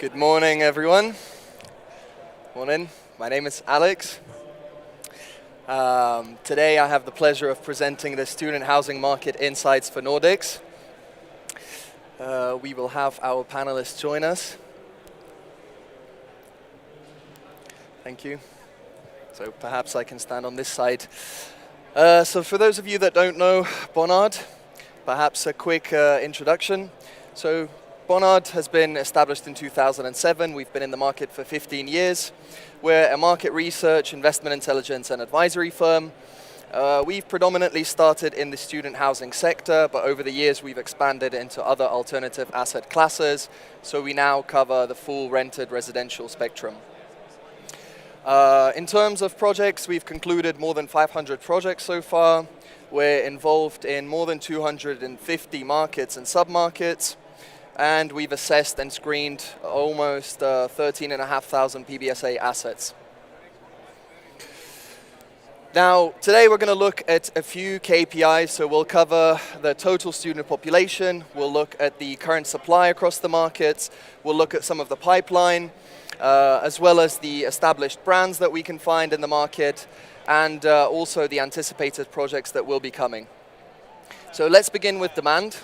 Good morning, everyone. Morning. My name is Alex. Today I have the pleasure of presenting the Student Housing Market Insights for Nordics. We will have our panelists join us. Thank you. So perhaps I can stand on this side. So for those of you that don't know Bonnard, perhaps a quick introduction. So Bonnard has been established in 2007. We've been in the market for 15 years. We're a market research, investment intelligence, and advisory firm. We've predominantly started in the student housing sector, but over the years we've expanded into other alternative asset classes, so we now cover the full rented residential spectrum. In terms of projects, we've concluded more than 500 projects so far. We're involved in more than 250 markets and sub-markets. And we've assessed and screened almost 13,500 PBSA assets. Now, today we're going to look at a few KPIs. So we'll cover the total student population. We'll look at the current supply across the markets. We'll look at some of the pipeline, as well as the established brands that we can find in the market, and also the anticipated projects that will be coming. So let's begin with demand.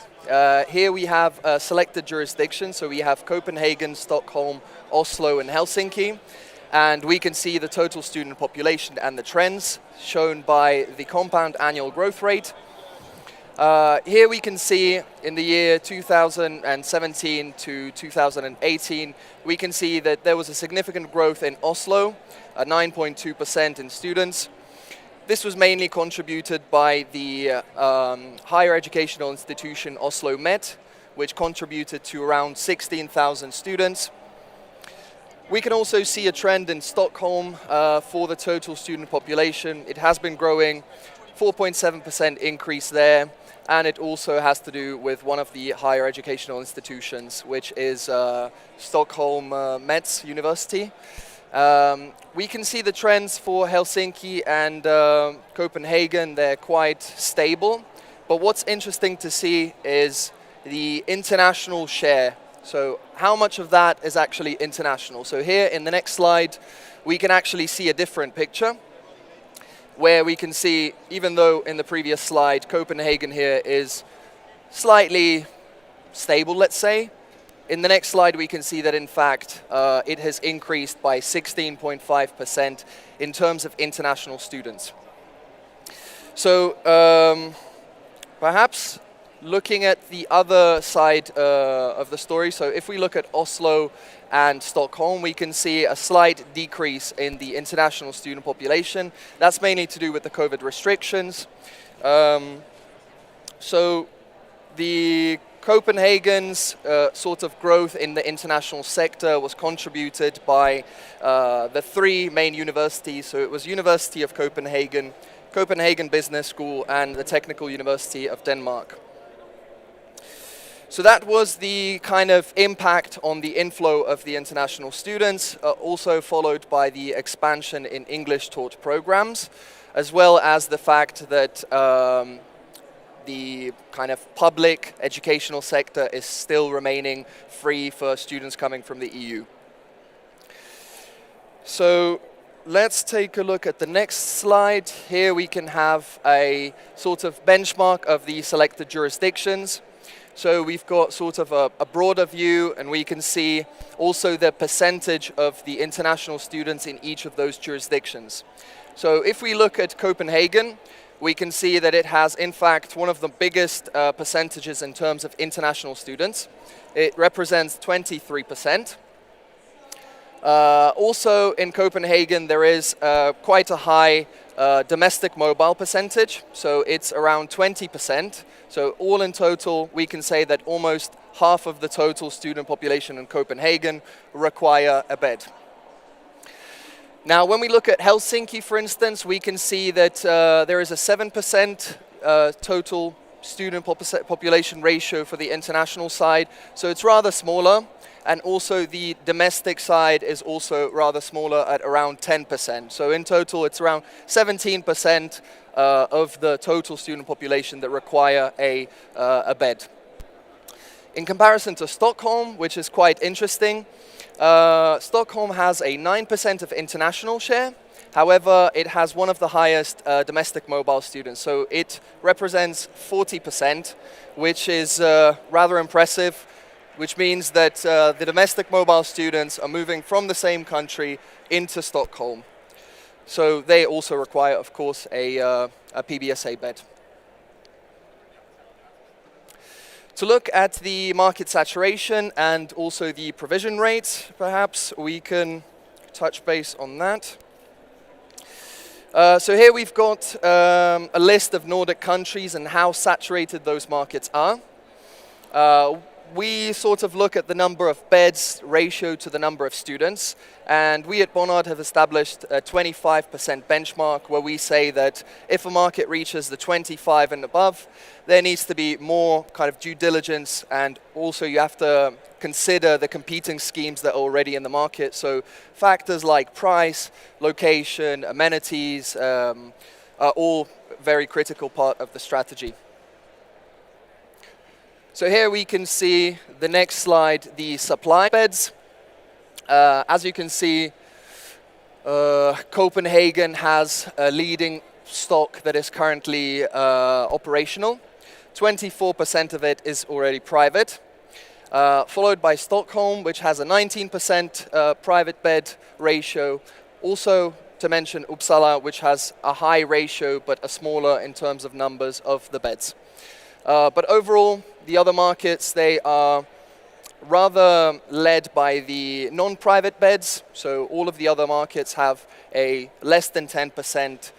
Here we have selected jurisdictions, so we have Copenhagen, Stockholm, Oslo, and Helsinki, and we can see the total student population and the trends shown by the compound annual growth rate. Here we can see in the year 2017 to 2018, we can see that there was a significant growth in Oslo, 9.2% in students. This was mainly contributed by the higher educational institution Oslo Met, which contributed to around 16,000 students. We can also see a trend in Stockholm for the total student population. It has been growing, 4.7% increase there, and it also has to do with one of the higher educational institutions, which is Stockholm Met's University. We can see the trends for Helsinki and Copenhagen. They're quite stable, but what's interesting to see is the international share. So how much of that is actually international? So here in the next slide, we can actually see a different picture, where we can see, even though in the previous slide, Copenhagen here is slightly stable, let's say, in the next slide, we can see that, in fact, it has increased by 16.5% in terms of international students. So perhaps looking at the other side of the story, so if we look at Oslo and Stockholm, we can see a slight decrease in the international student population. That's mainly to do with the COVID restrictions. So the Copenhagen's sort of growth in the international sector was contributed by the three main universities. So it was University of Copenhagen, Copenhagen Business School, and the Technical University of Denmark. So that was the kind of impact on the inflow of the international students, also followed by the expansion in English taught programs, as well as the fact that the kind of public educational sector is still remaining free for students coming from the EU. So let's take a look at the next slide. Here we can have a sort of benchmark of the selected jurisdictions. So we've got sort of a broader view, and we can see also the percentage of the international students in each of those jurisdictions. So if we look at Copenhagen, we can see that it has, in fact, one of the biggest percentages in terms of international students. It represents 23%. Also in Copenhagen, there is quite a high domestic mobile percentage, so it's around 20%. So all in total, we can say that almost half of the total student population in Copenhagen require a bed. Now, when we look at Helsinki, for instance, we can see that there is a 7% total student population ratio for the international side, so it's rather smaller. And also the domestic side is also rather smaller at around 10%. So in total, it's around 17% of the total student population that require a bed. In comparison to Stockholm, which is quite interesting, Stockholm has a 9% of international share. However, it has one of the highest domestic mobile students. So it represents 40%, which is rather impressive, which means that the domestic mobile students are moving from the same country into Stockholm. So they also require, of course, a PBSA bed. To look at the market saturation and also the provision rate, perhaps we can touch base on that. So here we've got a list of Nordic countries and how saturated those markets are. We sort of look at the number of beds ratio to the number of students, and we at Bonnard have established a 25% benchmark where we say that if a market reaches the 25 and above, there needs to be more kind of due diligence, and also you have to consider the competing schemes that are already in the market. So factors like price, location, amenities are all very critical part of the strategy. So here we can see the next slide, the supply beds. As you can see, Copenhagen has a leading stock that is currently operational. 24% of it is already private, followed by Stockholm, which has a 19% private bed ratio. Also to mention Uppsala, which has a high ratio but a smaller in terms of numbers of the beds. But overall, the other markets, they are rather led by the non-private beds. So all of the other markets have a less than 10%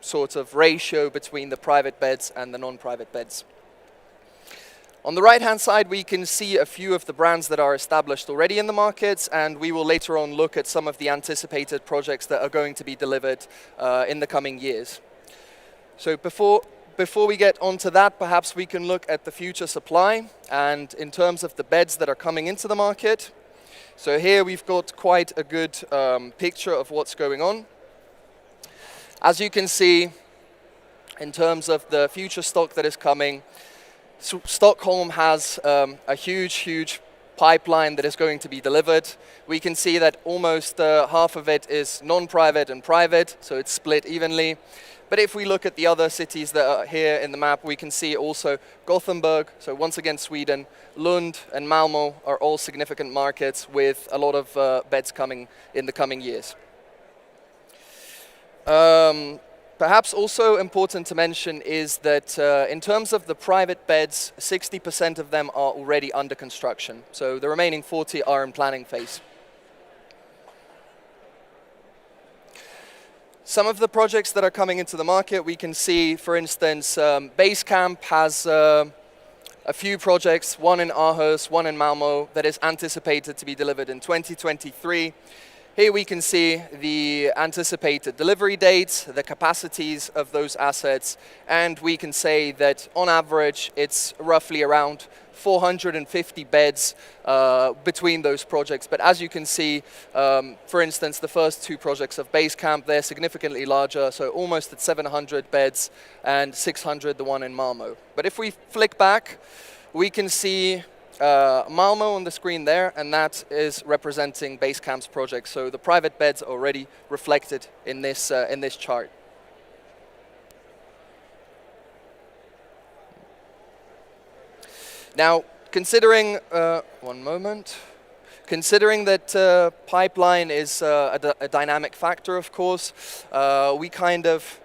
sort of ratio between the private beds and the non-private beds. On the right-hand side, we can see a few of the brands that are established already in the markets, and we will later on look at some of the anticipated projects that are going to be delivered in the coming years. So before we get onto that, perhaps we can look at the future supply and in terms of the beds that are coming into the market. So here we've got quite a good picture of what's going on. As you can see, in terms of the future stock that is coming, Stockholm has a huge pipeline that is going to be delivered. We can see that almost half of it is non-private and private, so it's split evenly. But if we look at the other cities that are here in the map, we can see also Gothenburg, so once again Sweden, Lund and Malmö are all significant markets with a lot of beds coming in the coming years. Perhaps also important to mention is that in terms of the private beds, 60% of them are already under construction. So the remaining 40 are in planning phase. Some of the projects that are coming into the market, we can see, for instance, Basecamp has a few projects, one in Aarhus, one in Malmö, that is anticipated to be delivered in 2023. Here we can see the anticipated delivery dates, the capacities of those assets, and we can say that on average it's roughly around 450 beds between those projects. But as you can see, for instance, the first two projects of Basecamp, they're significantly larger, so almost at 700 beds and 600 the one in Malmö. But if we flick back, we can see Malmö on the screen there, and that is representing Basecamp's project. So the private beds are already reflected in this chart. Now, considering considering that pipeline is a dynamic factor, of course, we kind of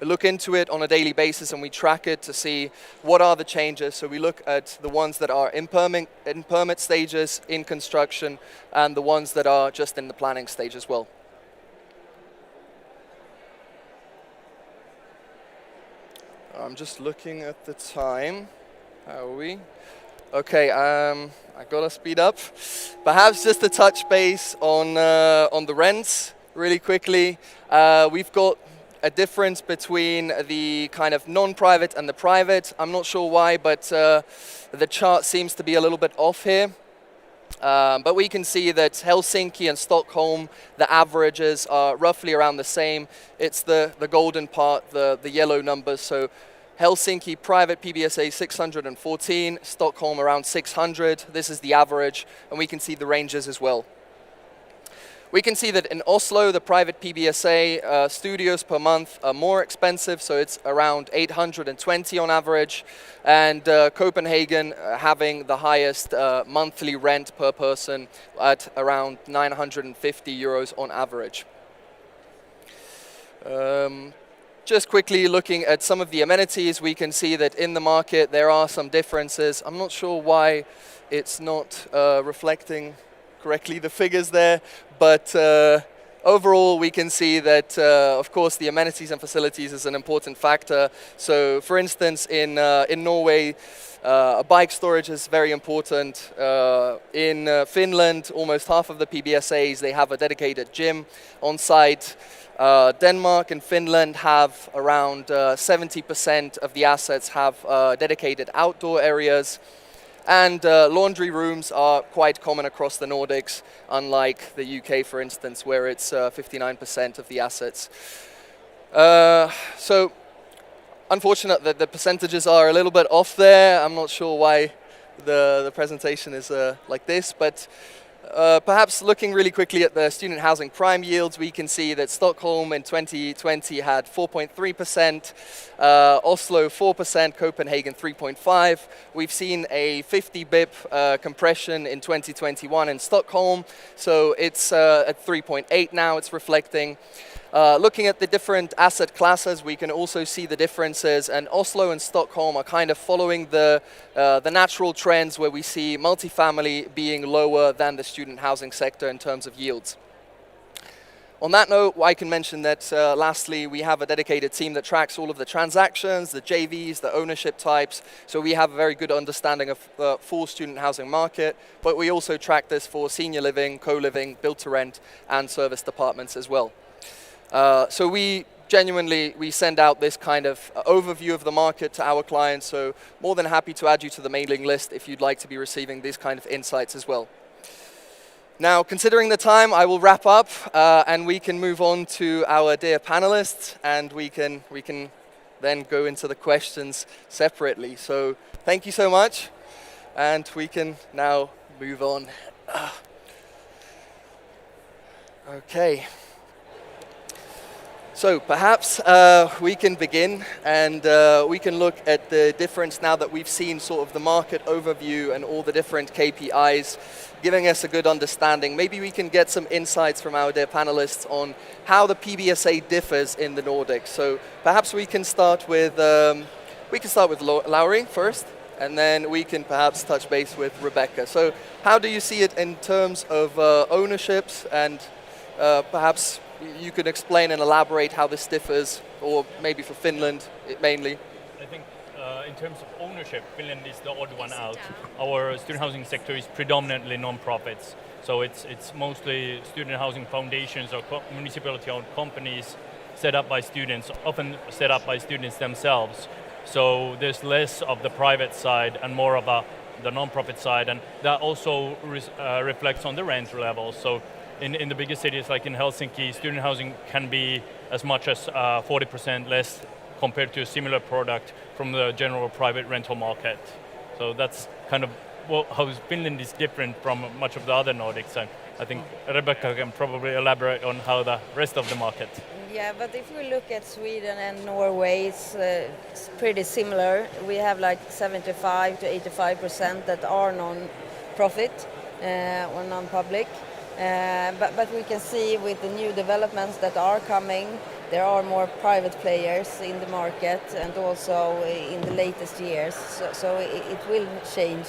look into it on a daily basis and we track it to see what are the changes. So we look at the ones that are in permit stages, in construction, and the ones that are just in the planning stage as well. I'm just looking at the time. How are we? Okay, I gotta speed up. Perhaps just to touch base on the rents really quickly. We've got a difference between the kind of non-private and the private. I'm not sure why, but the chart seems to be a little bit off here. But we can see that Helsinki and Stockholm, the averages are roughly around the same. It's the golden part, the yellow numbers. So Helsinki private PBSA 614, Stockholm around 600. This is the average, and we can see the ranges as well. We can see that in Oslo, the private PBSA studios per month are more expensive, so it's around 820 on average, and Copenhagen having the highest monthly rent per person at around 950 euros on average. Just quickly looking at some of the amenities, we can see that in the market there are some differences. I'm not sure why it's not reflecting correctly the figures there, but overall we can see that of course the amenities and facilities is an important factor. So for instance in Norway bike storage is very important. In Finland almost half of the PBSAs they have a dedicated gym on site. Denmark and Finland have around 70% of the assets have dedicated outdoor areas. And laundry rooms are quite common across the Nordics, unlike the UK, for instance, where it's 59% of the assets. So, unfortunate that the percentages are a little bit off there. I'm not sure why the presentation is like this, but perhaps looking really quickly at the student housing prime yields, we can see that Stockholm in 2020 had 4.3%, Oslo 4%, Copenhagen 3.5%. We've seen a 50 BIP compression in 2021 in Stockholm, so it's at 3.8 now, it's reflecting. Looking at the different asset classes, we can also see the differences, and Oslo and Stockholm are kind of following the natural trends where we see multifamily being lower than the student housing sector in terms of yields. On that note, I can mention that lastly, we have a dedicated team that tracks all of the transactions, the JVs, the ownership types, so we have a very good understanding of the full student housing market, but we also track this for senior living, co-living, build-to-rent, and service departments as well. So we send out this kind of overview of the market to our clients, so more than happy to add you to the mailing list if you'd like to be receiving these kind of insights as well. Now, considering the time, I will wrap up and we can move on to our dear panelists, and we can then go into the questions separately. So thank you so much, and we can now move on. Okay. So perhaps we can begin, and we can look at the difference now that we've seen sort of the market overview and all the different KPIs, giving us a good understanding. Maybe we can get some insights from our dear panelists on how the PBSA differs in the Nordics. So perhaps we can start with Lauri first, and then we can perhaps touch base with Rebecca. So how do you see it in terms of ownerships, and perhaps you could explain and elaborate how this differs, or maybe for Finland mainly? I think in terms of ownership, Finland is the odd one out. Our student housing sector is predominantly non-profits, so it's mostly student housing foundations or municipality-owned companies set up by students, often set up by students themselves. So there's less of the private side and more of the non-profit side, and that also reflects on the rent levels. So in the biggest cities like in Helsinki, student housing can be as much as 40% less compared to a similar product from the general private rental market. So that's kind of how Finland is different from much of the other Nordics. And I think Rebecca can probably elaborate on how the rest of the market. Yeah, but if we look at Sweden and Norway, it's pretty similar. We have like 75 to 85% that are non-profit or non-public. But we can see with the new developments that are coming, there are more private players in the market, and also in the latest years. So it will change.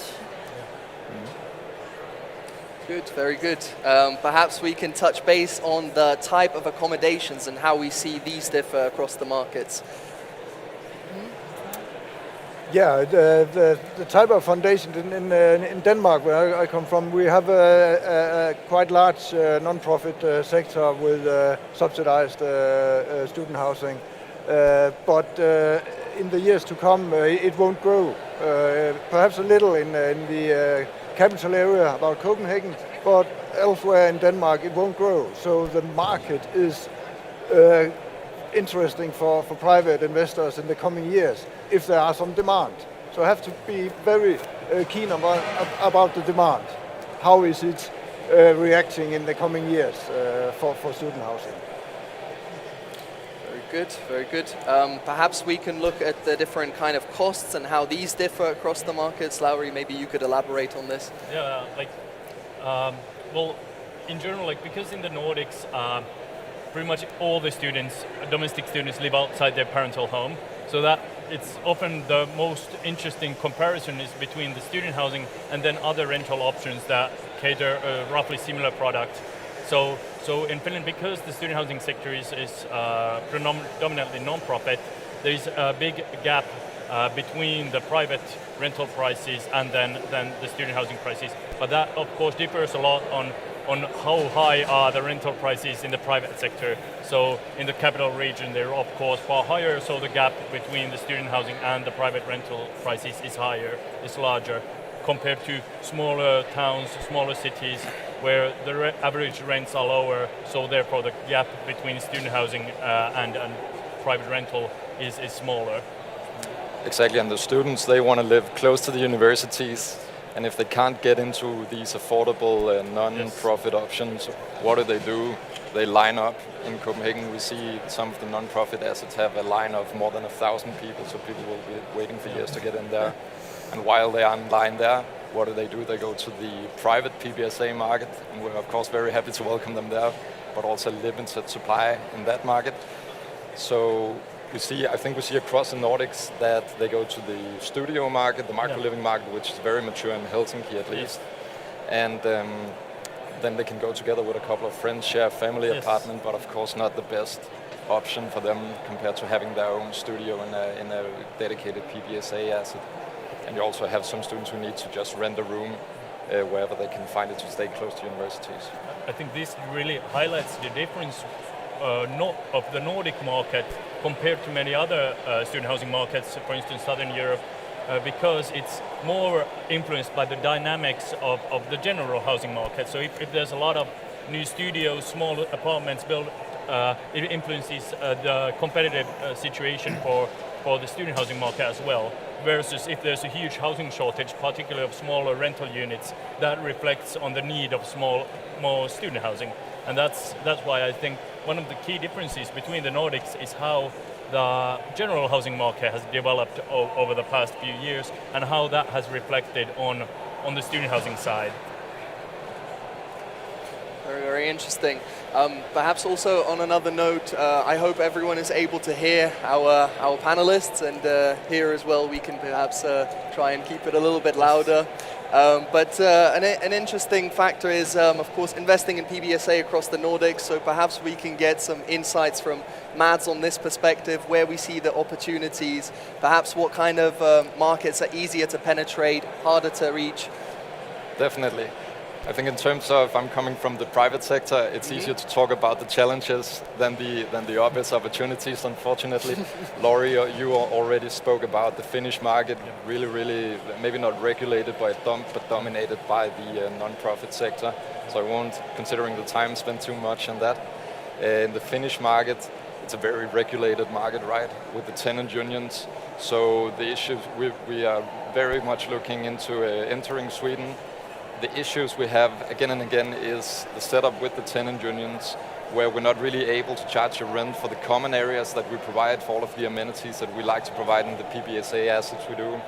Good, very good. Perhaps we can touch base on the type of accommodations and how we see these differ across the markets. Yeah, the type of foundation in Denmark, where I come from, we have a quite large non-profit sector with subsidized student housing. But in the years to come, it won't grow. Perhaps a little in the capital area about Copenhagen, but elsewhere in Denmark it won't grow. So the market is interesting for private investors in the coming years if there are some demand. So I have to be very keen about the demand. How is it reacting in the coming years for student housing? Very good, very good. Perhaps we can look at the different kind of costs and how these differ across the markets. Lauri, maybe you could elaborate on this. Yeah, well, in general, because in the Nordics, pretty much all the students, domestic students, live outside their parental home. So that it's often the most interesting comparison is between the student housing and then other rental options that cater a roughly similar product. So in Finland, because the student housing sector is predominantly non-profit, there is a big gap between the private rental prices and then the student housing prices. But that, of course, differs a lot on how high are the rental prices in the private sector. So in the capital region, they're of course far higher, so the gap between the student housing and the private rental prices is larger, compared to smaller towns, smaller cities, where the average rents are lower, so therefore the gap between student housing and private rental is smaller. Exactly, and the students, they want to live close to the universities, and if they can't get into these affordable non-profit options, what do? They line up. In Copenhagen, we see some of the non-profit assets have a line of more than 1,000 people, so people will be waiting for years to get in there. And while they are in line there, what do? They go to the private PBSA market, and we're of course very happy to welcome them there, but also limited supply in that market. So I think we see across the Nordics that they go to the studio market, the micro-living market, which is very mature in Helsinki at least. And then they can go together with a couple of friends, share a family apartment, but of course not the best option for them compared to having their own studio in a dedicated PBSA asset. And you also have some students who need to just rent a room wherever they can find it to stay close to universities. I think this really highlights the difference of the Nordic market compared to many other student housing markets, for instance Southern Europe, because it's more influenced by the dynamics of the general housing market. So if there's a lot of new studios, small apartments built, it influences the competitive situation for the student housing market as well. Versus if there's a huge housing shortage, particularly of smaller rental units, that reflects on the need of more student housing. And that's why I think one of the key differences between the Nordics is how the general housing market has developed over the past few years and how that has reflected on the student housing side. Very, very interesting. Perhaps also on another note, I hope everyone is able to hear our panelists, and here as well we can perhaps try and keep it a little bit louder. But an interesting factor is, of course, investing in PBSA across the Nordics, so perhaps we can get some insights from Mads on this perspective, where we see the opportunities, perhaps what kind of markets are easier to penetrate, harder to reach. Definitely. I think in terms of, I'm coming from the private sector, it's easier to talk about the challenges than the obvious opportunities, unfortunately. Lauri, you already spoke about the Finnish market, really, maybe not regulated but dominated by the non-profit sector. So I won't, considering the time, spend too much on that. In the Finnish market, it's a very regulated market, right, with the tenant unions. So the issues, we are very much looking into entering Sweden. The issues we have again and again is the setup with the tenant unions, where we're not really able to charge a rent for the common areas that we provide, for all of the amenities that we like to provide in the PBSA assets we do.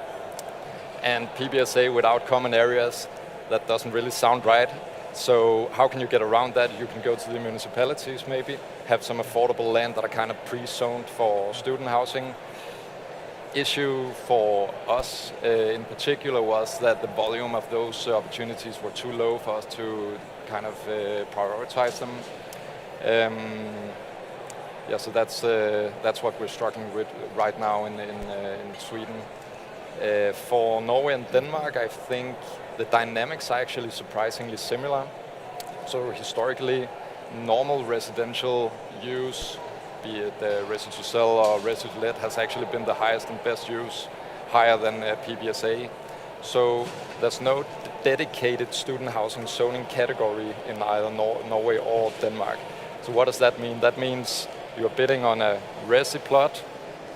And PBSA without common areas, that doesn't really sound right. So how can you get around that? You can go to the municipalities maybe, have some affordable land that are kind of pre-zoned for student housing. Issue for us in particular was that the volume of those opportunities were too low for us to kind of prioritize them. So that's what we're struggling with right now in Sweden. For Norway and Denmark, I think the dynamics are actually surprisingly similar. So historically, normal residential use, be it ready to sell or ready to let, has actually been the highest and best use, higher than PBSA. So there's no dedicated student housing zoning category in either Norway or Denmark. So what does that mean? That means you're bidding on a resi plot,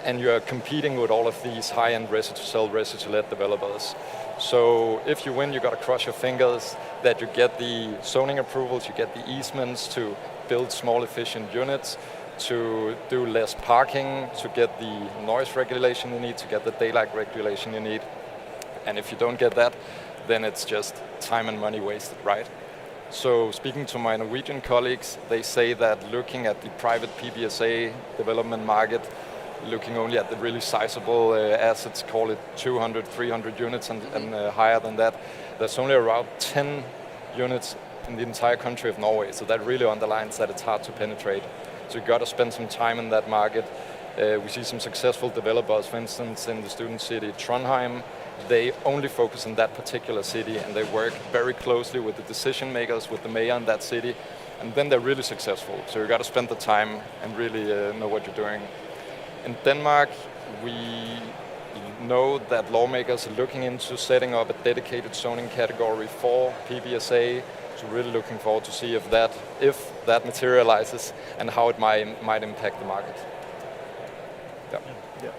and you're competing with all of these high-end resi-to-sell, resi-to-let developers. So if you win, you got to cross your fingers that you get the zoning approvals, you get the easements to build small efficient units, to do less parking, to get the noise regulation you need, to get the daylight regulation you need. And if you don't get that, then it's just time and money wasted, right? So speaking to my Norwegian colleagues, they say that looking at the private PBSA development market, looking only at the really sizable assets, call it 200, 300 units and higher than that, there's only around 10 units in the entire country of Norway. So that really underlines that it's hard to penetrate. So you got to spend some time in that market. We see some successful developers, for instance, in the student city Trondheim. They only focus on that particular city, and they work very closely with the decision makers, with the mayor in that city, and then they're really successful. So you got to spend the time and really know what you're doing. In Denmark, we know that lawmakers are looking into setting up a dedicated zoning category for PBSA. So really looking forward to see if that materializes and how it might impact the market. Yeah.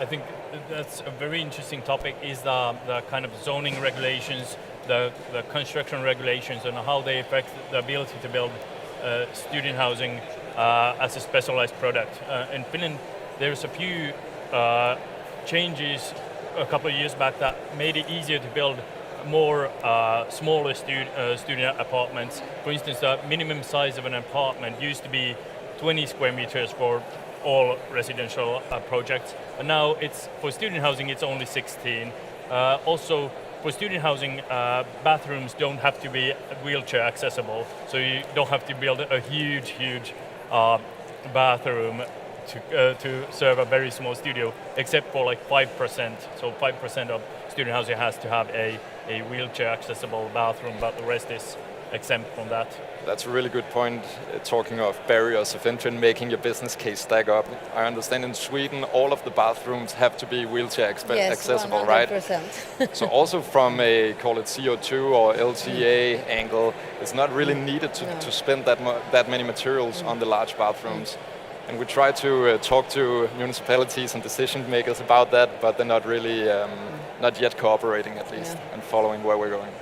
I think that's a very interesting topic, is the kind of zoning regulations, the construction regulations, and how they affect the ability to build student housing as a specialized product. In Finland, there's a few changes a couple of years back that made it easier to build more smaller student apartments. For instance, the minimum size of an apartment used to be 20 square meters for all residential projects, and now it's for student housing it's only 16. Also, for student housing, bathrooms don't have to be wheelchair accessible, so you don't have to build a huge bathroom to serve a very small studio, except for like 5%. So 5% of student housing has to have a wheelchair accessible bathroom, but the rest is exempt from that. That's a really good point, talking of barriers of entry and making your business case stack up. I understand in Sweden all of the bathrooms have to be wheelchair accessible, 100%. Right? So also from a, call it CO2 or LTA angle, it's not really needed to spend that many materials on the large bathrooms. And we try to talk to municipalities and decision makers about that, but they're not really, not yet cooperating at least, and following where we're going.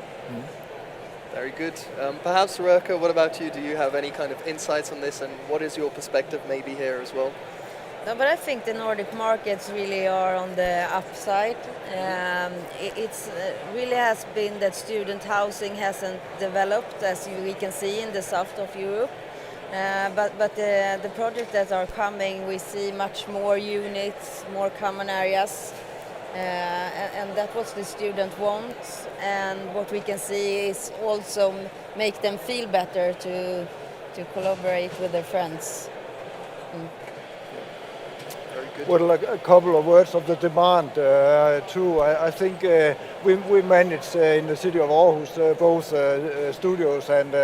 Very good. Perhaps, Rurka, what about you? Do you have any kind of insights on this, and what is your perspective maybe here as well? No, but I think the Nordic markets really are on the upside. It's really has been that student housing hasn't developed, as we can see in the south of Europe. But the projects that are coming, we see much more units, more common areas. And that's what the student wants, and what we can see is also make them feel better to collaborate with their friends. Very good. Well, a couple of words of the demand too. I think we manage in the city of Aarhus both studios and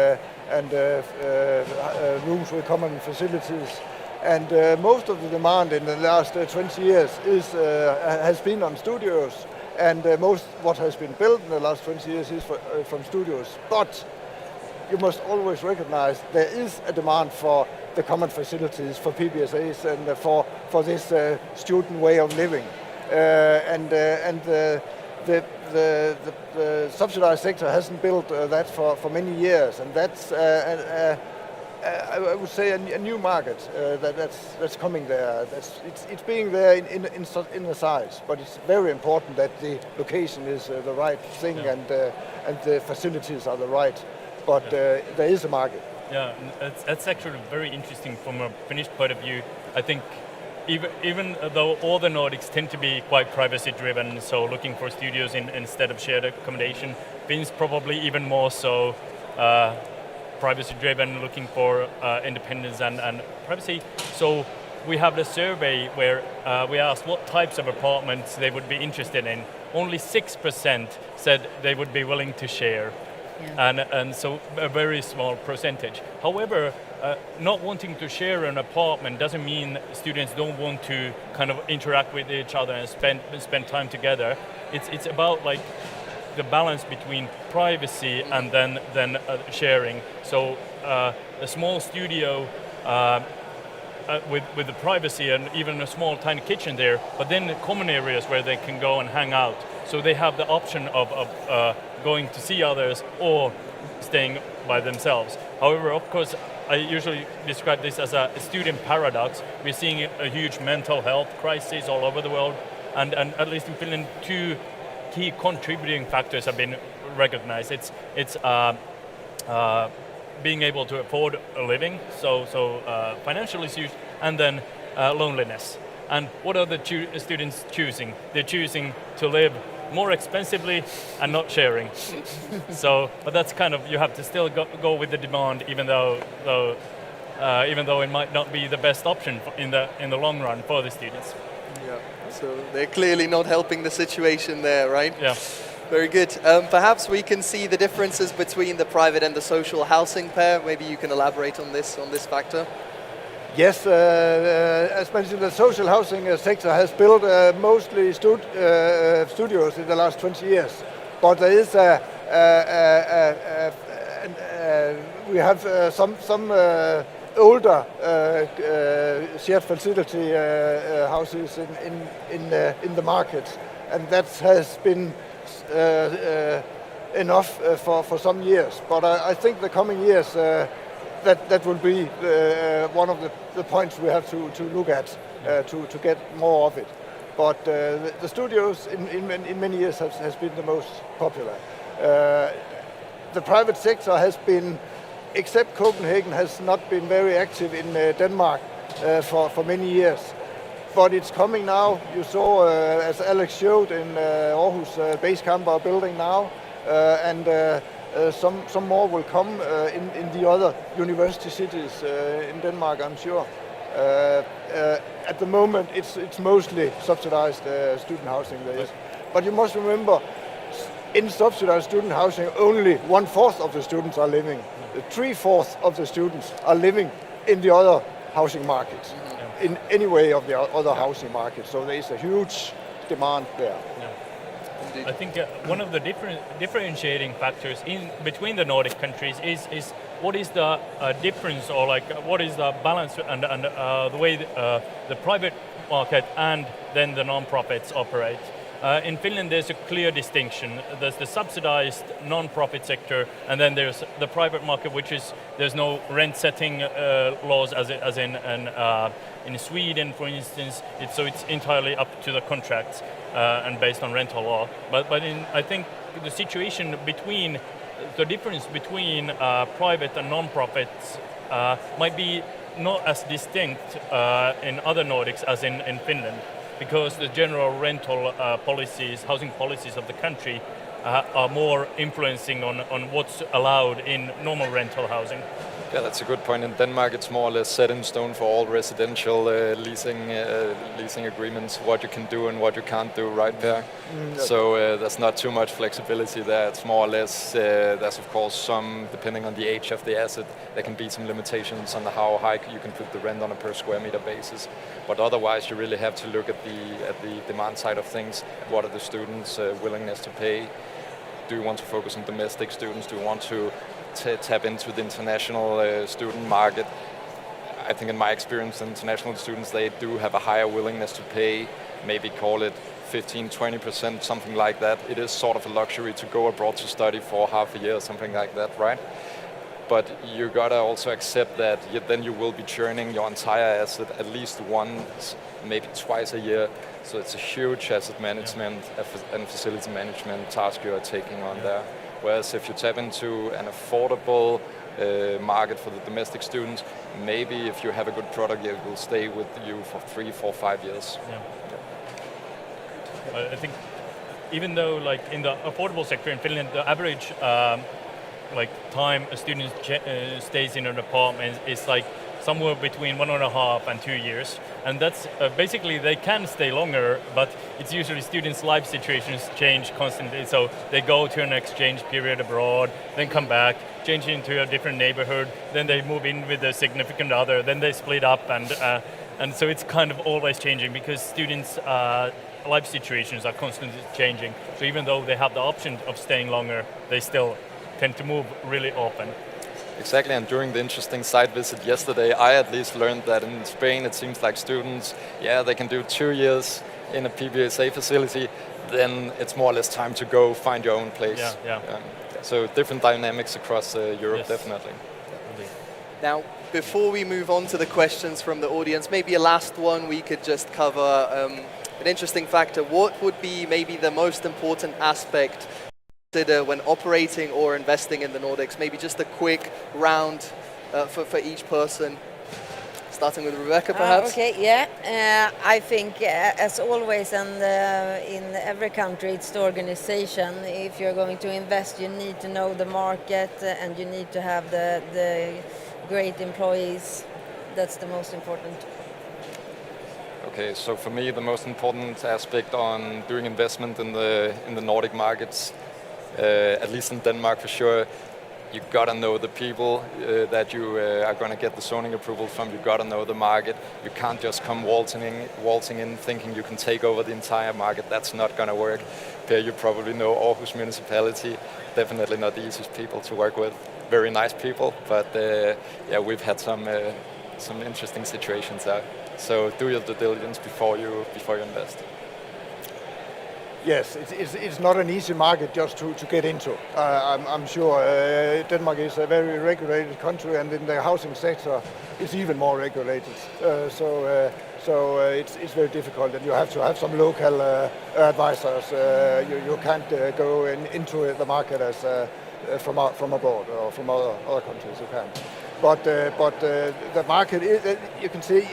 rooms with common facilities. And most of the demand in the last 20 years has been on studios, and most what has been built in the last 20 years is from studios. But you must always recognize there is a demand for the common facilities, for PBSAs, and for this student way of living. The subsidized sector hasn't built that for many years, and that's I would say a new market that's coming there. It's being there in the size, but it's very important that the location is the right thing, and the facilities are the right. But there is a market. Yeah, that's actually very interesting from a Finnish point of view. I think even though all the Nordics tend to be quite privacy driven, so looking for studios instead of shared accommodation, Finns probably even more so. Privacy driven, looking for independence and privacy. So we have the survey where we asked what types of apartments they would be interested in. Only 6% said they would be willing to share, and so a very small percentage. However, not wanting to share an apartment doesn't mean students don't want to kind of interact with each other and spend time together. It's about like the balance between privacy and then sharing. So a small studio with the privacy and even a small tiny kitchen there, but then common areas where they can go and hang out. So they have the option of going to see others or staying by themselves. However, of course, I usually describe this as a student paradox. We're seeing a huge mental health crisis all over the world, and at least in Finland, two key contributing factors have been recognized. It's being able to afford a living, so financial issues, and then loneliness. And what are the students choosing? They're choosing to live more expensively and not sharing. But that's kind of, you have to still go with the demand, even though it might not be the best option in the long run for the students. Yeah. So they're clearly not helping the situation there, right? Yeah. Very good. Perhaps we can see the differences between the private and the social housing pair. Maybe you can elaborate on this factor. Yes, as mentioned, the social housing sector has built mostly studios in the last 20 years. But there is we have some older shared facility houses in the market, and that has been enough for some years. But I think the coming years that will be one of the points we have to look at to get more of it. But the studios in many years has been the most popular. The private sector has been, except Copenhagen, has not been very active in Denmark for many years. But it's coming now. You saw, as Alex showed, in Aarhus base camp are building now, and some more will come in the other university cities in Denmark, I'm sure. At the moment, it's mostly subsidized student housing there is. But you must remember, in subsidized student housing, only 1/4 of the students are living. 3/4 of the students are living in the other housing markets, in any way of the other housing markets. So there is a huge demand there. I think one of the differentiating factors between the Nordic countries is what is the difference, or like what is the balance and the way the private market and then the non-profits operate. In Finland, there's a clear distinction. There's the subsidized non-profit sector, and then there's the private market, which is there's no rent-setting laws as in Sweden, for instance. It's entirely up to the contracts and based on rental law. But I think the situation between the difference between private and non-profits might be not as distinct in other Nordics as in Finland, because the general rental policies, housing policies of the country are more influencing on what's allowed in normal rental housing. Yeah, that's a good point. In Denmark, it's more or less set in stone for all residential leasing agreements, what you can do and what you can't do right there. So there's not too much flexibility there. It's more or less, there's of course some, depending on the age of the asset, there can be some limitations on how high you can put the rent on a per square meter basis. But otherwise, you really have to look at the demand side of things. What are the students' willingness to pay? Do you want to focus on domestic students? Do you want to tap into the international student market? I think in my experience, international students, they do have a higher willingness to pay, maybe call it 15-20%, something like that. It is sort of a luxury to go abroad to study for half a year or something like that, right? But you gotta also accept that then you will be churning your entire asset at least once, maybe twice a year. So it's a huge asset management and facility management task you are taking on there. Whereas if you tap into an affordable market for the domestic students, maybe if you have a good product, it will stay with you for 3, 4, 5 years. I think even though like in the affordable sector in Finland, the average time a student stays in an apartment is like somewhere between 1.5 and 2 years, and that's basically they can stay longer, but it's usually students' life situations change constantly, so they go to an exchange period abroad, then come back, change into a different neighborhood, then they move in with a significant other, then they split up, and so it's kind of always changing because students' life situations are constantly changing. So even though they have the option of staying longer, they still tend to move really often. Exactly, and during the interesting site visit yesterday, I at least learned that in Spain it seems like students, they can do 2 years in a PBSA facility, then it's more or less time to go find your own place. So different dynamics across Europe, Yes. definitely. Now, before we move on to the questions from the audience, maybe a last one we could just cover. An interesting factor, what would be maybe the most important aspect to consider when operating or investing in the Nordics? Maybe just a quick round for each person. Starting with Rebecca, perhaps? I think, as always, and in every country, it's the organization. If you're going to invest, you need to know the market and you need to have the great employees. That's the most important. Okay, so for me, the most important aspect on doing investment in the Nordic markets, at least in Denmark for sure, you gotta know the people that you are gonna get the zoning approval from. You gotta know the market. You can't just come waltzing in thinking you can take over the entire market. That's not gonna work. There you probably know Aarhus municipality. Definitely not the easiest people to work with. Very nice people, but we've had some interesting situations there. So do your due diligence before you invest. Yes, it's not an easy market just to get into. I'm sure Denmark is a very regulated country, and in the housing sector, it's even more regulated. So it's very difficult, and you have to have some local advisors. You can't go into the market as from abroad or from other countries. You can't. But the market, you can see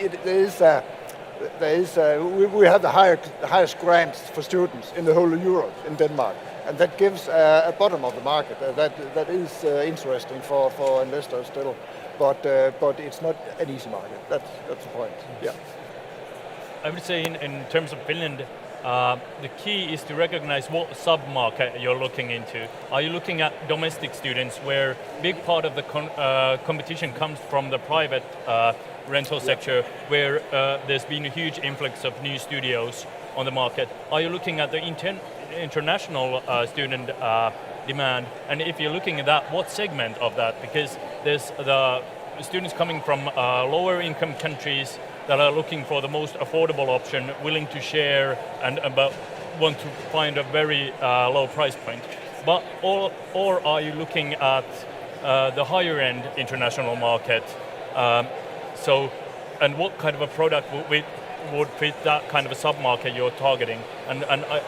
we have the highest grants for students in the whole of Europe, in Denmark, and that gives a bottom of the market that is interesting for investors still, but it's not an easy market. That's the point. Yeah. I would say in terms of Finland, the key is to recognize what sub-market you're looking into. Are you looking at domestic students, where big part of the competition comes from the private rental sector, where there's been a huge influx of new studios on the market? Are you looking at the international student demand? And if you're looking at that, what segment of that? Because there's the students coming from lower income countries that are looking for the most affordable option, willing to share and but want to find a very low price point. But or are you looking at the higher end international market? And what kind of a product would fit that kind of a sub-market you're targeting? And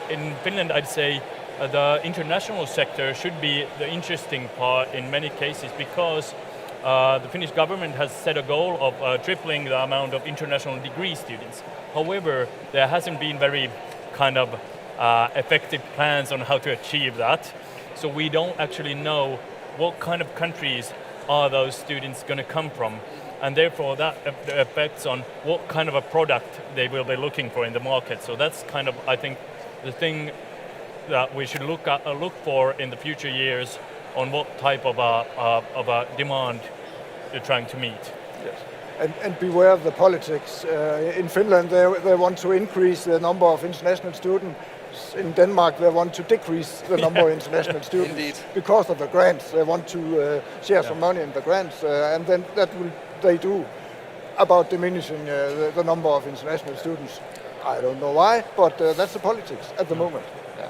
in Finland, I'd say the international sector should be the interesting part in many cases, because the Finnish government has set a goal of tripling the amount of international degree students. However, there hasn't been very kind of effective plans on how to achieve that. So we don't actually know what kind of countries are those students going to come from. And therefore that affects on what kind of a product they will be looking for in the market. So that's kind of, I think, the thing that we should look for in the future years, on what type of a demand you're trying to meet. Yes. And beware of the politics. In Finland, they want to increase the number of international students. In Denmark, they want to decrease the number of international students. Indeed. Because of the grants. They want to share some money in the grants, and then they do about diminishing the number of international students. I don't know why, but that's the politics at the moment. Yeah.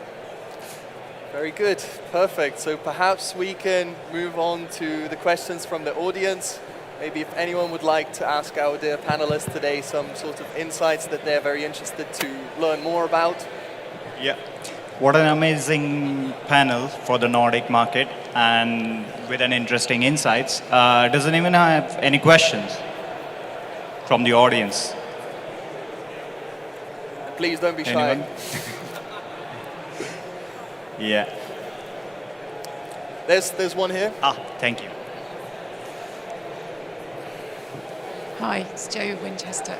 Very good, perfect. So perhaps we can move on to the questions from the audience. Maybe if anyone would like to ask our dear panelists today some sort of insights that they're very interested to learn more about. Yeah. What an amazing panel for the Nordic market, and with an interesting insights. Does anyone have any questions from the audience? Please don't be shy. Anyone? Yeah. There's one here. Thank you. Hi, it's Jo Winchester.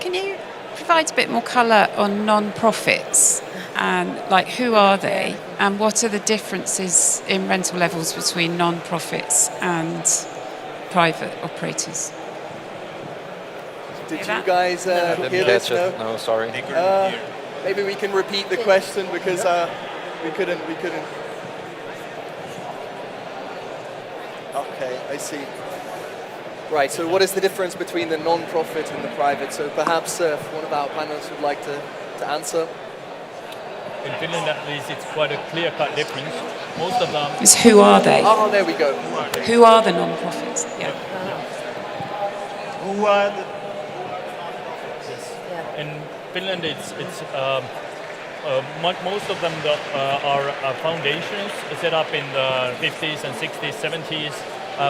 Can you provide a bit more colour on non-profits, and like who are they, and what are the differences in rental levels between non-profits and private operators? Did you guys hear this? No, sorry. Maybe we can repeat the question, because we couldn't. Okay. I see. Right, so what is the difference between the non-profit and the private? So perhaps one of our panelists would like to answer. In Finland, at least, it's quite a clear-cut difference. Most of them. Is who are they? Oh, there we go. Who are the non-profits? Yeah. Who are the In Finland, most of them are foundations set up in the 50s and 60s, 70s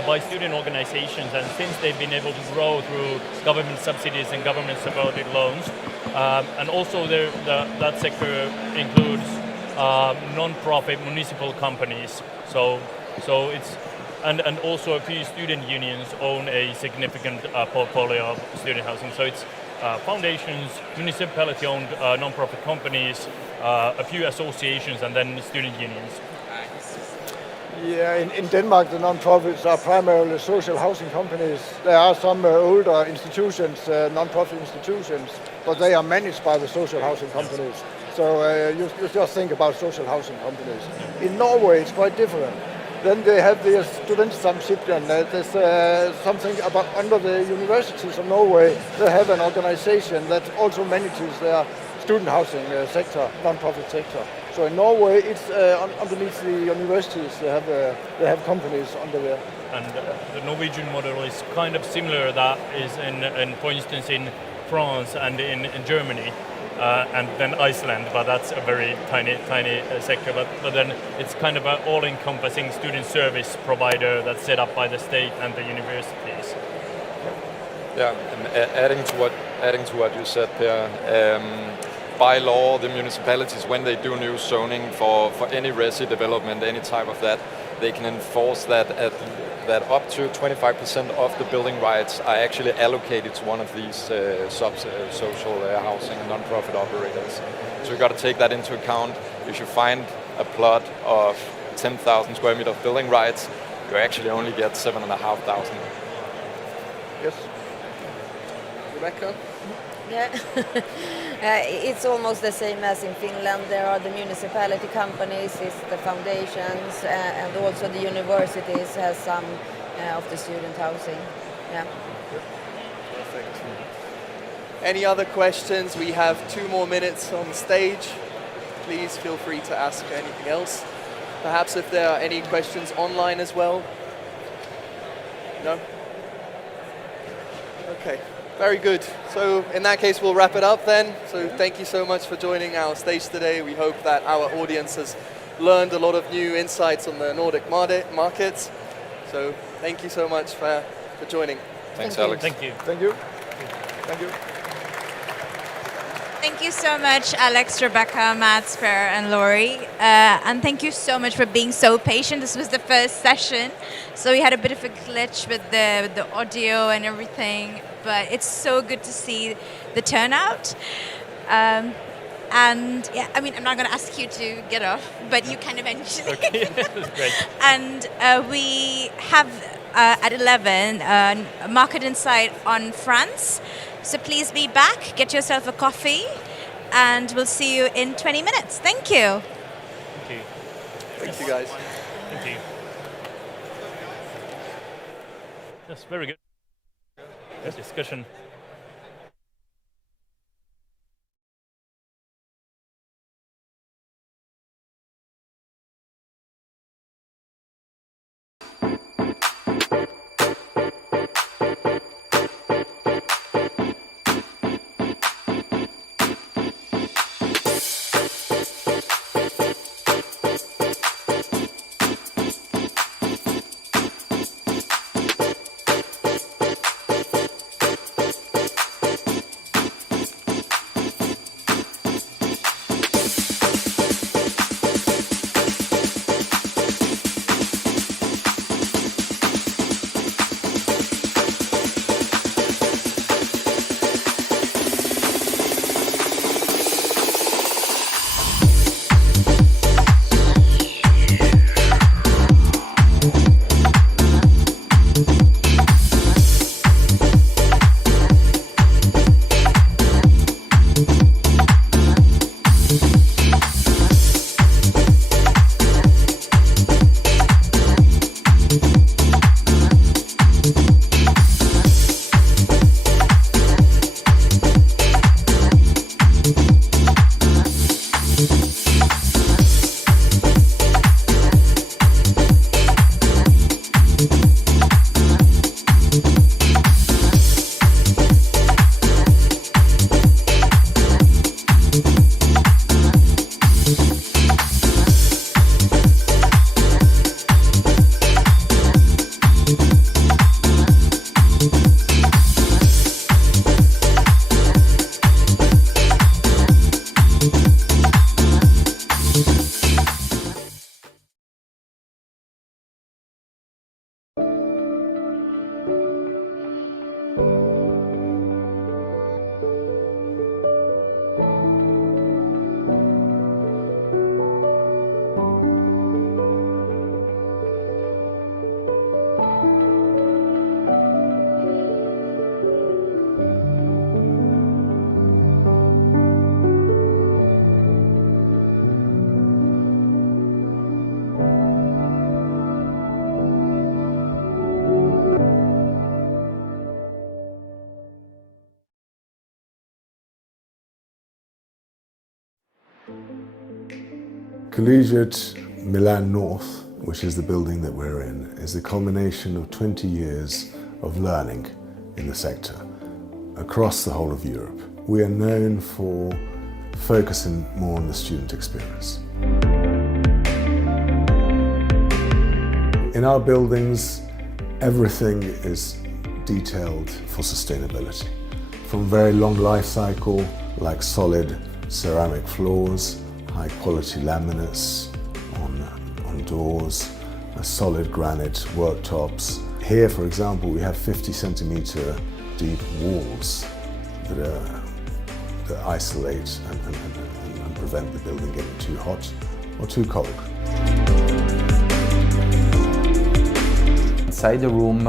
by student organizations, and since they've been able to grow through government subsidies and government-supported loans, and also that sector includes non-profit municipal companies. So it's and also a few student unions own a significant portfolio of student housing. So it's foundations, municipality-owned non-profit companies, a few associations, and then student unions. Yeah, in Denmark, the non-profits are primarily social housing companies. There are some older institutions, non-profit institutions, but they are managed by the social housing companies. So you just think about social housing companies. In Norway, it's quite different. Then they have the studentsamskipnaden. There's something about under the universities of Norway. They have an organization that also manages their student housing sector, non-profit sector. So in Norway, it's underneath the universities. They have companies under there. And the Norwegian model is kind of similar. That is for instance, in France and in Germany. And then Iceland, but that's a very tiny sector. But then it's kind of an all-encompassing student service provider that's set up by the state and the universities. Yeah, and adding to what you said, Per, by law, the municipalities, when they do new zoning for any resi development, any type of that, they can enforce that up to 25% of the building rights are actually allocated to one of these social housing and non-profit operators. So you've got to take that into account. If you find a plot of 10,000 square meter of building rights, you actually only get 7,500. Yes. Rebecca? Yeah, it's almost the same as in Finland. There are the municipality companies, it's the foundations, and also the universities has some of the student housing. Yeah. Perfect. Any other questions? We have 2 more minutes on the stage. Please feel free to ask anything else. Perhaps if there are any questions online as well. No? Okay. Very good. So in that case, we'll wrap it up then. So thank you so much for joining our stage today. We hope that our audience has learned a lot of new insights on the Nordic markets. So thank you so much for joining. Thanks, Alex. Thank you. Thank you. Thank you. Thank you so much, Alex, Rebecca, Mats, Per, and Laurie. And thank you so much for being so patient. This was the first session, so we had a bit of a glitch with the audio and everything, but it's so good to see the turnout. And yeah, I mean, I'm not going to ask you to get off, but you can eventually. Okay, that's great. And we have at 11 a market insight on France. So please be back, get yourself a coffee, and we'll see you in 20 minutes. Thank you. Thank you. Thank you, guys. Thank you. That's very good. Discussion. Collegiate Milan North, which is the building that we're in, is the culmination of 20 years of learning in the sector across the whole of Europe. We are known for focusing more on the student experience. In our buildings, everything is detailed for sustainability. From very long life cycle, like solid ceramic floors, high quality laminates on doors, solid granite worktops. Here, for example, we have 50 centimeter deep walls that isolate and prevent the building getting too hot or too cold. Inside the room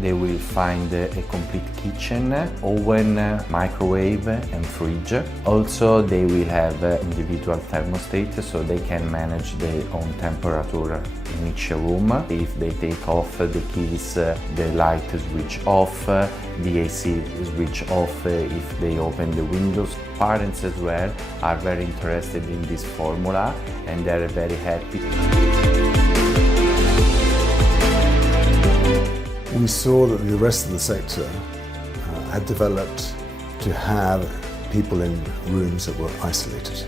they will find a complete kitchen, oven, microwave and fridge. Also they will have individual thermostat so they can manage their own temperature in each room. If they take off the keys, the light switch off, the AC switch off if they open the windows. Parents as well are very interested in this formula and they're very happy. We saw that the rest of the sector had developed to have people in rooms that were isolated,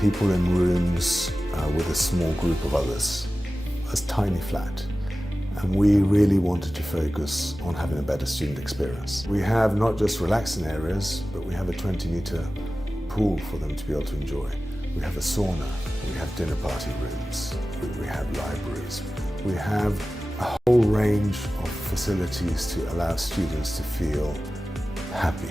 people in rooms with a small group of others, a tiny flat. And we really wanted to focus on having a better student experience. We have not just relaxing areas, but we have a 20-meter pool for them to be able to enjoy. We have a sauna, we have dinner party rooms, we have libraries. We have a whole range of facilities to allow students to feel happy.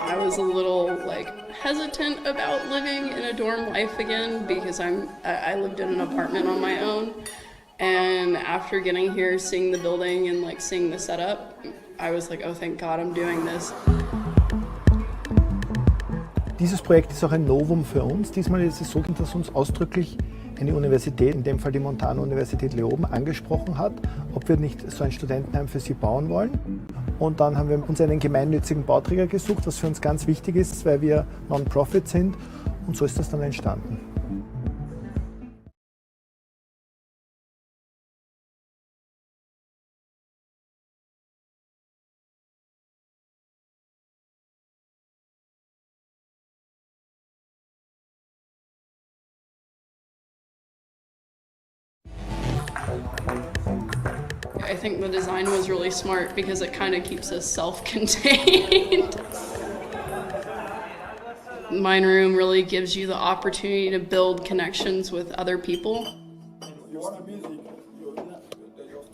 I was a little hesitant about living in a dorm life again because I lived in an apartment on my own, and after getting here, seeing the building and seeing the setup, I was like, oh thank God I'm doing this. Dieses Projekt ist auch ein Novum für uns. Diesmal ist es so, dass uns ausdrücklich eine Universität, in dem Fall die Montana-Universität Leoben, angesprochen hat, ob wir nicht so ein Studentenheim für sie bauen wollen. Und dann haben wir uns einen gemeinnützigen Bauträger gesucht, was für uns ganz wichtig ist, weil wir Non-Profit sind. Und so ist das dann entstanden. I think the design was really smart because it kind of keeps us self-contained. Mine Room really gives you the opportunity to build connections with other people.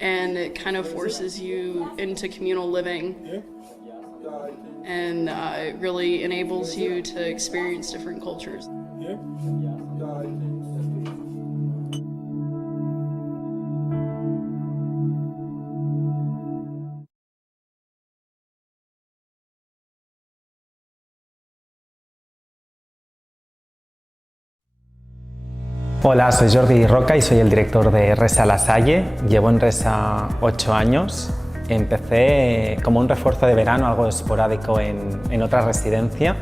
And it kind of forces you into communal living. And it really enables you to experience different cultures. Hola, soy Jordi Roca y soy el director de Resa La Salle. Llevo en Resa 8 años. Empecé como un refuerzo de verano, algo esporádico en otra residencia.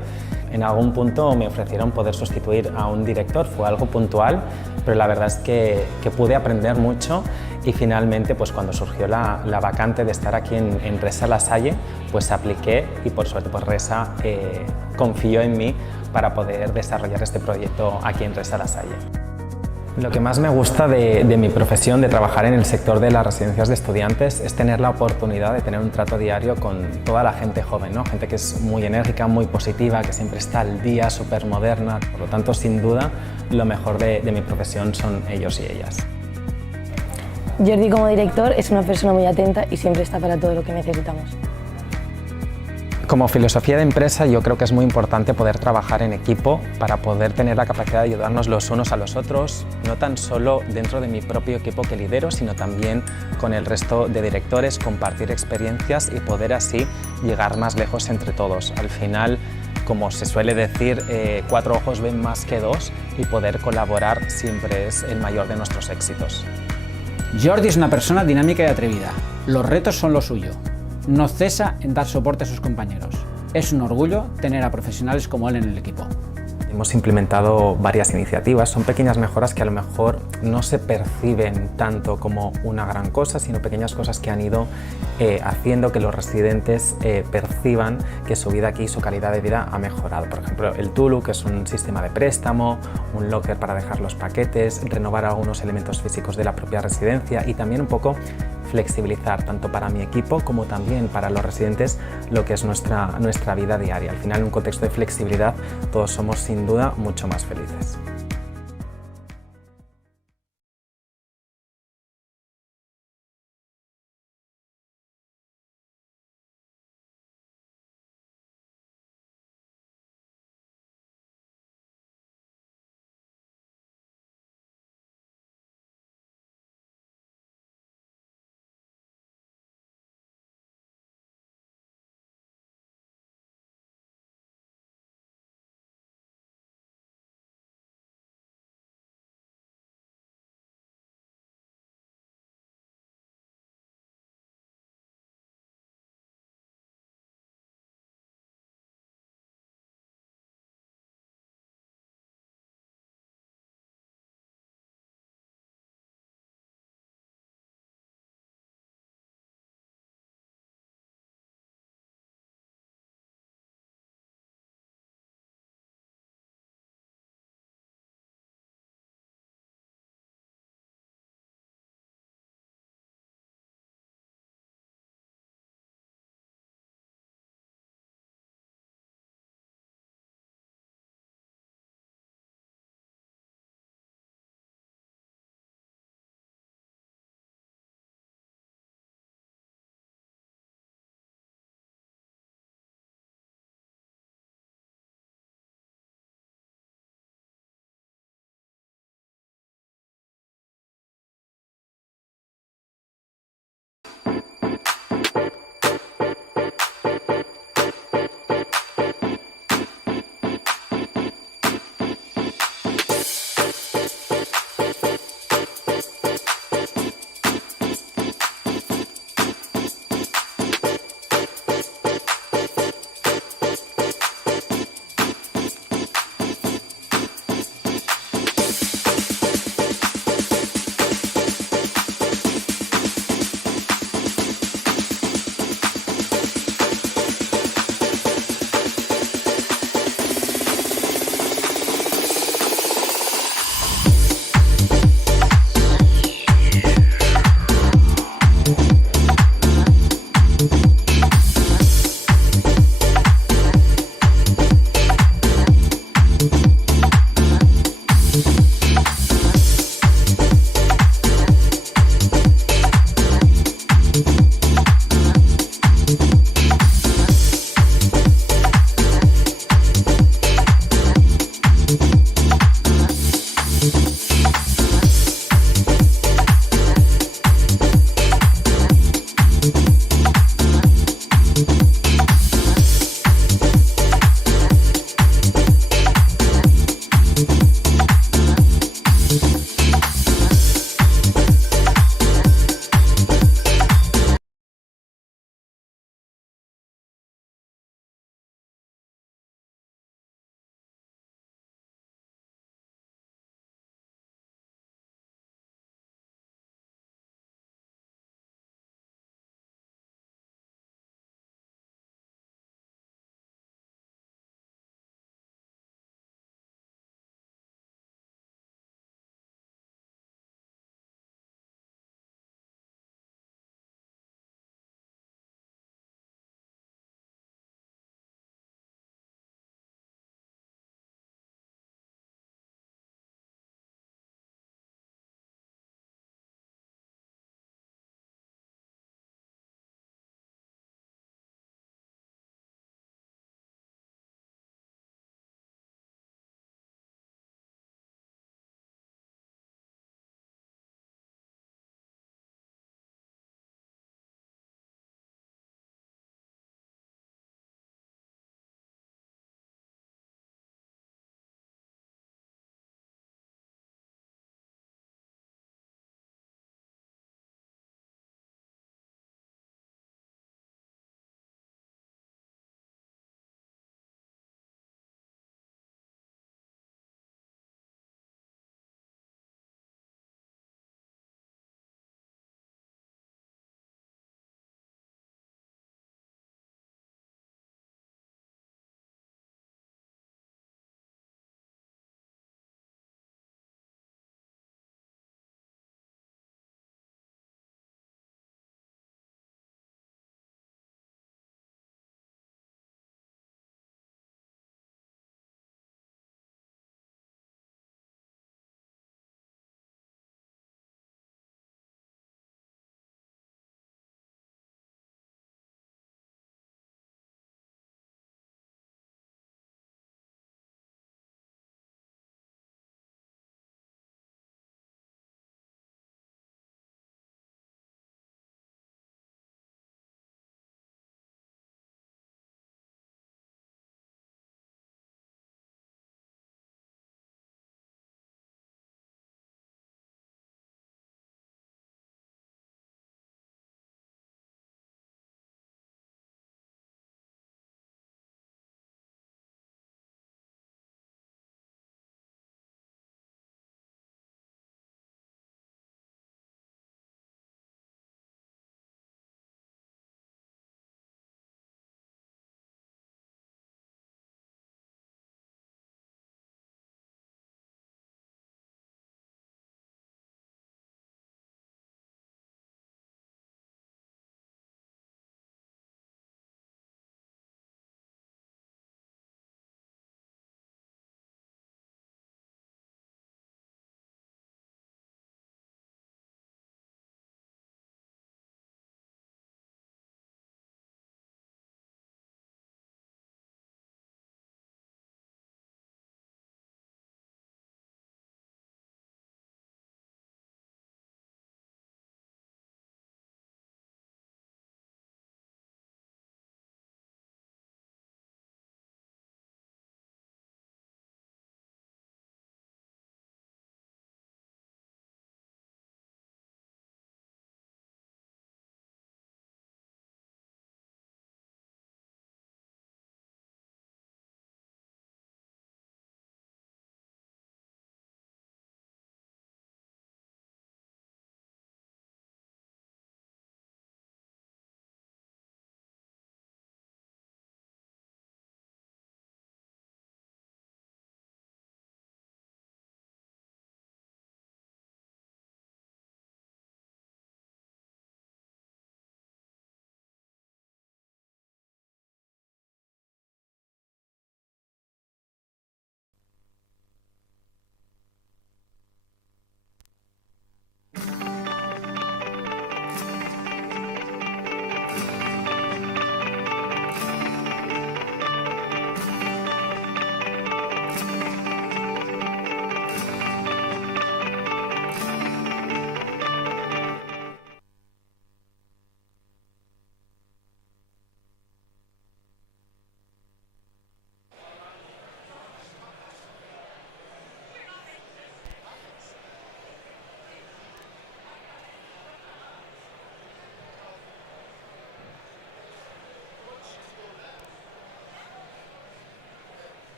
En algún punto me ofrecieron poder sustituir a un director, fue algo puntual, pero la verdad es que pude aprender mucho y finalmente pues cuando surgió la vacante de estar aquí en Resa La Salle, pues apliqué y por suerte pues Resa confió en mí para poder desarrollar este proyecto aquí en Resa La Salle. Lo que más me gusta de mi profesión, de trabajar en el sector de las residencias de estudiantes, es tener la oportunidad de tener un trato diario con toda la gente joven, ¿no? Gente que es muy enérgica, muy positiva, que siempre está al día, súper moderna. Por lo tanto, sin duda, lo mejor de mi profesión son ellos y ellas. Jordi, como director, es una persona muy atenta y siempre está para todo lo que necesitamos. Como filosofía de empresa, yo creo que es muy importante poder trabajar en equipo para poder tener la capacidad de ayudarnos los unos a los otros, no tan solo dentro de mi propio equipo que lidero, sino también con el resto de directores, compartir experiencias y poder así llegar más lejos entre todos. Al final, como se suele decir, 4 ojos ven más que 2 y poder colaborar siempre es el mayor de nuestros éxitos. Jordi es una persona dinámica y atrevida. Los retos son lo suyo. No cesa en dar soporte a sus compañeros. Es un orgullo tener a profesionales como él en el equipo. Hemos implementado varias iniciativas, son pequeñas mejoras que a lo mejor no se perciben tanto como una gran cosa, sino pequeñas cosas que han ido haciendo que los residentes perciban que su vida aquí, su calidad de vida ha mejorado. Por ejemplo, el Tulu, que es un sistema de préstamo, un locker para dejar los paquetes, renovar algunos elementos físicos de la propia residencia y también un poco flexibilizar tanto para mi equipo como también para los residentes lo que es nuestra vida diaria. Al final, en un contexto de flexibilidad, todos somos sin duda mucho más felices.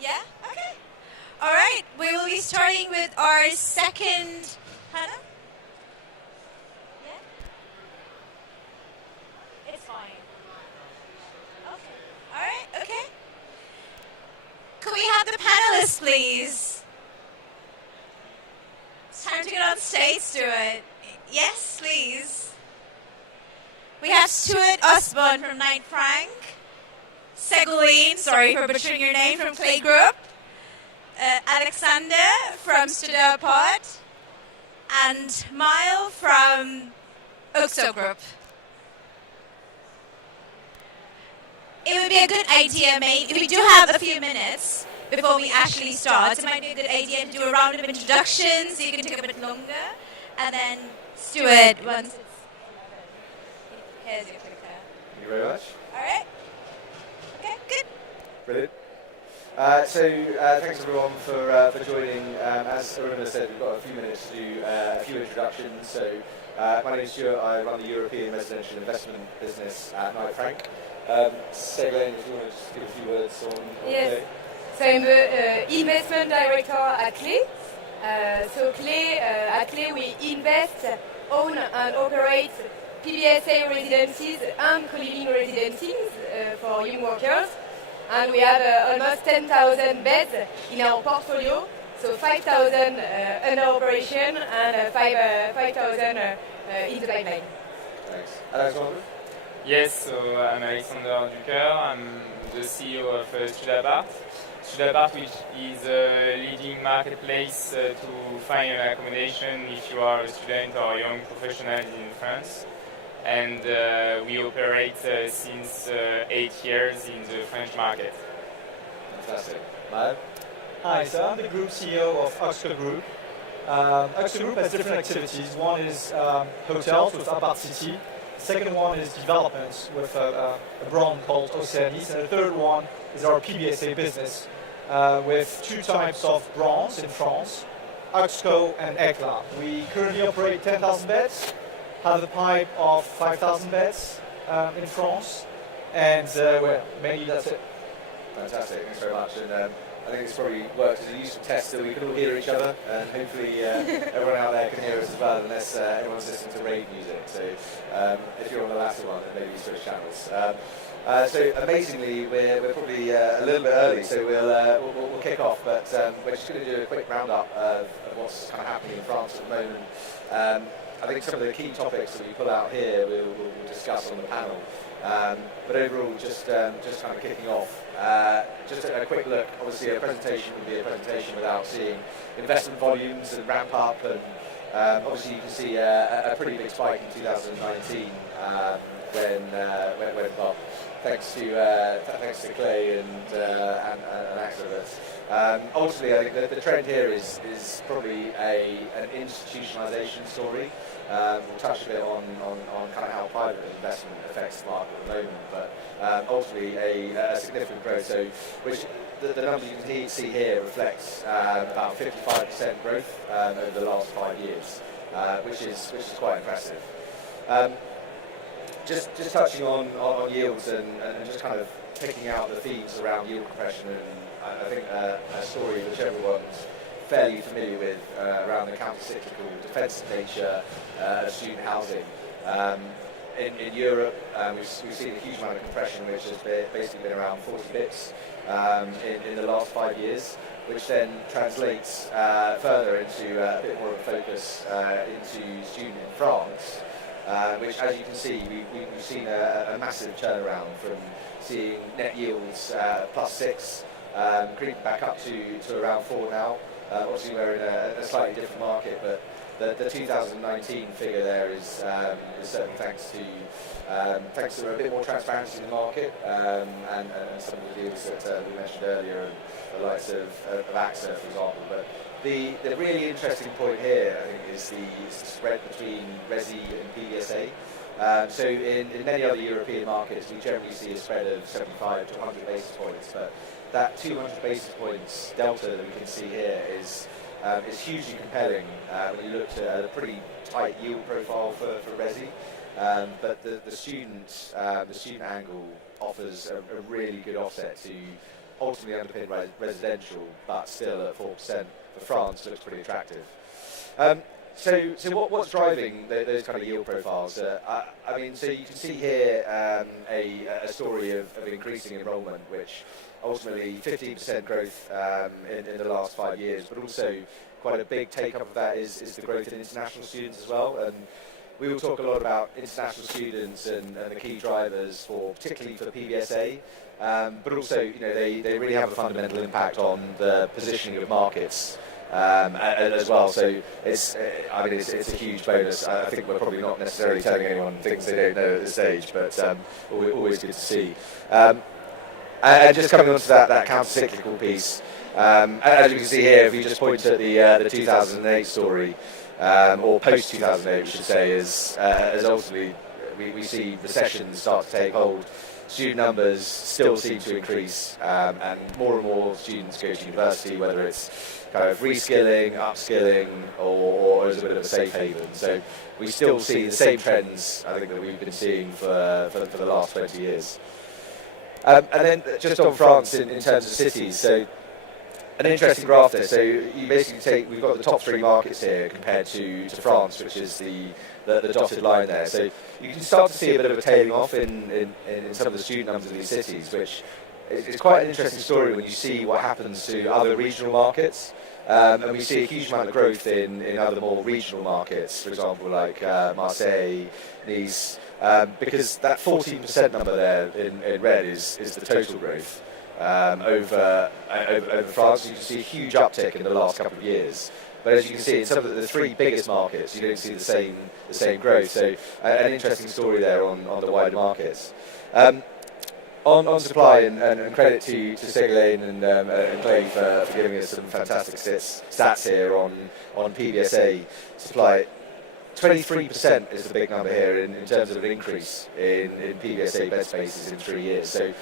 Yeah? Okay. All right. We will be starting with our second panel. Yeah? It's fine. Okay. All right. Okay. Could we have the panelists, please? It's time to get on stage, Stuart. Yes, please. We have Stuart Osborne from Knight Frank, Seguin, sorry for butchering your name, from Clay Group, Alexander from Studapod, and Mile from Uxo Group. It would be a good idea, maybe, we do have a few minutes before we actually start. It might be a good idea to do a round of introductions, so you can take a bit longer, and then Stuart, once it's... Here's your clicker. Thank you very much. All right. Okay, good. Brilliant. Thanks everyone for joining. As Aruna said, we've got a few minutes to do a few introductions. So my name is Stuart. I run the European residential investment business at Knight Frank. Seguin, if you want to just give a few words on Yes. So I'm the investment director at Clay. At Clay we invest, own and operate PBSA residencies and co-living residencies for young workers. And we have almost 10,000 beds in our portfolio, so 5,000 under operation and 5,000 in the pipeline. Thanks. Alexander? Yes, so I'm Alexander Ducker. I'm the CEO of Studapart. Studapart, which is a leading marketplace to find an accommodation if you are a student or a young professional in France. And we operate since 8 years in the French market. Fantastic. Hi, so I'm the Group CEO of Uxo Group. Uxo Group has different activities. One is hotels with Apart City. The second one is developments with a brand called Oceanis. And the third one is our PBSA business with two types of brands in France, Uxco and Eclat. We currently operate 10,000 beds. Have a pipe of 5,000 beds in France, and mainly that's it. Fantastic, thanks very much. And I think this probably works as a useful test so we can all hear each other, and hopefully everyone out there can hear us as well, unless everyone's listening to rave music. So if you're on the latter one, then maybe switch channels. So amazingly, we're probably a little bit early, so we'll kick off. But we're just going to do a quick roundup of what's kind of happening in France at the moment. I think some of the key topics that we pull out here we'll discuss on the panel. But overall, just kind of kicking off, just a quick look. Obviously, a presentation would be a presentation without seeing investment volumes and ramp up. And obviously, you can see a pretty big spike in 2019 when well, thanks to Clay and Axelrod. Ultimately, I think the trend here is probably an institutionalization story. We'll touch a bit on kind of how private investment affects the market at the moment, but ultimately a significant growth. So, which the numbers you can see here reflects about 55% growth over the last 5 years, which is quite impressive. Just touching on yields and just kind of picking out the themes around yield compression, and I think a story which everyone's fairly familiar with around the counter-cyclical defensive nature of student housing. In Europe, we've seen a huge amount of compression, which has basically been around 40 bits in the last 5 years, which then translates further into a bit more of a focus into student in France. Which, as you can see, we've seen a massive turnaround from seeing net yields +6, creeping back up to around 4 now. Obviously, we're in a slightly different market, but the 2019 figure there is certainly thanks to a bit more transparency in the market and some of the deals that we mentioned earlier, and the likes of AXA, for example. But the really interesting point here, I think, is the spread between Resi and PBSA. So in many other European markets, we generally see a spread of 75 to 100 basis points, but that 200 basis points delta that we can see here is hugely compelling when you look at a pretty tight yield profile for Resi. But the student angle offers a really good offset to ultimately underpinned by residential, but still at 4% for France looks pretty attractive. So what's driving those kind of yield profiles? I mean, so you can see here a story of increasing enrolment, which ultimately 15% growth in the last 5 years, but also quite a big take-up of that is the growth in international students as well. And we will talk a lot about international students and the key drivers particularly for PBSA, but also they really have a fundamental impact on the positioning of markets. As well, so it's a huge bonus. I think we're probably not necessarily telling anyone things they don't know at this stage, but always good to see. And just coming on to that counter-cyclical piece, as you can see here, if you just point at the 2008 story, or post-2008, we should say, as ultimately we see recessions start to take hold. Student numbers still seem to increase, and more students go to university, whether it's kind of reskilling, upskilling, or as a bit of a safe haven. So we still see the same trends, I think, that we've been seeing for the last 20 years. And then just on France in terms of cities, so an interesting graph there. So you basically we've got the top 3 markets here compared to France, which is the dotted line there. So you can start to see a bit of a tailing off in some of the student numbers of these cities, which is quite an interesting story when you see what happens to other regional markets. And we see a huge amount of growth in other more regional markets, for example, like Marseille, Nice, because that 14% number there in red is the total growth. Over France, you can see a huge uptick in the last couple of years. But as you can see, in some of the 3 biggest markets, you don't see the same growth. So an interesting story there on the wider markets. On supply, and credit to Ségolène and Clay for giving us some fantastic stats here on PBSA supply. 23% is the big number here in terms of an increase in PBSA bed spaces in 3 years. So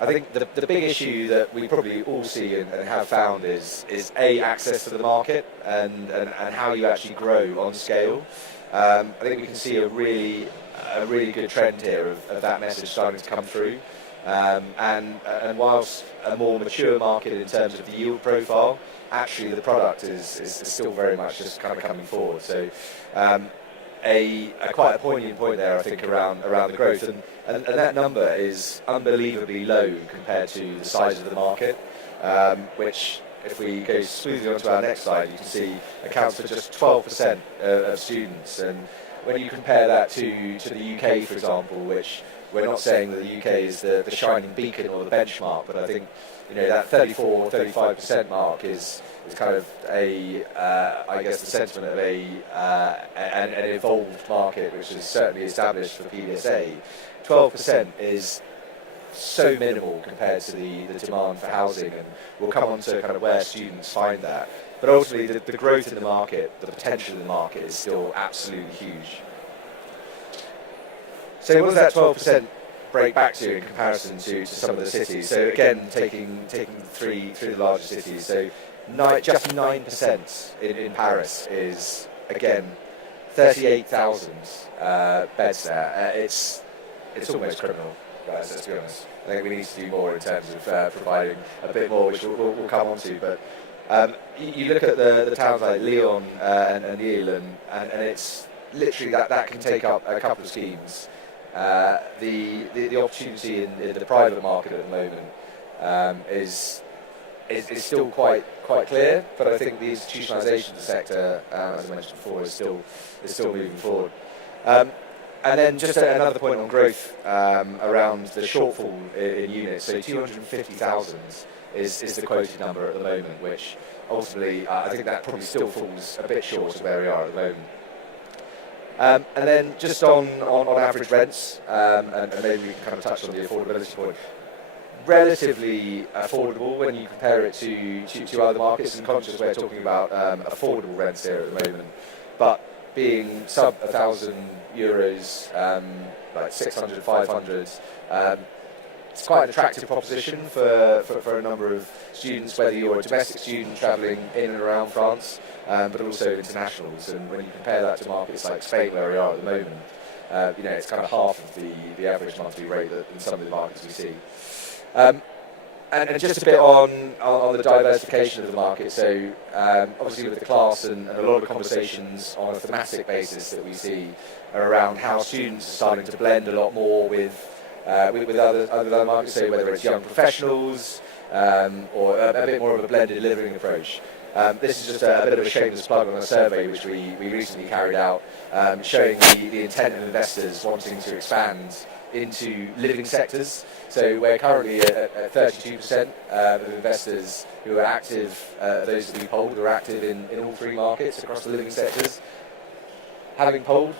I think the big issue that we probably all see and have found is access to the market and how you actually grow on scale. I think we can see a really good trend here of that message starting to come through. And whilst a more mature market in terms of the yield profile, actually the product is still very much just kind of coming forward. So quite a poignant point there, I think, around the growth, and that number is unbelievably low compared to the size of the market, which, if we go smoothly onto our next slide, you can see accounts for just 12% of students. And when you compare that to the UK, for example, which we're not saying that the UK is the shining beacon or the benchmark, but I think that 34-35% mark is kind of I guess the sentiment of an evolved market, which is certainly established for PBSA. 12% is so minimal compared to the demand for housing, and we'll come on to kind of where students find that. But ultimately, the growth in the market, the potential in the market is still absolutely huge. So what does that 12% break back to in comparison to some of the cities? So again, taking three of the largest cities, so just 9% in Paris is, again, 38,000 beds there. It's almost criminal, guys, let's be honest. I think we need to do more in terms of providing a bit more, which we'll come on to. But you look at the towns like Lyon and Lille, and it's literally that can take up a couple of schemes. The opportunity in the private market at the moment is still quite clear, but I think the institutionalisation of the sector, as I mentioned before, is still moving forward. And then just another point on growth around the shortfall in units. So 250,000 is the quoted number at the moment, which ultimately I think that probably still falls a bit short of where we are at the moment. And then just on average rents, and maybe we can kind of touch on the affordability point. Relatively affordable when you compare it to other markets, and conscious we're talking about affordable rents here at the moment, but being sub €1,000, like 600, 500, it's quite an attractive proposition for a number of students, whether you're a domestic student travelling in and around France, but also internationals. And when you compare that to markets like Spain, where we are at the moment, it's kind of half of the average monthly rate in some of the markets we see. And just a bit on the diversification of the market. So obviously with the class and a lot of conversations on a thematic basis that we see are around how students are starting to blend a lot more with other markets. So whether it's young professionals or a bit more of a blended living approach. This is just a bit of a shameless plug on a survey which we recently carried out, showing the intent of investors wanting to expand into living sectors. So we're currently at 32% of investors who are active, those that we polled, are active in all three markets across the living sectors. Having polled,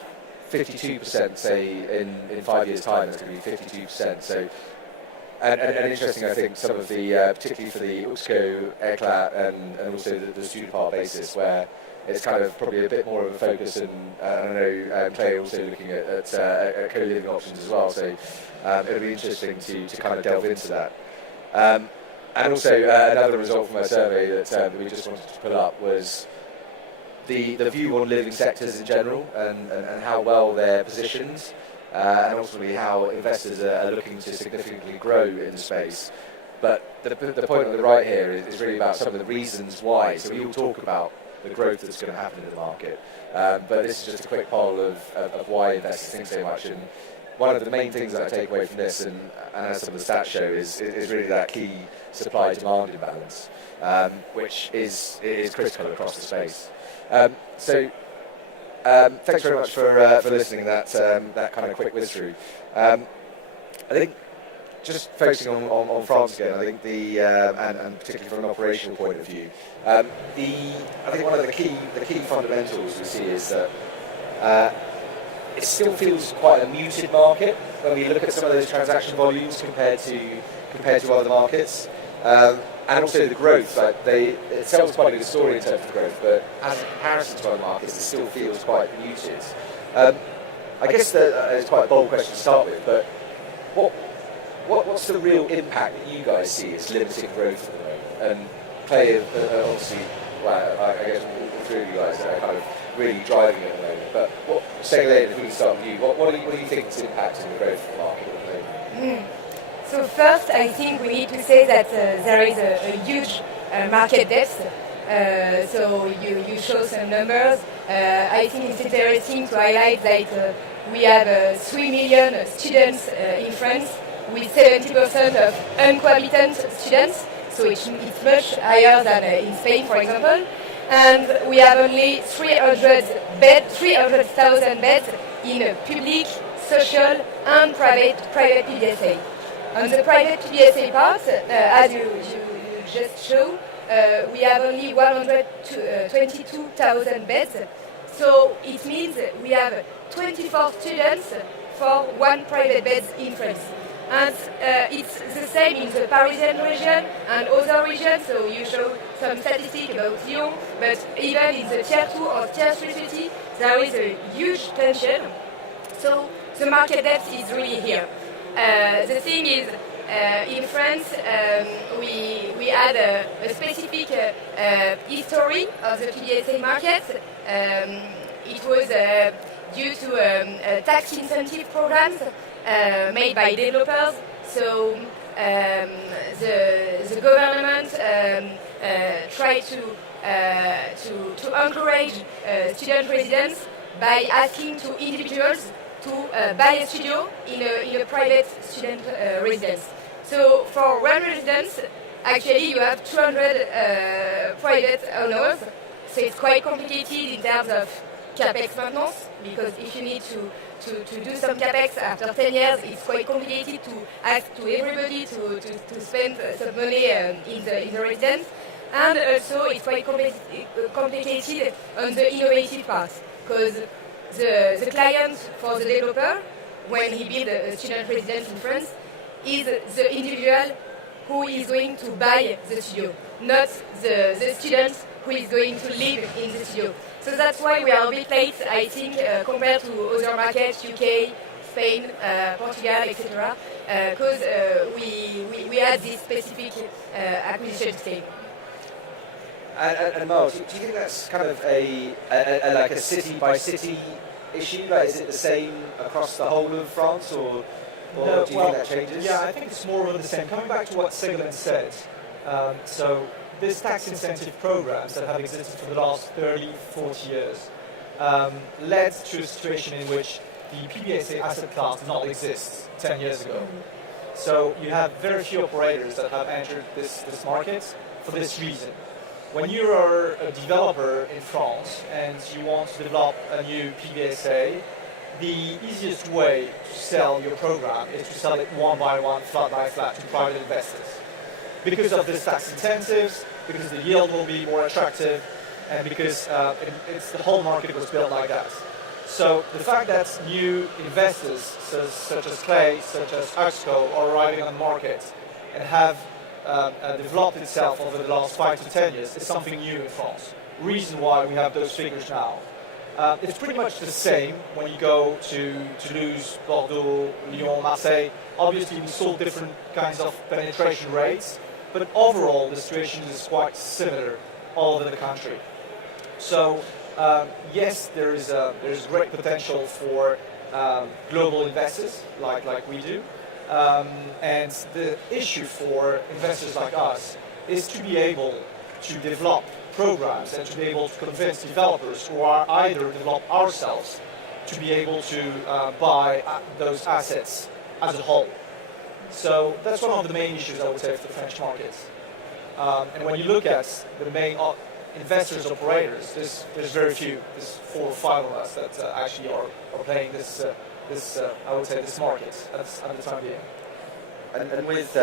52% say in 5 years' time it's going to be 52%. So, and interesting, I think, some of the, particularly for the UXCO, ECLAT, and also the student part basis, where it's kind of probably a bit more of a focus, and I know Clay also looking at co-living options as well, so it'll be interesting to kind of delve into that. And also another result from our survey that we just wanted to pull up was the view on living sectors in general and how well they're positioned, and ultimately how investors are looking to significantly grow in the space. But the point on the right here is really about some of the reasons why. So we all talk about the growth that's going to happen in the market, but this is just a quick poll of why investors think so much. And one of the main things that I take away from this, and as some of the stats show, is really that key supply-demand imbalance, which is critical across the space. So thanks very much for listening. That kind of quick whiz through. I think just focusing on France again, I think and particularly from an operational point of view, I think one of the key fundamentals we see is that it still feels quite a muted market when we look at some of those transaction volumes compared to other markets, and also the growth. Like it tells quite a good story in terms of growth, but as a comparison to other markets, it still feels quite muted. I guess it's quite a bold question to start with, but what's the real impact that you guys see as limiting growth at the moment? And Clay, obviously, well, I guess all three of you guys are kind of really driving it at the moment. But Segele, if we can start with you, what do you think is impacting the growth of the market at the moment? So first, I think we need to say that there is a huge market depth. So you show some numbers. I think it's interesting to highlight that we have 3 million students in France, with 70% of uncohabitant students, so it's much higher than in Spain, for example. And we have only 300,000 beds in public, social, and private PBSA. On the private PBSA part, as you just showed, we have only 122,000 beds. So it means we have 24 students for one private bed in France. And it's the same in the Parisian region and other regions, so you show some statistics about Lyon, but even in the tier 2 or tier 3 city, there is a huge tension. So the market depth is really here. The thing is, in France, we had a specific history of the PBSA market. It was due to tax incentive programs made by developers. So the government tried to encourage student residents by asking to individuals to buy a studio in a private student residence. So for one residence, actually you have 200 private owners. So it's quite complicated in terms of capex maintenance, because if you need to do some capex after 10 years, it's quite complicated to ask to everybody to spend some money in the residence. And also it's quite complicated on the innovative part, because the client for the developer, when he builds a student residence in France, is the individual who is going to buy the studio, not the student who is going to live in the studio. So that's why we are a bit late, I think, compared to other markets, UK, Spain, Portugal, etc. Because we had this specific acquisition stage. And Miles, do you think that's kind of a city by city issue? Like, is it the same across the whole of France, or Or No, do you think that changes? Yeah, I think it's more of the same. Coming back to what Sigurd said, so these tax incentive programs that have existed for the last 30, 40 years led to a situation in which the PBSA asset class did not exist 10 years ago. So you have very few operators that have entered this market for this reason. When you are a developer in France and you want to develop a new PBSA, the easiest way to sell your program is to sell it one by one, flat by flat to private investors. Because of these tax incentives, because the yield will be more attractive, and because the whole market was built like that. So the fact that new investors, such as Clay, such as Axco, are arriving on the market and have developed itself over the last 5 to 10 years is something new in France. Reason why we have those figures now. It's pretty much the same when you go to Toulouse, Bordeaux, Lyon, Marseille. Obviously, we saw different kinds of penetration rates, but overall, the situation is quite similar all over the country. So, yes, there's great potential for global investors like we do. And the issue for investors like us is to be able to develop programs and to be able to convince developers who are either develop ourselves to be able to buy those assets as a whole. So that's one of the main issues, I would say, for the French market. And when you look at the main investors, operators, there's very few. There's 4 or 5 of us that actually are playing this I would say, this market at the time being. And with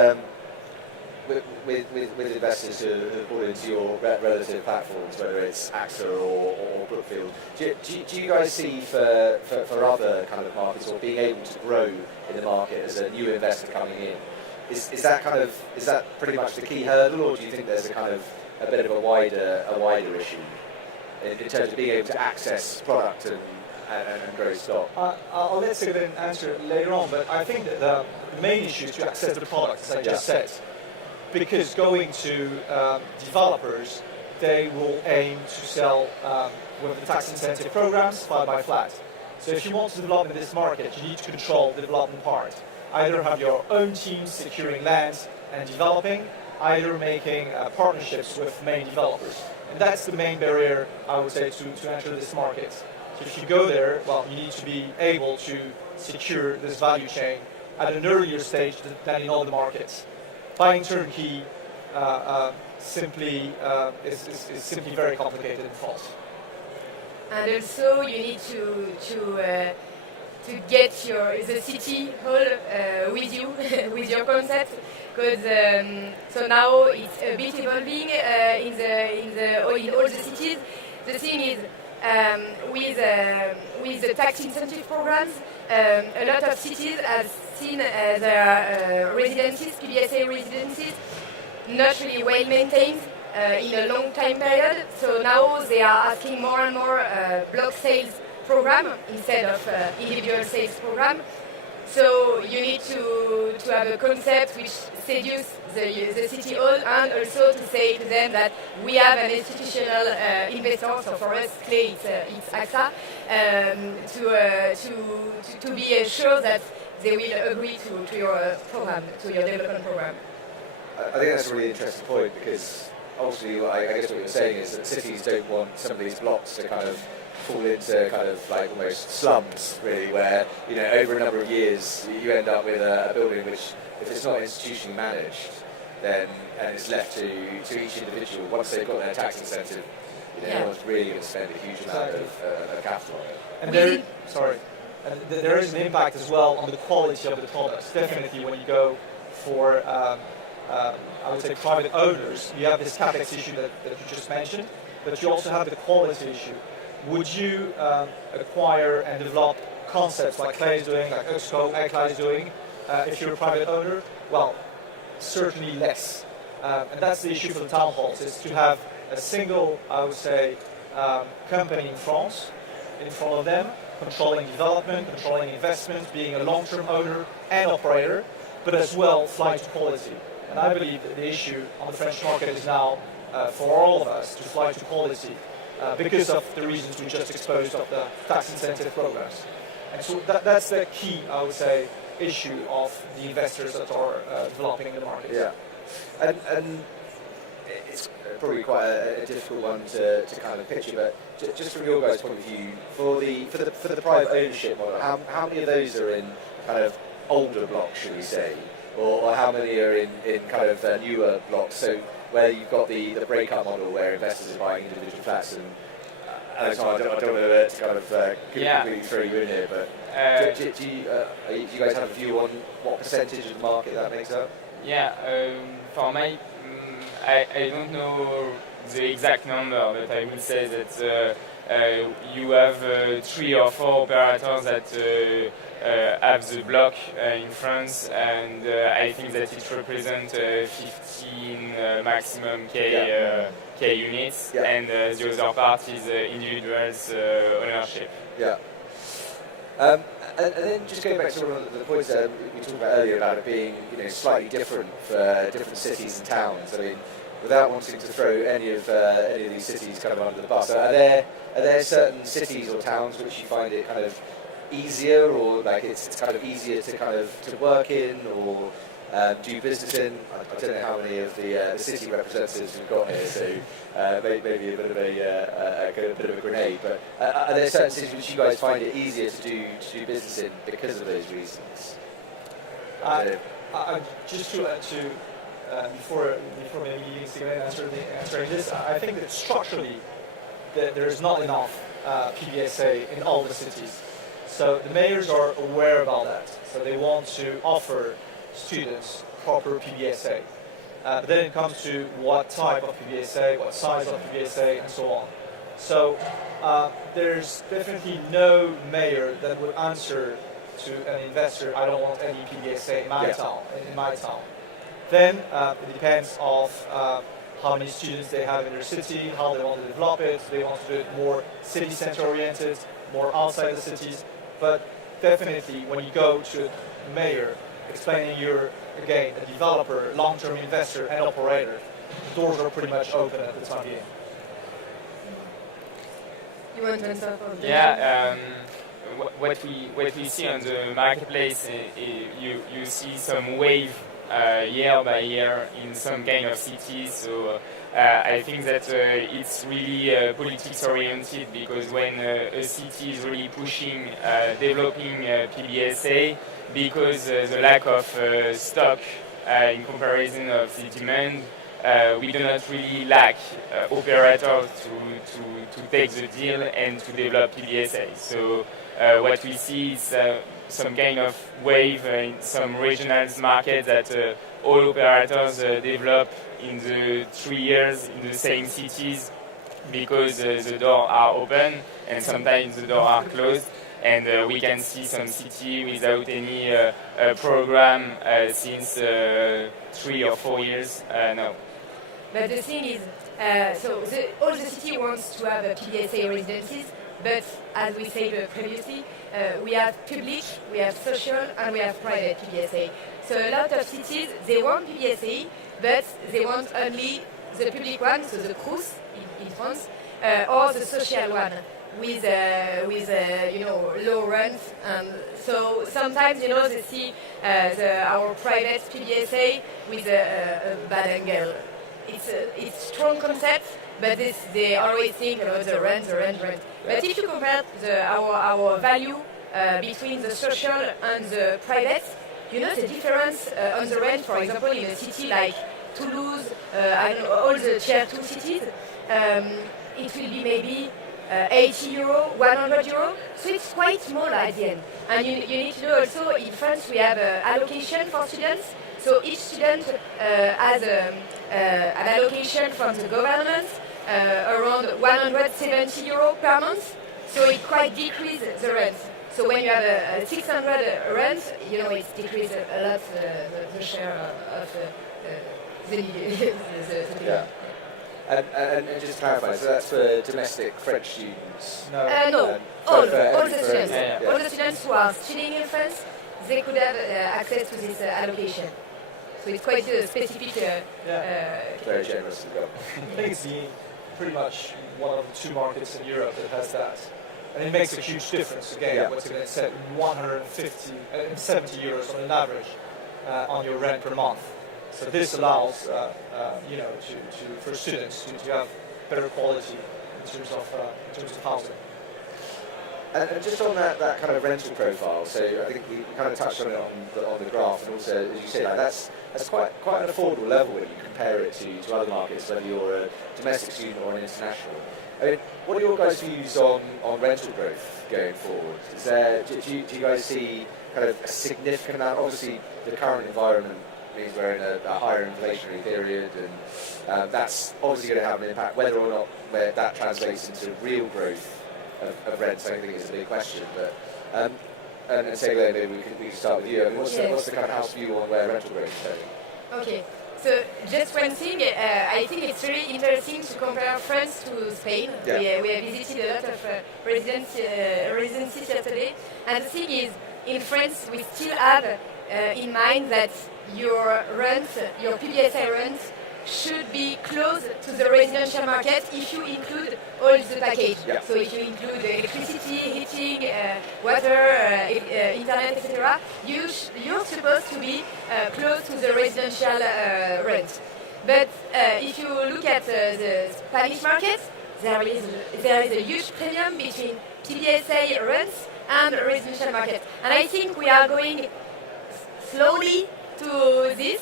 investors who have bought into your relative platforms, whether it's AXA or Brookfield, do you guys see for other kind of markets, or being able to grow in the market as a new investor coming in, is that pretty much the key hurdle, or do you think there's a bit of a wider issue in terms of being able to access product and grow stock? I'll let Sigurd answer it later on, but I think that the main issue is to access the product, as I just said. Because going to developers, they will aim to sell with the tax incentive programs flat by flat. So if you want to develop in this market, you need to control the development part. Either have your own teams securing land and developing, either making partnerships with main developers. And that's the main barrier, I would say, to enter this market. So if you go there, well, you need to be able to secure this value chain at an earlier stage than in other markets. Buying turnkey simply is simply very complicated and false. And also, you need to get the city hall with you, with your concept, because so now it's a bit evolving in all the cities. The thing is, with the tax incentive programs, a lot of cities have seen their residences, PBSA residences, not really well maintained in a long time period. So now they are asking more and more block sales program instead of individual sales program. So you need to have a concept which seduces the city hall, and also to say to them that we have an institutional investor, so for us, Clay, it's AXA, to be sure that they will agree to your program, to your development program. I think that's a really interesting point, because obviously, I guess what you're saying is that cities don't want some of these blocks to kind of fall into kind of like almost slums, really, where, you know, over a number of years you end up with a building which, if it's not institutionally managed, then and it's left to each individual, once they've got their tax incentive, you know, no one's really going to spend a huge amount of capital on it. And there is an impact as well on the quality of the products. Definitely, when you go for I would say private owners, you have this capex issue that you just mentioned, but you also have the quality issue. Would you acquire and develop concepts like Clay is doing, like Axco, AXA is doing, if you're a private owner? Well, certainly less. And that's the issue for the town halls, is to have a single, I would say, company in France, in front of them, controlling development, controlling investment, being a long-term owner and operator, but as well fly to quality. And I believe that the issue on the French market is now, for all of us, to fly to quality. Because of the reasons we just exposed of the tax incentive programs. And so that's the key, I would say, issue of the investors that are developing in the market. Yeah, and it's probably quite a difficult one to kind of picture, but just from your guys' point of view, for the private ownership model, how many of those are in kind of older blocks, should we say, or how many are in kind of newer blocks? So where you've got the breakup model where investors are buying individual flats and. I don't want to kind of completely throw you in here, but do you guys have a view on what percentage of the market that makes up? Yeah, for my, I don't know the exact number, but I will say that you have 3 or 4 operators that have the block in France, and I think that it represents 15 maximum K units, and the other part is individuals ownership. Yeah. And then just going back to one of the points that we talked about earlier about it being slightly different for different cities and towns. I mean, without wanting to throw any of these cities kind of under the bus, are there certain cities or towns which you find it kind of easier, or like it's kind of easier to work in or do business in? I don't know how many of the city representatives we've got here, so maybe a bit of a grenade. But are there certain cities which you guys find it easier to do business in because of those reasons? Just to before maybe answering this, I think that structurally there is not enough PBSA in all the cities. So the mayors are aware about that. So they want to offer students proper PBSA. But then it comes to what type of PBSA, what size of PBSA, and so on. So there's definitely no mayor that would answer to an investor, I don't want any PBSA in my town. Then it depends of how many students they have in their city, how they want to develop it. They want to do it more city center oriented, more outside the cities. But definitely when you go to a mayor explaining you're, again, a developer, long-term investor and operator, the doors are pretty much open at the time being. You want to answer for this? Yeah, what we see on the marketplace, you see some wave year by year in some kind of cities. So I think that it's really politics oriented, because when a city is really pushing developing PBSA, because the lack of stock in comparison of the demand, we do not really lack operators to take the deal and to develop PBSA. So what we see is some kind of wave in some regional markets that all operators develop in the 3 years in the same cities, because the doors are open and sometimes the doors are closed. And we can see some city without any program since 3 or 4 years now. But the thing is, all the city wants to have PBSA residencies, but as we said previously, we have public, we have social, and we have private PBSA. So a lot of cities, they want PBSA, but they want only the public one, so the Crous in France, or the social one with low rents. And so sometimes they see our private PBSA with a bad angle. It's strong concept, but they always think about the rent. But if you compare our value between the social and the private, the difference on the rent, for example, in a city like Toulouse and all the tier 2 cities, it will be maybe €80, €100, so it's quite small at the end. And you need to know also, in France we have allocation for students, so each student has an allocation from the government around €170 per month, so it quite decreases the rent. So when you have a 600 rent, it's decreased a lot the share of the yeah. And just to clarify, so that's for domestic French students? No, all the students. Yeah. All the students who are studying in France, they could have access to this allocation. So it's quite a specific... very generous. I think it's pretty much one of the 2 markets in Europe that has that. And it makes a huge difference. Again, what's going to set 170 euros on an average on your rent per month. So this allows, for students to have better quality in terms of housing. And just on that kind of rental profile, so I think we kind of touched on it on the graph, and also, as you say, that's quite an affordable level when you compare it to other markets, whether you're a domestic student or an international. I mean, what are your guys' views on rental growth going forward? Do you guys see kind of a significant amount? Obviously, the current environment means we're in a higher inflationary period, and that's obviously going to have an impact. Whether or not that translates into real growth of rents, I think is a big question. But and Segle, maybe we can start with you. I mean, what's the kind of house view on where rental growth is going? Okay, so just one thing, I think it's really interesting to compare France to Spain. Yeah. We have visited a lot of residencies yesterday, and the thing is, in France we still have in mind that your rent, your PBSA rent, should be close to the residential market if you include all the package. Yeah. So if you include electricity, heating, water, internet, etc., you're supposed to be close to the residential rent. But if you look at the Spanish market, there is a huge premium between PBSA rents and residential market. And I think we are going slowly to this.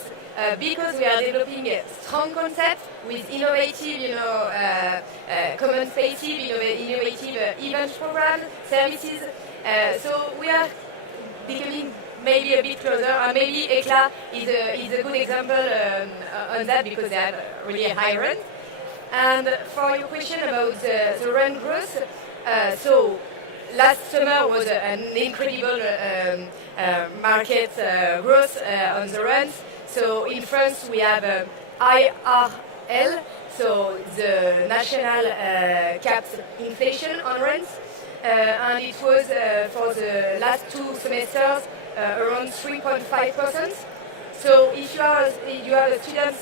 Because we are developing a strong concept with innovative, common spaces, innovative event programs, services. So we are becoming maybe a bit closer, and maybe ECLA is a good example on that because they have really a high rent. And for your question about the rent growth, so last summer was an incredible market growth on the rents. So in France we have IRL, so the national capped inflation on rents, and it was for the last 2 semesters around 3.5%. So if you are a student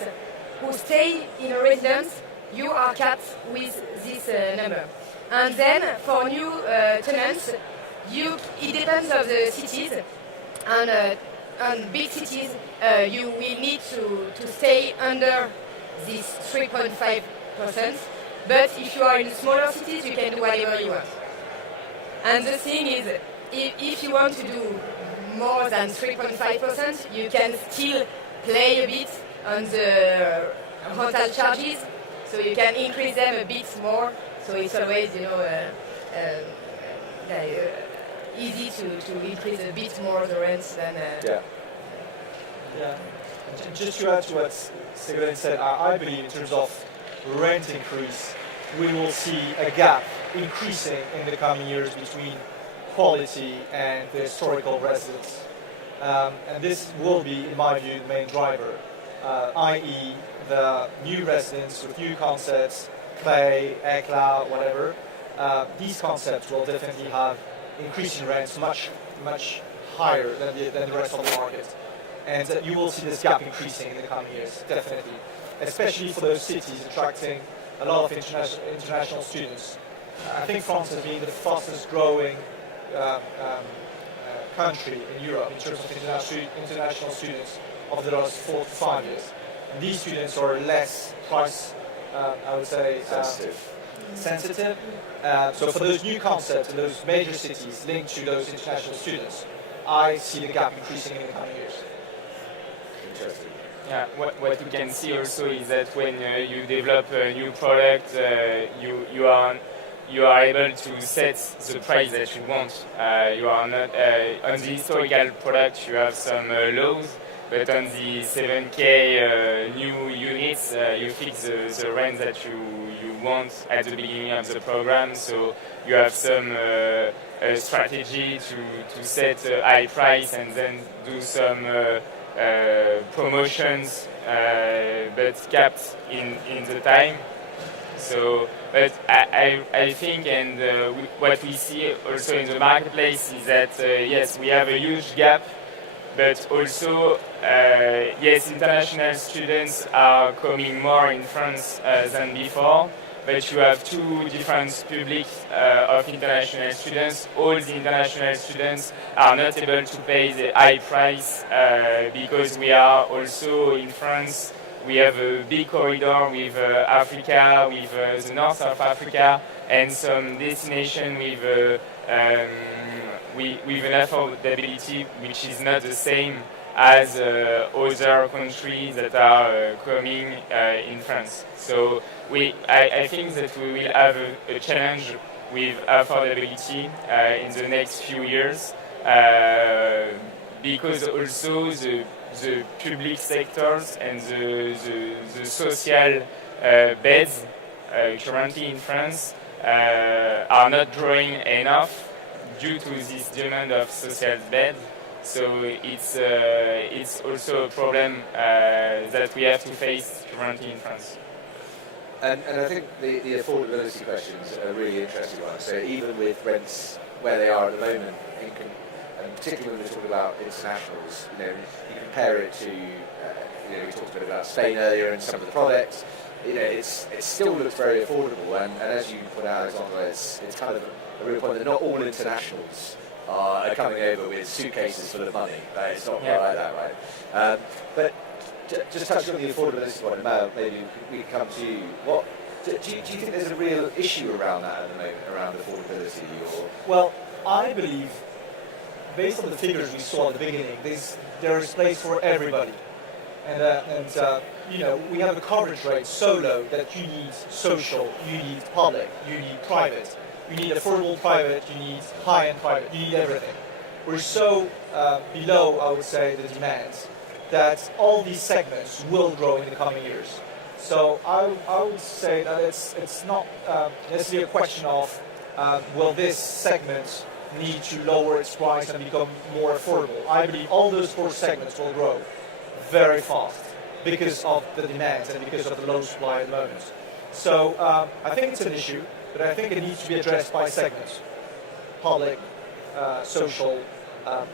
who stay in a residence, you are capped with this number. And then for new tenants, it depends on the cities, and big cities, you will need to stay under this 3.5%. But if you are in smaller cities, you can do whatever you want. And the thing is, if you want to do more than 3.5%, you can still play a bit on the rental charges, so you can increase them a bit more. So it's always, easy to increase a bit more the rents than... Yeah. Just to add to what Segle said, I believe in terms of rent increase, we will see a gap increasing in the coming years between quality and the historical residents. And this will be, in my view, the main driver, i.e. the new residents with new concepts, Play, ECLA, whatever. These concepts will definitely have increasing rents much higher than the rest of the market. And you will see this gap increasing in the coming years, definitely. Especially for those cities attracting a lot of international students. I think France has been the fastest growing country in Europe in terms of international students over the last 4 to 5 years. And these students are less price, I would say, sensitive. So for those new concepts in those major cities linked to those international students, I see the gap increasing in the coming years. Interesting. Yeah, what you can see also is that when you develop a new product, you are able to set the price that you want. You are not on the historical product. You have some laws, but on the 7K new units, you fix the rent that you want at the beginning of the program. So you have some strategy to set a high price and then do some promotions, but capped in the time. So, but I think, and what we see also in the marketplace is that yes, we have a huge gap, but also yes, international students are coming more in France than before. but you have two different publics of international students. All the international students are not able to pay the high price because we are also in France. We have a big corridor with Africa, with the north of Africa, and some destination with an affordability which is not the same as other countries that are coming in France. So I think that we will have a challenge with affordability in the next few years because also the public sectors and the social beds currently in France are not growing enough due to this demand of social beds. So it's also a problem that we have to face currently in France. And I think the affordability question is a really interesting one. So even with rents where they are at the moment, and particularly when we're talking about internationals, you compare it to, we talked a bit about Spain earlier and some of the products. It still looks very affordable, and as you put out, Alexandra, it's kind of a real point that not all internationals are coming over with suitcases full of money. It's not quite like that, right? But just touching on the affordability point, Mal, maybe we can come to you. Do you think there's a real issue around that at the moment, around affordability? Well, I believe, based on the figures we saw at the beginning, there is place for everybody. And we have a coverage rate so low that you need social, you need public, you need private. You need affordable private, you need high-end private, you need everything. We're so below, I would say, the demand that all these segments will grow in the coming years. So I would say that it's not necessarily a question of will this segment need to lower its price and become more affordable. I believe all those four segments will grow very fast because of the demand and because of the low supply at the moment. So I think it's an issue, but I think it needs to be addressed by segments. Public, social,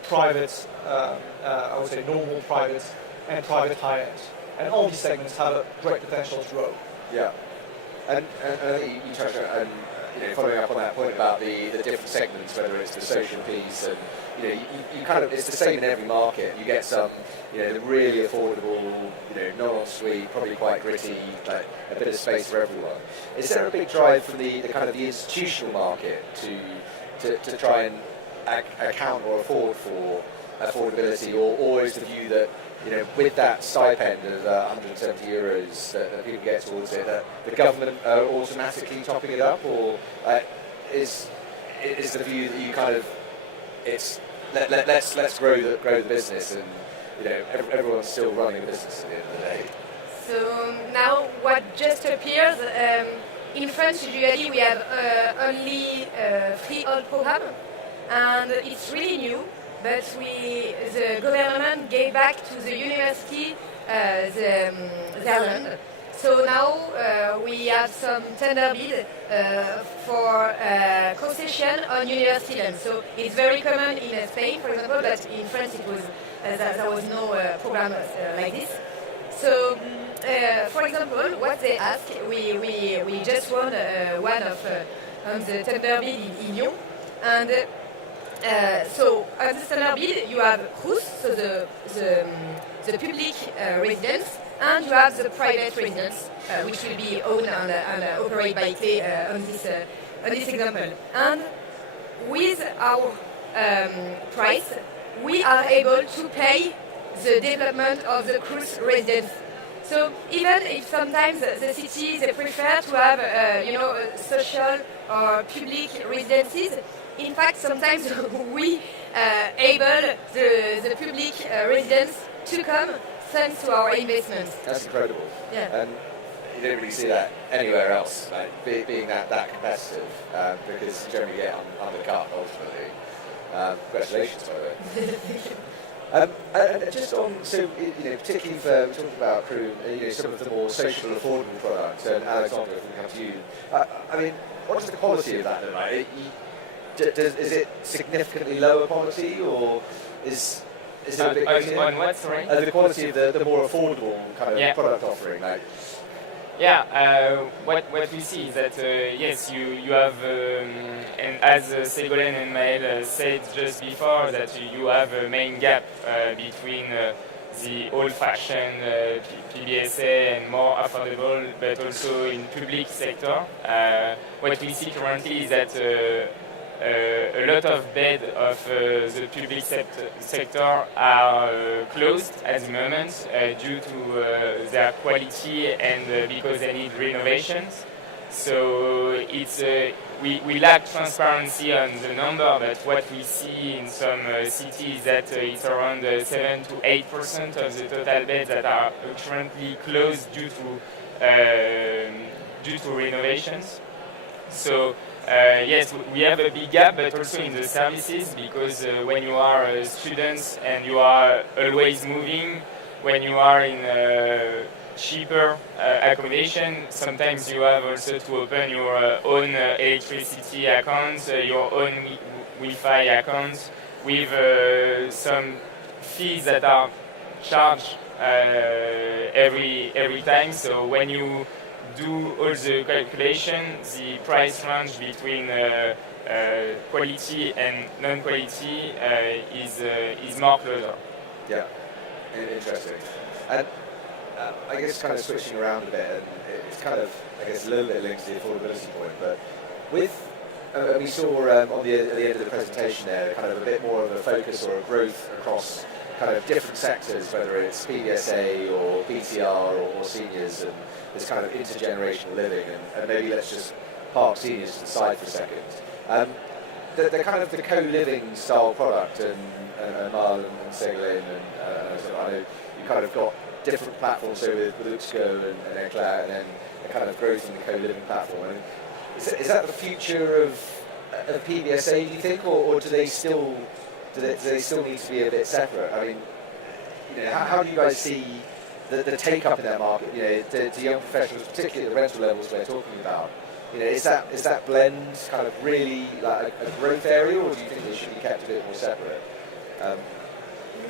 private, I would say normal private, and private high-end. And all these segments have a great potential to grow. Yeah. And I think you touched on, following up on that point about the different segments, whether it's the social piece, and you kind of, it's the same in every market. You get some, the really affordable, non-ensuite, probably quite gritty, like a bit of space for everyone. Is there a big drive from the kind of the institutional market to try and account or afford for affordability, or is the view that with that stipend of 170 euros that people get towards it, that the government are automatically topping it up, or is the view that you kind of let's grow the business, and everyone's still running a business at the end of the day? So now what just appears in France, usually we have only free old program, and it's really new. But the government gave back to the university their land. So now we have some tender bid for concession on university land. So it's very common in Spain, for example, but in France it was there was no program like this. So, for example, what they ask, we just won one of the tender bid in Lyon, and. So at the standard bid, you have Crous, so the public residence, and you have the private residence, which will be owned and operated by Clay on this example. And with our price, we are able to pay the development of the Crous residence. So even if sometimes the cities they prefer to have social or public residences, in fact, sometimes we able the public residents to come thanks to our investments. That's incredible. Yeah. And you don't really see that anywhere else, like, being that competitive, because you generally get undercut ultimately. Congratulations, by the way. And just on, so particularly for we're talking about crew, some of the more social, affordable products. And Alexandra, if we come to you, I mean, what's the quality of that? Like, is it significantly lower quality, or is it a bit? On what, sorry? The quality of the more affordable kind of product offering, like. What we see is that yes, you have, and as Ségolène and Maël said just before, that you have a main gap between the old-fashioned PBSA and more affordable, but also in public sector. What we see currently is that a lot of beds of the public sector are closed at the moment due to their quality and because they need renovations. So it's we lack transparency on the number, but what we see in some cities is that it's around 7 to 8% of the total beds that are currently closed due to renovations. So yes, we have a big gap, but also in the services, because when you are students and you are always moving, when you are in cheaper accommodation, sometimes you have also to open your own electricity accounts, your own Wi-Fi accounts, with some fees that are charged every time. So when you do all the calculation, the price range between quality and non-quality is more closer. Yeah, interesting. And I guess kind of switching around a bit, and it's kind of, I guess, a little bit linked to the affordability point, but with, we saw at the end of the presentation there, kind of a bit more of a focus or a growth across kind of different sectors, whether it's PBSA or BTR or seniors, and this kind of intergenerational living, and maybe let's just park seniors to the side for a second. The kind of the co-living style product, and Mal and Ségolène, and I know you kind of got different platforms, so with Luxco and Eclat, and then a kind of growth in the co-living platform. I mean, is that the future of PBSA, do you think, or do they still need to be a bit separate? I mean, how do you guys see the take-up in that market? The young professionals, particularly the rental levels we're talking about. Is that blend kind of really like a growth area, or do you think they should be kept a bit more separate?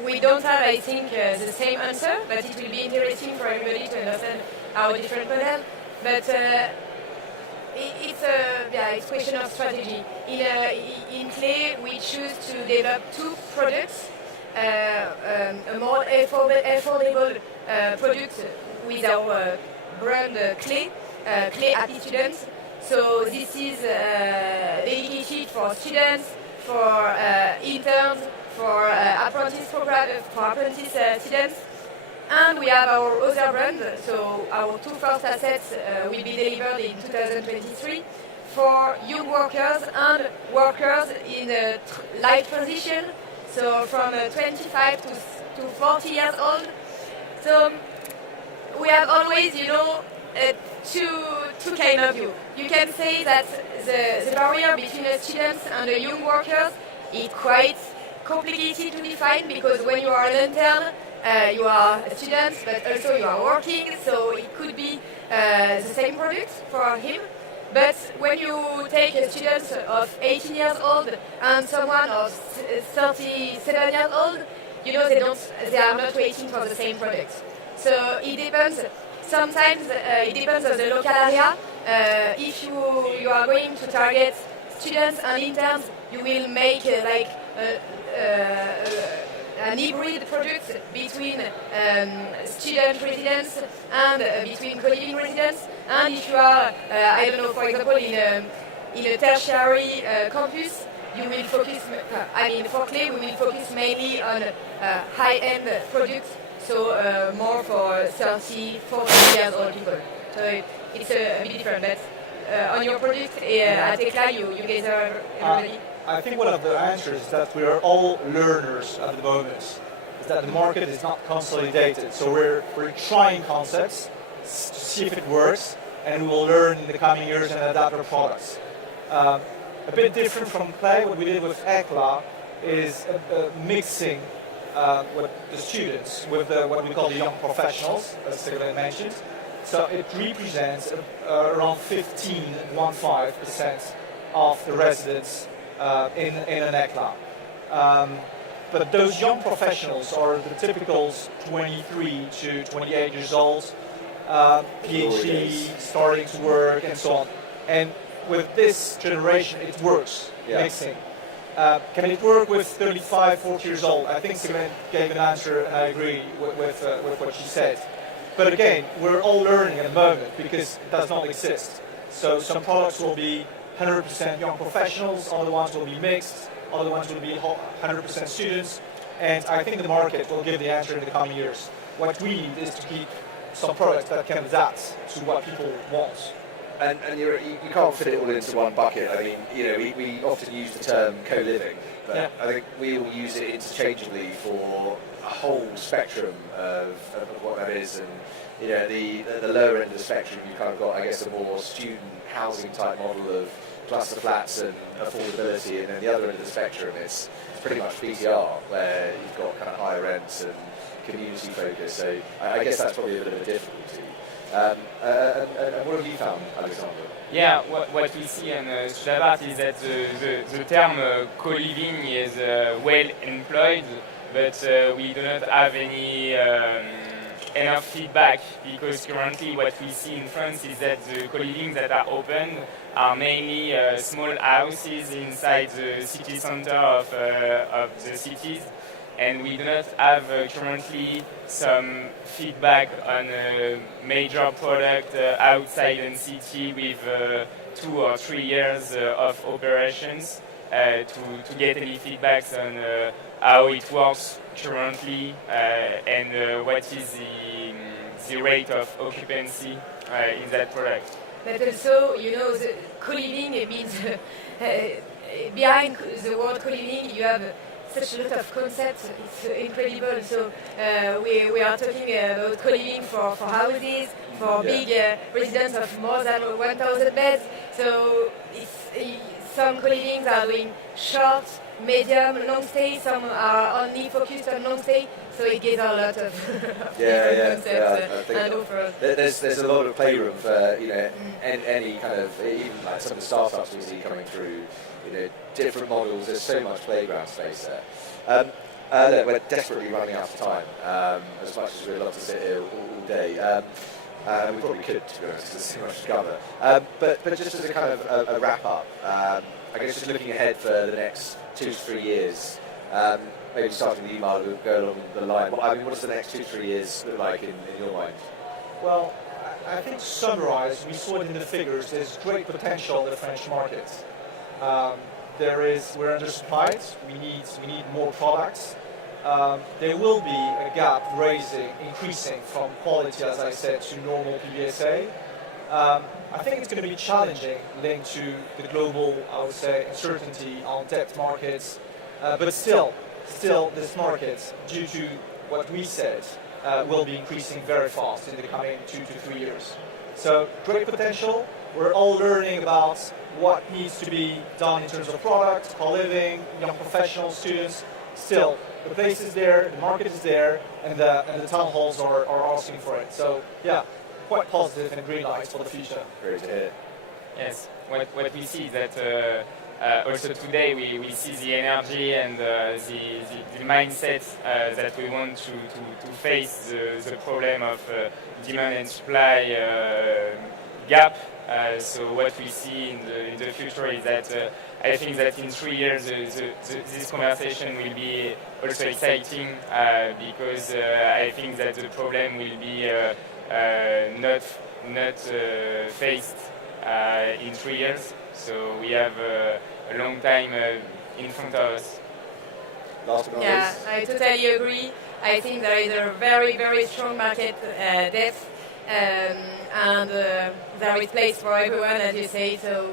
We don't have, I think, the same answer, but it will be interesting for everybody to understand our different model. But it's a question of strategy. In Clay, we choose to develop two products, a more affordable product with our brand Clay Happy Students. So this is dedicated for students, for interns, for apprentice students, and we have our other brand. So our two first assets will be delivered in 2023 for young workers and workers in life transition. So from 25 to 40 years old. So we have always, two kind of view. You can say that the barrier between the students and the young workers is quite complicated to define, because when you are an intern, you are a student, but also you are working, so it could be the same product for him. But when you take a student of 18 years old and someone of 37 years old, they are not waiting for the same product. So it depends. Sometimes it depends on the local area. If you are going to target students and interns, you will make an hybrid product between student residents and between co-living residents. And if you are, for example, in a tertiary campus, you will focus, for Clay, we will focus mainly on high-end products, so more for 30, 40 years old people. So it's a bit different, but on your product at Eclat, you guys are everybody. I think one of the answers is that we are all learners at the moment, is that the market is not consolidated. So we're trying concepts to see if it works, and we will learn in the coming years and adapt our products. A bit different from Clay, what we did with Eclat is mixing with the students with what we call the young professionals, as Ségolène mentioned. So it represents around 15% of the residents in an Eclat. But those young professionals are the typical 23 to 28 years old. PhD starting to work and so on. And with this generation, it works, mixing. Can it work with 35, 40 years old? I think Simone gave an answer, and I agree with what she said. But again, we're all learning at the moment because it does not exist. So some products will be 100% young professionals, other ones will be mixed, other ones will be 100% students, and I think the market will give the answer in the coming years. What we need is to keep some products that can adapt to what people want. And you can't fit it all into one bucket. I mean, we often use the term co-living, but I think we all use it interchangeably for a whole spectrum of what that is. And the lower end of the spectrum, you've kind of got, I guess, a more student housing type model of cluster flats and affordability, and then the other end of the spectrum is pretty much BTR, where you've got kind of higher rents and community focus. So I guess that's probably a bit of a difficulty. And what have you found, Alexander? Yeah, what we see in Studapart is that the term co-living is well employed, but we do not have any enough feedback, because currently what we see in France is that the co-living that are open are mainly small houses inside the city center of the cities. And we do not have currently some feedback on a major product outside the city with 2 or 3 years of operations to get any feedbacks on how it works currently and what is the rate of occupancy in that product. But also, the co-living means behind the word co-living you have such a lot of concepts. It's incredible. So we are talking about co-living for houses, for big residents of more than 1,000 beds. So some co-livings are doing short, medium, long stay. Some are only focused on long stay. So it gives a lot of concepts and offers. There's a lot of playroom for any kind of, even like some of the startups we see coming through. Different models. There's so much playground space there. Look, we're desperately running out of time. As much as we'd love to sit here all day, we probably could, to be honest, because there's so much to cover. But just as a kind of a wrap up, I guess just looking ahead for the next 2 to 3 years. Maybe starting with you, Mark, we'll go along the line. What does the next 2 to 3 years look like in your mind? Well, I think to summarize, we saw it in the figures. There's great potential in the French market. We're undersupplied. We need more products. There will be a gap increasing from quality, as I said, to normal PBSA. I think it's going to be challenging linked to the global, I would say, uncertainty on debt markets. But still, this market, due to what we said, will be increasing very fast in the coming 2 to 3 years. So great potential. We're all learning about what needs to be done in terms of product, co-living, young professionals, students. Still, the place is there, the market is there, and the town halls are asking for it. So yeah, quite positive and green lights for the future. Great to hear. Yes, what we see is that also today we see the energy and the mindset that we want to face the problem of demand and supply gap. So what we see in the future is that I think that in 3 years this conversation will be also exciting because I think that the problem will be not faced in 3 years. So we have a long time in front of us. Yeah, I totally agree. I think there is a very, very strong market depth. And there is place for everyone, as you say. So,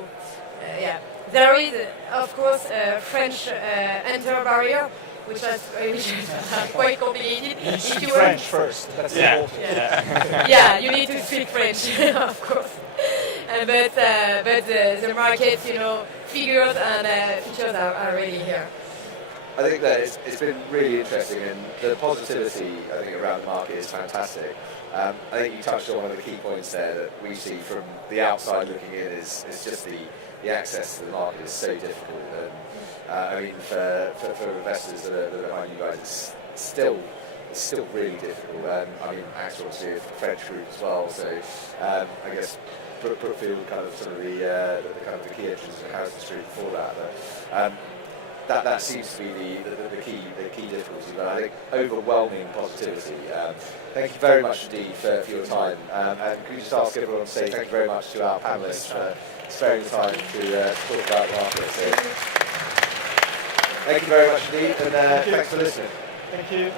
there is, of course, a French enter barrier, which is quite complicated. You speak French first. That's important. Yeah, you need to speak French, of course. But the market, figures and features are really here. I think that it's been really interesting, and the positivity I think around the market is fantastic. I think you touched on one of the key points there that we see from the outside looking in is just the access to the market is so difficult. And I mean, for investors that are behind you guys, it's still it's still really difficult. I mean, Axel obviously a French group as well, so I guess Brookfield kind of some of the kind of the key entries in Harrison Street before that. But that seems to be the key difficulty. But I think overwhelming positivity. Thank you very much indeed for your time. And could you just ask everyone to say thank you very much to our panellists for sparing the time to talk about the market. So, thank you very much indeed, and thanks for listening. Thank you.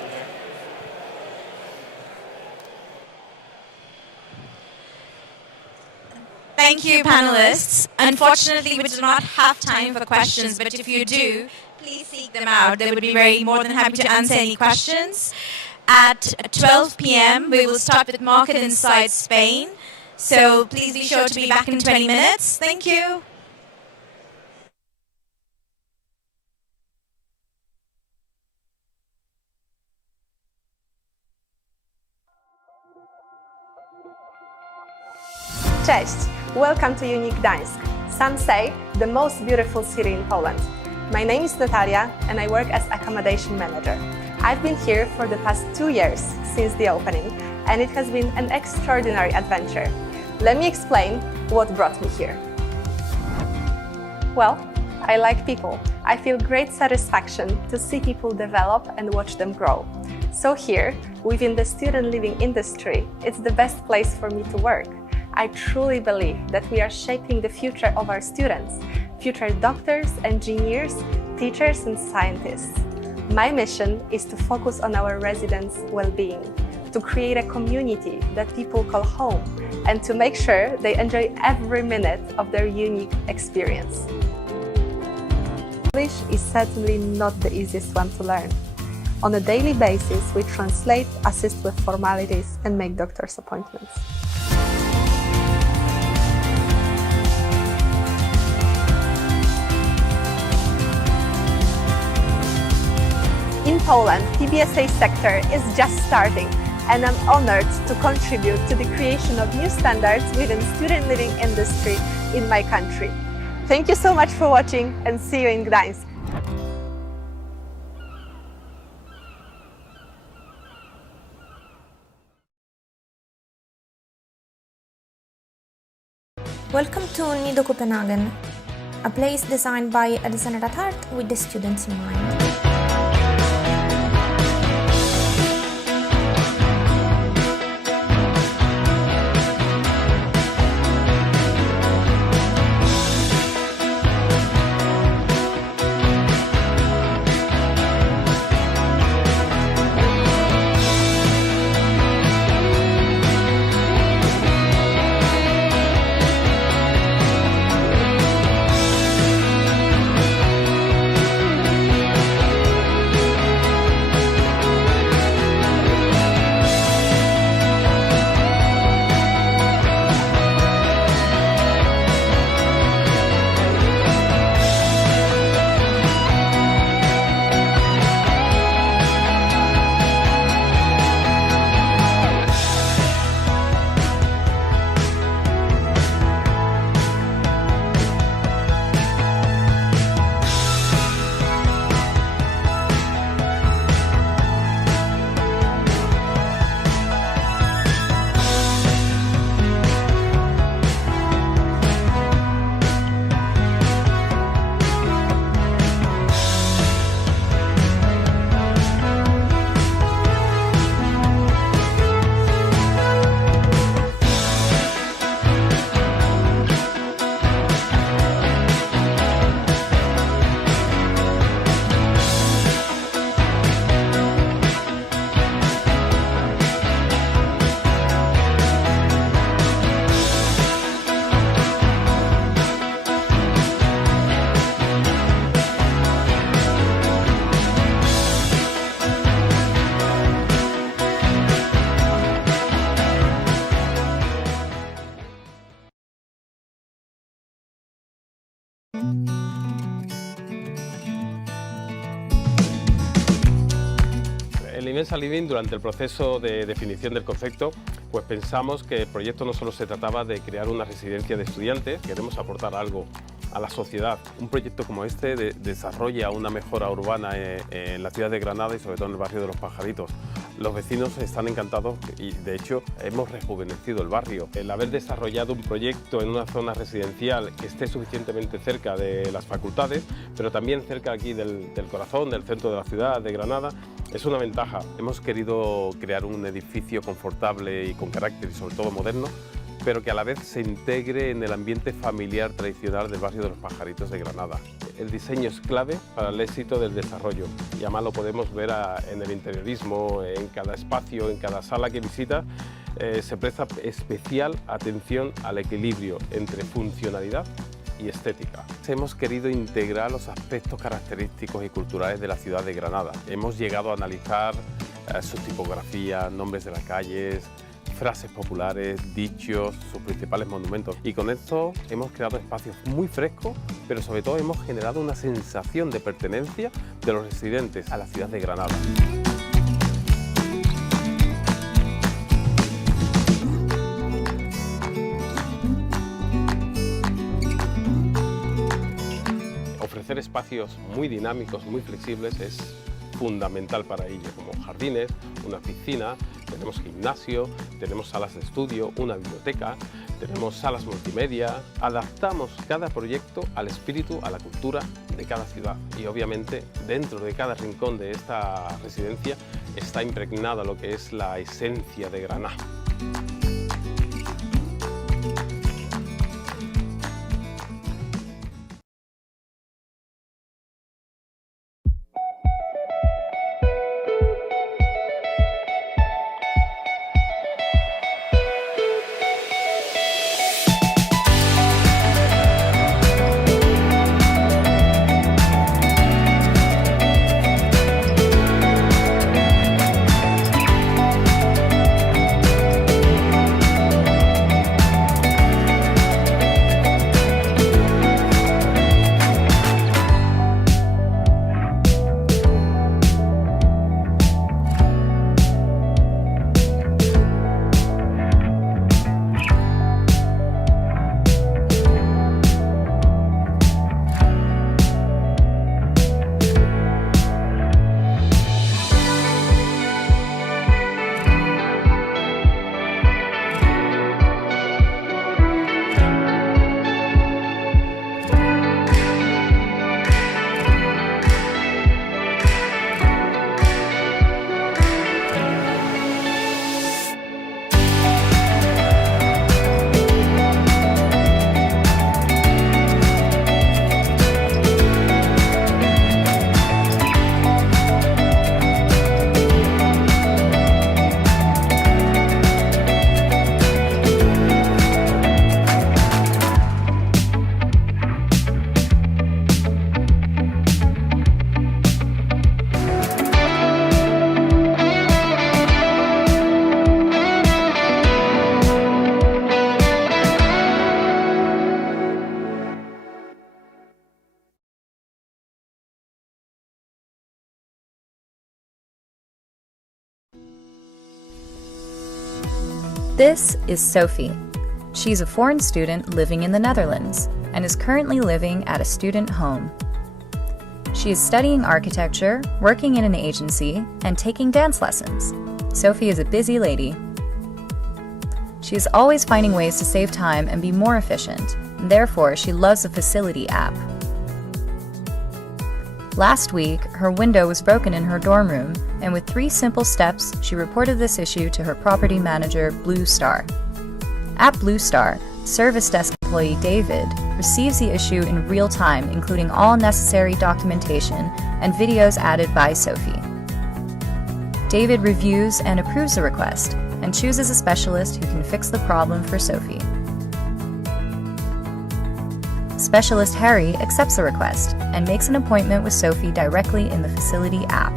Thank you, panelists. Unfortunately, we do not have time for questions, but if you do, please seek them out. They would be more than happy to answer any questions. At 12 p.m., we will start with Market Insights Spain. So please be sure to be back in 20 minutes. Thank you. Cześć! Welcome to Unique Gdańsk. Some say the most beautiful city in Poland. My name is Natalia and I work as accommodation manager. I've been here for the past 2 years since the opening and it has been an extraordinary adventure. Let me explain what brought me here. Well, I like people. I feel great satisfaction to see people develop and watch them grow. So here, within the student living industry, it's the best place for me to work. I truly believe that we are shaping the future of our students, future doctors, engineers, teachers and scientists. My mission is to focus on our residents' well-being, to create a community that people call home, and to make sure they enjoy every minute of their unique experience. English is certainly not the easiest one to learn. On a daily basis, we translate, assist with formalities, and make doctor's appointments. In Poland, PBSA sector is just starting, and I'm honored to contribute to the creation of new standards within student living industry in my country. Thank you so much for watching and see you in Gdańsk. Welcome to Nido Copenhagen, a place designed by a designer at heart with the students in mind. En la Inmensa Living, durante el proceso de definición del concepto, pues pensamos que el proyecto no solo se trataba de crear una residencia de estudiantes, queremos aportar algo a la sociedad. Un proyecto como este desarrolla una mejora urbana en la ciudad de Granada y sobre todo en el barrio de Los Pajaritos. Los vecinos están encantados y de hecho hemos rejuvenecido el barrio. El haber desarrollado un proyecto en una zona residencial que esté suficientemente cerca de las facultades, pero también cerca aquí del corazón, del centro de la ciudad de Granada, es una ventaja. Hemos querido crear un edificio confortable y con carácter y sobre todo moderno, pero que a la vez se integre en el ambiente familiar tradicional del barrio de Los Pajaritos de Granada. El diseño es clave para el éxito del desarrollo y además lo podemos ver en el interiorismo, en cada espacio, en cada sala que visita. Se presta especial atención al equilibrio entre funcionalidad y estética. Hemos querido integrar los aspectos característicos y culturales de la ciudad de Granada. Hemos llegado a analizar su tipografía, nombres de las calles, frases populares, dichos, sus principales monumentos. Y con esto hemos creado espacios muy frescos, pero sobre todo hemos generado una sensación de pertenencia de los residentes a la ciudad de Granada. Ofrecer espacios muy dinámicos, muy flexibles es fundamental para ello, como jardines, una piscina, tenemos gimnasio, tenemos salas de estudio, una biblioteca, tenemos salas multimedia. Adaptamos cada proyecto al espíritu, a la cultura de cada ciudad y obviamente dentro de cada rincón de esta residencia está impregnada lo que es la esencia de Granada. This is Sophie. She's a foreign student living in the Netherlands and is currently living at a student home. She is studying architecture, working in an agency, and taking dance lessons. Sophie is a busy lady. She is always finding ways to save time and be more efficient, and therefore she loves the Facility app. Last week, her window was broken in her dorm room, and with 3 simple steps, she reported this issue to her property manager, Blue Star. At Blue Star, service desk employee David receives the issue in real time, including all necessary documentation and videos added by Sophie. David reviews and approves the request and chooses a specialist who can fix the problem for Sophie. Specialist Harry accepts the request and makes an appointment with Sophie directly in the Facility app.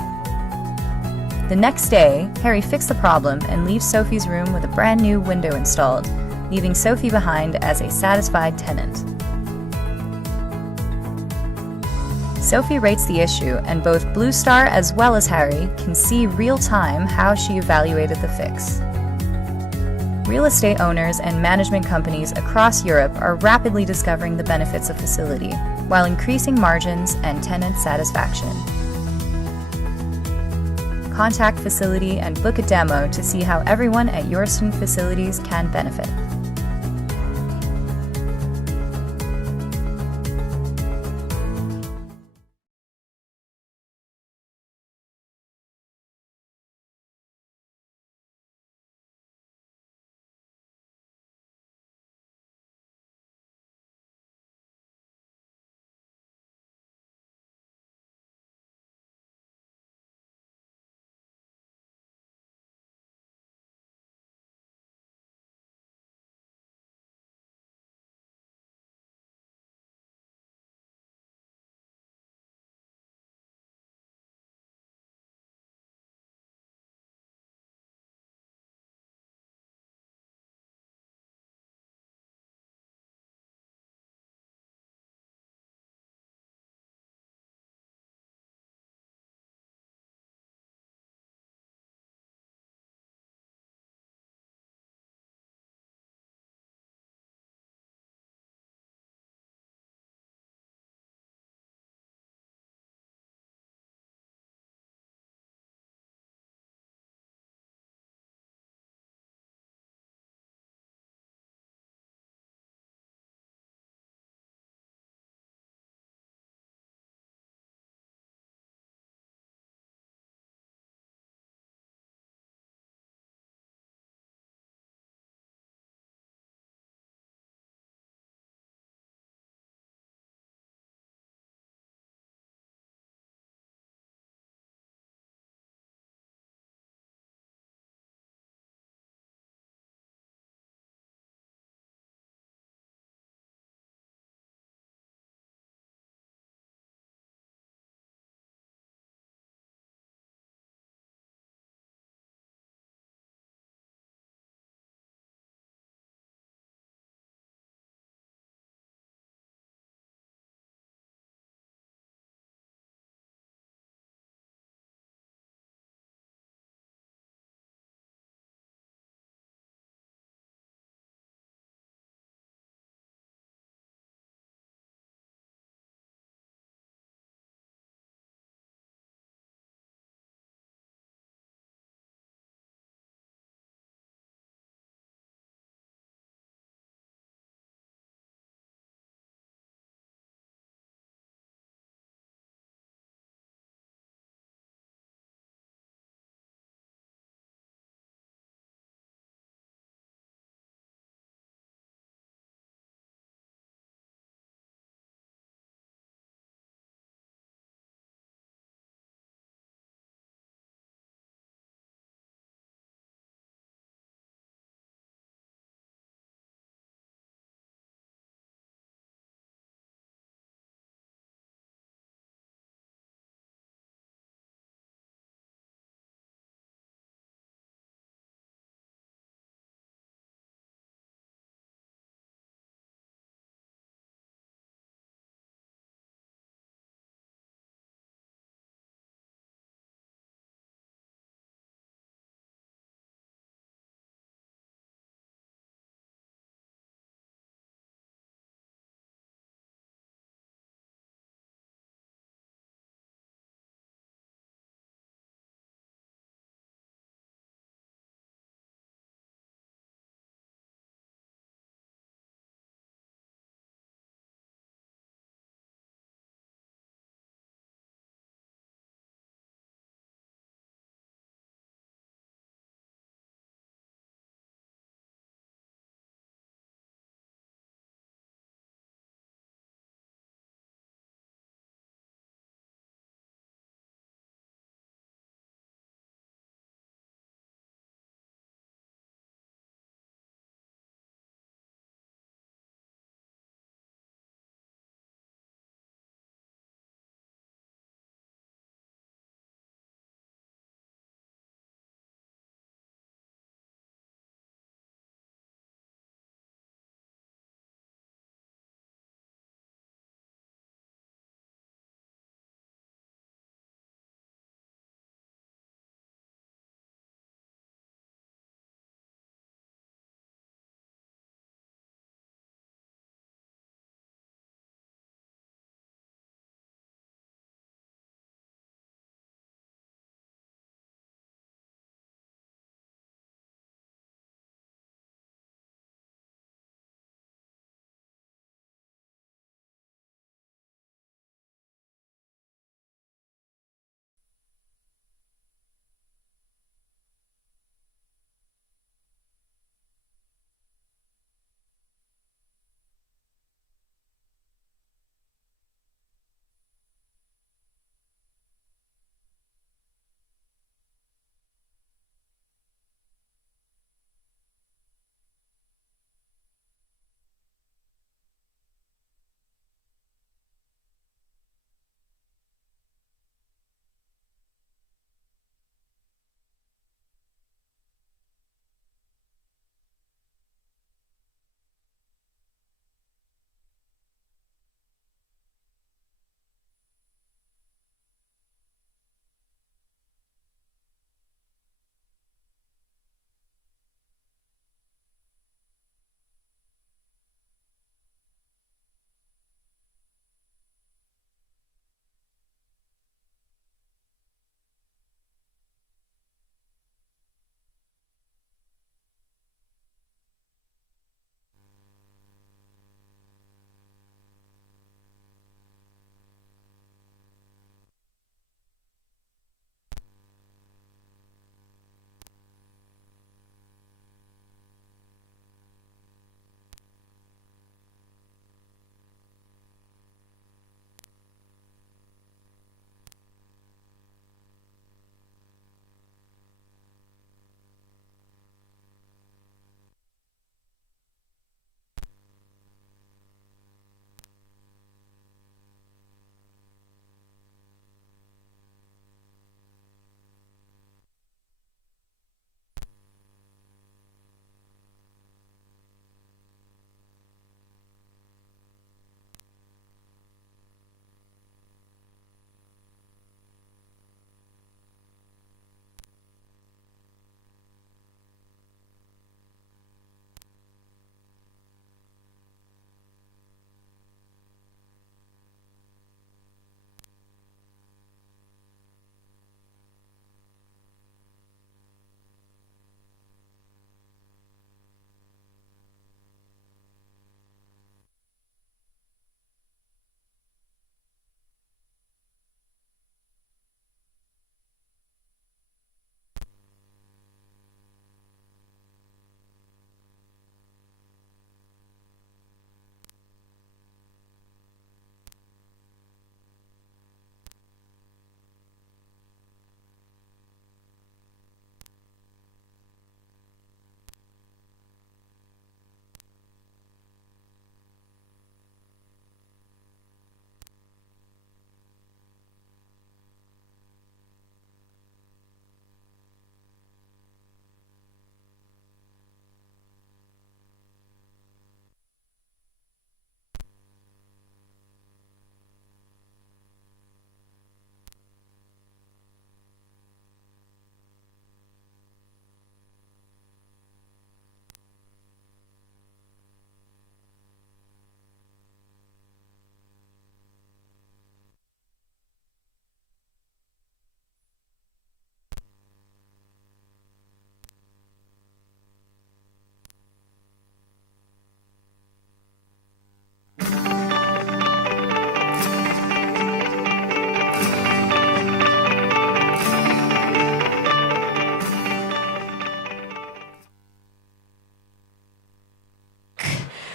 The next day, Harry fixed the problem and leaves Sophie's room with a brand new window installed, leaving Sophie behind as a satisfied tenant. Sophie rates the issue, and both Blue Star as well as Harry can see real-time how she evaluated the fix. Real estate owners and management companies across Europe are rapidly discovering the benefits of facility, while increasing margins and tenant satisfaction. Contact Facility and book a demo to see how everyone at your student facilities can benefit.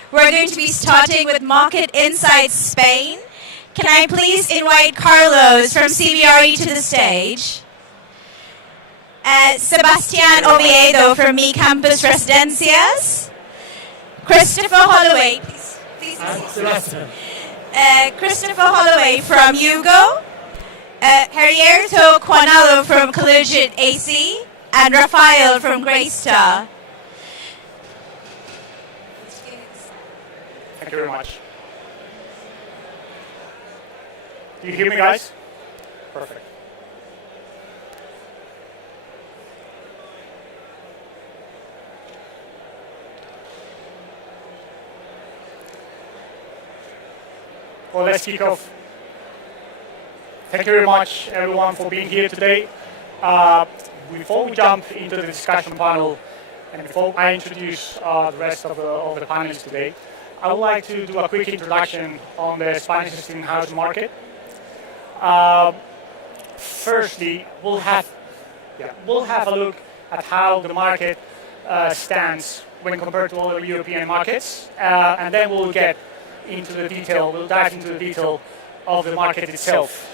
We're going to be starting with Market Insights Spain. Can I please invite Carlos from CBRE to the stage? Sebastian Oviedo from Mi Campus Residencias. Christopher Holloway, please. Christopher Holloway from Hugo. Herierto Quanalo from Collegiate AC. And Rafael from Greystar. Thank you very much. Do you hear me, guys? Perfect. Well, let's kick off. Thank you very much, everyone, for being here today. Before we jump into the discussion panel, and before I introduce the rest of the panelists today, I would like to do a quick introduction on the Spanish student housing market. Firstly, we'll have a look at how the market stands when compared to other European markets, and then we'll get into the detail. We'll dive into the detail of the market itself.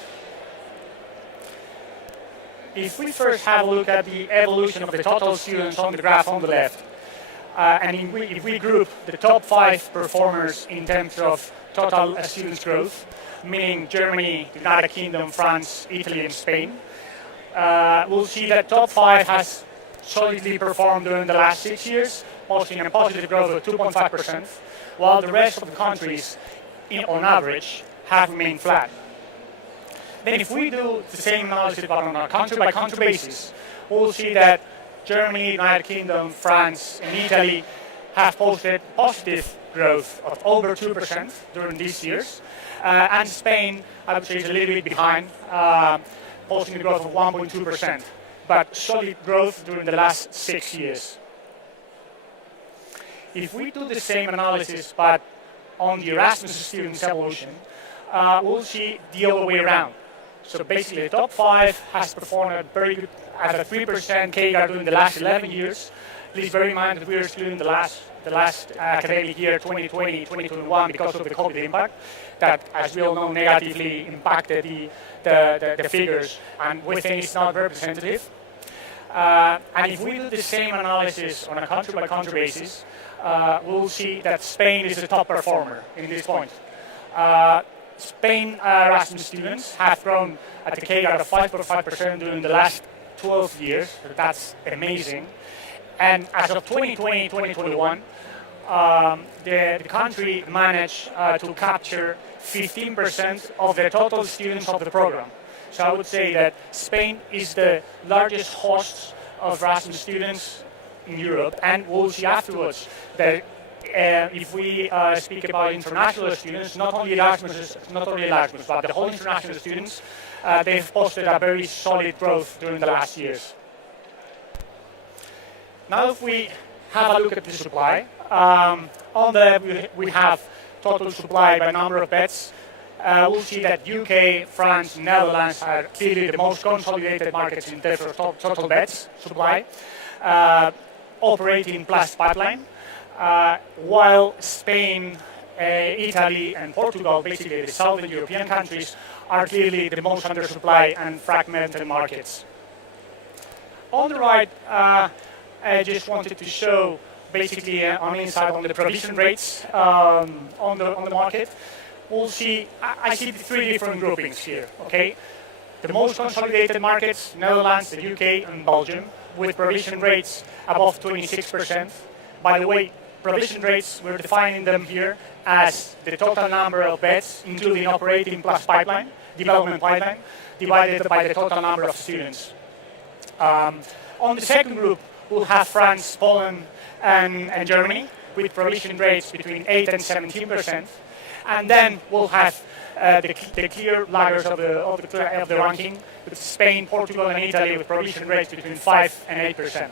If we first have a look at the evolution of the total students on the graph on the left, and if we group the top 5 performers in terms of total students growth, meaning Germany, United Kingdom, France, Italy, and Spain, we'll see that top 5 has solidly performed during the last 6 years, posting a positive growth of 2.5%, while the rest of the countries, on average, have remained flat. Then if we do the same analysis but on a country-by-country basis, we'll see that Germany, United Kingdom, France, and Italy have posted positive growth of over 2% during these years. And Spain, I would say, is a little bit behind, posting a growth of 1.2%, but solid growth during the last 6 years. If we do the same analysis but on the Erasmus students' evolution, we'll see the other way around. So basically, the top 5 has performed at a 3% CAGR during the last 11 years. Please bear in mind that we are excluding the last academic year, 2020-2021, because of the COVID impact, that, as we all know, negatively impacted the figures, and we think it's not representative. And if we do the same analysis on a country-by-country basis, we'll see that Spain is the top performer in this point. Spain Erasmus students have grown at a CAGR of 5.5% during the last 12 years. So that's amazing. And as of 2020-2021, the country managed to capture 15% of the total students of the program. So I would say that Spain is the largest host of Erasmus students in Europe, and we'll see afterwards that if we speak about international students, not only Erasmus, but the whole international students, they've posted a very solid growth during the last years. Now, if we have a look at the supply, on the left we have total supply by number of beds. We'll see that UK, France, Netherlands are clearly the most consolidated markets in terms of total beds supply, operating plus pipeline. While Spain, Italy, and Portugal, basically the southern European countries, are clearly the most undersupply and fragmented markets. On the right, I just wanted to show basically an insight on the provision rates on the market. We'll see, I see 3 different groupings here, okay? The most consolidated markets, Netherlands, the UK, and Belgium, with provision rates above 26%. By the way, provision rates, we're defining them here as the total number of beds, including operating plus pipeline, development pipeline, divided by the total number of students. On the second group, we'll have France, Poland, and Germany, with provision rates between 8 and 17%. And then we'll have the clear laggards of the ranking, with Spain, Portugal, and Italy, with provision rates between 5 and 8%.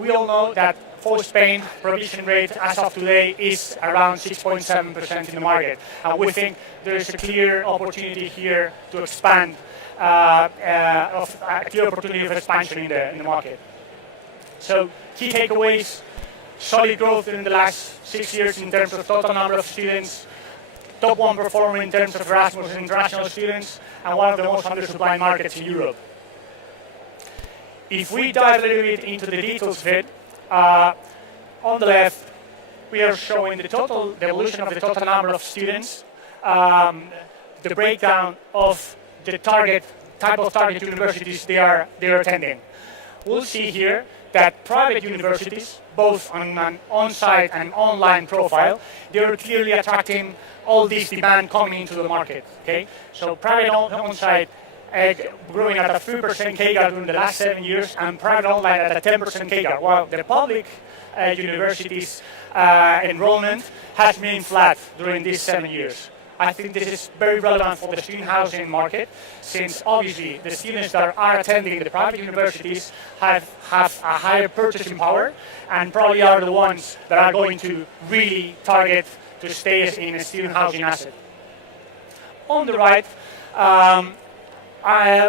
We all know that for Spain, provision rate as of today is around 6.7% in the market. We think there is a clear opportunity here to expand, a clear opportunity of expansion in the market. So key takeaways solid growth in the last 6 years in terms of total number of students, top 1 performer in terms of Erasmus and international students, and one of the most undersupplied markets in Europe. If we dive a little bit into the details of it, on the left, we are showing the evolution of the total number of students, the breakdown of the type of target universities they are attending. We'll see here that private universities, both on an on-site and online profile, they are clearly attracting all this demand coming into the market. Okay, so private on-site growing at a 3% CAGR during the last 7 years, and private online at a 10% CAGR, while the public universities enrollment has been flat during these 7 years. I think this is very relevant for the student housing market, since obviously the students that are attending the private universities have a higher purchasing power, and probably are the ones that are going to really target to stay in a student housing asset. On the right,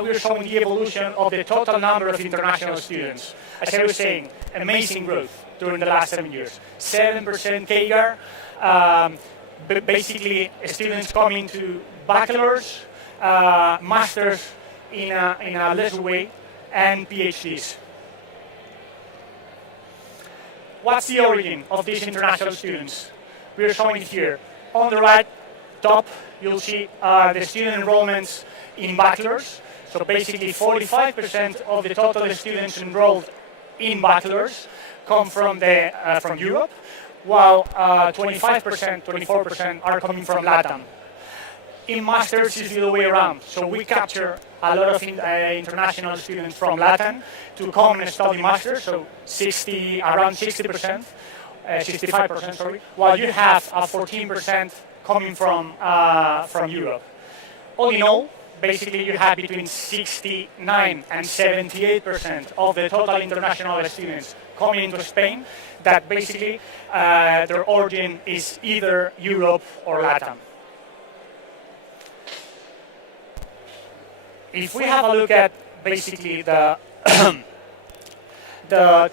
we're showing the evolution of the total number of international students. As I was saying, amazing growth during the last 7 years. 7% CAGR, basically students coming to bachelor's, master's in a lesser way, and PhDs. What's the origin of these international students? We're showing it here. On the right top, you'll see the student enrollments in bachelor's. So basically 45% of the total students enrolled in bachelor's come from Europe, while 25%, 24% are coming from LATAM. In masters, it's the other way around. So we capture a lot of international students from LATAM to come and study masters, so around 60%, 65%, sorry, while you have a 14% coming from Europe. All in all, basically you have between 69 and 78% of the total international students coming into Spain that basically their origin is either Europe or LATAM. If we have a look at basically the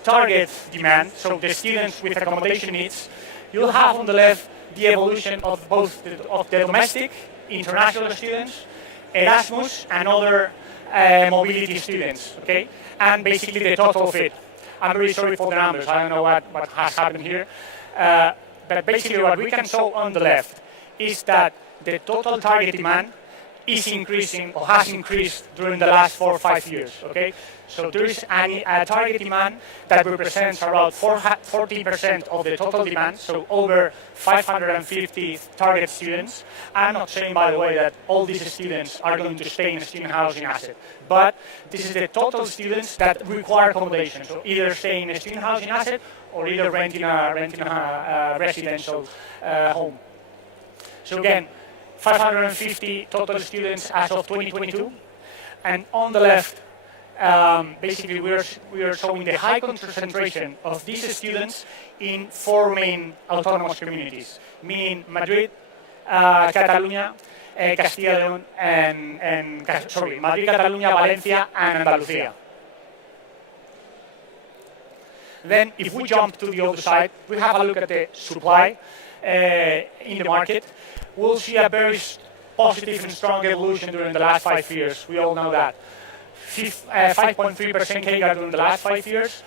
target demand, so the students with accommodation needs, you'll have on the left the evolution of both of the domestic, international students, Erasmus, and other mobility students, okay? And basically the total of it. I'm very sorry for the numbers, I don't know what has happened here. But basically what we can show on the left is that the total target demand is increasing or has increased during the last 4 or 5 years, okay? So there is a target demand that represents around 40% of the total demand, so over 550 target students. I'm not saying, by the way, that all these students are going to stay in a student housing asset, but this is the total students that require accommodation, so either stay in a student housing asset or either renting a residential home. So again, 550 total students as of 2022, and on the left, basically we are showing the high concentration of these students in 4 main autonomous communities, meaning Madrid, Catalunya, Castilla and Madrid, Catalunya, Valencia, and Andalucía. Then, if we jump to the other side, we have a look at the supply in the market. We'll see a very positive and strong evolution during the last 5 years. We all know that. 5.3% CAGR during the last 5 years.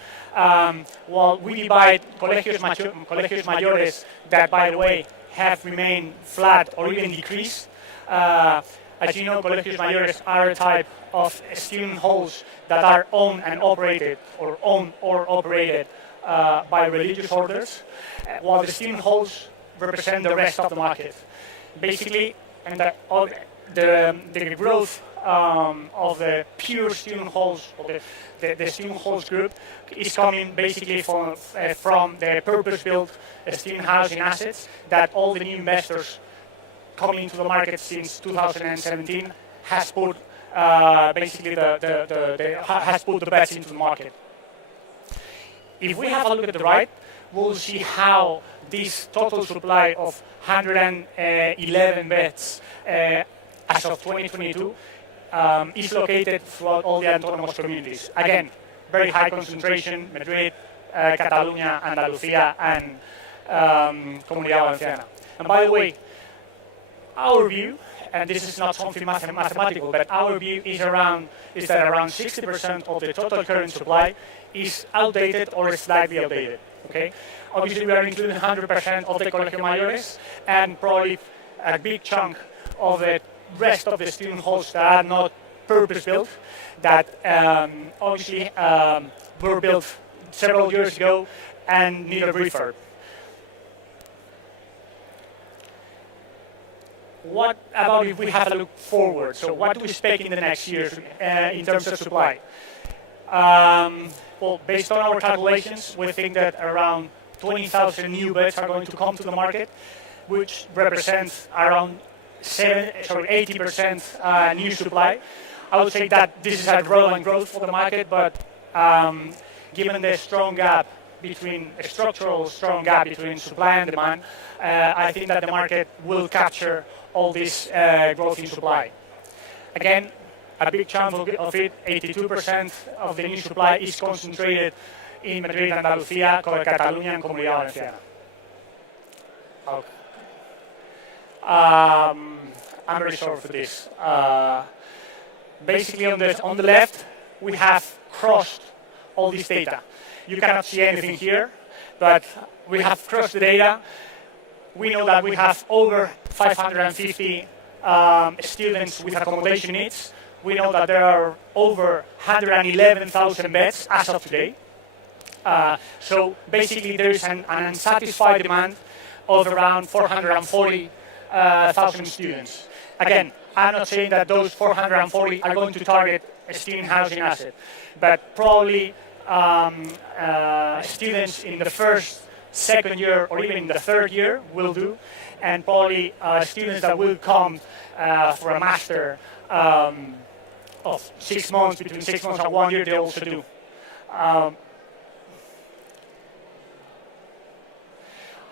While we divide colegios mayores that, by the way, have remained flat or even decreased. As you know, colegios mayores are a type of student halls that are owned and operated by religious orders, while the student halls represent the rest of the market. Basically, and the growth of the pure student halls, or the student halls group, is coming basically from the purpose-built student housing assets that all the new investors coming into the market since 2017 has put basically has put the bets into the market. If we have a look at the right, we'll see how this total supply of 111 beds as of 2022 is located throughout all the autonomous communities. Again, very high concentration, Madrid, Catalunya, Andalucía, and Comunidad Valenciana. And by the way, our view, and this is not something mathematical, but our view is that around 60% of the total current supply is outdated or slightly outdated. Okay, obviously we are including 100% of the Colegio Mayores, and probably a big chunk of the rest of the student halls that are not purpose-built, that obviously were built several years ago and need a refurb. What about if we have a look forward? So what do we expect in the next years in terms of supply? Well, based on our calculations, we think that around 20,000 new beds are going to come to the market, which represents around 80% new supply. I would say that this is a relevant growth for the market, but given the structural strong gap between supply and demand, I think that the market will capture all this growth in supply. Again, a big chunk of it, 82% of the new supply is concentrated in Madrid, Andalucía, Catalunya, and Comunidad Valenciana. Okay. I'm very sorry for this. Basically, on the left, we have crossed all this data. You cannot see anything here, but we have crossed the data. We know that we have over 550 students with accommodation needs. We know that there are over 111,000 beds as of today. So basically, there is an unsatisfied demand of around 440,000 students. Again, I'm not saying that those 440 are going to target a student housing asset, but probably students in the first, second year, or even in the third year will do, and probably students that will come for a master of 6 months, between 6 months and 1 year, they also do.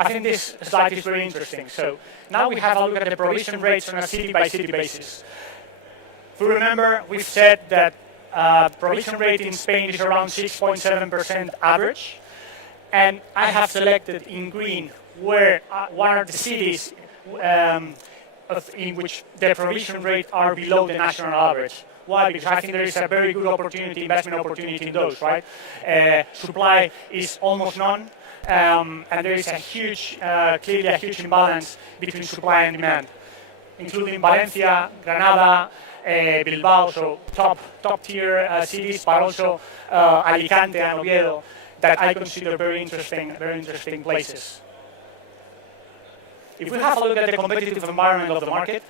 I think this slide is very interesting. So now we have a look at the provision rates on a city-by-city basis. If you remember, we've said that provision rate in Spain is around 6.7% average. And I have selected in green what are the cities in which the provision rate are below the national average. Why? Because I think there is a very good investment opportunity in those, right? Supply is almost none, and there is clearly a huge imbalance between supply and demand, including Valencia, Granada, Bilbao, so top tier cities, but also Alicante and Oviedo, that I consider very interesting places. If we have a look at the competitive environment of the market,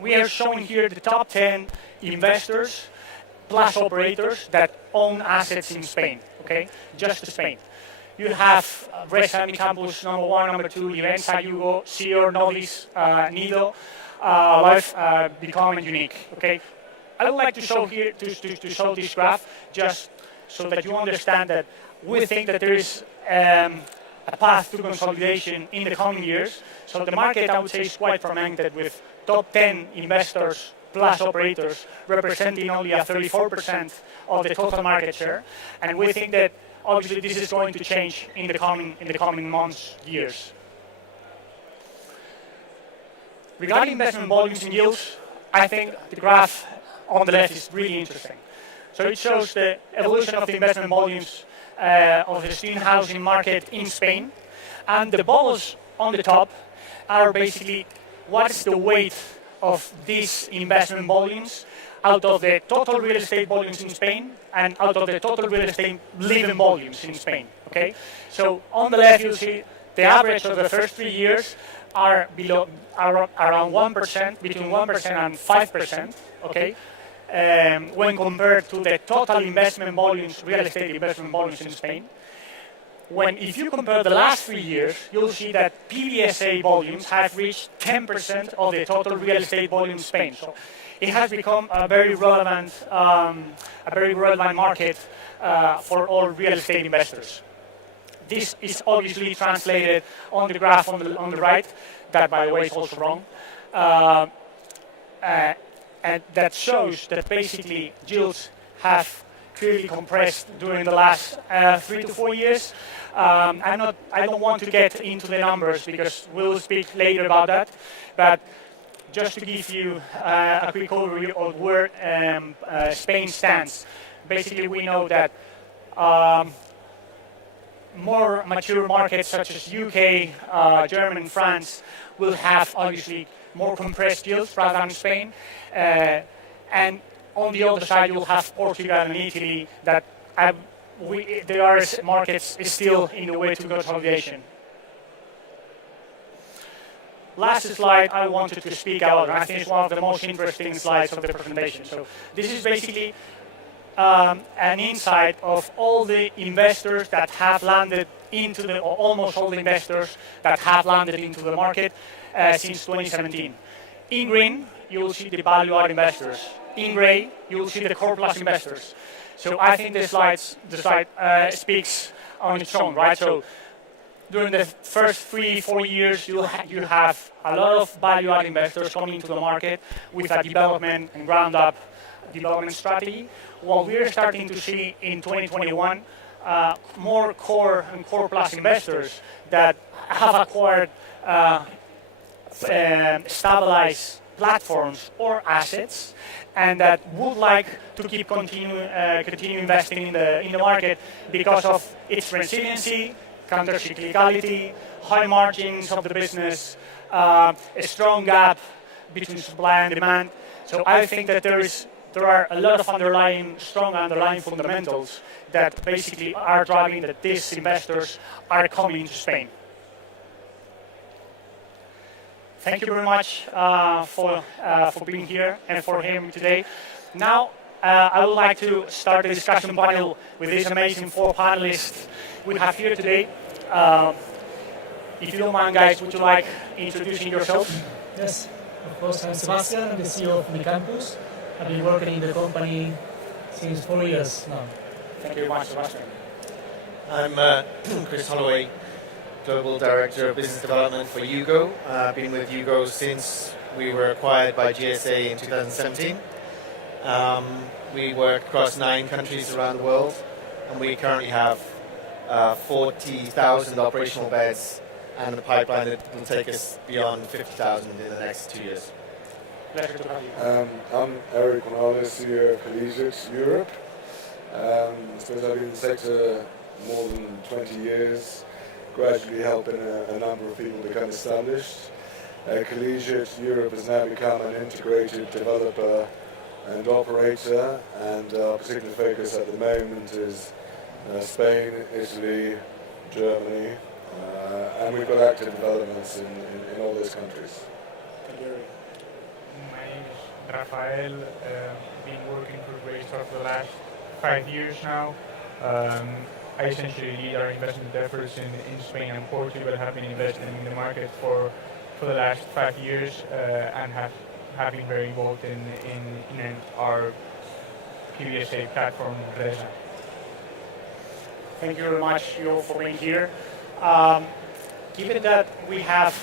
we are showing here the top 10 investors plus operators that own assets in Spain, okay? Just Spain. You have Resa, Campus, number 1, number 2, Livenza, Yugo, Sior, Nordics, Nido, Life, Become, and Unique, okay? I would like to show here, to show this graph, just so that you understand that we think that there is a path to consolidation in the coming years. So the market, I would say, is quite fragmented, with top 10 investors plus operators representing only a 34% of the total market share. And we think that obviously this is going to change in the coming months, years. Regarding investment volumes and yields, I think the graph on the left is really interesting. So it shows the evolution of the investment volumes of the student housing market in Spain. And the bubbles on the top are basically what is the weight of these investment volumes out of the total real estate volumes in Spain and out of the total real estate living volumes in Spain, okay? So on the left, you'll see the average of the first 3 years are around 1%, between 1% and 5%, okay? When compared to the total investment volumes, real estate investment volumes in Spain. If you compare the last 3 years, you'll see that PBSA volumes have reached 10% of the total real estate volume in Spain. So it has become a very relevant market for all real estate investors. This is obviously translated on the graph on the right, that by the way is also wrong. And that shows that basically yields have clearly compressed during the last 3 to 4 years. I don't want to get into the numbers because we'll speak later about that, but just to give you a quick overview of where Spain stands. Basically, we know that more mature markets such as UK, Germany, France will have obviously more compressed yields rather than Spain. And on the other side, you'll have Portugal and Italy that there are markets still in the way to consolidation. Last slide I wanted to speak about, and I think it's one of the most interesting slides of the presentation. So this is basically an insight of all the investors that have landed into or almost all the investors that have landed into the market since 2017. In green, you'll see the value-add investors. In gray, you'll see the core plus investors. So I think the slide speaks on its own, right? So during the first 3-4 years, you have a lot of value-add investors coming into the market with a development and ground-up development strategy. What we're starting to see in 2021, more core and core plus investors that have acquired stabilized platforms or assets, and that would like to continue investing in the market because of its resiliency, counter-cyclicality, high margins of the business, a strong gap between supply and demand. So I think that there are a lot of strong underlying fundamentals that basically are driving that these investors are coming to Spain. Thank you very much for being here and for hearing me today. Now, I would like to start the discussion panel with these amazing 4 panelists we have here today. If you don't mind, guys, would you like introducing yourselves? Yes, of course. I'm Sebastian. I'm the CEO of Mi Campus. I've been working in the company since 4 years now. Thank you very much, Sebastian. I'm Chris Holloway, Global Director of Business Development for Yugo. I've been with Yugo since we were acquired by GSA in 2017. We work across 9 countries around the world, and we currently have 40,000 operational beds and a pipeline that will take us beyond 50,000 in the next 2 years. I'm Eric Ronaldo, CEO of Collegiate Europe. I suppose I've been in the sector more than 20 years, gradually helping a number of people become established. Collegiate Europe has now become an integrated developer and operator, and our particular focus at the moment is Spain, Italy, Germany, and we've got active developments in all those countries. Thank you. My name is Rafael. Been working for Greystar for the last 5 years now. I essentially lead our investment efforts in Spain and Portugal. Have been investing in the market for the last 5 years and have been very involved in our PBSA platform, Resa. Thank you very much, you all, for being here. Given that we have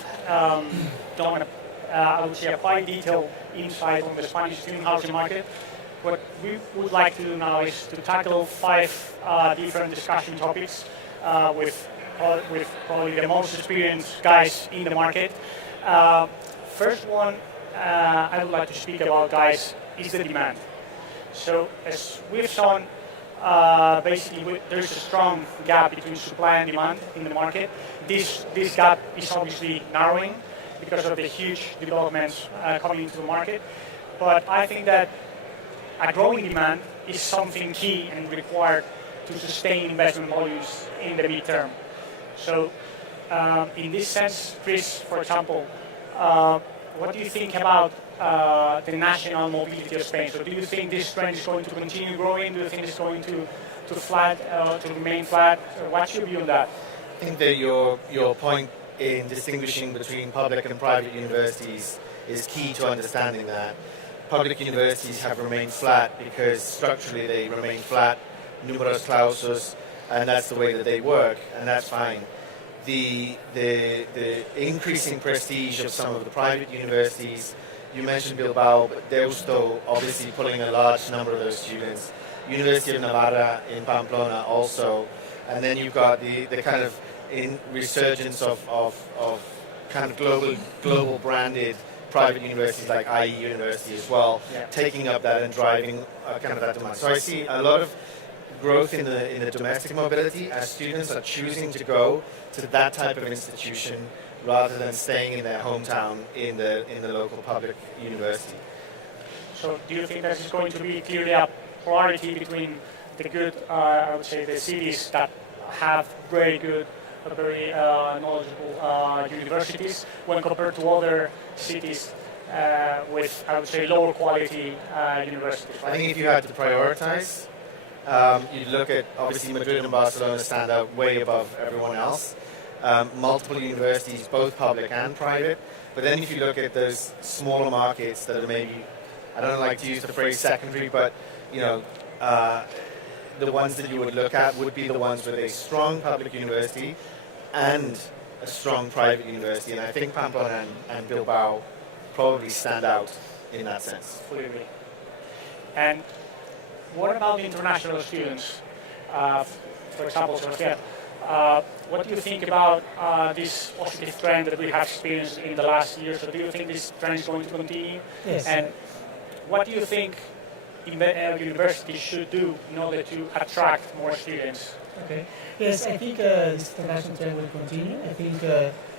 done, I would say, a quite detailed insight on the Spanish student housing market, what we would like to do now is to tackle 5 different discussion topics with probably the most experienced guys in the market. First one I would like to speak about, guys, is the demand. So as we've shown, basically there's a strong gap between supply and demand in the market. This gap is obviously narrowing because of the huge developments coming into the market. But I think that a growing demand is something key and required to sustain investment volumes in the midterm. So in this sense, Chris, for example, what do you think about the national mobility of Spain? So do you think this trend is going to continue growing? Do you think it's going to remain flat? What's your view on that? I think that your point in distinguishing between public and private universities is key to understanding that. Public universities have remained flat because structurally they remain flat, numerous clausus, and that's the way that they work, and that's fine. The increasing prestige of some of the private universities, you mentioned Bilbao, but Deusto obviously pulling a large number of those students. University of Navarra in Pamplona also, and then you've got the kind of resurgence of kind of global branded private universities like IE University as well, taking up that and driving kind of that demand. So I see a lot of growth in the domestic mobility as students are choosing to go to that type of institution rather than staying in their hometown in the local public university. So do you think that is going to be clearly a polarity between the good, I would say, the cities that have very good, very knowledgeable universities when compared to other cities with, I would say, lower quality universities? I think if you had to prioritize, you'd look at, obviously Madrid and Barcelona stand out way above everyone else. Multiple universities, both public and private. But then if you look at those smaller markets that are maybe, I don't like to use the phrase secondary, but you know, the ones that you would look at would be the ones with a strong public university and a strong private university. And I think Pamplona and Bilbao probably stand out in that sense. Fully agree. And what about international students? For example, Sebastian, what do you think about this positive trend that we have experienced in the last year? So do you think this trend is going to continue? Yes. And what do you think universities should do in order to attract more students? Okay. Yes, I think this international trend will continue. I think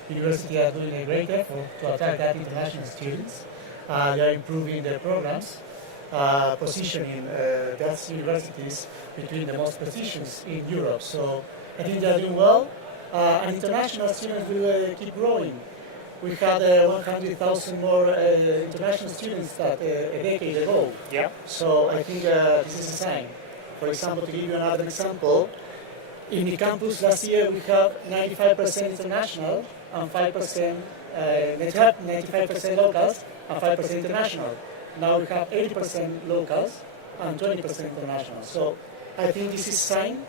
universities are doing a great effort to attract that international students. They are improving their programs, positioning those universities between the most prestigious in Europe. So I think they are doing well, and international students will keep growing. We had 100,000 more international students than a decade ago. Yep. So I think this is a sign. For example, to give you another example, in the campus last year we have 95% international and 5%, 95% locals and 5% international. Now we have 80% locals and 20% international. So I think this is a sign.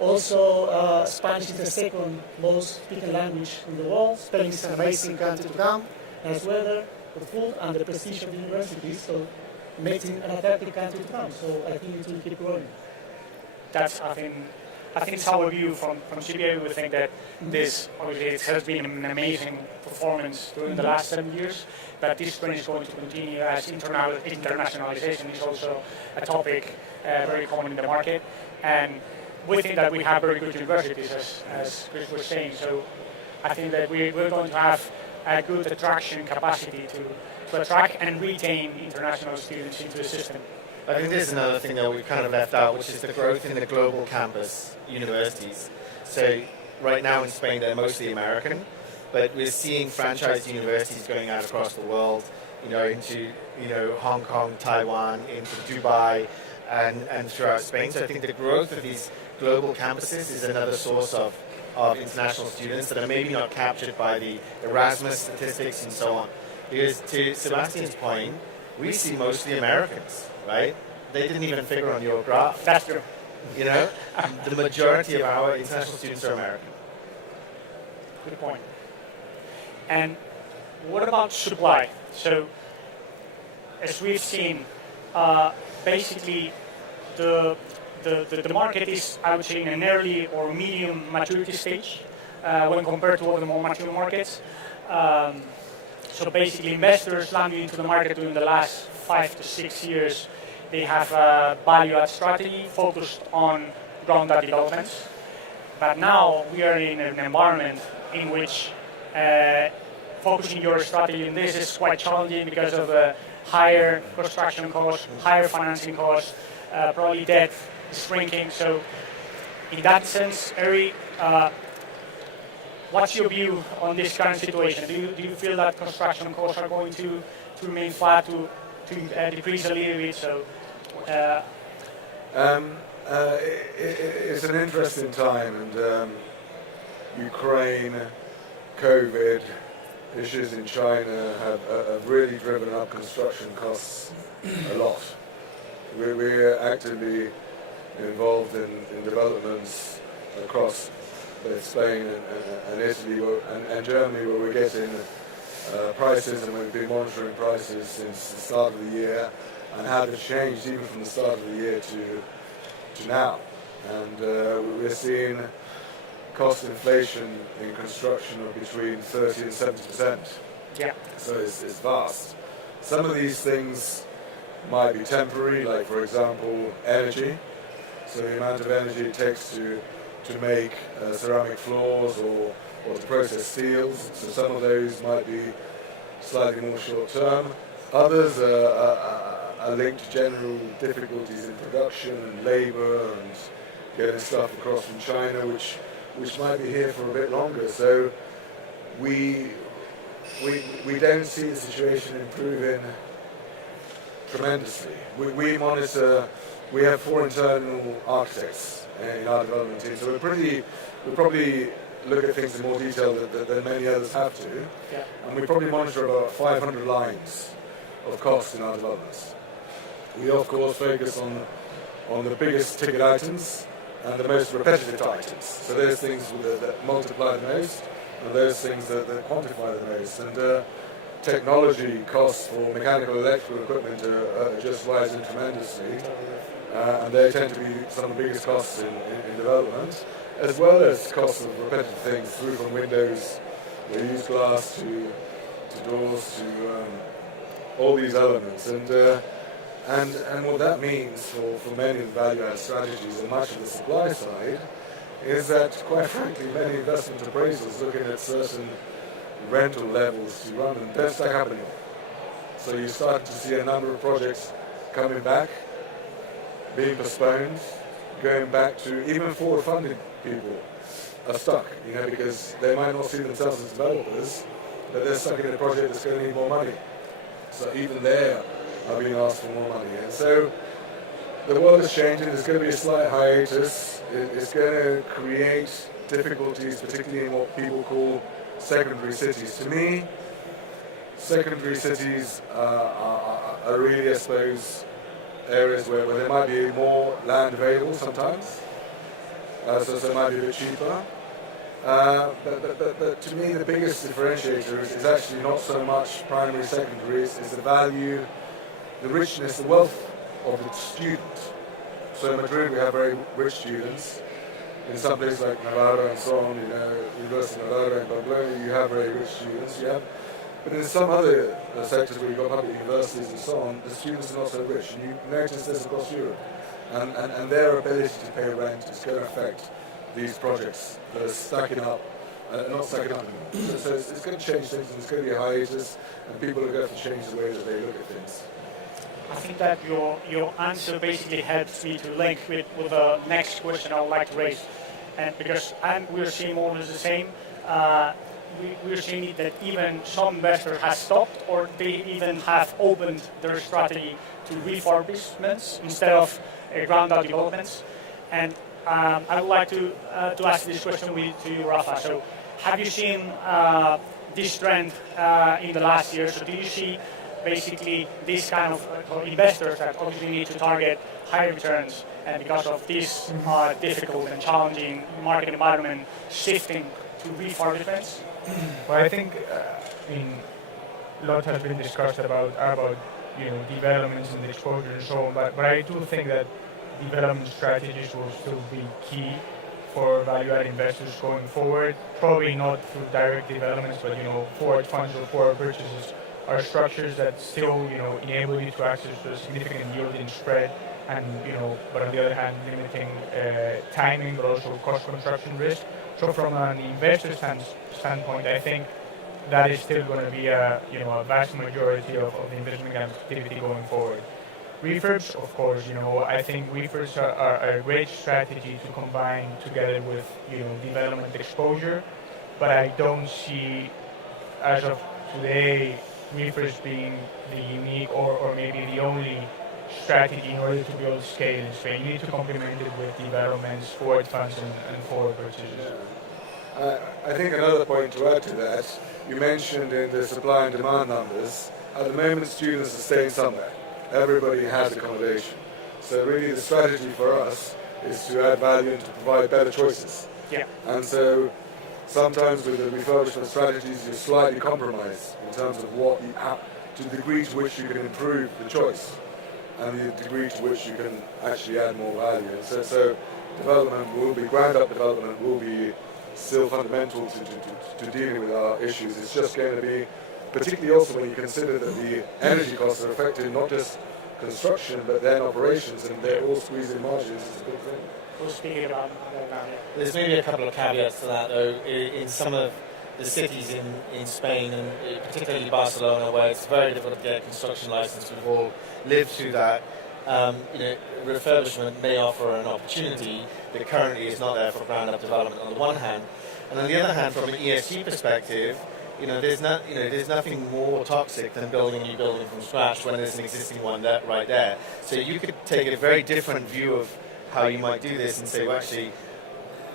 Also, Spanish is the second most spoken language in the world. Spain is an amazing country to come. Nice weather, the food, and the prestige of the universities. So, makes it an attractive country to come. So, I think it will keep growing. That's, I think it's our view from CBA. We think that this obviously it has been an amazing performance during the last 7 years, but this trend is going to continue as internationalization is also a topic very common in the market. And we think that we have very good universities, as Chris was saying. So I think that we're going to have a good attraction capacity to attract and retain international students into the system. I think there's another thing that we've kind of left out, which is the growth in the global campus universities. So right now in Spain, they're mostly American, but we're seeing franchise universities going out across the world, into, Hong Kong, Taiwan, into Dubai, and throughout Spain. So I think the growth of these global campuses is another source of international students that are maybe not captured by the Erasmus statistics and so on. Because to Sebastian's point, we see mostly Americans, right? They didn't even figure on your graph. That's true. The majority of our international students are American. Good point. And what about supply? So, as we've seen, basically the market is, I would say, in an early or medium maturity stage when compared to other more mature markets. So basically, investors landing into the market during the last 5 to 6 years, they have a value-add strategy focused on ground-up developments. But now we are in an environment in which focusing your strategy in this is quite challenging because of higher construction costs, higher financing costs, probably debt is shrinking. So in that sense, Eri, what's your view on this current situation? Do you feel that construction costs are going to remain flat, to decrease a little bit? So, it's an interesting time, and Ukraine, COVID, issues in China have really driven up construction costs a lot. We're actively involved in developments across both Spain and Italy and Germany, where we're getting prices, and we've been monitoring prices since the start of the year, and how they've changed even from the start of the year to to now. And we're seeing cost inflation in construction of between 30 and 70%. Yeah. So it's vast. Some of these things might be temporary, like for example, energy. So the amount of energy it takes to make ceramic floors or to process steels. So some of those might be slightly more short term. Others are linked to general difficulties in production and labour and getting stuff across from China, which might be here for a bit longer. So we don't see the situation improving tremendously. We monitor. We have 4 internal architects in our development team, so we probably look at things in more detail than many others have to. Yeah. And we probably monitor about 500 lines of cost in our developments. We of course focus on the biggest ticket items and the most repetitive items. So those things that multiply the most, and those things that quantify the most. And technology costs for mechanical electrical equipment are just rising tremendously. And they tend to be some of the biggest costs in development, as well as costs of repetitive things through from windows, used glass to doors to all these elements. And what that means for many of the value-add strategies and much of the supply side is that, quite frankly, many investment appraisals looking at certain rental levels to run them don't stack up anymore. So you start to see a number of projects coming back, being postponed, going back to even forward-funded people are stuck, because they might not see themselves as developers, but they're stuck in a project that's going to need more money. So even they are being asked for more money. And so the world is changing. There's going to be a slight hiatus. It's going to create difficulties, particularly in what people call secondary cities. To me, secondary cities are really, I suppose, areas where there might be more land available sometimes, so it might be a bit cheaper. But to me, the biggest differentiator is actually not so much primary, secondary, it's the value, the richness, the wealth of the student. So in Madrid, we have very rich students. In some places like Navarra and so on, University of Navarra and Pamplona, you have very rich students. But in some other sectors where you've got public universities and so on, the students are not so rich. And you notice this across Europe. And their ability to pay rent is going to affect these projects that are stacking up, not stacking up anymore. So it's going to change things, and it's going to be a hiatus, and people are going to have to change the way that they look at things. I think that your answer basically helps me to link with the next question I would like to raise. And because we're seeing more or less the same, we're seeing that even some investors have stopped, or they even have opened their strategy to refurbishments instead of ground-up developments. And I would like to ask this question to you, Rafa. So have you seen this trend in the last year? So do you see basically these kind of investors that obviously need to target higher returns, and because of this difficult and challenging market environment, shifting to refurbishments? Well, I think a lot has been discussed about developments and exposure and so on, but I do think that development strategies will still be key for value-add investors going forward. Probably not through direct developments, but forward funds or forward purchases are structures that still enable you to access a significant yielding spread, and but on the other hand limiting timing, but also cost construction risk. So from an investor standpoint, I think that is still going to be a vast majority of the investment activity going forward. Refurbs, of course, I think refurbs are a great strategy to combine together with development exposure, but I don't see, as of today, refurbs being the unique or maybe the only strategy in order to build scale in Spain. You need to complement it with developments, forward funds, and forward purchases. I think another point to add to that, you mentioned in the supply and demand numbers, at the moment students are staying somewhere. Everybody has accommodation. So really the strategy for us is to add value and to provide better choices. Yeah. And so sometimes with the refurbishment strategies you're slightly compromised in terms of to the degree to which you can improve the choice. and the degree to which you can actually add more value. So ground up development will be still fundamental to dealing with our issues. It's just going to be, particularly also when you consider that the energy costs are affected not just construction but then operations, and they're all squeezing margins. It's a big thing. We'll speak about that. There's maybe a couple of caveats to that, though. In some of the cities in Spain, and particularly Barcelona, where it's very difficult to get a construction license, we've all lived through that. Refurbishment may offer an opportunity that currently is not there for ground-up development on the one hand, and on the other hand, from an ESG perspective, there's nothing more toxic than building a new building from scratch when there's an existing one right there. So you could take a very different view of how you might do this and say, well, actually,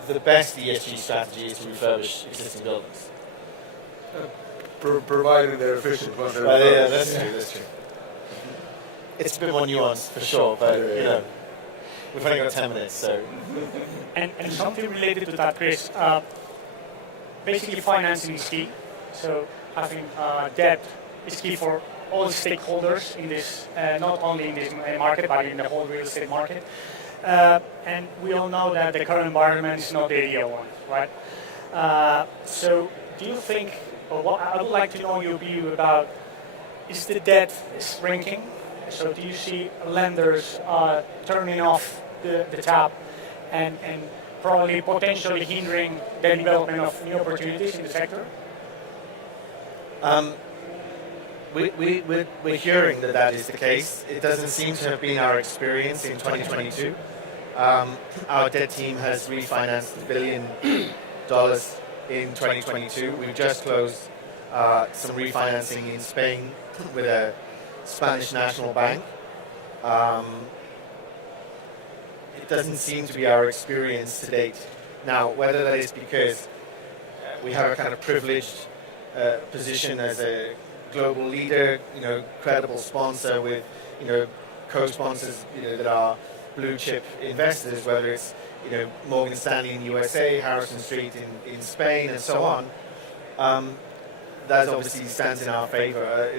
the best ESG strategy is to refurbish existing buildings. Provided they're efficient once they're yeah, that's true. It's a bit more nuanced for sure, but we've only got 10 minutes, so. And something related to that, Chris. Basically, financing is key. So having debt is key for all stakeholders in this, not only in this market, but in the whole real estate market. And we all know that the current environment is not the ideal one, right? So do you think, or I would like to know your view about, is the debt shrinking? So do you see lenders turning off the tap and probably potentially hindering the development of new opportunities in the sector? We're hearing that is the case. It doesn't seem to have been our experience in 2022. Our debt team has refinanced $1 billion in 2022. We've just closed some refinancing in Spain with a Spanish national bank. It doesn't seem to be our experience to date. Now, whether that is because we have a kind of privileged position as a global leader, credible sponsor with, co-sponsors, that are blue chip investors, whether it's, Morgan Stanley in the USA, Harrison Street in Spain, and so on. That obviously stands in our favor.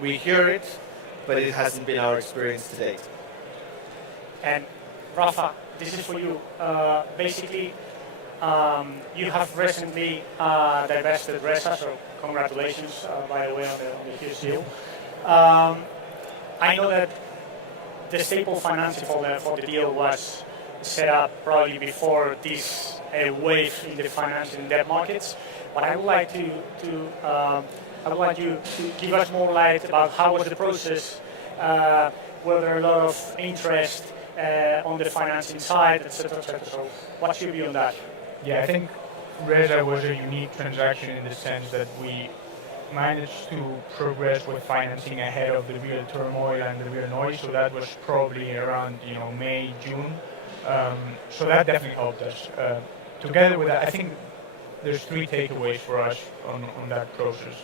We hear it, but it hasn't been our experience to date. And Rafa, this is for you. Basically, you have recently divested Resa, so congratulations, by the way, on the huge deal. I know that the staple financing for the deal was set up probably before this wave in the financing debt markets, but I would like you to give us more light about how was the process, were there a lot of interest on the financing side, etc., etc. So what's your view on that? Yeah, I think Resa was a unique transaction in the sense that we managed to progress with financing ahead of the real turmoil and the real noise. So that was probably around May, June. So that definitely helped us. Together with that, I think there's three takeaways for us on that process.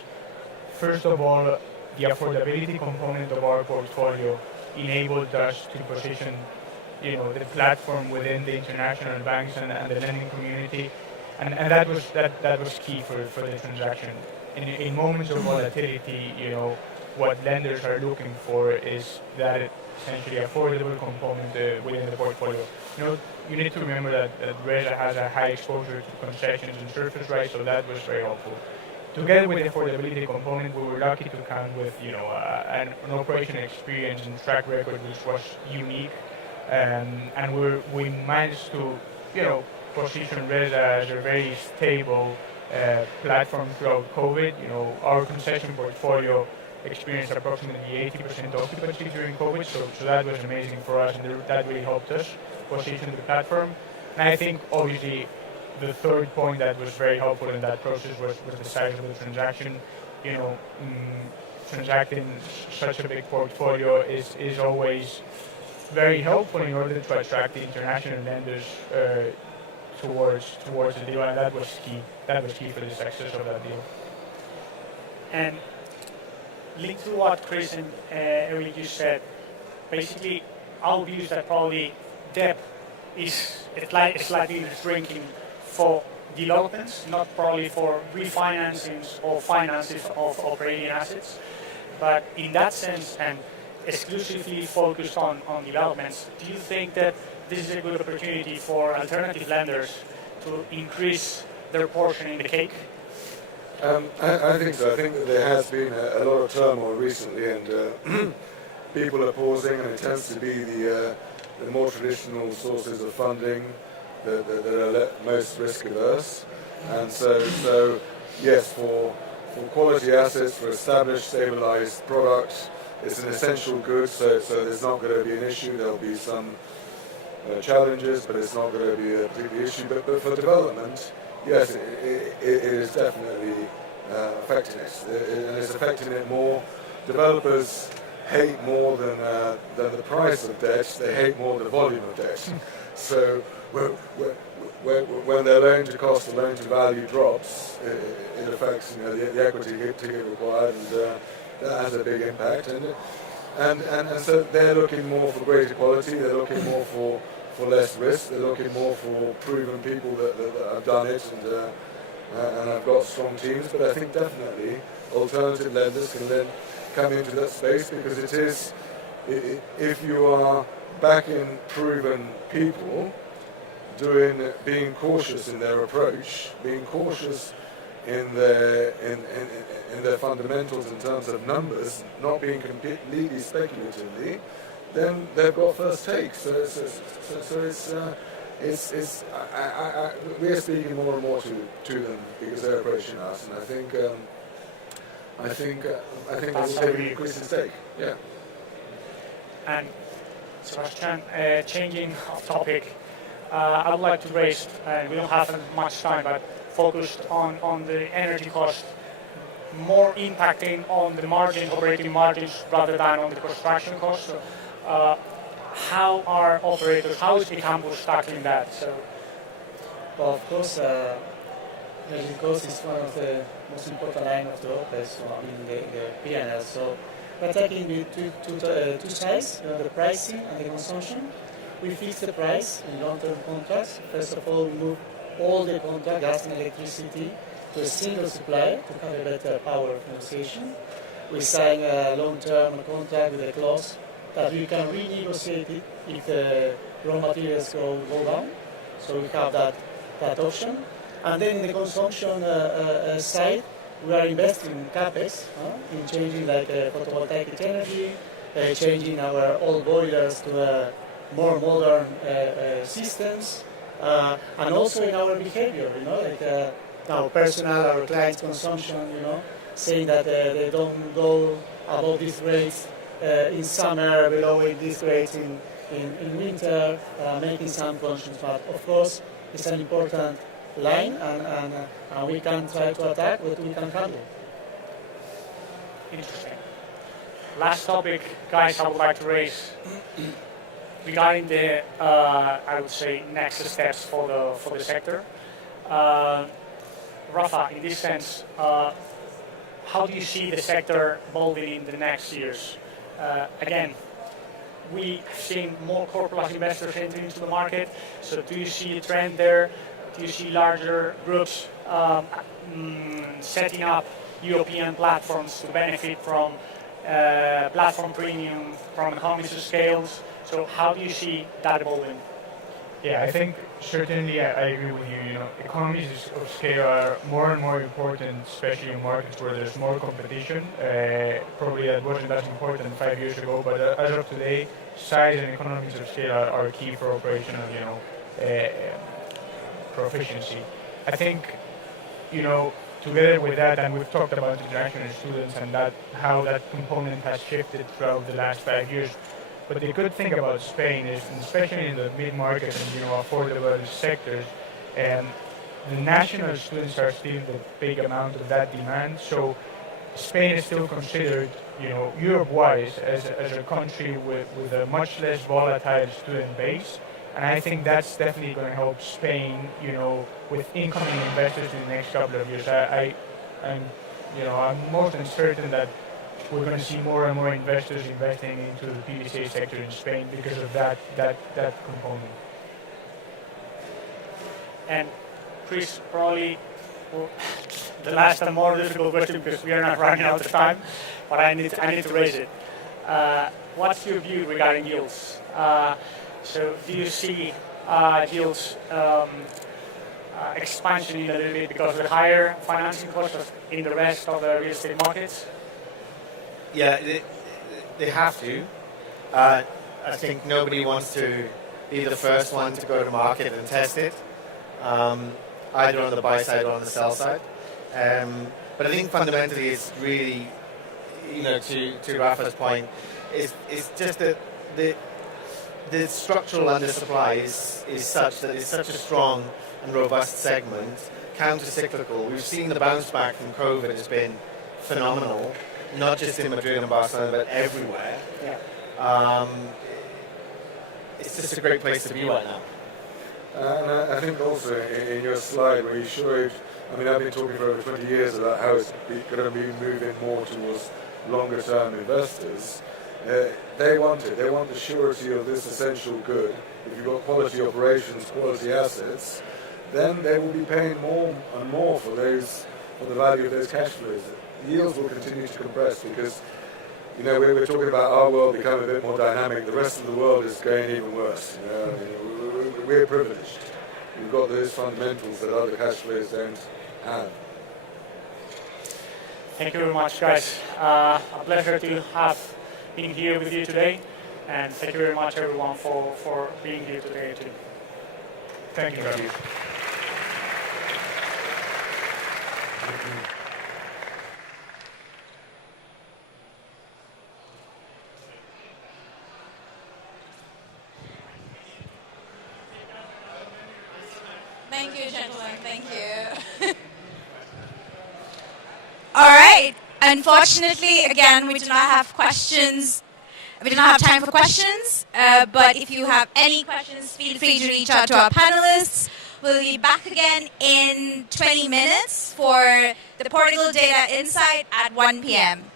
First of all, the affordability component of our portfolio enabled us to position the platform within the international banks and the lending community, and that was key for the transaction. In moments of volatility, what lenders are looking for is that essentially affordable component within the portfolio. You need to remember that Resa has a high exposure to concessions and surface rights, so that was very helpful. Together with the affordability component, we were lucky to count with an operational experience and track record which was unique, and we managed to position Resa as a very stable platform throughout COVID. Our concession portfolio experienced approximately 80% occupancy during COVID, so that was amazing for us, and that really helped us position the platform. And I think obviously the third point that was very helpful in that process was the size of the transaction. Transacting such a big portfolio is always very helpful in order to attract the international lenders towards the deal, and that was key. That was key for the success of that deal. And linked to what Chris and Eric you said, basically our view is that probably debt is slightly shrinking for developments, not probably for refinancings or finances of operating assets. But in that sense, and exclusively focused on developments, do you think that this is a good opportunity for alternative lenders to increase their portion in the cake? I think so. I think that there has been a lot of turmoil recently, and people are pausing, and it tends to be the more traditional sources of funding that are most risk averse. And so yes, for quality assets, for established, stabilized products, it's an essential good, so there's not going to be an issue. There'll be some challenges, but it's not going to be a particular issue. But for development, yes, it is definitely affecting it. And it's affecting it more. Developers hate more than the price of debt. They hate more the volume of debt. So when their loan to cost, the loan to value drops, it affects the equity ticket required, and that has a big impact. And so they're looking more for greater quality. They're looking more for less risk. They're looking more for proven people that have done it and have got strong teams. But I think definitely alternative lenders can then come into that space, because it is, if you are backing proven people, being cautious in their approach, being cautious in their fundamentals in terms of numbers, not being completely speculatively, then they've got first take. So we're speaking more and more to them because they're approaching us, and I think that's how we increase the stake. Yeah. And Sebastian, changing of topic, I would like to raise, we don't have much time, but focused on the energy cost, more impacting on the margins, operating margins, rather than on the construction cost. So, how are operators, how is the campus tackling that? So, well, of course, energy cost is one of the most important lines of the OPEX, so in the P&L. So we're taking the two sides, the pricing and the consumption. We fix the price in long-term contracts. First of all, we move all the contract, gas and electricity, to a single supplier to have a better power of negotiation. We sign a long-term contract with a clause that we can renegotiate it if the raw materials go down. So we have that option. And then in the consumption side, we are investing in CapEx, in changing like photovoltaic energy, changing our old boilers to more modern systems, and also in our behavior, like our personal, our clients' consumption, saying that they don't go above these rates in summer, below these rates in winter, making some conscious. But of course, it's an important line, and we can try to attack what we can handle. Interesting. Last topic, guys, I would like to raise regarding the, I would say, next steps for the sector. Rafa, in this sense, how do you see the sector evolving in the next years? Again, we have seen more corporate investors entering into the market. So do you see a trend there? Do you see larger groups setting up European platforms to benefit from platform premium, from economies of scales? So how do you see that evolving? Yeah, I think certainly I agree with you. Economies of scale are more and more important, especially in markets where there's more competition. Probably that wasn't as important 5 years ago, but as of today, size and economies of scale are key for operational, proficiency. I think, together with that, and we've talked about international students and how that component has shifted throughout the last 5 years. But the good thing about Spain is, especially in the mid-market and affordable sectors, the national students are still the big amount of that demand. So Spain is still considered, Europe-wise, as a country with a much less volatile student base. And I think that's definitely going to help Spain, with incoming investors in the next couple of years. I'm most certain that we're going to see more and more investors investing into the PBCA sector in Spain because of that component. And Chris, probably the last and more difficult question, because we are not running out of time, but I need to raise it. what's your view regarding yields? So do you see yields expansion in a little bit because of the higher financing costs in the rest of the real estate markets? Yeah, they have to. I think nobody wants to be the first one to go to market and test it, either on the buy side or on the sell side. But I think fundamentally it's really, to Rafa's point, it's just that the structural undersupply is such that it's such a strong and robust segment, counter-cyclical. We've seen the bounce back from COVID has been phenomenal, not just in Madrid and Barcelona, but everywhere. Yeah. It's just a great place to be right now. And I think also in your slide where you showed, I've been talking for over 20 years about how it's going to be moving more towards longer term investors. They want it. They want the surety of this essential good. If you've got quality operations, quality assets, then they will be paying more and more for the value of those cash flows. Yields will continue to compress because, we're talking about our world becoming a bit more dynamic. The rest of the world is going even worse. We're privileged. We've got those fundamentals that other cash flows don't have. Thank you very much, guys. A pleasure to have been here with you today, and thank you very much, everyone, for being here today too. Thank you. Thank you, gentlemen. Thank you. All right. Unfortunately, again, we do not have questions. We do not have time for questions. But if you have any questions, feel free to reach out to our panelists. We'll be back again in 20 minutes for the Portugal Data Insight at 1 p.m.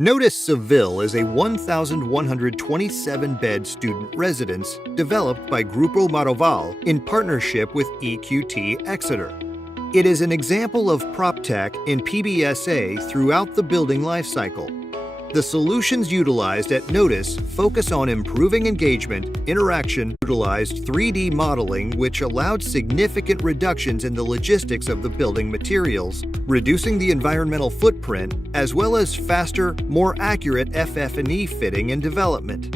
Notice Seville is a 1,127-bed student residence developed by Grupo Maroval in partnership with EQT Exeter. It is an example of PropTech in PBSA throughout the building lifecycle. The solutions utilized at Notice focus on improving engagement, interaction, utilized 3D modeling which allowed significant reductions in the logistics of the building materials, reducing the environmental footprint, as well as faster, more accurate FF&E fitting and development.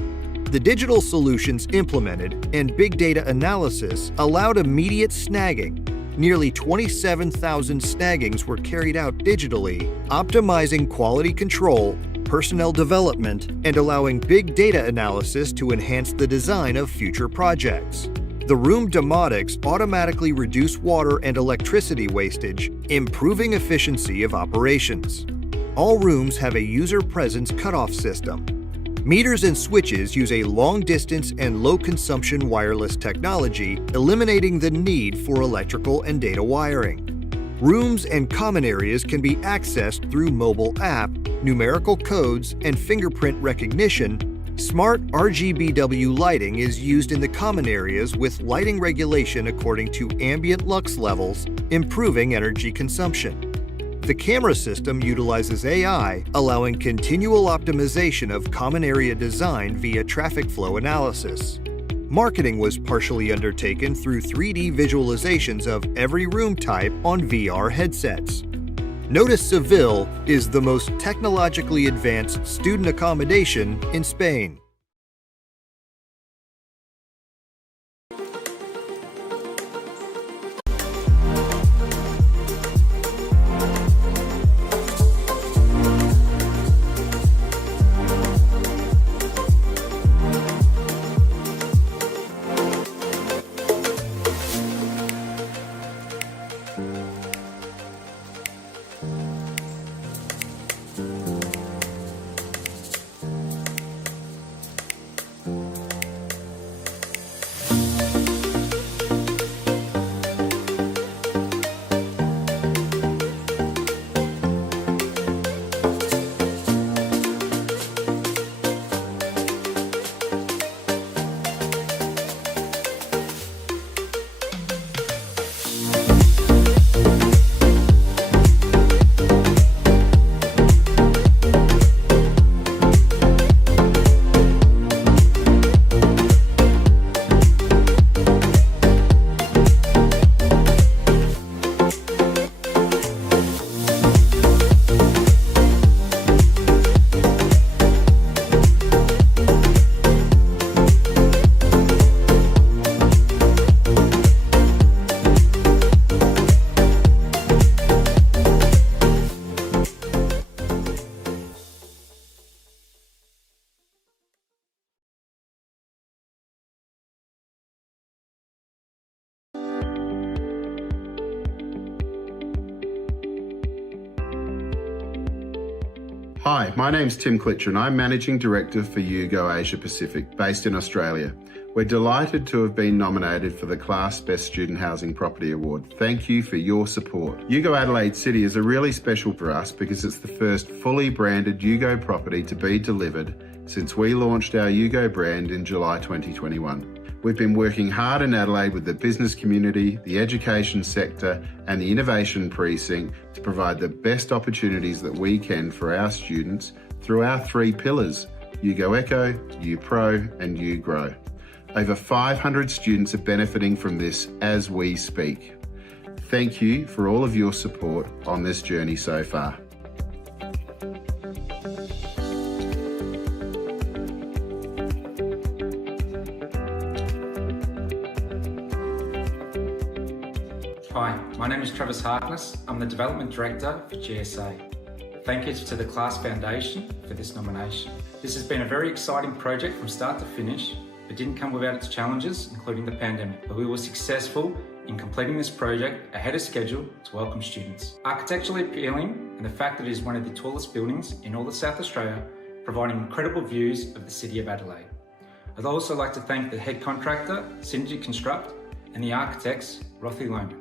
The digital solutions implemented and big data analysis allowed immediate snagging. Nearly 27,000 snaggings were carried out digitally, optimizing quality control, personnel development, and allowing big data analysis to enhance the design of future projects. The room domotics automatically reduce water and electricity wastage, improving efficiency of operations. All rooms have a user presence cutoff system. Meters and switches use a long-distance and low-consumption wireless technology, eliminating the need for electrical and data wiring. Rooms and common areas can be accessed through mobile app, numerical codes, and fingerprint recognition. Smart RGBW lighting is used in the common areas with lighting regulation according to ambient lux levels, improving energy consumption. The camera system utilizes AI, allowing continual optimization of common area design via traffic flow analysis. Marketing was partially undertaken through 3D visualizations of every room type on VR headsets. Notice Seville is the most technologically advanced student accommodation in Spain. Hi, my name's Tim Klitcher and I'm Managing Director for YouGo Asia Pacific, based in Australia. We're delighted to have been nominated for the Class Best Student Housing Property Award. Thank you for your support. YouGo Adelaide City is a really special for us because it's the first fully branded YouGo property to be delivered since we launched our YouGo brand in July 2021. We've been working hard in Adelaide with the business community, the education sector and the innovation precinct to provide the best opportunities that we can for our students through our 3 pillars, YouGo Echo, YouPro and YouGrow. Over 500 students are benefiting from this as we speak. Thank you for all of your support on this journey so far. Hi, my name is Travis Harkness. I'm the Development Director for GSA. Thank you to the Class Foundation for this nomination. This has been a very exciting project from start to finish. It didn't come without its challenges, including the pandemic, but we were successful in completing this project ahead of schedule to welcome students. Architecturally appealing, and the fact that it is one of the tallest buildings in all of South Australia, providing incredible views of the City of Adelaide. I'd also like to thank the head contractor, Synergy Construct, and the architects, Rothy Lohman.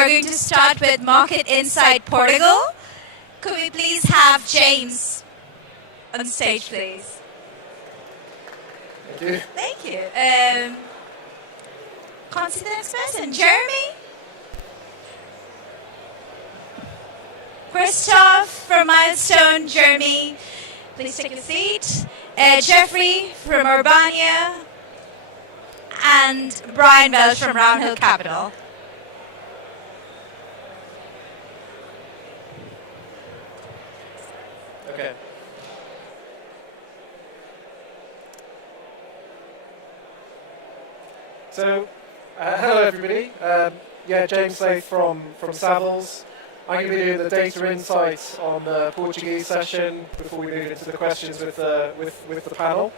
we're going to start with Market Insight Portugal. Could we please have James on stage, please? Thank you. Thank you. Can't see the next person. Jeremy? Christoph from Milestone. Jeremy, please take a seat. Jeffrey from Urbania. And Brian Welch from Roundhill Capital. Okay. So, hello everybody. James Lath from Savills. I'm going to be doing the data insights on the Portuguese session before we move into the questions with the panel.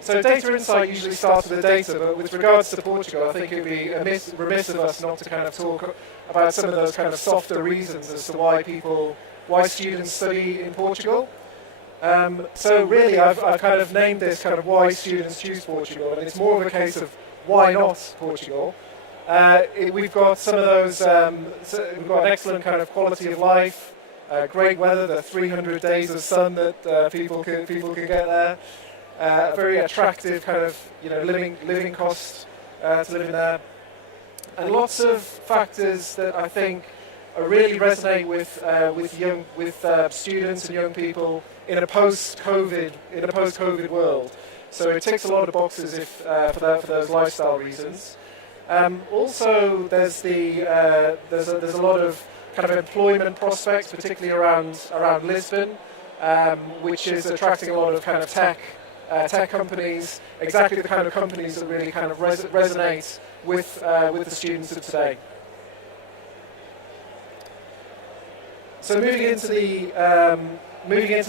So data insight usually starts with the data, but with regards to Portugal, I think it would be remiss of us not to kind of talk about some of those kind of softer reasons as to why students study in Portugal. So really, I've kind of named this kind of why students choose Portugal, and it's more of a case of why not Portugal. We've got some of those, we've got an excellent kind of quality of life, great weather, the 300 days of sun that people can get there, a very attractive kind of living cost to live in there, and lots of factors that I think really resonate with students and young people in a post-COVID world. So it ticks a lot of boxes for those lifestyle reasons. Also, there's a lot of kind of employment prospects, particularly around Lisbon, which is attracting a lot of kind of tech companies, exactly the kind of companies that really kind of resonate with the students of today. So moving into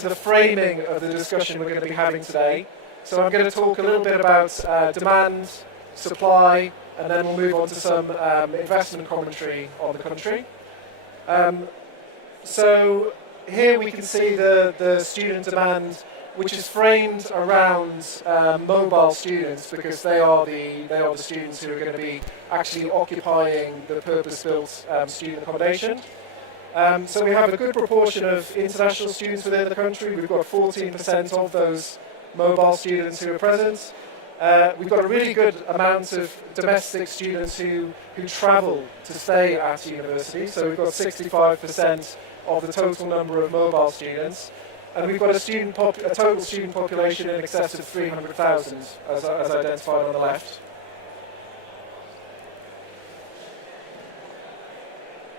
the framing of the discussion we're going to be having today. So I'm going to talk a little bit about demand, supply, and then we'll move on to some investment commentary on the country. So here we can see the student demand, which is framed around mobile students, because they are the students who are going to be actually occupying the purpose-built student accommodation. So we have a good proportion of international students within the country. We've got 14% of those mobile students who are present. We've got a really good amount of domestic students who travel to stay at university. So we've got 65% of the total number of mobile students. And we've got a total student population in excess of 300,000, as identified on the left.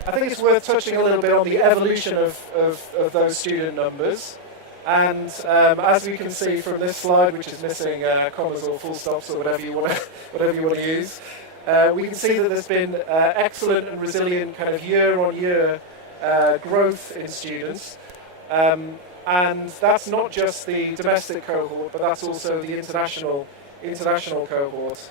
I think it's worth touching a little bit on the evolution of those student numbers. And as we can see from this slide, which is missing commas or full stops or whatever you want to use, we can see that there's been excellent and resilient kind of year-on-year growth in students. And that's not just the domestic cohort, but that's also the international cohort.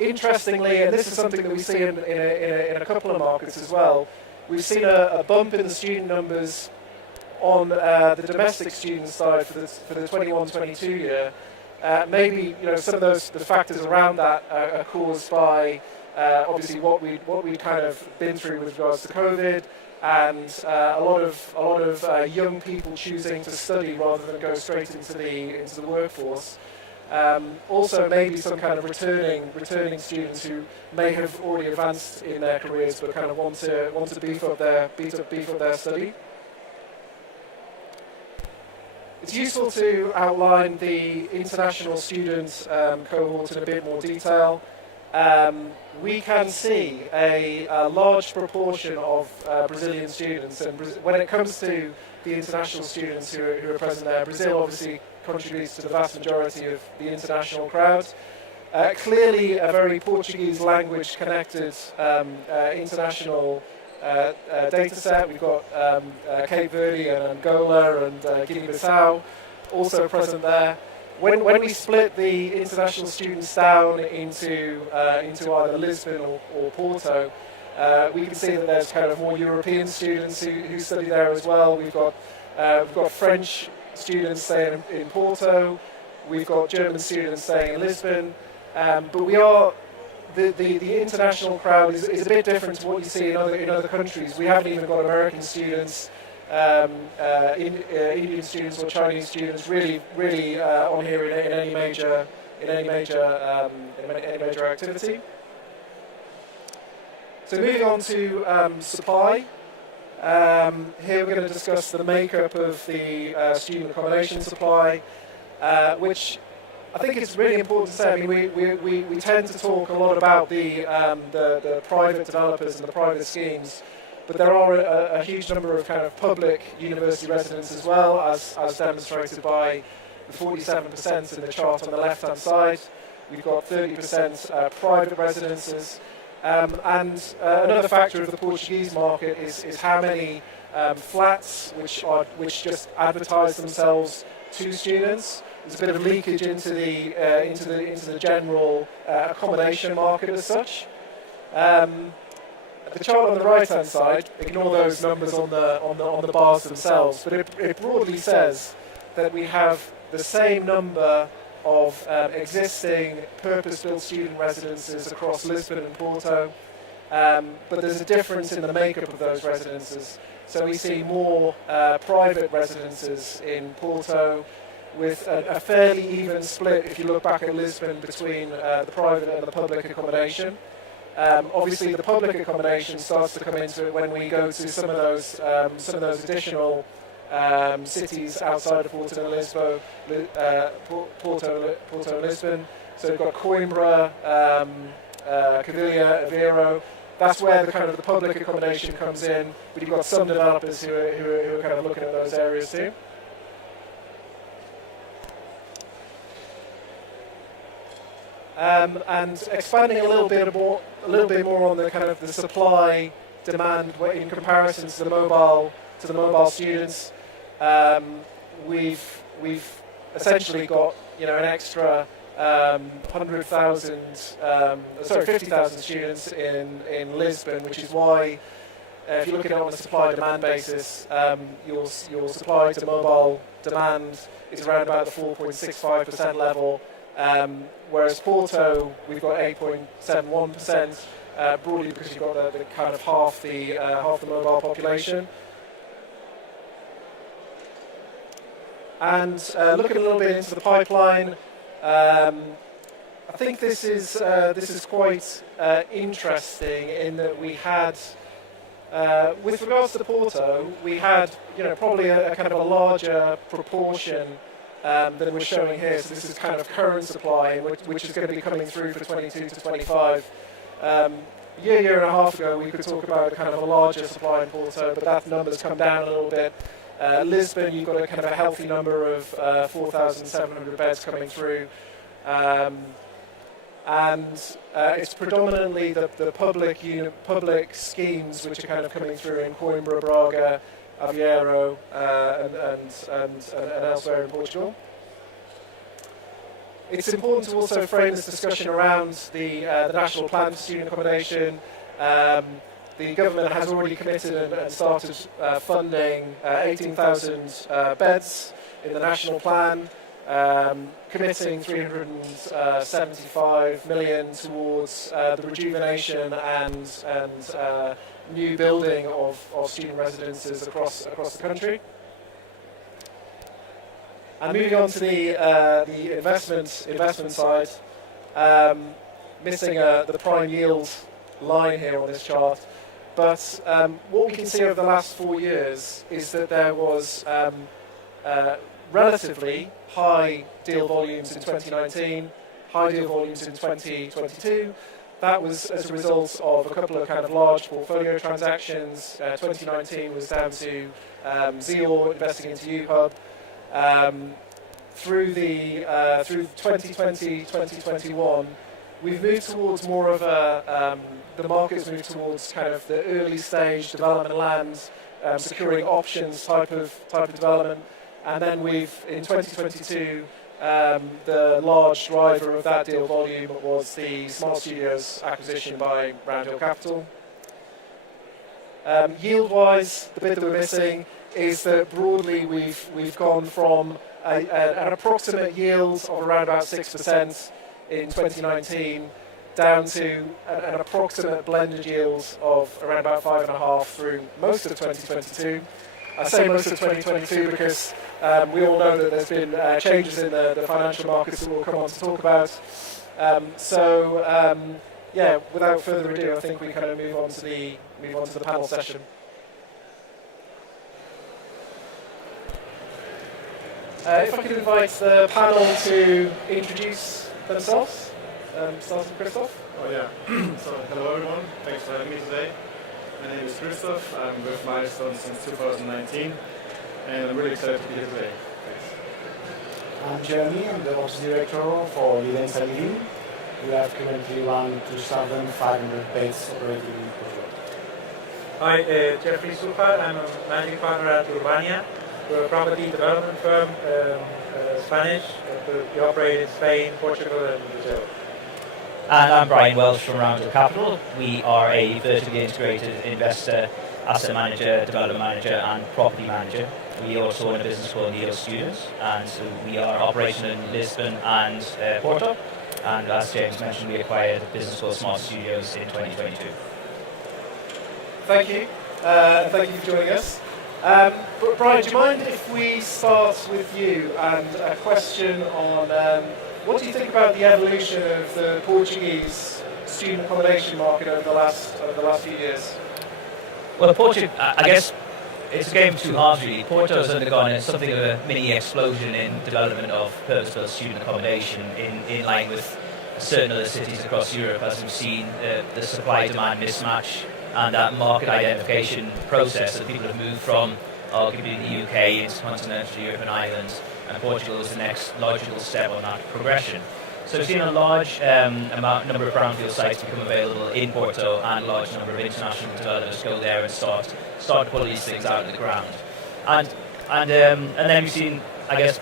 Interestingly, and this is something that we see in a couple of markets as well, we've seen a bump in the student numbers on the domestic student side for the 21-22 year. Maybe some of the factors around that are caused by obviously what we kind of been through with regards to COVID, and a lot of young people choosing to study rather than go straight into the workforce. Also, maybe some kind of returning students who may have already advanced in their careers but kind of want to beef up their study. It's useful to outline the international student cohort in a bit more detail. We can see a large proportion of Brazilian students, and when it comes to the international students who are present there, Brazil obviously contributes to the vast majority of the international crowd. Clearly a very Portuguese language connected international data set. We've got Cape Verde and Angola and Guinea-Bissau also present there. When we split the international students down into either Lisbon or Porto, we can see that there's kind of more European students who study there as well. We've got French students staying in Porto. We've got German students staying in Lisbon. But we are the international crowd is a bit different to what you see in other countries. We haven't even got American students, Indian students or Chinese students really on here in any major activity. So moving on to supply. Here we're going to discuss the makeup of the student accommodation supply, which I think it's really important to say. I mean, we tend to talk a lot about the private developers and the private schemes, but there are a huge number of kind of public university residents as well, as demonstrated by the 47% in the chart on the left-hand side. We've got 30% private residences. And another factor of the Portuguese market is how many flats which just advertise themselves to students. There's a bit of leakage into the general accommodation market as such. The chart on the right-hand side, ignore those numbers on the bars themselves, but it broadly says that we have the same number of existing purpose-built student residences across Lisbon and Porto, but there's a difference in the makeup of those residences. So we see more private residences in Porto, with a fairly even split, if you look back at Lisbon, between the private and the public accommodation. Obviously, the public accommodation starts to come into it when we go to some of those additional cities outside of Porto and Lisbon, Porto and Lisbon. So we've got Coimbra, Cavilha, Aveiro. That's where the public accommodation comes in. But you've got some developers who are kind of looking at those areas too. And expanding a little bit more on the kind of the supply demand in comparison to the mobile students. We've essentially got an extra 50,000 students in Lisbon, which is why if you look at it on a supply-demand basis, your supply to mobile demand is around about the 4.65% level. Whereas Porto, we've got 8.71%, broadly because you've got the kind of half the mobile population. And looking a little bit into the pipeline, I think this is quite interesting in that we had, with regards to Porto, we had probably a kind of a larger proportion than we're showing here. So this is kind of current supply, which is going to be coming through for 22 to 25. A year and a half ago, we could talk about kind of a larger supply in Porto, but that number's come down a little bit. Lisbon, you've got a kind of a healthy number of 4,700 beds coming through. And it's predominantly the public schemes which are kind of coming through in Coimbra, Braga, Aveiro, and elsewhere in Portugal. It's important to also frame this discussion around the national plan for student accommodation. The government has already committed and started funding 18,000 beds in the national plan, committing 375 million towards the rejuvenation and new building of student residences across the country. And moving on to the investment side, missing the prime yield line here on this chart. But what we can see over the last 4 years is that there was relatively high deal volumes in 2019, high deal volumes in 2022. That was as a result of a couple of kind of large portfolio transactions. 2019 was down to Zior investing into UHub. Through 2020, 2021, we've moved towards more of the market's moved towards kind of the early stage development land, securing options type of development. And then in 2022, the large driver of that deal volume was the Smart Studios acquisition by Roundhill Capital. Yield-wise, the bit that we're missing is that broadly we've gone from an approximate yield of around about 6% in 2019 down to an approximate blended yield of around about 5.5 through most of 2022. I say most of 2022 because we all know that there's been changes in the financial markets that we'll come on to talk about. Yeah, without further ado, I think we kind of move on to the panel session. If I could invite the panel to introduce themselves, starting with Christoph. Oh yeah, so hello everyone, thanks for having me today. My name is Christoph, I'm with Milestone since 2019, and I'm really excited to be here today. Thanks. I'm Jeremy, I'm the Ops Director for Lidenza Living. We have currently around 2,500 beds operating in Portugal. Hi, Jeffrey Sujar, I'm a managing partner at Urbania. We're a property development firm, Spanish. We operate in Spain, Portugal and Brazil. And I'm Brian Welsh from Roundhill Capital. We are a vertically integrated investor, asset manager, development manager and property manager. We also own a business called Neo Students, and so we are operational in Lisbon and Porto. And as James mentioned, we acquired a business called Smart Studios in 2022. Thank you. Thank you for joining us. Brian, do you mind if we start with you and a question on what do you think about the evolution of the Portuguese student accommodation market over the last few years? Well, Portugal, I guess it's a game of two halves really. Porto has undergone something of a mini explosion in development of purpose-built student accommodation in line with certain other cities across Europe, as we've seen the supply-demand mismatch and that market identification process that people have moved from arguably the UK into continental Europe and Ireland, and Portugal is the next logical step on that progression. So we've seen a large number of brownfield sites become available in Porto, and a large number of international developers go there and start to pull these things out of the ground. And then we've seen, I guess,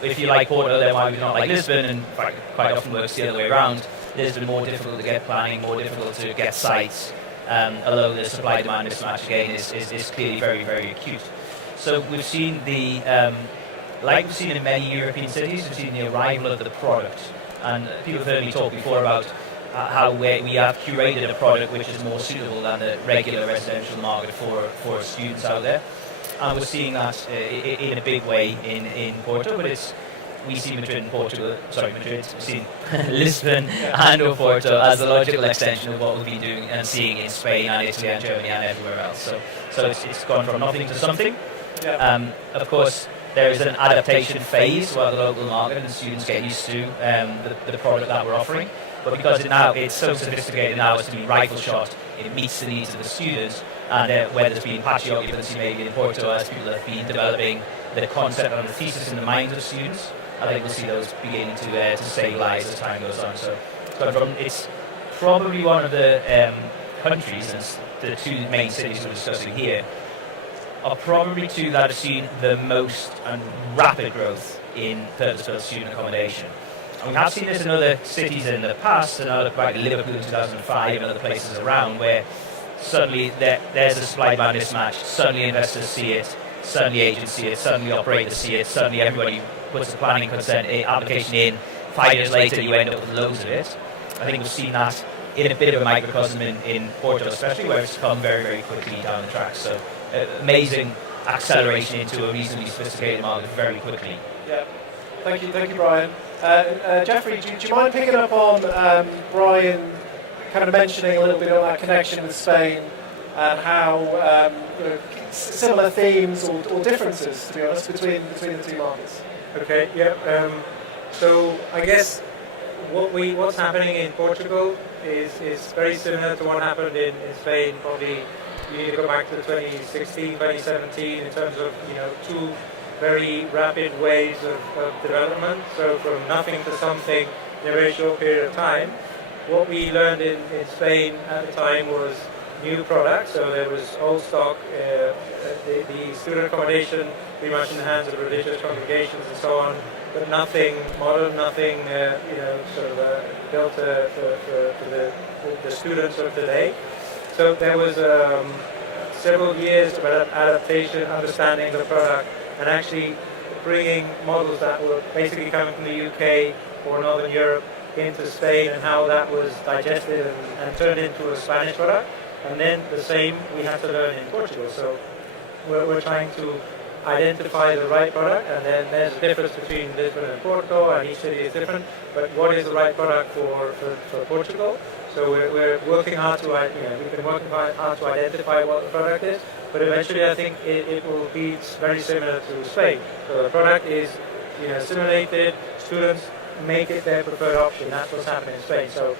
if you like Porto, then why would you not like Lisbon? And in fact, quite often works the other way around. Lisbon more difficult to get planning, more difficult to get sites, although the supply-demand mismatch again is clearly very, very acute. So we've seen like we've seen in many European cities, we've seen the arrival of the product. And people have heard me talk before about how we have curated a product which is more suitable than the regular residential market for students out there. And we're seeing that in a big way in Porto, but we see Madrid and Portugal, we've seen Lisbon and Porto as the logical extension of what we've been doing and seeing in Spain and Italy and Germany and everywhere else. So it's gone from nothing to something. Yeah. Of course, there is an adaptation phase while the local market and students get used to the product that we're offering. But because it's so sophisticated now as to be rifle shot, it meets the needs of the students. And where there's been patchy occupancy maybe in Porto as people have been developing the concept and the thesis in the minds of students, I think we'll see those beginning to stabilise as time goes on. So it's probably one of the countries, and the two main cities we're discussing here, are probably two that have seen the most and rapid growth in purpose-built student accommodation. And we have seen this in other cities in the past, and like Liverpool in 2005 and other places around, where suddenly there's a supply-demand mismatch, suddenly investors see it, suddenly agents see it, suddenly operators see it, suddenly everybody puts a planning consent application in, 5 years later you end up with loads of it. I think we've seen that in a bit of a microcosm in Porto especially, where it's come very, very quickly down the track. So amazing acceleration into a reasonably sophisticated market very quickly. Yeah, thank you, Brian. Jeffrey, do you mind picking up on Brian kind of mentioning a little bit on that connection with Spain and how similar themes or differences, to be honest, between the two markets? Okay, yeah. So I guess what's happening in Portugal is very similar to what happened in Spain. Probably you need to go back to 2016, 2017 in terms of two very rapid waves of development. So from nothing to something in a very short period of time. What we learned in Spain at the time was new products. So there was old stock, the student accommodation pretty much in the hands of religious congregations and so on, but nothing modern, nothing built for the students of today. So there was several years of adaptation, understanding the product, and actually bringing models that were basically coming from the UK or Northern Europe into Spain and how that was digested and turned into a Spanish product. And then the same we have to learn in Portugal. So we're trying to identify the right product, and then there's a difference between Lisbon and Porto, and each city is different. But what is the right product for Portugal? So we're working hard to, we've been working hard to identify what the product is. But eventually, I think it will be very similar to Spain. So the product is, simulated. Students make it their preferred option. That's what's happening in Spain. So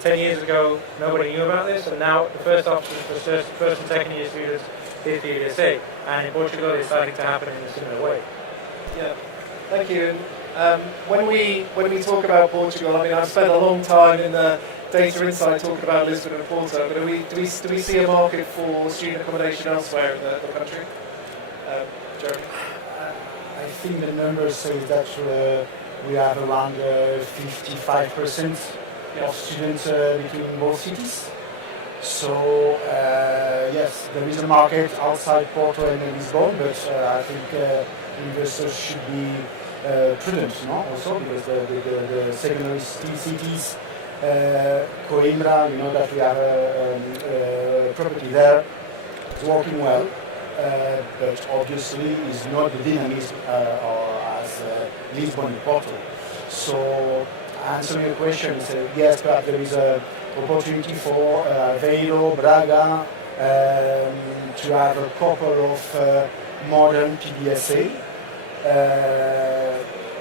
10 years ago, nobody knew about this, and now the first option for first and second year students is the ESA. And in Portugal, it's starting to happen in a similar way. Yeah, thank you. And when we talk about Portugal, I mean, I've spent a long time in the data insight talking about Lisbon and Porto, but do we see a market for student accommodation elsewhere in the country? Jeremy? I think the numbers say that we have around 55% of students between both cities. So yes, there is a market outside Porto and Lisbon, but I think investors should be prudent, also because the secondary cities, Coimbra, that we have a property there, is working well, but obviously is not the dynamism as Lisbon and Porto. So answering your question, yes, perhaps there is an opportunity for Aveiro, Braga, to have a couple of modern PBSA,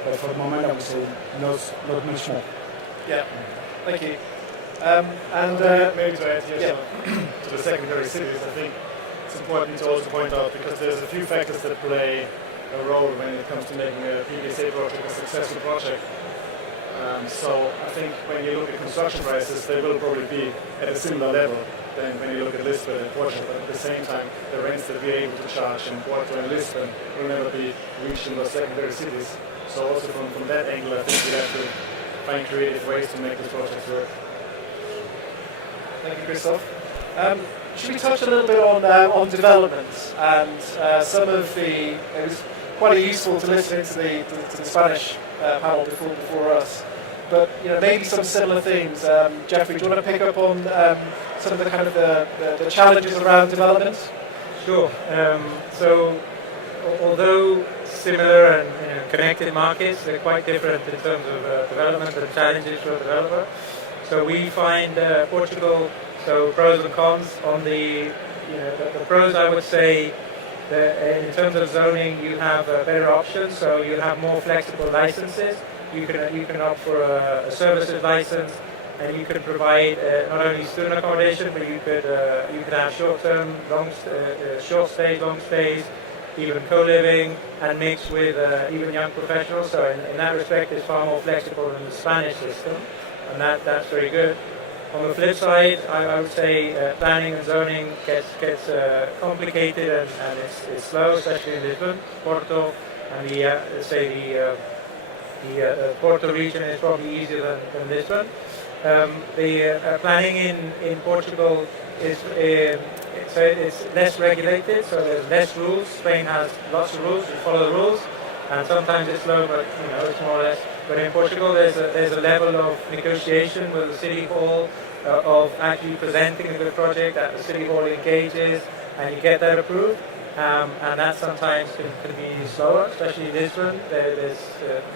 but for the moment I would say not much more. Yeah, thank you. Maybe to add here to the secondary cities, I think it's important to also point out, because there's a few factors that play a role when it comes to making a PBSA project a successful project. So I think when you look at construction prices, they will probably be at a similar level than when you look at Lisbon and Portugal. But at the same time, the rents that we're able to charge in Porto and Lisbon will never be reached in those secondary cities. So also from that angle, I think we have to find creative ways to make these projects work. Thank you, Christoph. Should we touch a little bit on development and some of the? It was quite useful to listen to the Spanish panel before us, but maybe some similar themes. Jeffrey, do you want to pick up on some of the kind of the challenges around development? Sure. So although similar and connected markets, they're quite different in terms of development and challenges for a developer. So we find Portugal. So pros and cons. On the pros, I would say that in terms of zoning, you have better options. So you have more flexible licenses. You can opt for a services license, and you can provide not only student accommodation, but you could have short-term, short stays, long stays, even co-living, and mix with even young professionals. So in that respect, it's far more flexible than the Spanish system, and that's very good. On the flip side, I would say planning and zoning gets complicated and it's slow, especially in Lisbon, Porto, and the Porto region is probably easier than Lisbon. The planning in Portugal is it's less regulated, so there's less rules. Spain has lots of rules, you follow the rules, and sometimes it's slow, but it's more or less. But in Portugal, there's a level of negotiation with the city hall, of actually presenting a good project that the city hall engages, and you get that approved. And that sometimes can be slower, especially in Lisbon. There's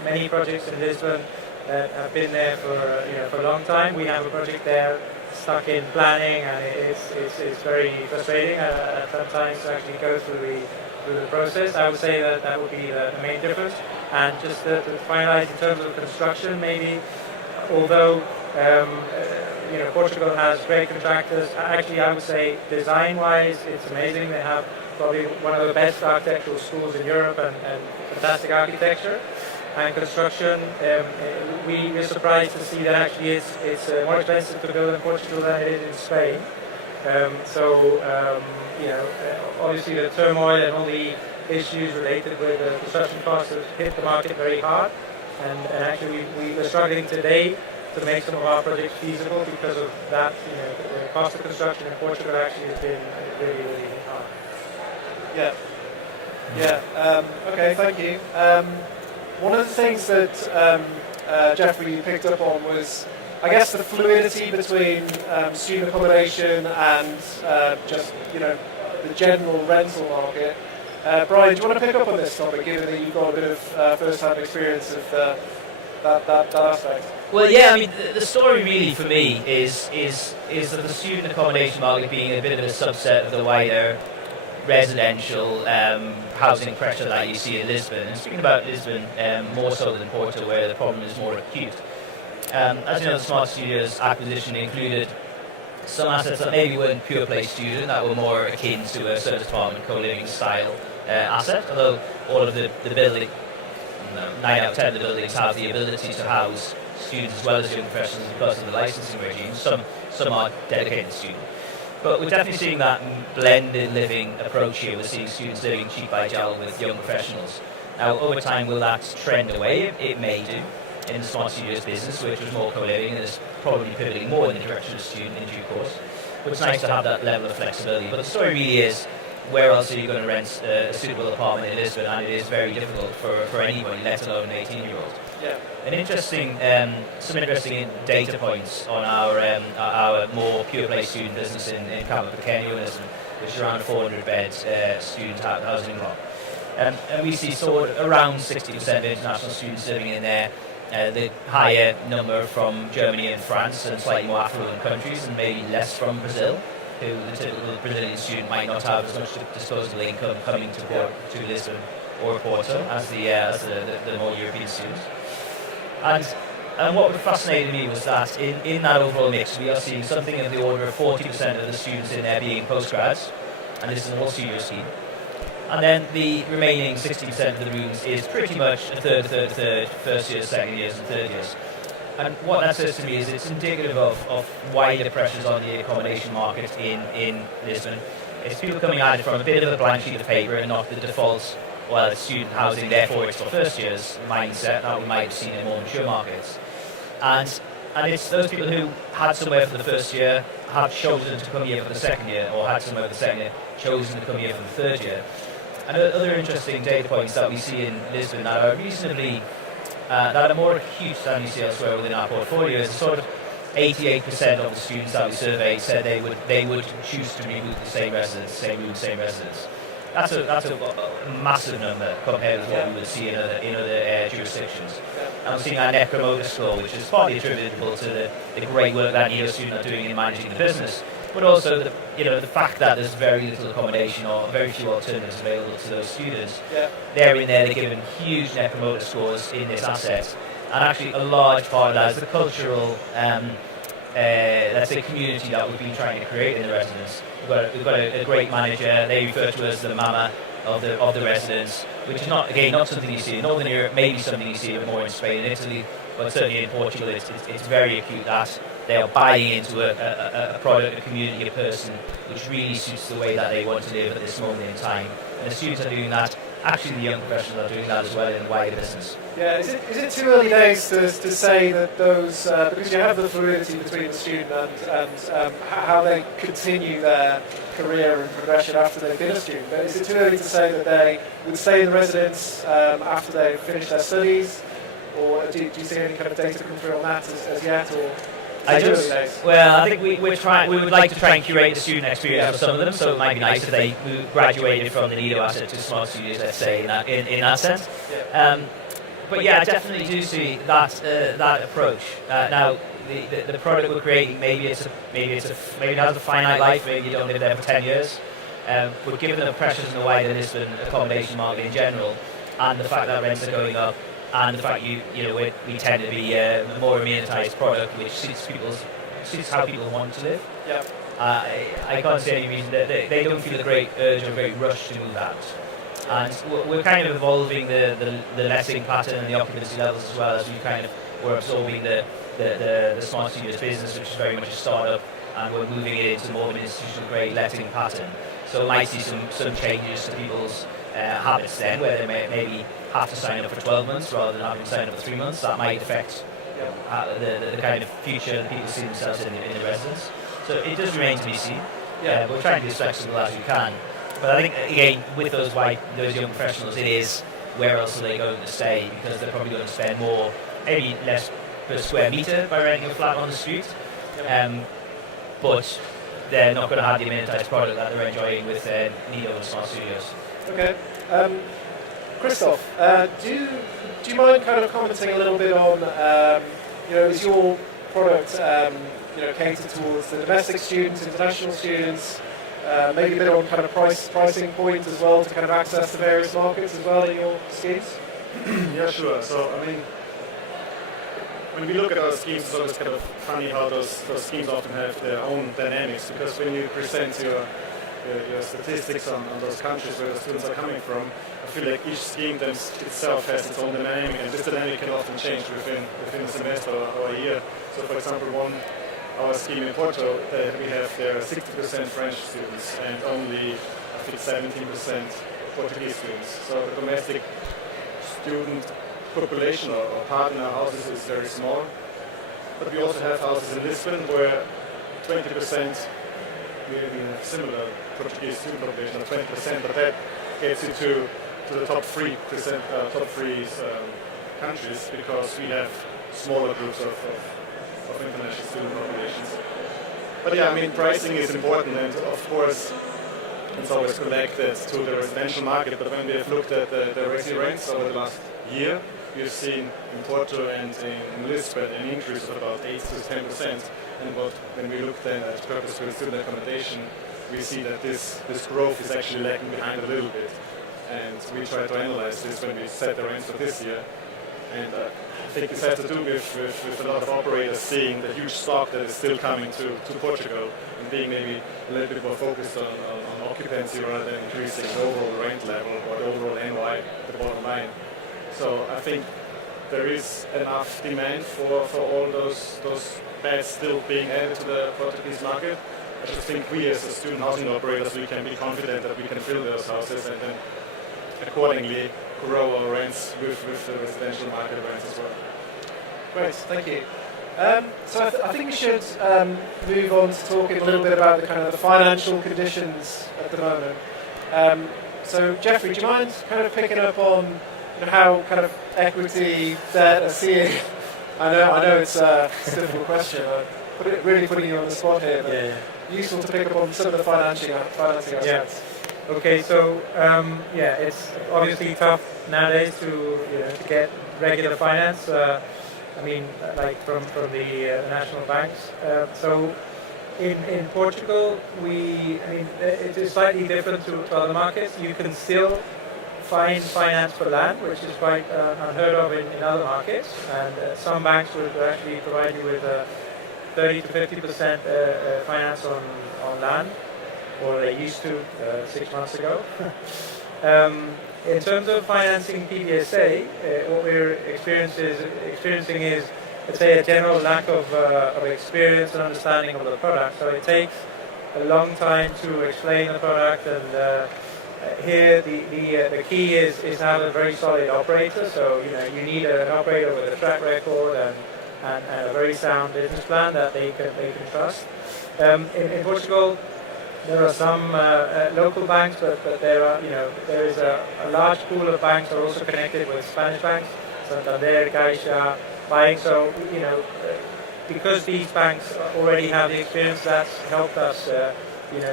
many projects in Lisbon that have been there for a long time. We have a project there stuck in planning, and it's very frustrating sometimes to actually go through the process. I would say that would be the main difference. And just to finalize in terms of construction, maybe, although Portugal has great contractors, actually I would say design-wise it's amazing. They have probably one of the best architectural schools in Europe and fantastic architecture. And construction, we're surprised to see that actually it's more expensive to build in Portugal than it is in Spain. Obviously the turmoil and all the issues related with the construction costs have hit the market very hard, and actually we're struggling today to make some of our projects feasible because of that. The cost of construction in Portugal actually has been really, really hard. Okay, thank you. One of the things that Jeffrey, you picked up on was, I guess, the fluidity between student accommodation and just, the general rental market. Brian, do you want to pick up on this topic, given that you've got a bit of first-hand experience of that aspect? Well, yeah, I mean, the story really for me is that the student accommodation market being a bit of a subset of the wider residential housing pressure that you see in Lisbon. And speaking about Lisbon, more so than Porto, where the problem is more acute. As you know, the Smart Studios acquisition included some assets that maybe weren't pure play student, that were more akin to a service apartment co-living style asset, although all of the building, 9 out of 10 of the buildings have the ability to house students as well as young professionals because of the licensing regime. Some are dedicated students. But we're definitely seeing that blended living approach here. We're seeing students living cheek by jowl with young professionals. Now, over time, will that trend away? It may do. In the Smart Studios business, which was more co-living, and is probably pivoting more in the direction of student in due course. But it's nice to have that level of flexibility. But the story really is, where else are you going to rent a suitable apartment in Lisbon? And it is very difficult for anybody, let alone an 18-year-old. Yeah. Some interesting data points on our more pure play student business in Campo Pequeno in Lisbon, which is around a 400-bed student housing block. And we see sort of around 60% of international students living in there. The higher number from Germany and France and slightly more affluent countries, and maybe less from Brazil, who the typical Brazilian student might not have as much disposable income coming to Lisbon or Porto as the more European students. And what fascinated me was that in that overall mix, we are seeing something of the order of 40% of the students in there being postgrads, and this is an all-studio scheme. And then the remaining 60% of the rooms is pretty much a third, first years, second years, and third years. And what that says to me is it's indicative of wider pressures on the accommodation market in Lisbon. It's people coming at it from a bit of a blank sheet of paper and not the default, well, it's student housing, therefore it's for first years mindset that we might have seen in more mature markets. And it's those people who had somewhere for the first year, have chosen to come here for the second year, or had somewhere for the second year, chosen to come here for the third year. And other interesting data points that we see in Lisbon that are reasonably, that are more acute than we see elsewhere within our portfolio is sort of 88% of the students that we surveyed said they would choose to reboot the same residence, same room, same residence. That's a massive number compared with what we would see in other jurisdictions. And we're seeing our Net Promoter Score, which is partly attributable to the great work that NEO students are doing in managing the business, but also the fact that there's very little accommodation or very few alternatives available to those students. Yeah. They're in there, they're given huge Net Promoter Scores in this asset. And actually a large part of that is the cultural, let's say, community that we've been trying to create in the residence. We've got a great manager. They refer to us as the mama of the residence, which is not something you see in Northern Europe, maybe something you see a bit more in Spain and Italy, but certainly in Portugal it's very acute that they are buying into a product, a community, a person, which really suits the way that they want to live at this moment in time. And the students are doing that. Actually, the young professionals are doing that as well in the wider business. Yeah, is it too early days to say that those, because you have the fluidity between the student and how they continue their career and progression after they've been a student, but is it too early to say that they would stay in the residence after they've finished their studies, or do you see any kind of data come through on that as yet, or? I think we would like to try and curate the student experience for some of them, so it might be nice if they graduated from the NEO asset to Smart Studios, let's say, in that sense. But yeah, I definitely do see that approach. Now, the product we're creating, maybe it has a finite life, maybe you don't live there for 10 years, but given the pressures in the wider Lisbon accommodation market in general, and the fact that rents are going up, and the fact we tend to be a more amenitized product which suits how people want to live. Yeah. I can't see any reason that they don't feel a great urge or great rush to move out. And we're kind of evolving the letting pattern and the occupancy levels as well, as we're absorbing the Smart Studios business, which is very much a startup, and we're moving it into more of an institutional grade letting pattern. So we might see some changes to people's habits then, where they maybe have to sign up for 12 months rather than having to sign up for 3 months. That might affect the kind of future that people see themselves in the residence. So it does remain to be seen. We're trying to be as flexible as we can. But I think, again, with those young professionals, it is where else are they going to stay, because they're probably going to spend more maybe less per square metre by renting a flat on the street, but they're not going to have the amenitized product that they're enjoying with Nido and Smart Studios. Okay. Christoph, do you mind kind of commenting a little bit on, is your product, catered towards the domestic students, international students, maybe a bit on kind of pricing point as well to kind of access the various markets as well in your schemes? Yeah, sure. So, I mean, when we look at our schemes, it's always kind of funny how those schemes often have their own dynamics, because when you present your statistics on those countries where the students are coming from, I feel like each scheme itself has its own dynamic, and this dynamic can often change within a semester or a year. So, for example, our scheme in Porto, we have there 60% French students and only, I think, 17% Portuguese students. So the domestic student population or part in our houses is very small. But we also have houses in Lisbon where 20%, we have similar Portuguese student population of 20%, but that gets you to the top 3% countries, because we have smaller groups of international student populations. But yeah, I mean, pricing is important, and of course it's always connected to the residential market. But when we have looked at the resi rents over the last year, we've seen in Porto and in Lisbon an increase of about 8 to 10%. And when we look then at purpose-built student accommodation, we see that this growth is actually lagging behind a little bit. And we try to analyze this when we set the rents for this year. And I think this has to do with a lot of operators seeing the huge stock that is still coming to Portugal and being maybe a little bit more focused on occupancy rather than increasing the overall rent level or the overall NOI at the bottom line. So I think there is enough demand for all those beds still being added to the Portuguese market. I just think we as a student housing operators, we can be confident that we can fill those houses and then accordingly grow our rents with the residential market rents as well. Great, thank you. So I think we should move on to talking a little bit about the kind of the financial conditions at the moment. So Jeffrey, do you mind kind of picking up on how kind of equity, debt are seeing? I know it's a difficult question. Really putting you on the spot here, but useful to pick up on some of the financing aspects. Yeah. Okay, so it's obviously tough nowadays to get regular finance. Like from the national banks. So in Portugal, it is slightly different to other markets. You can still find finance for land, which is quite unheard of in other markets. And some banks would actually provide you with 30 to 50% finance on land, or they used to 6 months ago. In terms of financing PBSA, what we're experiencing is, let's say, a general lack of experience and understanding of the product. So it takes a long time to explain the product, and here the key is to have a very solid operator. So you need an operator with a track record and a very sound business plan that they can trust. In Portugal, there are some local banks, but there is a large pool of banks that are also connected with Spanish banks, Santander, Caixa, buying. So because these banks already have the experience, that's helped us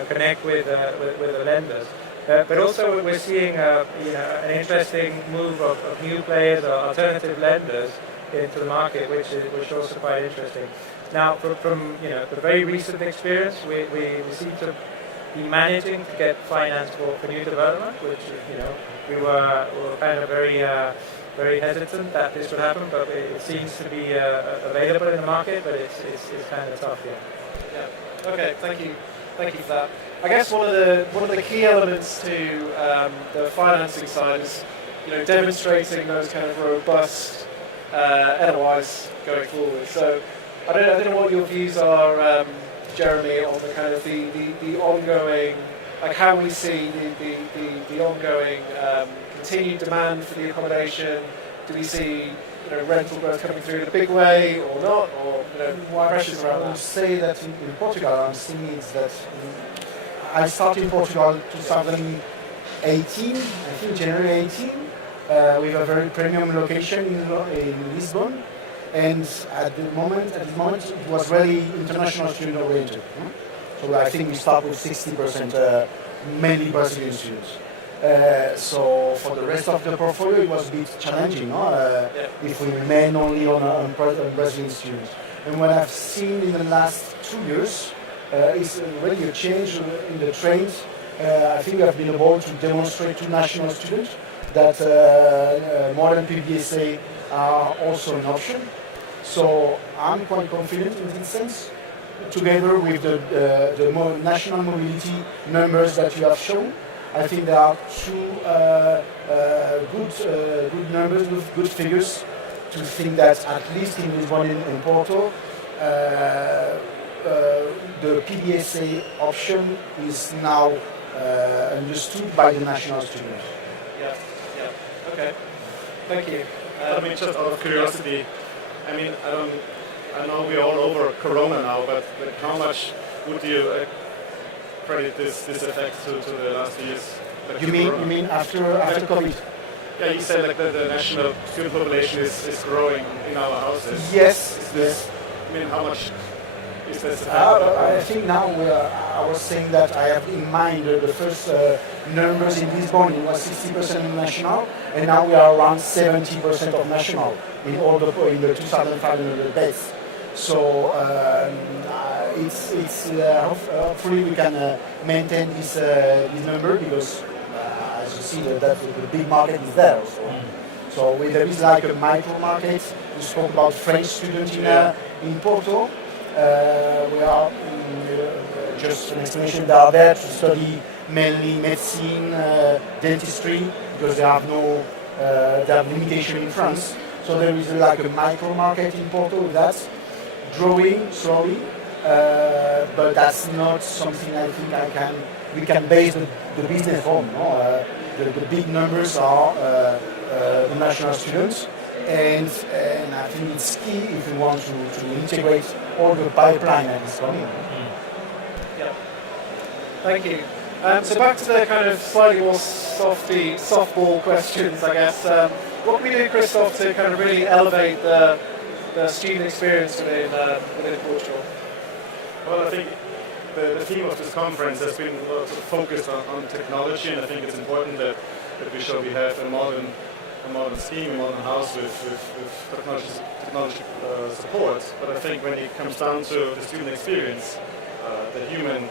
connect with the lenders. But also we're seeing an interesting move of new players or alternative lenders into the market, which is also quite interesting. Now, from the very recent experience, we seem to be managing to get finance for new development, which we were kind of very hesitant that this would happen, but it seems to be available in the market, but it's kind of tough. Yeah. Okay. Thank you for that. I guess one of the key elements to the financing side is demonstrating those kind of robust NOIs going forward. So I don't know what your views are, Jeremy, on the kind of the ongoing, like how we see the ongoing continued demand for the accommodation. Do we see rental growth coming through in a big way or not, or pressures around that? I would say that in Portugal, I'm seeing is that I started in Portugal 2018, I think January 18, with a very premium location in Lisbon. And at this moment, it was really international student oriented. So I think we start with 60% mainly Brazilian students. So for the rest of the portfolio, it was a bit challenging if we remain only on Brazilian students. And what I've seen in the last 2 years is really a change in the trend. I think we have been able to demonstrate to national students that modern PBSA are also an option. So I'm quite confident in this sense. Together with the national mobility numbers that you have shown, I think there are two good numbers, good figures to think that at least in Lisbon and Porto, the PBSA option is now understood by the national students. Yeah. Okay. Thank you. I mean, just out of curiosity, I mean, I know we're all over Corona now, but how much would you credit this effect to the last years? You mean after COVID? Yeah, you said like the national student population is growing in our houses. Yes. I mean, how much is this effect? I think now I was saying that I have in mind the first numbers in Lisbon. It was 60% national, and now we are around 70% of national in the 2,500 beds. So hopefully we can maintain this number because as you see that the big market is there. So there is like a micro market. We spoke about French students in Porto. We are just an explanation. They are there to study mainly medicine, dentistry because they have limitation in France. So there is like a micro market in Porto that's growing slowly, but that's not something I think we can base the business on. No? The big numbers are the national students, and I think it's key if we want to integrate all the pipeline that is coming. Yeah. Thank you. So back to the kind of slightly more softball questions, I guess. What can we do, Christophe, to kind of really elevate the student experience within Portugal? Well, I think the theme of this conference has been focused on technology, and I think it's important that we show we have a modern scheme, a modern house with technology support. But I think when it comes down to the student experience, the human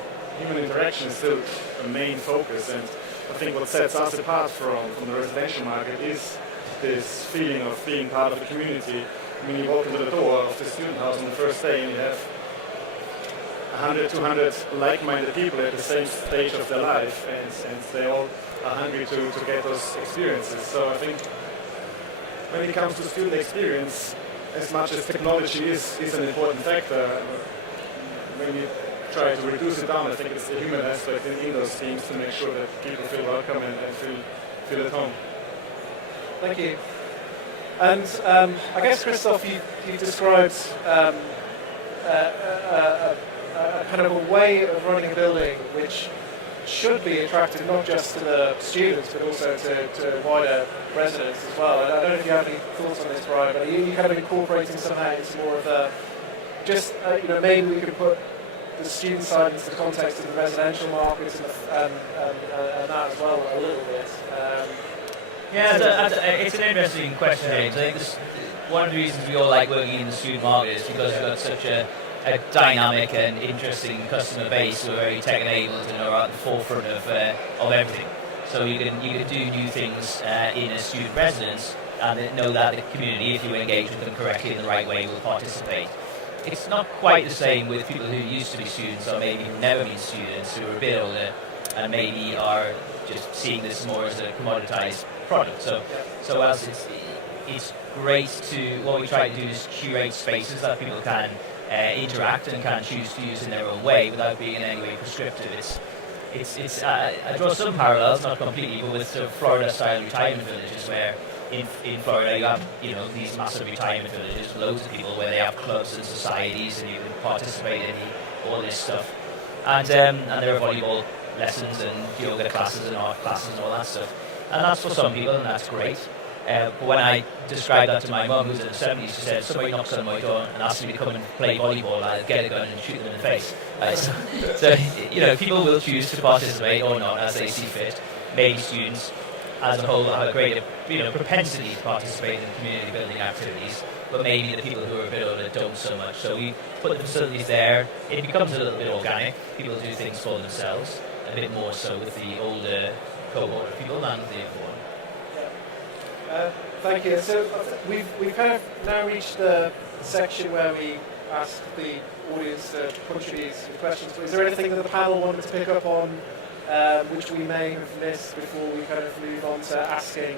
interaction is still a main focus. And I think what sets us apart from the residential market is this feeling of being part of the community. I mean, you walk into the door of the student house on the first day and you have 100, 200 like-minded people at the same stage of their life, and they all are hungry to get those experiences. So I think when it comes to student experience, as much as technology is an important factor, when you try to reduce it down, I think it's the human aspect in those teams to make sure that people feel welcome and feel at home. Thank you. And I guess, Christophe, you described a kind of a way of running a building which should be attractive not just to the students but also to wider residents as well. And I don't know if you have any thoughts on this, Brian, but are you kind of incorporating somehow into more of a maybe we could put the student side into the context of the residential market and that as well a little bit. It's an interesting question, James. I think one of the reasons we all like working in the student market is because we've got such a dynamic and interesting customer base who are very tech-enabled and are at the forefront of everything. So you can do new things in a student residence and know that the community, if you engage with them correctly in the right way, will participate. It's not quite the same with people who used to be students or maybe who've never been students, who are a bit older and maybe are just seeing this more as a commoditized product. So as it's great to, what we try to do is curate spaces that people can interact and can choose to use in their own way without being in any way prescriptive. I draw some parallels, not completely, but with sort of Florida-style retirement villages where in Florida you have these massive retirement villages with loads of people where they have clubs and societies and you can participate in all this stuff. And there are volleyball lessons and yoga classes and art classes and all that stuff. And that's for some people and that's great. But when I described that to my mum, who's in the 70s, she said, somebody knocks on my door and asks me to come and play volleyball, I'll get a gun and shoot them in the face. So, people will choose to participate or not as they see fit. Maybe students as a whole have a greater propensity to participate in community building activities, but maybe the people who are a bit older don't so much. So we put the facilities there. It becomes a little bit organic. People do things for themselves, a bit more so with the older cohort of people than the younger one. Thank you. So we've kind of now reached the section where we ask the audience to put these questions. Is there anything that the panel wanted to pick up on which we may have missed before we kind of move on to asking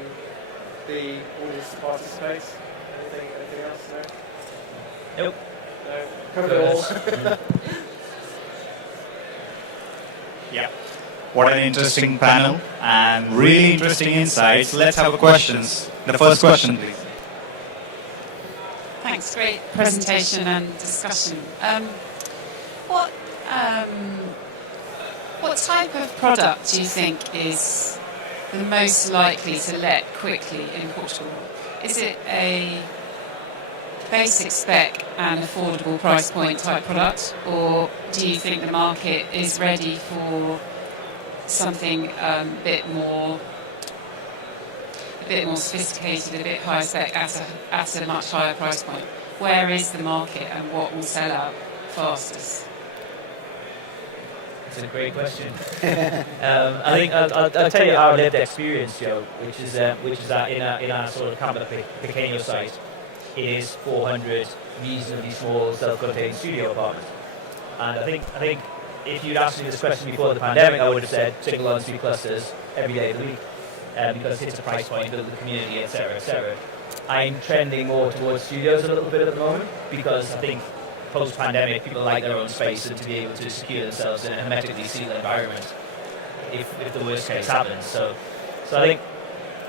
the audience to participate? Anything else? No? Nope. No. Covered it all. Yeah. What an interesting panel and really interesting insights. Let's have questions. The first question, please. Thanks. Great presentation and discussion. What type of product do you think is the most likely to let quickly in Portugal? Is it a basic spec and affordable price point type product, or do you think the market is ready for something a bit more sophisticated, a bit higher spec at a much higher price point? Where is the market and what will sell out fastest? It's a great question. I think I'll tell you our lived experience, Joe, which is that in our sort of Campo Pequeño site, it is 400 reasonably small self-contained studio apartments. And I think if you'd asked me this question before the pandemic, I would have said single on-street clusters every day of the week, because it's a price point, build the community, etc., etc. I'm trending more towards studios a little bit at the moment, because I think post-pandemic people like their own space and to be able to secure themselves in a hermetically sealed environment if the worst case happens. So I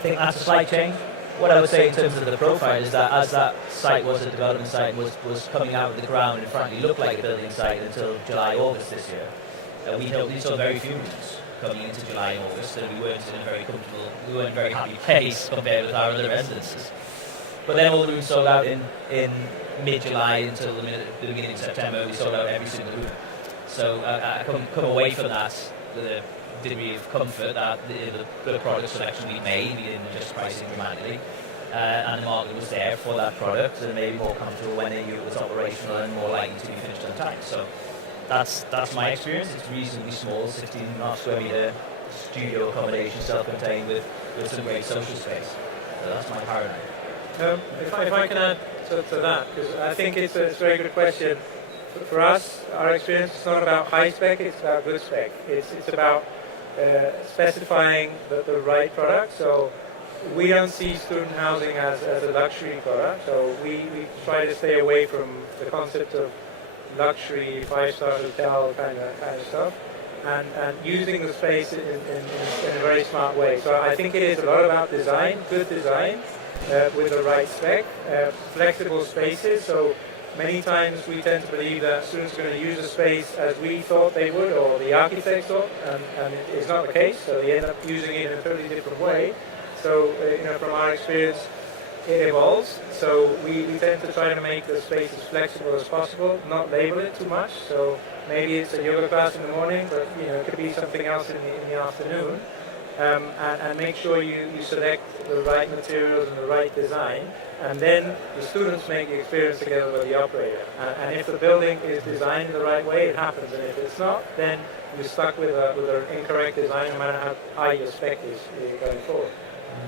think that's a slight change. What I would say in terms of the profile is that as that site was a development site, was coming out of the ground and frankly looked like a building site until July, August this year. We saw very few rooms coming into July and August, and we weren't in a very comfortable, we weren't in a very happy place compared with our other residences. But then all the rooms sold out in mid-July until the beginning of September. We sold out every single room. So I come away from that with a degree of comfort that the product selection we made, we didn't adjust pricing dramatically, and the market was there for that product and maybe more comfortable when they knew it was operational and more likely to be finished on time. So that's my experience. It's reasonably small, 16.5 square metre studio accommodation, self-contained with some great social space. So that's my paradigm. If I can add to that, because I think it's a very good question. For us, our experience is not about high spec, it's about good spec. It's about specifying the right product. So we don't see student housing as a luxury product. So we try to stay away from the concept of luxury 5-star hotel kind of stuff, and using the space in a very smart way. So I think it is a lot about design, good design, with the right spec, flexible spaces. So many times we tend to believe that students are going to use a space as we thought they would, or the architects thought, and it is not the case. So they end up using it in a totally different way. So from our experience, it evolves. So we tend to try to make the space as flexible as possible, not label it too much. So maybe it's a yoga class in the morning, but it could be something else in the afternoon. And make sure you select the right materials and the right design, and then the students make the experience together with the operator. And if the building is designed in the right way, it happens. And if it's not, then you're stuck with an incorrect design, no matter how high your spec is going forward.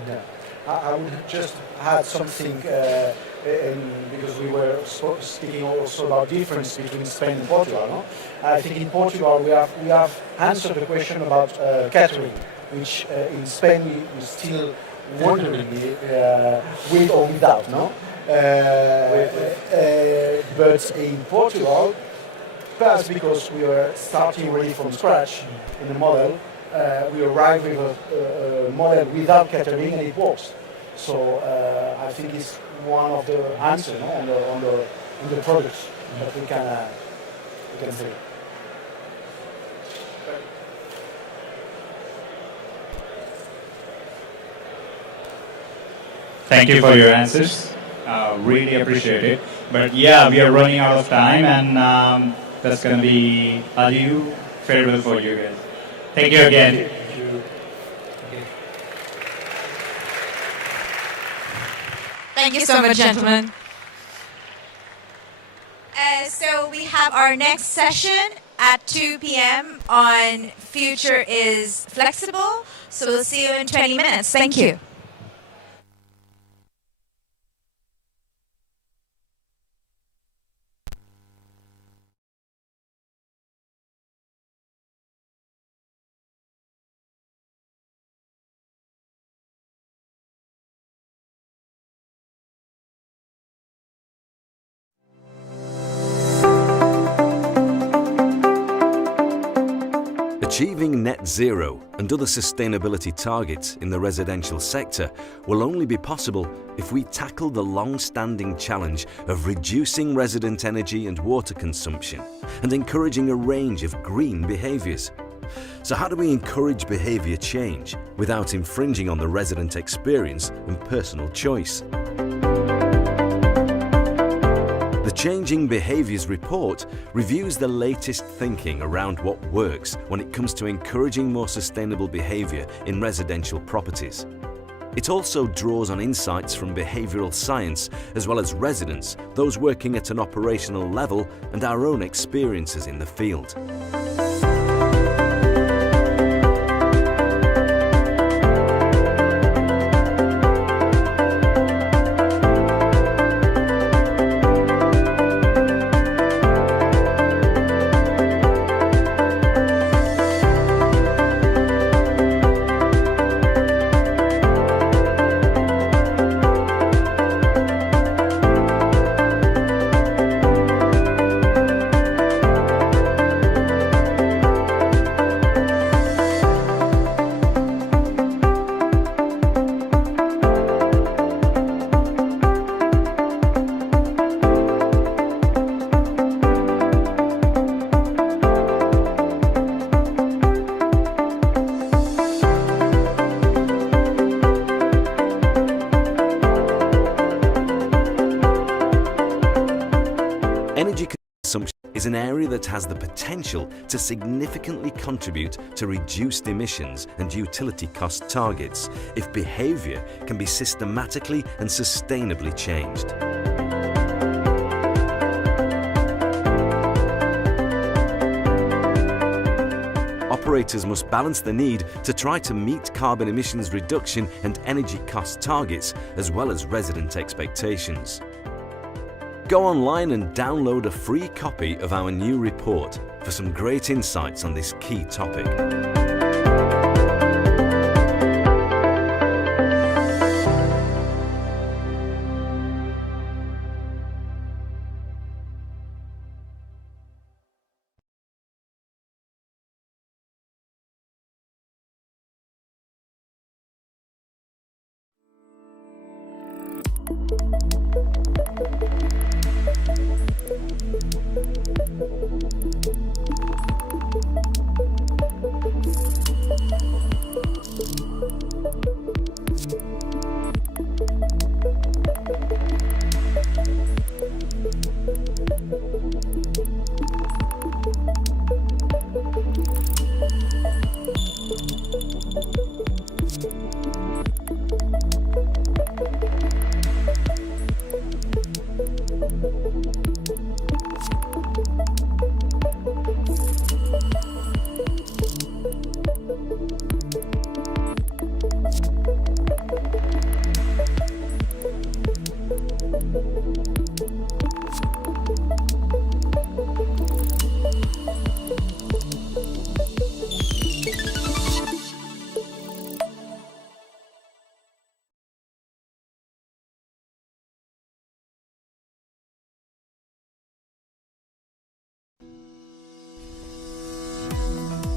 Yeah. I would just add something, because we were speaking also about difference between Spain and Portugal. No? I think in Portugal we have answered the question about catering, which in Spain we still wondering with or without, no? But in Portugal, perhaps because we were starting really from scratch in the model, we arrived with a model without catering, and it works. So I think it's one of the answers, no? on the products that we can say. Thank you for your answers. Really appreciate it. But yeah, we are running out of time, and that's going to be adieu, farewell for you guys. Thank you again. Thank you. Thank you so much, gentlemen. So we have our next session at 2 p.m. on Future is Flexible. So we'll see you in 20 minutes. Thank you. Achieving net zero and other sustainability targets in the residential sector will only be possible if we tackle the long-standing challenge of reducing resident energy and water consumption and encouraging a range of green behaviours. So how do we encourage behaviour change without infringing on the resident experience and personal choice? The Changing Behaviours report reviews the latest thinking around what works when it comes to encouraging more sustainable behaviour in residential properties. It also draws on insights from behavioural science as well as residents, those working at an operational level, and our own experiences in the field. Energy consumption is an area that has the potential to significantly contribute to reduced emissions and utility cost targets if behaviour can be systematically and sustainably changed. Operators must balance the need to try to meet carbon emissions reduction and energy cost targets as well as resident expectations. Go online and download a free copy of our new report for some great insights on this key topic.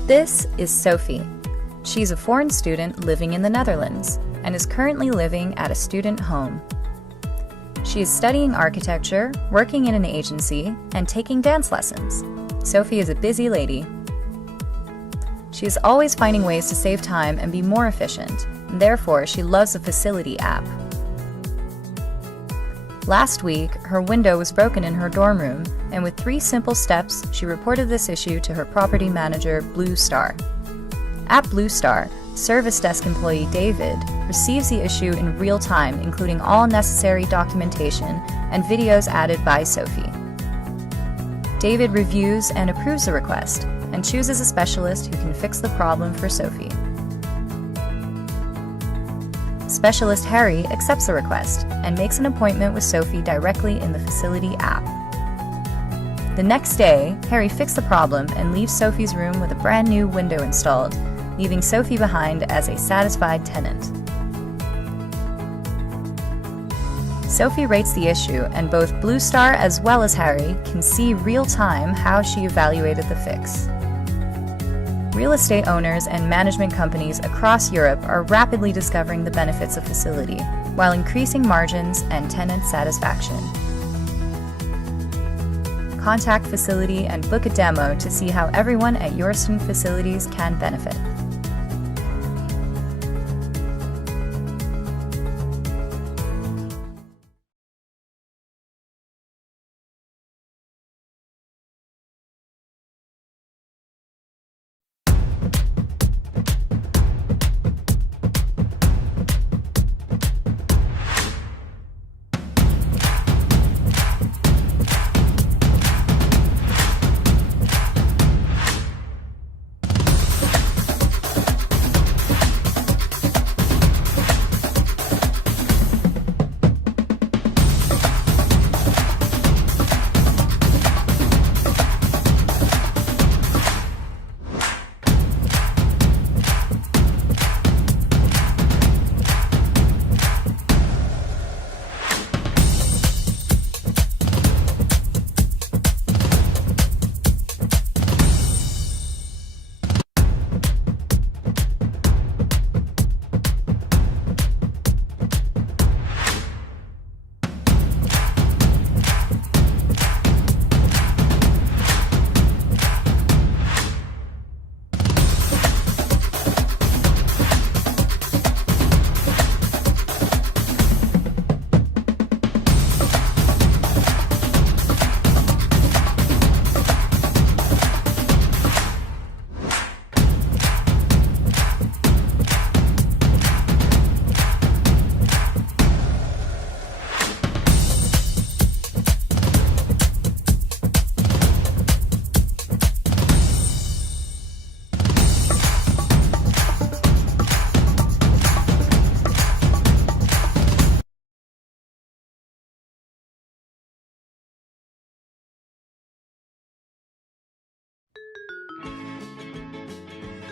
This is Sophie. She's a foreign student living in the Netherlands and is currently living at a student home. She is studying architecture, working in an agency, and taking dance lessons. Sophie is a busy lady. She is always finding ways to save time and be more efficient, and therefore she loves the Facility app. Last week, her window was broken in her dorm room, and with 3 simple steps, she reported this issue to her property manager, Blue Star. At Blue Star, service desk employee David receives the issue in real time, including all necessary documentation and videos added by Sophie. David reviews and approves the request and chooses a specialist who can fix the problem for Sophie. Specialist Harry accepts the request and makes an appointment with Sophie directly in the facility app. The next day, Harry fixed the problem and leaves Sophie's room with a brand new window installed, leaving Sophie behind as a satisfied tenant. Sophie rates the issue, and both Blue Star as well as Harry can see real-time how she evaluated the fix. Real estate owners and management companies across Europe are rapidly discovering the benefits of facility, while increasing margins and tenant satisfaction. Contact Facility and book a demo to see how everyone at your student facilities can benefit.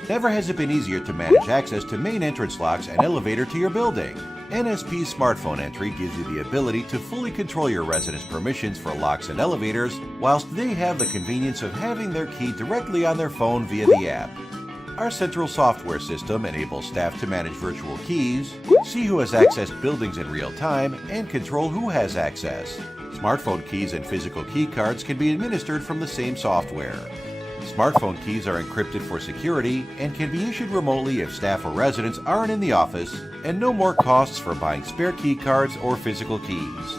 Never has it been easier to manage access to main entrance locks and elevator to your building. NSP's smartphone entry gives you the ability to fully control your residents' permissions for locks and elevators, whilst they have the convenience of having their key directly on their phone via the app. Our central software system enables staff to manage virtual keys, see who has accessed buildings in real time, and control who has access. Smartphone keys and physical key cards can be administered from the same software. Smartphone keys are encrypted for security and can be issued remotely if staff or residents aren't in the office, and no more costs for buying spare key cards or physical keys.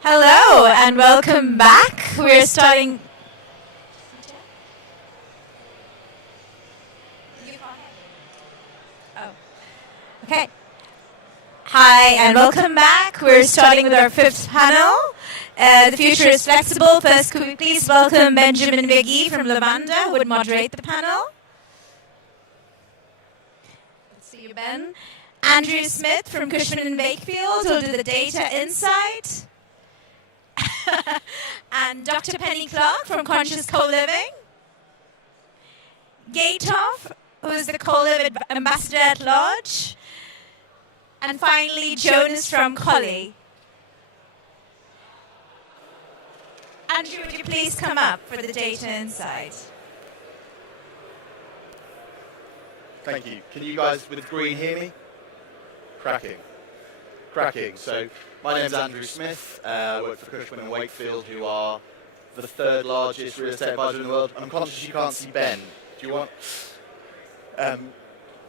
Hello and welcome back. We're starting. Oh, okay. Hi and welcome back. We're starting with our fifth panel. The future is flexible. First, could we please welcome Benjamin Viggy from Lavanda, who would moderate the panel. Let's see you, Ben. Andrew Smith from Cushman & Wakefield, who will do the data insight. And Dr. Penny Clark from Conscious Co-Living. Gatoff, who is the Co-Live Ambassador at Large. And finally, Jonas from Collie. Andrew, would you please come up for the data insight? Thank you. Can you guys with green hear me? Cracking. So my name's Andrew Smith. I work for Cushman & Wakefield, who are the third largest real estate advisor in the world. I'm conscious you can't see Ben. Do you want?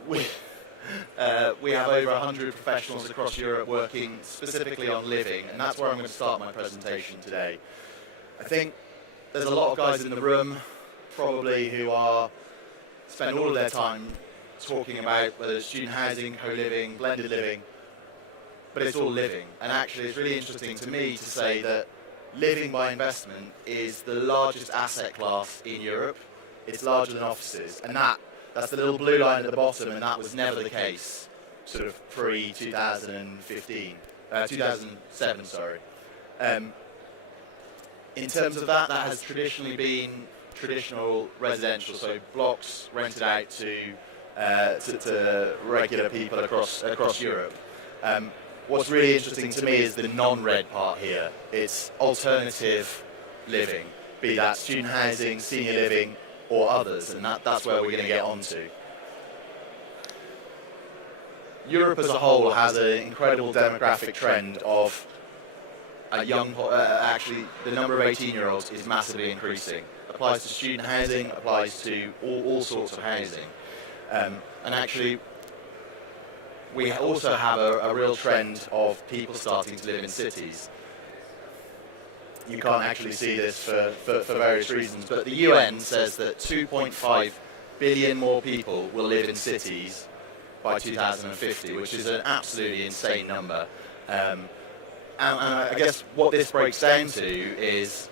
We have over 100 professionals across Europe working specifically on living, and that's where I'm going to start my presentation today. I think there's a lot of guys in the room probably who spend all of their time talking about whether it's student housing, co-living, blended living, but it's all living. And actually it's really interesting to me to say that living by investment is the largest asset class in Europe. It's larger than offices, and that's the little blue line at the bottom, and that was never the case sort of pre-2015, 2007, sorry. In terms of that has traditionally been traditional residential, so blocks rented out to regular people across Europe. What's really interesting to me is the non-red part here. It's alternative living, be that student housing, senior living, or others, and that's where we're going to get onto. Europe as a whole has an incredible demographic trend of actually the number of 18-year-olds is massively increasing. Applies to student housing, applies to all sorts of housing. And actually, we also have a real trend of people starting to live in cities. You can't actually see this for various reasons, but the UN says that 2.5 billion more people will live in cities by 2050, which is an absolutely insane number. And I guess what this breaks down to is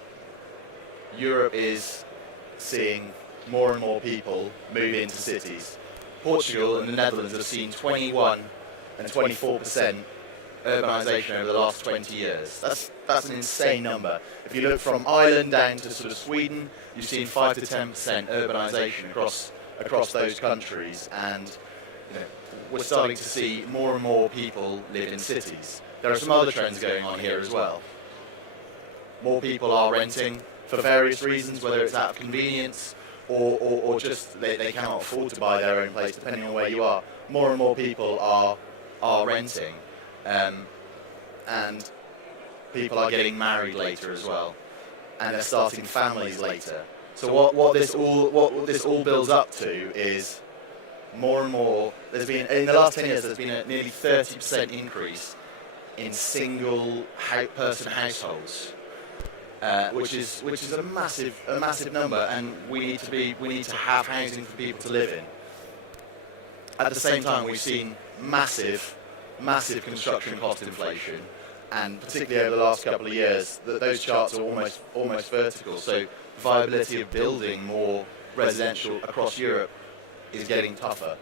Europe is seeing more and more people move into cities. Portugal and the Netherlands have seen 21 and 24% urbanisation over the last 20 years. That's an insane number. If you look from Ireland down to sort of Sweden, you've seen 5 to 10% urbanisation across those countries, and we're starting to see more and more people live in cities. There are some other trends going on here as well. More people are renting for various reasons, whether it's out of convenience or just they cannot afford to buy their own place, depending on where you are. More and more people are renting, and people are getting married later as well, and they're starting families later. So what this all builds up to is more and more. There's been in the last 10 years there's been a nearly 30% increase in single person households, which is a massive number, and we need to have housing for people to live in. At the same time, we've seen massive construction cost inflation, and particularly over the last couple of years, those charts are almost vertical. So the viability of building more residential across Europe is getting tougher.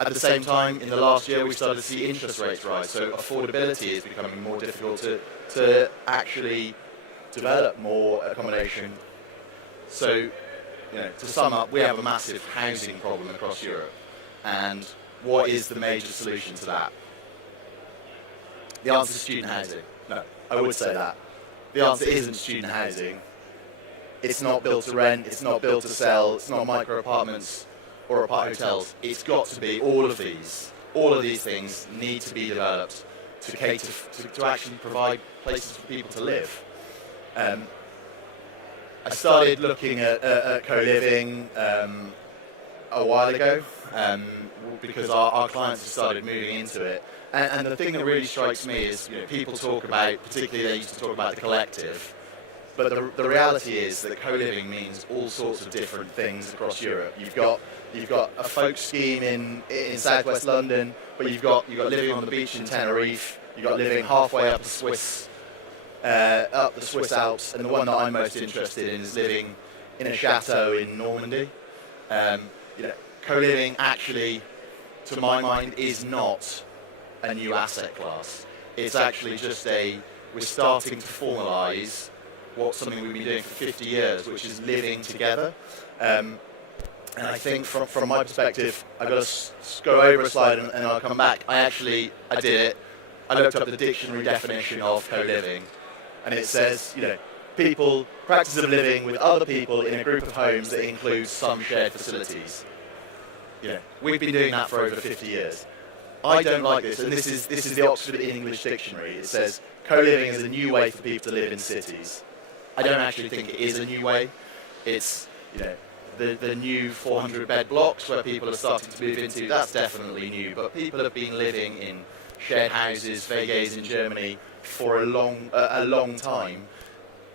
At the same time, in the last year, we started to see interest rates rise, so affordability is becoming more difficult to actually develop more accommodation. So, to sum up, we have a massive housing problem across Europe. And what is the major solution to that? The answer is student housing. No, I would say that. The answer isn't student housing. It's not built to rent, it's not built to sell, it's not micro apartments or apart hotels. It's got to be all of these. All of these things need to be developed to cater to actually provide places for people to live. I started looking at co-living a while ago because our clients have started moving into it, And the thing that really strikes me is, people talk about, particularly they used to talk about the collective, but the reality is that co-living means all sorts of different things across Europe. You've got a folk scheme in southwest London, but you've got living on the beach in Tenerife. You've got living halfway up the Swiss Alps, and the one that I'm most interested in is living in a chateau in Normandy. Co-living actually, to my mind, is not a new asset class. It's actually just we're starting to formalise something we've been doing for 50 years, which is living together. And I think from my perspective, I've got to go over a slide and I'll come back. I did it. I looked up the dictionary definition of co-living, and it says, practice of living with other people in a group of homes that includes some shared facilities. We've been doing that for over 50 years. I don't like this, and this is the Oxford English Dictionary. It says co-living is a new way for people to live in cities. I don't actually think it is a new way. It's the new 400-bed blocks where people are starting to move into. That's definitely new, but people have been living in shared houses, WGs in Germany for a long time.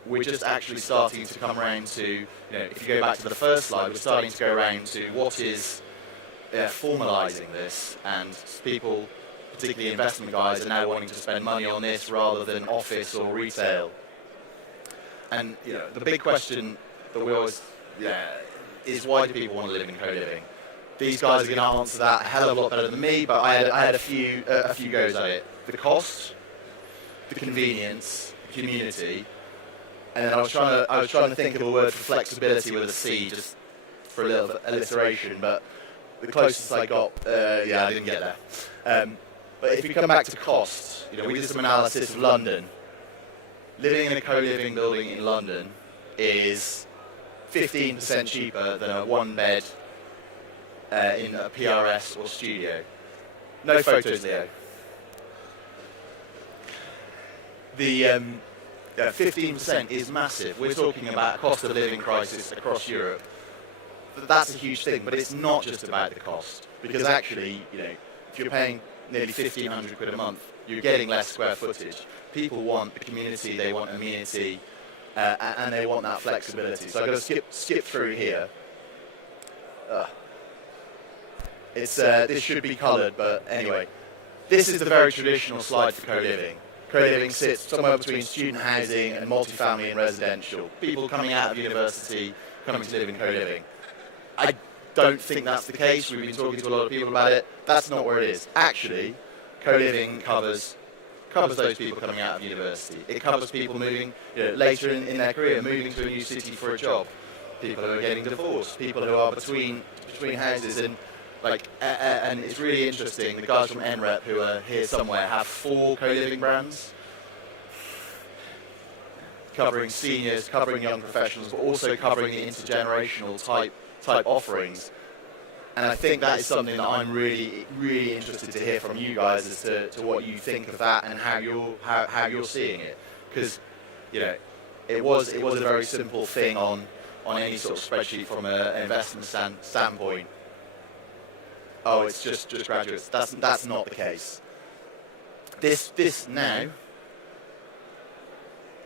We're just actually starting to come around to, if you go back to the first slide, we're starting to go around to what is formalising this, and people, particularly investment guys, are now wanting to spend money on this rather than office or retail. And the big question that we always is, why do people want to live in co-living? These guys are going to answer that a hell of a lot better than me, but I had a few goes at it. The cost, the convenience, the community, and then I was trying to think of a word for flexibility with a C, just for a little alliteration, but the closest I got, I didn't get there. But if you come back to cost, we did some analysis of London. Living in a co-living building in London is 15% cheaper than a one-bed in a PRS or studio. No photos, Leo. The 15% is massive. We're talking about a cost of living crisis across Europe. That's a huge thing, but it's not just about the cost, because actually, if you're paying nearly 1,500 quid a month, you're getting less square footage. People want the community, they want amenity, and they want that flexibility. So I'm going to skip through here. This should be coloured, but anyway, this is the very traditional slide for co-living. Co-living sits somewhere between student housing and multifamily and residential. People coming out of university, coming to live in co-living. I don't think that's the case. We've been talking to a lot of people about it. That's not where it is. Actually, co-living covers those people coming out of university. It covers people moving later in their career, moving to a new city for a job. People who are getting divorced. People who are between houses, and and it's really interesting. The guys from NREP who are here somewhere have 4 co-living brands, covering seniors, covering young professionals, but also covering the intergenerational type offerings. And I think that is something that I'm really, really interested to hear from you guys as to what you think of that and how you're seeing it. Because it was a very simple thing on any sort of spreadsheet from an investment standpoint. Oh, it's just graduates. That's not the case. This now.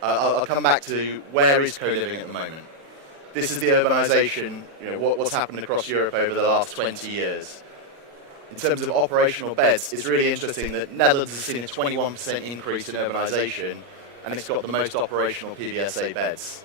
I'll come back to where is co-living at the moment. This is the urbanisation, what's happened across Europe over the last 20 years. In terms of operational beds, it's really interesting that Netherlands has seen a 21% increase in urbanisation, and it's got the most operational PBSA beds.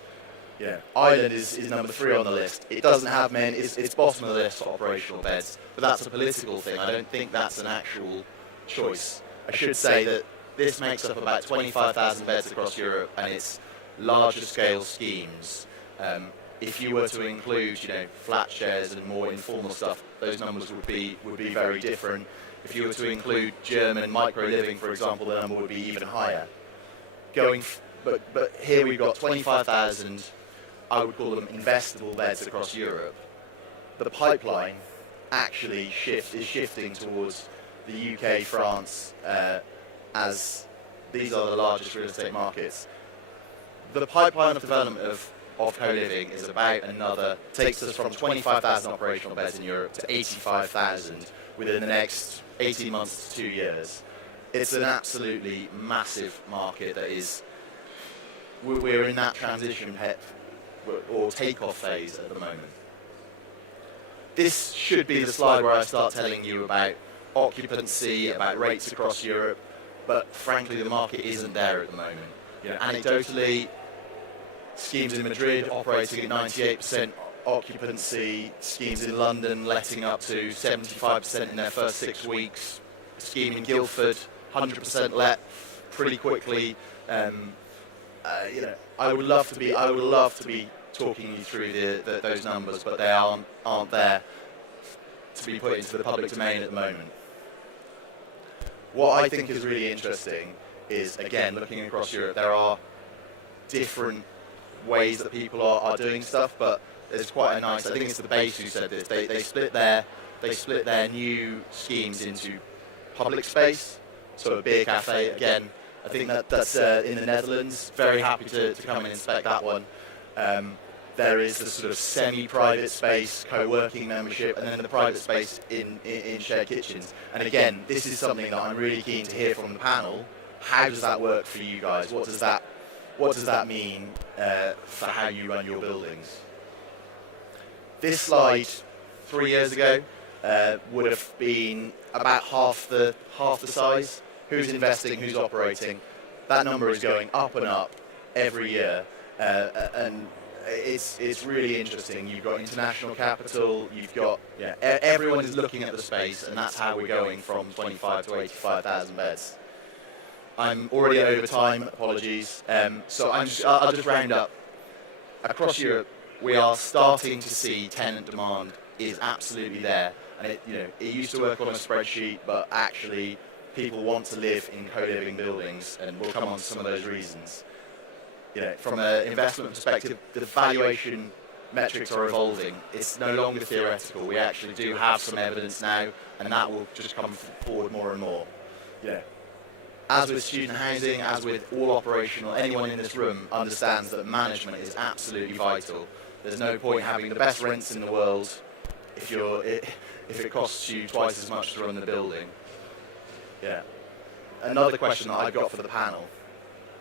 Ireland is number 3 on the list. It doesn't have many, it's bottom of the list for operational beds, but that's a political thing. I don't think that's an actual choice. I should say that this makes up about 25,000 beds across Europe, and it's larger scale schemes. If you were to include, flat shares and more informal stuff, those numbers would be very different. If you were to include German micro-living, for example, the number would be even higher. But here we've got 25,000, I would call them investable beds across Europe. But the pipeline actually is shifting towards the UK, France, as these are the largest real estate markets. The pipeline of development of co-living is about takes us from 25,000 operational beds in Europe to 85,000 within the next 18 months to 2 years. It's an absolutely massive market that is, we're in that transition or takeoff phase at the moment. This should be the slide where I start telling you about occupancy, about rates across Europe, but frankly the market isn't there at the moment. You know, anecdotally, schemes in Madrid operating at 98% occupancy, schemes in London letting up to 75% in their first 6 weeks, a scheme in Guildford 100% let pretty quickly. You know, I would love to be talking you through those numbers, but they aren't there to be put into the public domain at the moment. What I think is really interesting is, again, looking across Europe, there are different ways that people are doing stuff, but there's quite a nice, I think it's the Base who said this, they split their new schemes into public space, so a beer cafe, again, I think that's in the Netherlands, very happy to come and inspect that one. There is the sort of semi-private space, co-working membership, and then the private space in shared kitchens. And again, this is something that I'm really keen to hear from the panel. How does that work for you guys? What does that mean for how you run your buildings? This slide 3 years ago would have been about half the size. Who's investing? Who's operating? That number is going up and up every year, and it's really interesting. You've got international capital. You've got everyone is looking at the space, and that's how we're going from 25 to 85,000 beds. I'm already over time. Apologies. So I'll just round up. Across Europe, we are starting to see tenant demand is absolutely there, and it used to work on a spreadsheet, but actually people want to live in co-living buildings, and we'll come on to some of those reasons. From an investment perspective, the valuation metrics are evolving. It's no longer theoretical. We actually do have some evidence now, and that will just come forward more and more. As with student housing, as with all operational, anyone in this room understands that management is absolutely vital. There's no point having the best rents in the world if it costs you twice as much to run the building. Another question that I've got for the panel: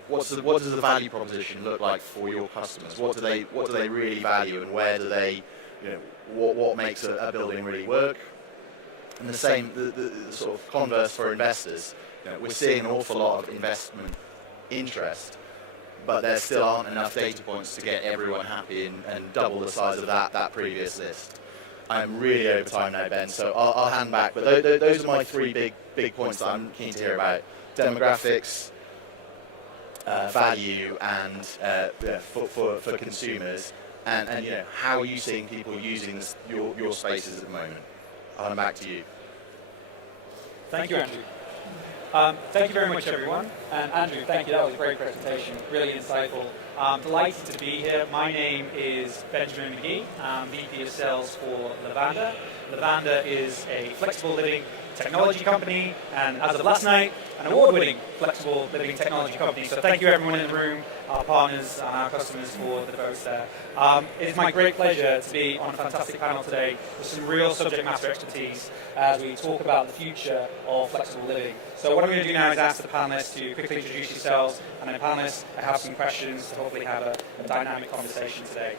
what does the value proposition look like for your customers? What do they really value, and where do they, what makes a building really work? And the same, the sort of converse for investors. We're seeing an awful lot of investment interest, but there still aren't enough data points to get everyone happy and double the size of that previous list. I'm really over time now, Ben, so I'll hand back. But those are my three big points that I'm keen to hear about: demographics, value, and for consumers, and how are you seeing people using your spaces at the moment? I'll hand back to you. Thank you, Andrew. Thank you very much, everyone. And Andrew, thank you. That was a great presentation, really insightful. I'm delighted to be here. My name is Benjamin McGee. I'm VP of Sales for Lavanda. Lavanda is a flexible living technology company, and as of last night, an award-winning flexible living technology company. So thank you everyone in the room, our partners and our customers for the votes there. It is my great pleasure to be on a fantastic panel today with some real subject matter expertise as we talk about the future of flexible living. So what I'm going to do now is ask the panelists to quickly introduce yourselves, and then panelists, I have some questions to hopefully have a dynamic conversation today.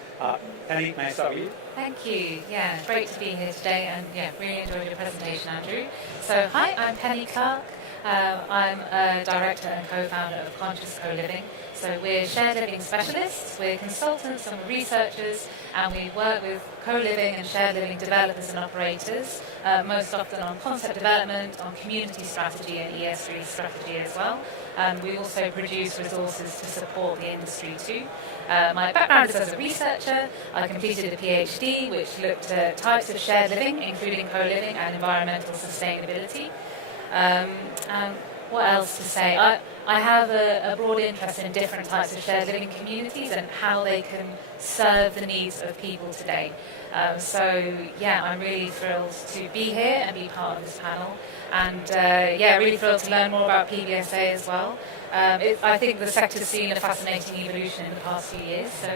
Penny, may I start with you? Thank you. Yeah, great to be here today, and really enjoyed your presentation, Andrew. So hi, I'm Penny Clark. I'm a director and co-founder of Conscious Co-Living. So we're shared living specialists, we're consultants and we're researchers, and we work with co-living and shared living developers and operators, most often on concept development, on community strategy and ESG strategy as well. And we also produce resources to support the industry too. My background is as a researcher. I completed a PhD which looked at types of shared living, including co-living and environmental sustainability. And what else to say? I have a broad interest in different types of shared living communities and how they can serve the needs of people today. I'm really thrilled to be here and be part of this panel. And really thrilled to learn more about PBSA as well. I think the sector's seen a fascinating evolution in the past few years, so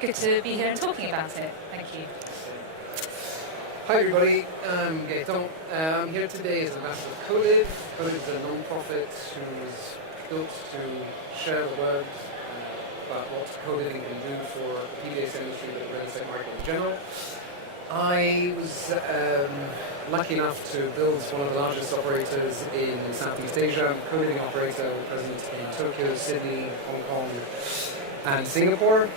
good to be here and talking about it. Thank you. Hi everybody, I'm Gaetan. I'm here today as ambassador of CoLive. CoLive is a non-profit who's built to share the word about what co-living can do for the PDS industry and the real estate market in general. I was lucky enough to build one of the largest operators in Southeast Asia. I'm a co-living operator present in Tokyo, Sydney, Hong Kong, and Singapore.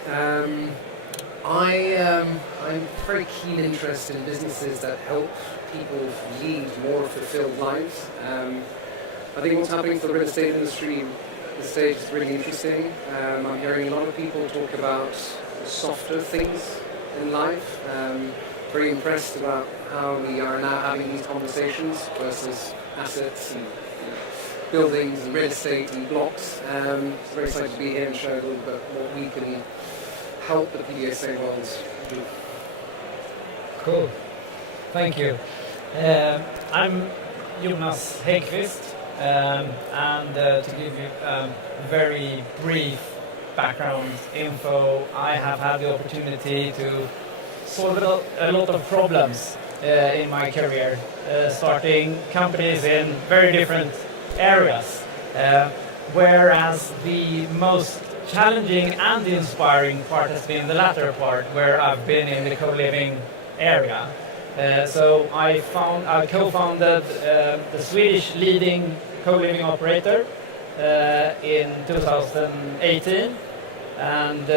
I'm very keen interest in businesses that help people lead more fulfilled lives. I think what's happening for the real estate industry at this stage is really interesting. I'm hearing a lot of people talk about softer things in life. Very impressed about how we are now having these conversations versus assets and buildings and real estate and blocks. Very excited to be here and share a little bit what we can help the PDSA world do. Cool. Thank you. I'm Jonas Häggqvist, and to give you very brief background info, I have had the opportunity to solve a lot of problems in my career, starting companies in very different areas, whereas the most challenging and inspiring part has been the latter part, where I've been in the co-living area. So I co-founded the Swedish leading co-living operator in 2018, and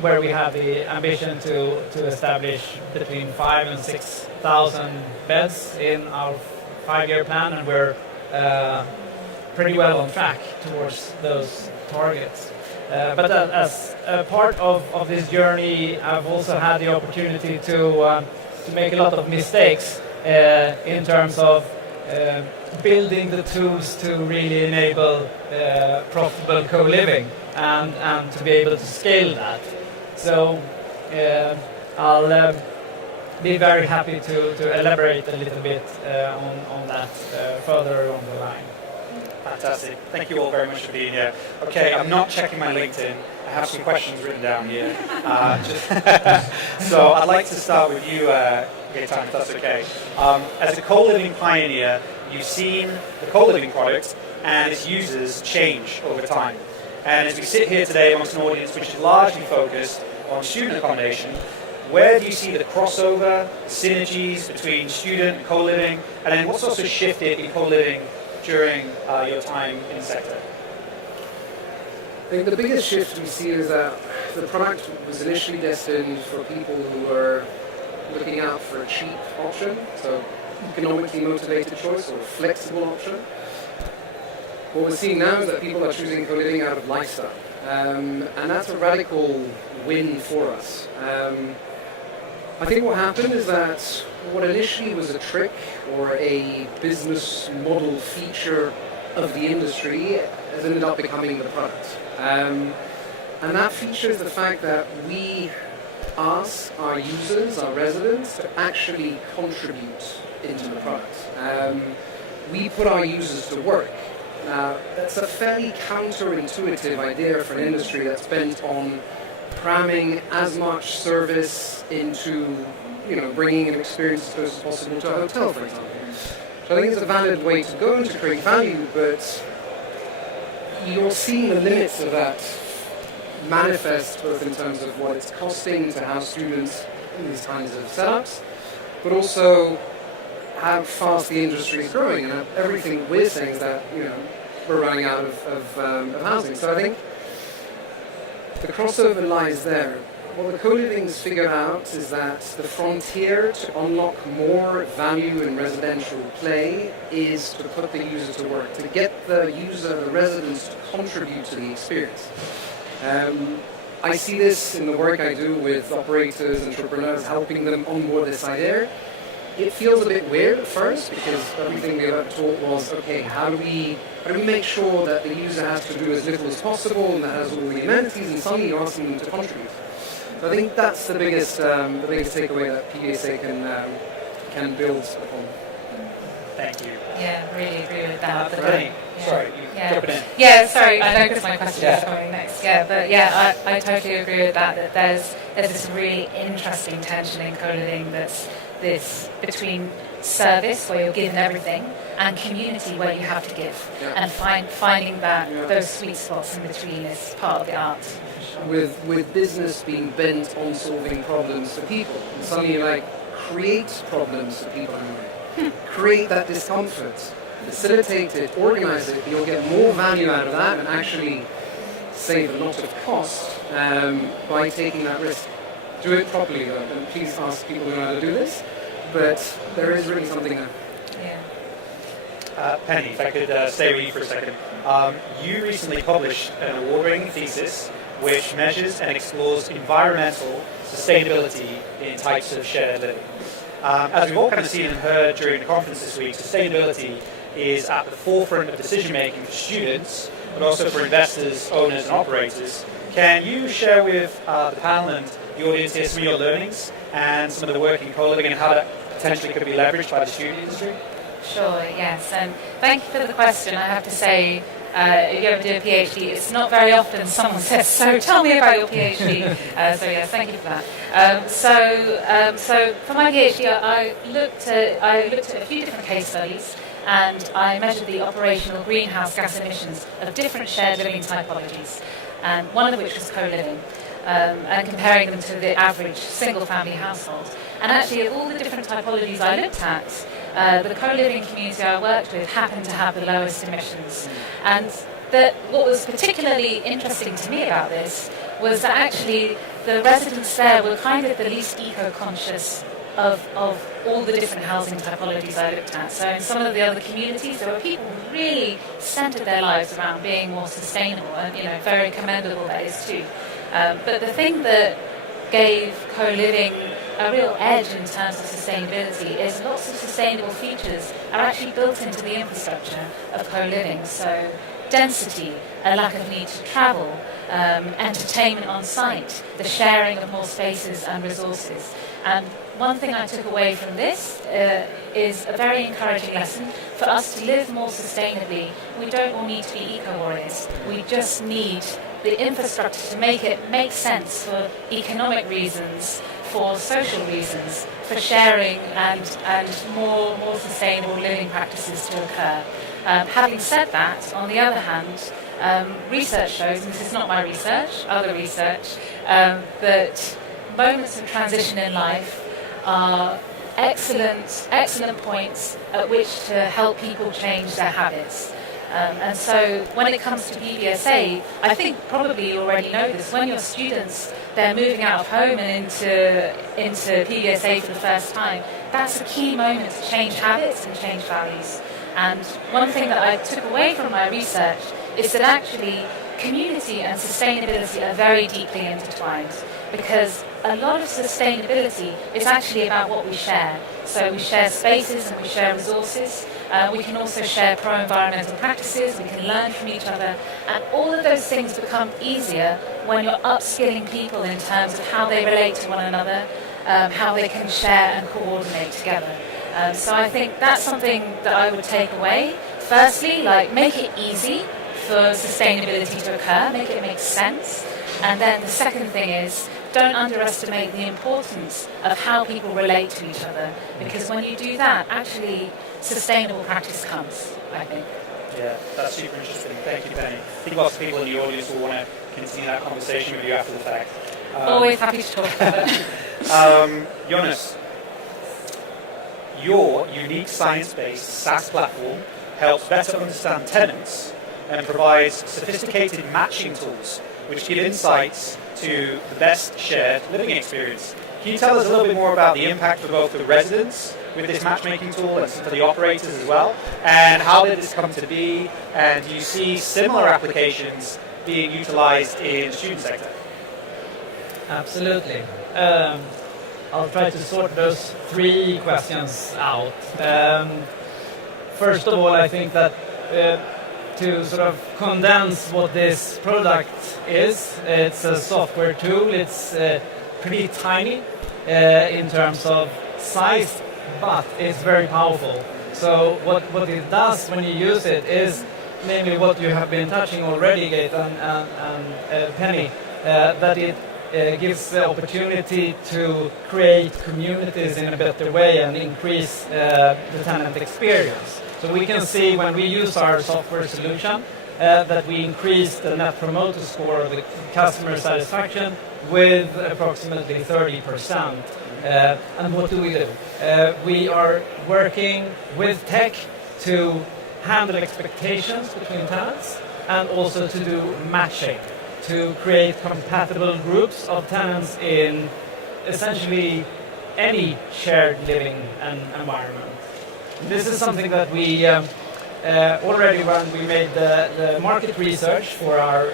where we have the ambition to establish between 5,000 and 6,000 beds in our 5-year plan, and we're pretty well on track towards those targets. But as a part of this journey, I've also had the opportunity to make a lot of mistakes in terms of building the tools to really enable profitable co-living and to be able to scale that. So I'll be very happy to elaborate a little bit on that further along the line. Fantastic. Thank you all very much for being here. Okay, I'm not checking my LinkedIn. I have some questions written down here. So I'd like to start with you, Gaetan, if that's okay. As a co-living pioneer, you've seen the co-living product and its users change over time. And as we sit here today amongst an audience which is largely focused on student accommodation, where do you see the crossover, synergies between student and co-living, and then what's also shifted in co-living during your time in the sector? I think the biggest shift we see is that the product was initially destined for people who were looking out for a cheap option, so economically motivated choice or a flexible option. What we're seeing now is that people are choosing co-living out of lifestyle, and that's a radical win for us. I think what happened is that what initially was a trick or a business model feature of the industry has ended up becoming the product. And that feature is the fact that we ask our users, our residents, to actually contribute into the product. We put our users to work. Now, that's a fairly counterintuitive idea for an industry that's bent on cramming as much service into, bringing an experience as close as possible to a hotel, for example. So I think it's a valid way to go and to create value, but you're seeing the limits of that manifest both in terms of what it's costing to house students in these kinds of setups, but also how fast the industry is growing, and everything we're saying is that we're running out of housing. So I think the crossover lies there. What the co-living's figured out is that the frontier to unlock more value in residential play is to put the user to work, to get the user, the residents, to contribute to the experience. I see this in the work I do with operators, entrepreneurs, helping them onboard this idea. It feels a bit weird at first because everything we ever taught was, okay, how do we make sure that the user has to do as little as possible and that has all the amenities, and suddenly you're asking them to contribute. So I think that's the biggest takeaway that PDSA can build upon. Thank you. Yeah, really agree with that. Renee, sorry, jumping in. Yeah, sorry, I know because my question is coming next. Yeah, but I totally agree with that there's this really interesting tension in co-living that's this between service, where you're given everything, and community, where you have to give. And finding those sweet spots in between is part of the art. With business being bent on solving problems for people, and suddenly you're like, create problems for people anyway. Create that discomfort, facilitate it, organize it, you'll get more value out of that and actually save a lot of cost by taking that risk. Do it properly though, and please ask people who know how to do this, but there is really something there. Penny, if I could stay with you for a second. You recently published an award-winning thesis which measures and explores environmental sustainability in types of shared living. As we've all kind of seen and heard during the conference this week, sustainability is at the forefront of decision-making for students, but also for investors, owners and operators. Can you share with the panel and the audience here some of your learnings and some of the work in co-living and how that potentially could be leveraged by the student industry? Sure, yes. And thank you for the question. I have to say, if you ever do a PhD, it's not very often someone says, so tell me about your PhD. So yes, thank you for that. So for my PhD, I looked at a few different case studies, and I measured the operational greenhouse gas emissions of different shared living typologies, and one of which was co-living, and comparing them to the average single-family household. And actually, of all the different typologies I looked at, the co-living community I worked with happened to have the lowest emissions. And what was particularly interesting to me about this was that actually the residents there were kind of the least eco-conscious of all the different housing typologies I looked at. So in some of the other communities, there were people who really centered their lives around being more sustainable, and very commendable that is too. But the thing that gave co-living a real edge in terms of sustainability is lots of sustainable features are actually built into the infrastructure of co-living. So density, a lack of need to travel, entertainment on site, the sharing of more spaces and resources. And one thing I took away from this is a very encouraging lesson. For us to live more sustainably, we don't all need to be eco-warriors. We just need the infrastructure to make it make sense for economic reasons, for social reasons, for sharing and more sustainable living practices to occur. Having said that, on the other hand, research shows, and this is not my research, other research, that moments of transition in life are excellent points at which to help people change their habits. And so when it comes to PBSA, I think probably you already know this, when your students, they're moving out of home and into PBSA for the first time, that's a key moment to change habits and change values. And one thing that I took away from my research is that actually community and sustainability are very deeply intertwined, because a lot of sustainability is actually about what we share. So we share spaces and we share resources. We can also share pro-environmental practices. We can learn from each other. And all of those things become easier when you're upskilling people in terms of how they relate to one another, how they can share and coordinate together. So I think that's something that I would take away. Firstly, make it easy for sustainability to occur, make it make sense. And then the second thing is, don't underestimate the importance of how people relate to each other, because when you do that, actually sustainable practice comes, I think. Yeah, that's super interesting. Thank you, Penny. I think lots of people in the audience will want to continue that conversation with you after the fact. Always happy to talk about it. Jonas, your unique science-based SaaS platform helps better understand tenants and provides sophisticated matching tools which give insights to the best shared living experience. Can you tell us a little bit more about the impact for both the residents with this matchmaking tool and for the operators as well? And how did this come to be? And do you see similar applications being utilized in the student sector? Absolutely. I'll try to sort those three questions out. First of all, I think that to sort of condense what this product is, it's a software tool. It's pretty tiny in terms of size, but it's very powerful. So what it does when you use it is maybe what you have been touching already, Gate and Penny, that it gives the opportunity to create communities in a better way and increase the tenant experience. So we can see when we use our software solution that we increase the Net Promoter Score of the customer satisfaction with approximately 30%. And what do? We are working with tech to handle expectations between tenants and also to do matching, to create compatible groups of tenants in essentially any shared living environment. This is something that we already when we made the market research for our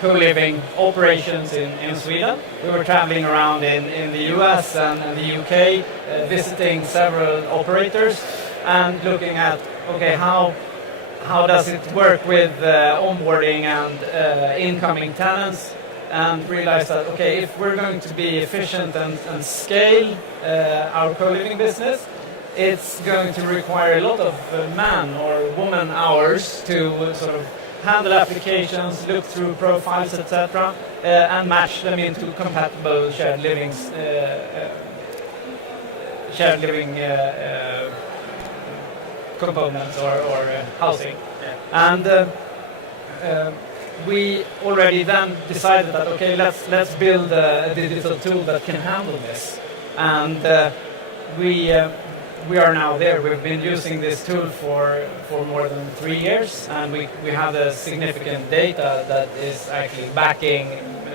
co-living operations in Sweden. We were traveling around in the US and the UK, visiting several operators and looking at, okay, how does it work with onboarding and incoming tenants, and realized that, okay, if we're going to be efficient and scale our co-living business, it's going to require a lot of man or woman hours to sort of handle applications, look through profiles, etc., and match them into compatible shared living components or housing. And we already then decided that, okay, let's build a digital tool that can handle this. And we are now there. We've been using this tool for more than 3 years, and we have the significant data that is actually backing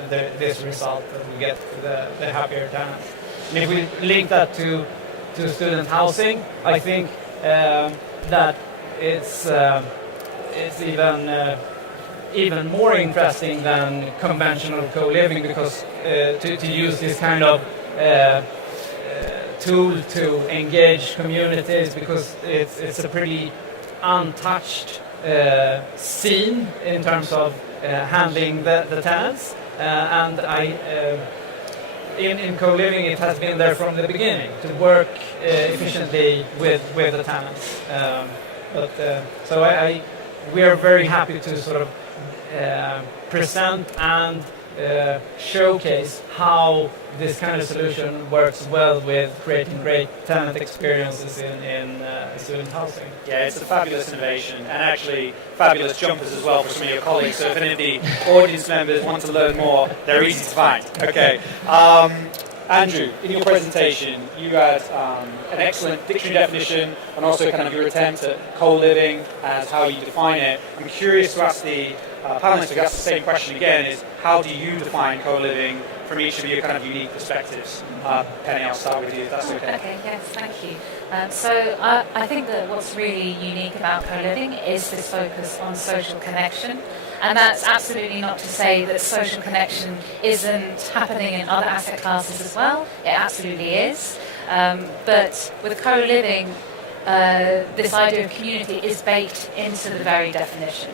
this result, that we get the happier tenants. And if we link that to student housing, I think that it's even more interesting than conventional co-living, because to use this kind of tool to engage communities, because it's a pretty untouched scene in terms of handling the tenants, and in co-living it has been there from the beginning to work efficiently with the tenants. So we are very happy to sort of present and showcase how this kind of solution works well with creating great tenant experiences in student housing. Yeah, it's a fabulous innovation, and actually fabulous jumpers as well for some of your colleagues. So if any of the audience members want to learn more, they're easy to find. Okay. Andrew, in your presentation, you had an excellent dictionary definition and also kind of your attempt at co-living as how you define it. I'm curious to ask the panelists, I guess the same question again, is how do you define co-living from each of your kind of unique perspectives? Penny, I'll start with you, if that's okay. Okay, yes, thank you. So I think that what's really unique about co-living is this focus on social connection. And that's absolutely not to say that social connection isn't happening in other asset classes as well. It absolutely is. But with co-living, this idea of community is baked into the very definition.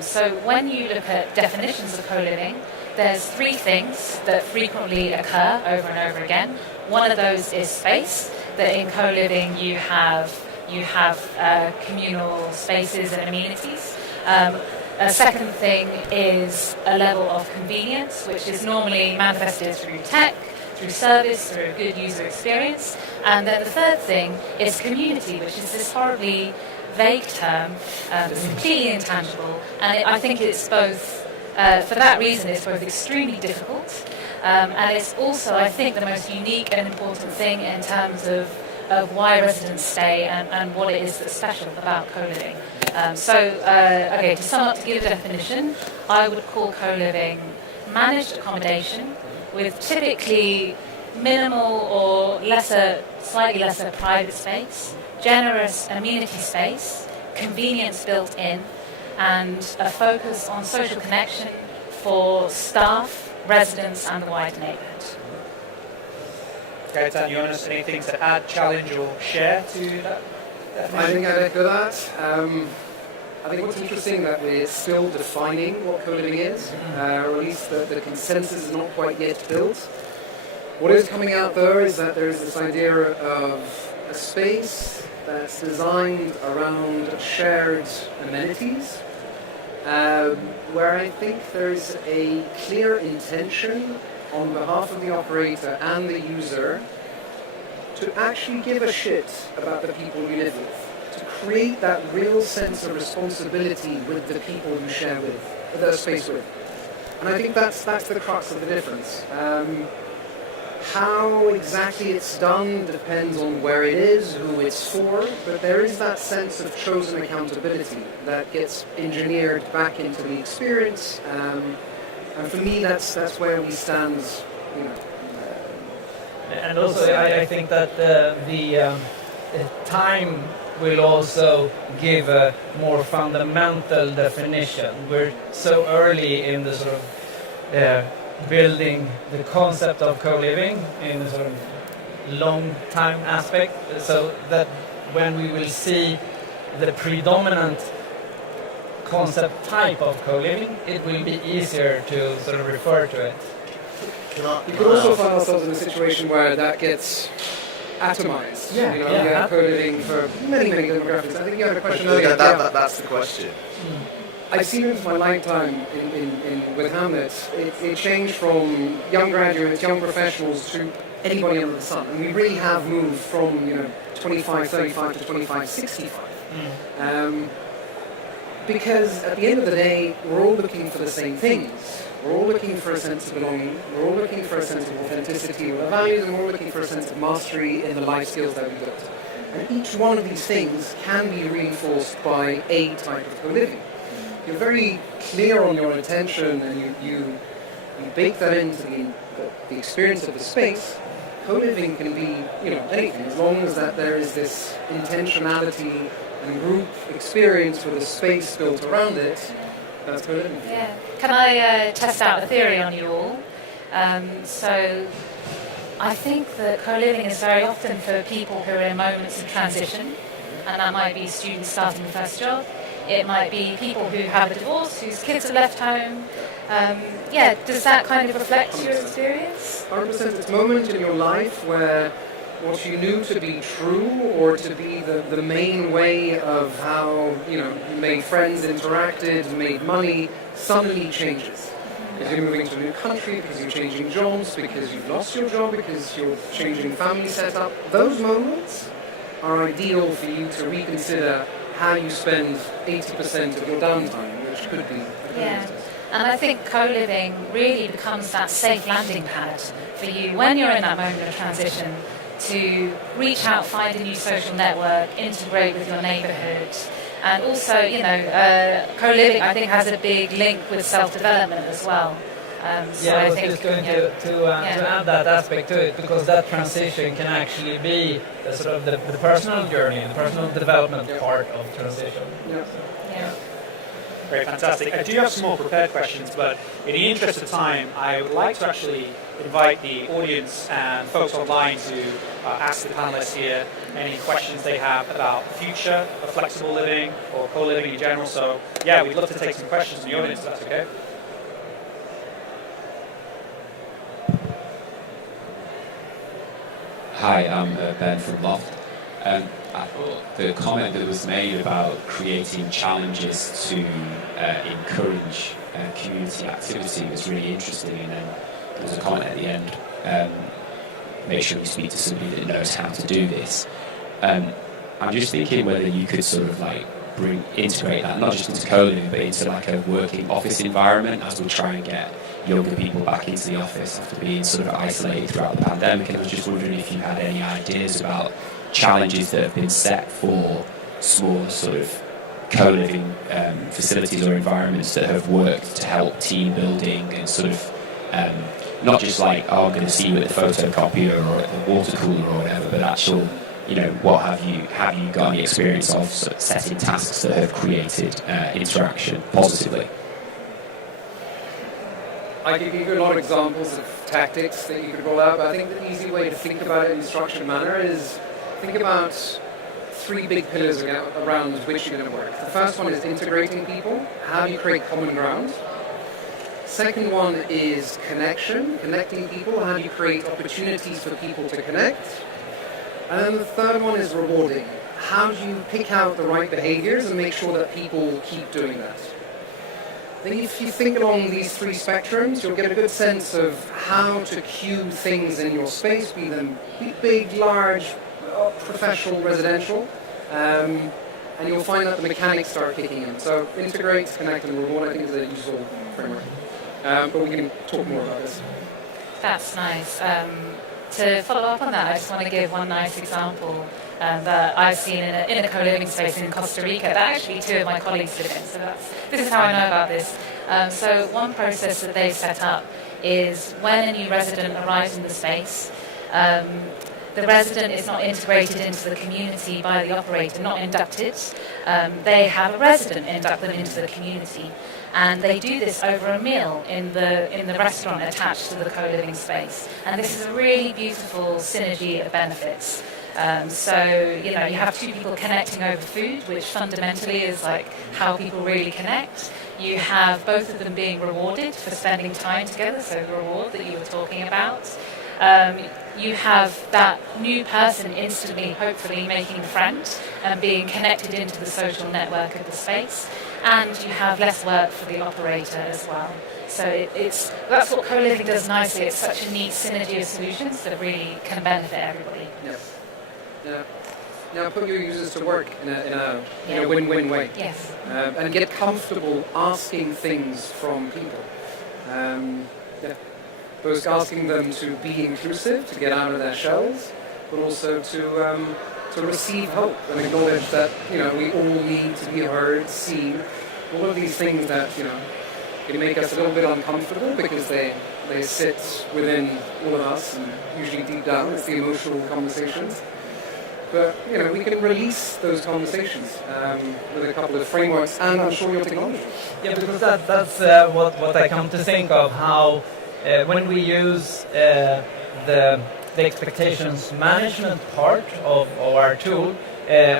So when you look at definitions of co-living, there's three things that frequently occur over and over again. One of those is space, that in co-living you have communal spaces and amenities. A second thing is a level of convenience, which is normally manifested through tech, through service, through a good user experience. And then the third thing is community, which is this horribly vague term that's completely intangible. And I think it's both, for that reason, it's both extremely difficult, and it's also, I think, the most unique and important thing in terms of why residents stay and what it is that's special about co-living. Okay, to sum up, to give a definition, I would call co-living managed accommodation with typically minimal or slightly lesser private space, generous amenity space, convenience built in, and a focus on social connection for staff, residents, and the wider neighbourhood. Okay, Dan, you want anything to add, challenge, or share to that definition? I think I'd echo that. I think what's interesting that we're still defining what co-living is, or at least the consensus is not quite yet built. What is coming out though is that there's this idea of a space that's designed around shared amenities, where I think there's a clear intention on behalf of the operator and the user to actually give a shit about the people you live with, to create that real sense of responsibility with the people you share with, the space with. And I think that's the crux of the difference. How exactly it's done depends on where it is, who it's for, but there is that sense of chosen accountability that gets engineered back into the experience. And for me, that's where we stand, you know. And also, I think that the time will also give a more fundamental definition. We're so early in the sort of building the concept of co-living in a sort of long time aspect, so that when we will see the predominant concept type of co-living, it will be easier to sort of refer to it. You could also find ourselves in a situation where that gets atomized. Yeah, you know, you have co-living for many demographics. I think you had a question earlier. That's the question. I've seen it in my lifetime with Hamlet. It changed from young graduates, young professionals to anybody under the sun. And we really have moved from 25, 35 to 25, 65. Because at the end of the day, we're all looking for the same things. We're all looking for a sense of belonging. We're all looking for a sense of authenticity with our values, and we're all looking for a sense of mastery in the life skills that we built. And each one of these things can be reinforced by a type of co-living. You're very clear on your intention, and you bake that into the experience of the space. Co-living can be anything, as long as that there is this intentionality and group experience with a space built around it. That's co-living. Yeah. Can I test out a theory on you all? So I think that co-living is very often for people who are in moments of transition, and that might be students starting the first job. It might be people who have a divorce, whose kids are left home. Does that kind of reflect your experience? 100%. It's a moment in your life where what you knew to be true, or to be the main way of how you made friends, interacted, made money, suddenly changes. Because you're moving to a new country, because you're changing jobs, because you've lost your job, because you're changing family setup. Those moments are ideal for you to reconsider how you spend 80% of your downtime, which could be. Yeah. And I think co-living really becomes that safe landing pad for you when you're in that moment of transition, to reach out, find a new social network, integrate with your neighbourhood. And also, co-living, I think, has a big link with self-development as well. I was just going to add that aspect to it, because that transition can actually be the sort of the personal journey, the personal development part of transition. Yeah. Great, fantastic. I do have some more prepared questions, but in the interest of time, I would like to actually invite the audience and folks online to ask the panelists here any questions they have about the future of flexible living or co-living in general. So, we'd love to take some questions from the audience, if that's okay. Hi, I'm Ben from Loft. I thought the comment that was made about creating challenges to encourage community activity was really interesting, and then there was a comment at the end, make sure you speak to somebody that knows how to do this. I'm just thinking whether you could sort of integrate that, not just into co-living, but into a working office environment, as we try and get younger people back into the office after being sort of isolated throughout the pandemic. And I was just wondering if you had any ideas about challenges that have been set for small sort of co-living facilities or environments that have worked to help team building and sort of not just I'm going to see you at the photocopier or at the water cooler or whatever, but actual, what have you got any experience of sort of setting tasks that have created interaction positively? I could give you a lot of examples of tactics that you could roll out, but I think the easy way to think about it in a structured manner is think about 3 big pillars around which you're going to work. The first one is integrating people. How do you create common ground? Second one is connection, connecting people. How do you create opportunities for people to connect? And then the third one is rewarding. How do you pick out the right behaviors and make sure that people keep doing that? I think if you think along these three spectrums, you'll get a good sense of how to queue things in your space, be them big, large, professional, residential, and you'll find that the mechanics start kicking in. So integrate, connect, and reward, I think, is a useful framework. But we can talk more about this. That's nice. To follow up on that, I just want to give one nice example that I've seen in a co-living space in Costa Rica that actually two of my colleagues live in. So this is how I know about this. So one process that they've set up is when a new resident arrives in the space, the resident is not integrated into the community by the operator, not inducted. They have a resident induct them into the community. And they do this over a meal in the restaurant attached to the co-living space. And this is a really beautiful synergy of benefits. So, you have two people connecting over food, which fundamentally is like how people really connect. You have both of them being rewarded for spending time together, so the reward that you were talking about. You have that new person instantly, hopefully, making a friend and being connected into the social network of the space. And you have less work for the operator as well. So that's what co-living does nicely. It's such a neat synergy of solutions that really can benefit everybody. Yeah. Now put your users to work in a win-win way. Yes. And get comfortable asking things from people. Both asking them to be inclusive, to get out of their shells, but also to receive hope and acknowledge that we all need to be heard, seen. All of these things that can make us a little bit uncomfortable because they sit within all of us, and usually deep down it's the emotional conversations. But we can release those conversations with a couple of frameworks, and I'm sure your technology. Yeah, because that's what I come to think of, how when we use the expectations management part of our tool,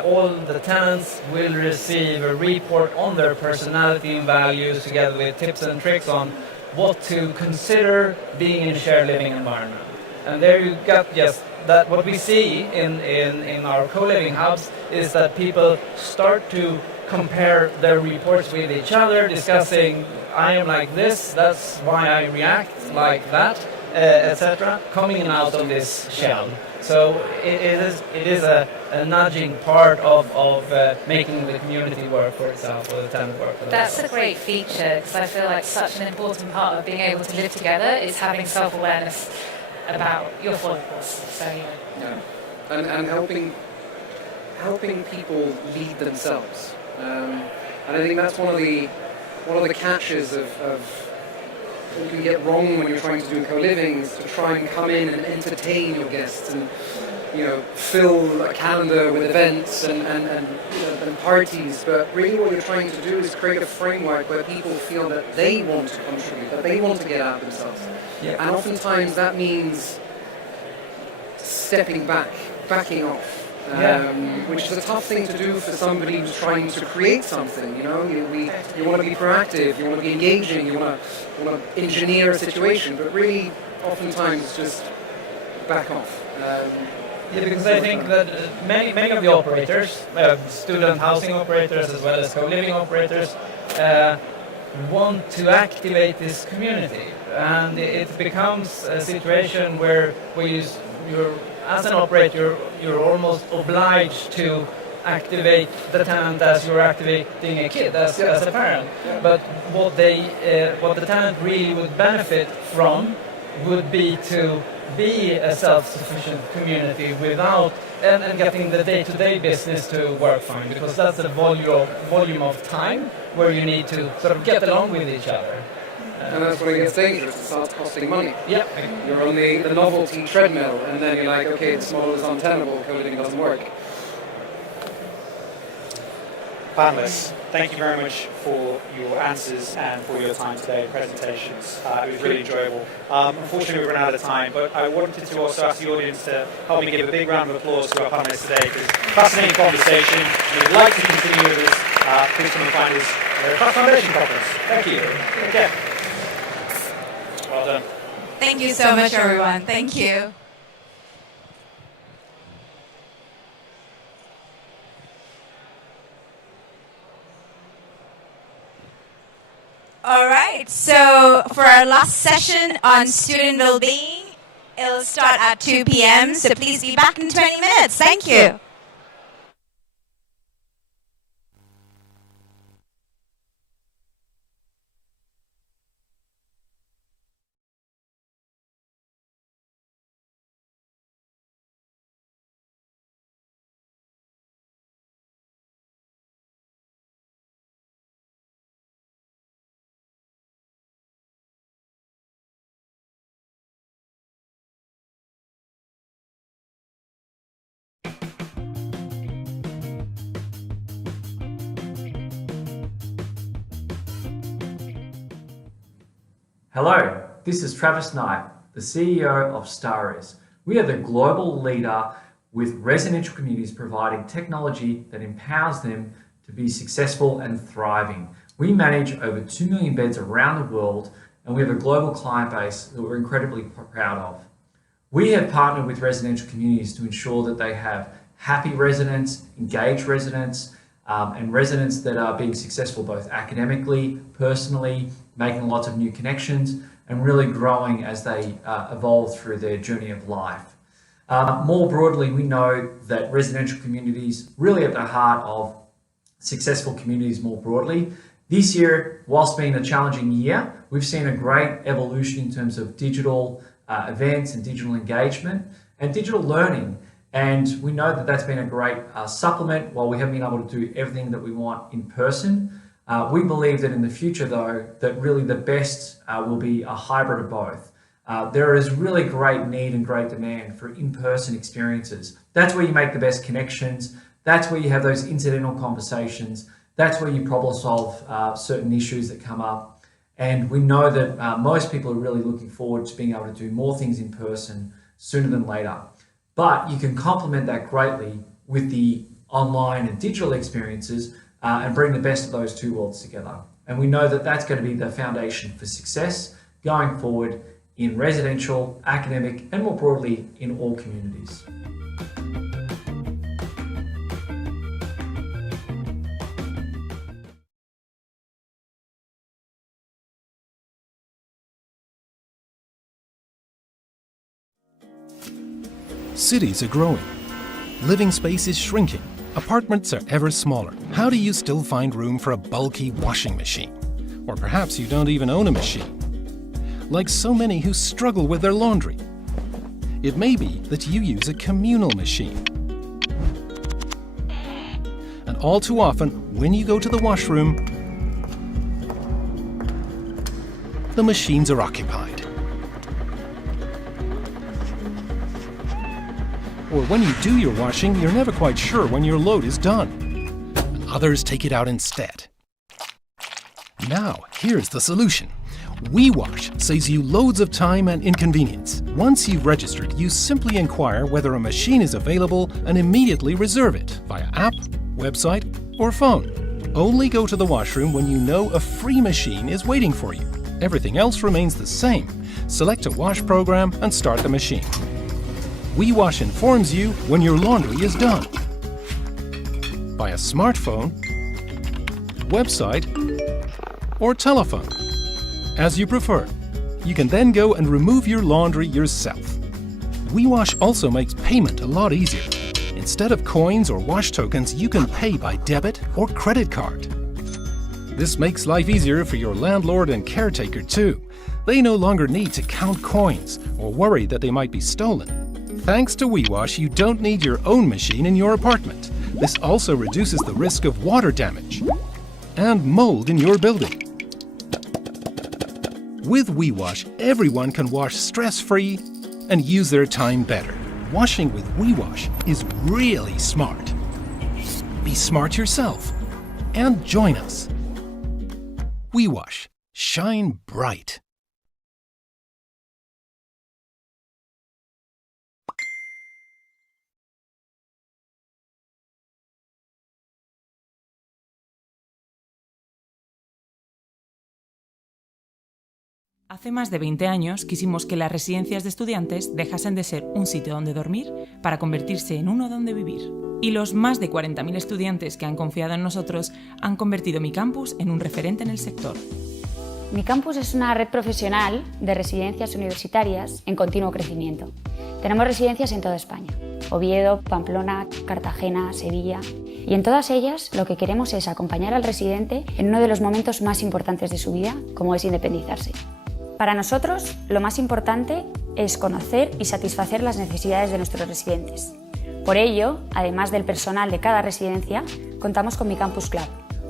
all the tenants will receive a report on their personality and values, together with tips and tricks on what to consider being in a shared living environment. And there you got just that. What we see in our co-living hubs is that people start to compare their reports with each other, discussing, I am like this, that's why I react like that, etc., coming out of this shell. So it is a nudging part of making the community work for itself, or the tenant work for That's themselves. a great feature, because I feel like such an important part of being able to live together is having self-awareness about your foibles. So And helping people lead themselves. And I think that's one of the catches of what you get wrong when you're trying to do co-living, is to try and come in and entertain your guests and fill a calendar with events and parties. But really what you're trying to do is create a framework where people feel that they want to contribute, that they want to get out themselves. Yeah. And oftentimes that means stepping back, backing off. Which is a tough thing to do for somebody who's trying to create something. You want to be proactive, you want to be engaging, you want to engineer a situation, but really, oftentimes, just back off. Because I think that many of the operators, student housing operators as well as co-living operators, want to activate this community, and it becomes a situation where you're as an operator, you're almost obliged to activate the tenant as you're activating a kid, as a parent. But what the tenant really would benefit from would be to be a self-sufficient community without and getting the day-to-day business to work fine, because that's the volume of time where you need to sort of get along with each other. And that's when it gets dangerous. It starts costing money. Yep. You're on the novelty treadmill, and then you're like, okay, this model is untenable, co-living doesn't work. Panelists, thank you very much for your answers and for your time today, presentations. It was really enjoyable. Unfortunately, we've run out of time, but I wanted to also ask the audience to help me give a big round of applause to our panelists today, because fascinating conversation. And we'd like to continue with this. Please come and find us at the Class Foundation Conference. Thank you. Take care. Well done. Thank you so much, everyone. Thank you. All right, so for our last session on student well-being, it'll start at 2 p.m., so please be back in 20 minutes. Thank you. Hello, this is Travis Knight, the CEO of Staris. We are the global leader with residential communities providing technology that empowers them to be successful and thriving. We manage over 2 million beds around the world, and we have a global client base that we're incredibly proud of. We have partnered with residential communities to ensure that they have happy residents, engaged residents, and residents that are being successful both academically, personally, making lots of new connections, and really growing as they evolve through their journey of life. More broadly, we know that residential communities really at the heart of successful communities more broadly. This year, whilst being a challenging year, we've seen a great evolution in terms of digital events and digital engagement and digital learning. And we know that that's been a great supplement while we haven't been able to do everything that we want in person. We believe that in the future, though, that really the best will be a hybrid of both. There is really great need and great demand for in-person experiences. That's where you make the best connections. That's where you have those incidental conversations. That's where you problem solve certain issues that come up. And we know that most people are really looking forward to being able to do more things in person sooner than later. But you can complement that greatly with the online and digital experiences and bring the best of those two worlds together. And we know that that's going to be the foundation for success going forward in residential, academic, and more broadly in all communities. Cities are growing. Living space is shrinking. Apartments are ever smaller. How do you still find room for a bulky washing machine? Or perhaps you don't even own a machine. Like so many who struggle with their laundry. It may be that you use a communal machine. And all too often, when you go to the washroom, the machines are occupied. Or when you do your washing, you're never quite sure when your load is done. And others take it out instead. Now, here's the solution. WeWash saves you loads of time and inconvenience. Once you've registered, you simply inquire whether a machine is available and immediately reserve it via app, website, or phone. Only go to the washroom when you know a free machine is waiting for you. Everything else remains the same. Select a wash program and start the machine. WeWash informs you when your laundry is done. Via smartphone, website, or telephone, as you prefer. You can then go and remove your laundry yourself. WeWash also makes payment a lot easier. Instead of coins or wash tokens, you can pay by debit or credit card. This makes life easier for your landlord and caretaker too. They no longer need to count coins or worry that they might be stolen. Thanks to WeWash, you don't need your own machine in your apartment. This also reduces the risk of water damage and mold in your building. With WeWash, everyone can wash stress-free and use their time better. Washing with WeWash is really smart. Be smart yourself and join us. WeWash, shine bright. Hace más de 20 años quisimos que las residencias de estudiantes dejasen de ser un sitio donde dormir para convertirse en uno donde vivir. Y los más de 40.000 estudiantes que han confiado en nosotros han convertido mi campus en un referente en el sector. Mi campus es una red profesional de residencias universitarias en continuo crecimiento. Tenemos residencias en toda España: Oviedo, Pamplona, Cartagena, Sevilla. Y en todas ellas lo que queremos es acompañar al residente en uno de los momentos más importantes de su vida, como es independizarse. Para nosotros, lo más importante es conocer y satisfacer las necesidades de nuestros residentes. Por ello, además del personal de cada residencia, contamos con Mi Campus Club,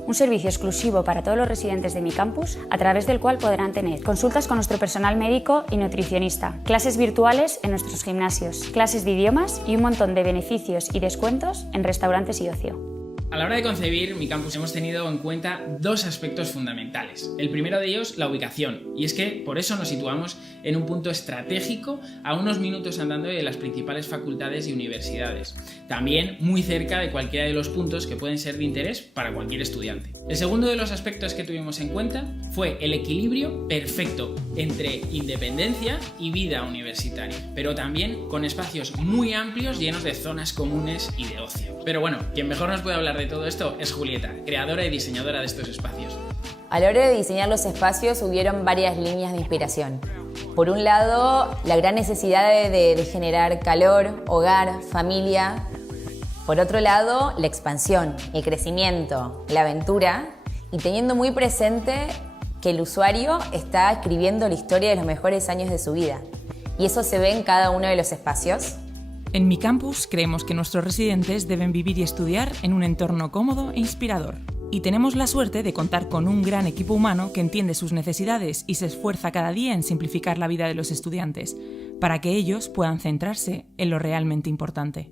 un servicio exclusivo para todos los residentes de mi campus, a través del cual podrán tener consultas con nuestro personal médico y nutricionista, clases virtuales en nuestros gimnasios, clases de idiomas y un montón de beneficios y descuentos en restaurantes y ocio. A la hora de concebir Mi Campus hemos tenido en cuenta dos aspectos fundamentales. El primero de ellos, la ubicación, y es que por eso nos situamos en un punto estratégico a unos minutos andando de las principales facultades y universidades. También muy cerca de cualquiera de los puntos que pueden ser de interés para cualquier estudiante. El segundo de los aspectos que tuvimos en cuenta fue el equilibrio perfecto entre independencia y vida universitaria, pero también con espacios muy amplios llenos de zonas comunes y de ocio. Pero bueno, quien mejor nos puede hablar de todo esto es Julieta, creadora y diseñadora de estos espacios. A la hora de diseñar los espacios hubieron varias líneas de inspiración. Por un lado, la gran necesidad de generar calor, hogar, familia. Por otro lado, la expansión, el crecimiento, la aventura, y teniendo muy presente que el usuario está escribiendo la historia de los mejores años de su vida. Y eso se ve en cada uno de los espacios. En Mi Campus creemos que nuestros residentes deben vivir y estudiar en un entorno cómodo e inspirador. Y tenemos la suerte de contar con un gran equipo humano que entiende sus necesidades y se esfuerza cada día en simplificar la vida de los estudiantes, para que ellos puedan centrarse en lo realmente importante.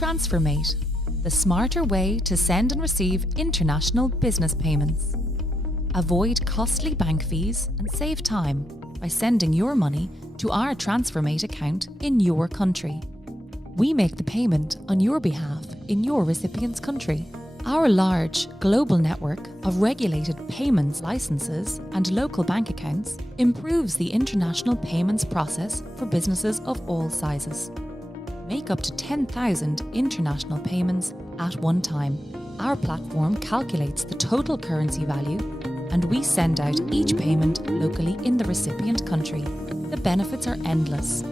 TransferMate, the smarter way to send and receive international business payments. Avoid costly bank fees and save time by sending your money to our TransferMate account in your country. We make the payment on your behalf in your recipient's country. Our large global network of regulated payments licenses and local bank accounts improves the international payments process for businesses of all sizes. Make up to 10,000 international payments at one time. Our platform calculates the total currency value and we send out each payment locally in the recipient country. The benefits are endless.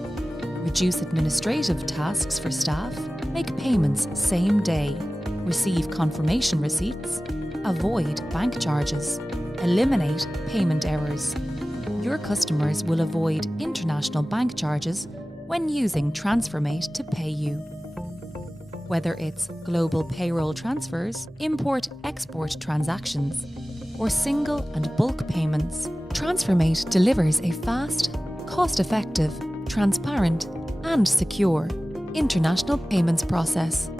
Reduce administrative tasks for staff, make payments same day, receive confirmation receipts, avoid bank charges, eliminate payment errors. Your customers will avoid international bank charges when using TransferMate to pay you. Whether it's global payroll transfers, import-export transactions, or single and bulk payments, TransferMate delivers a fast, cost-effective, transparent, and secure international payments process.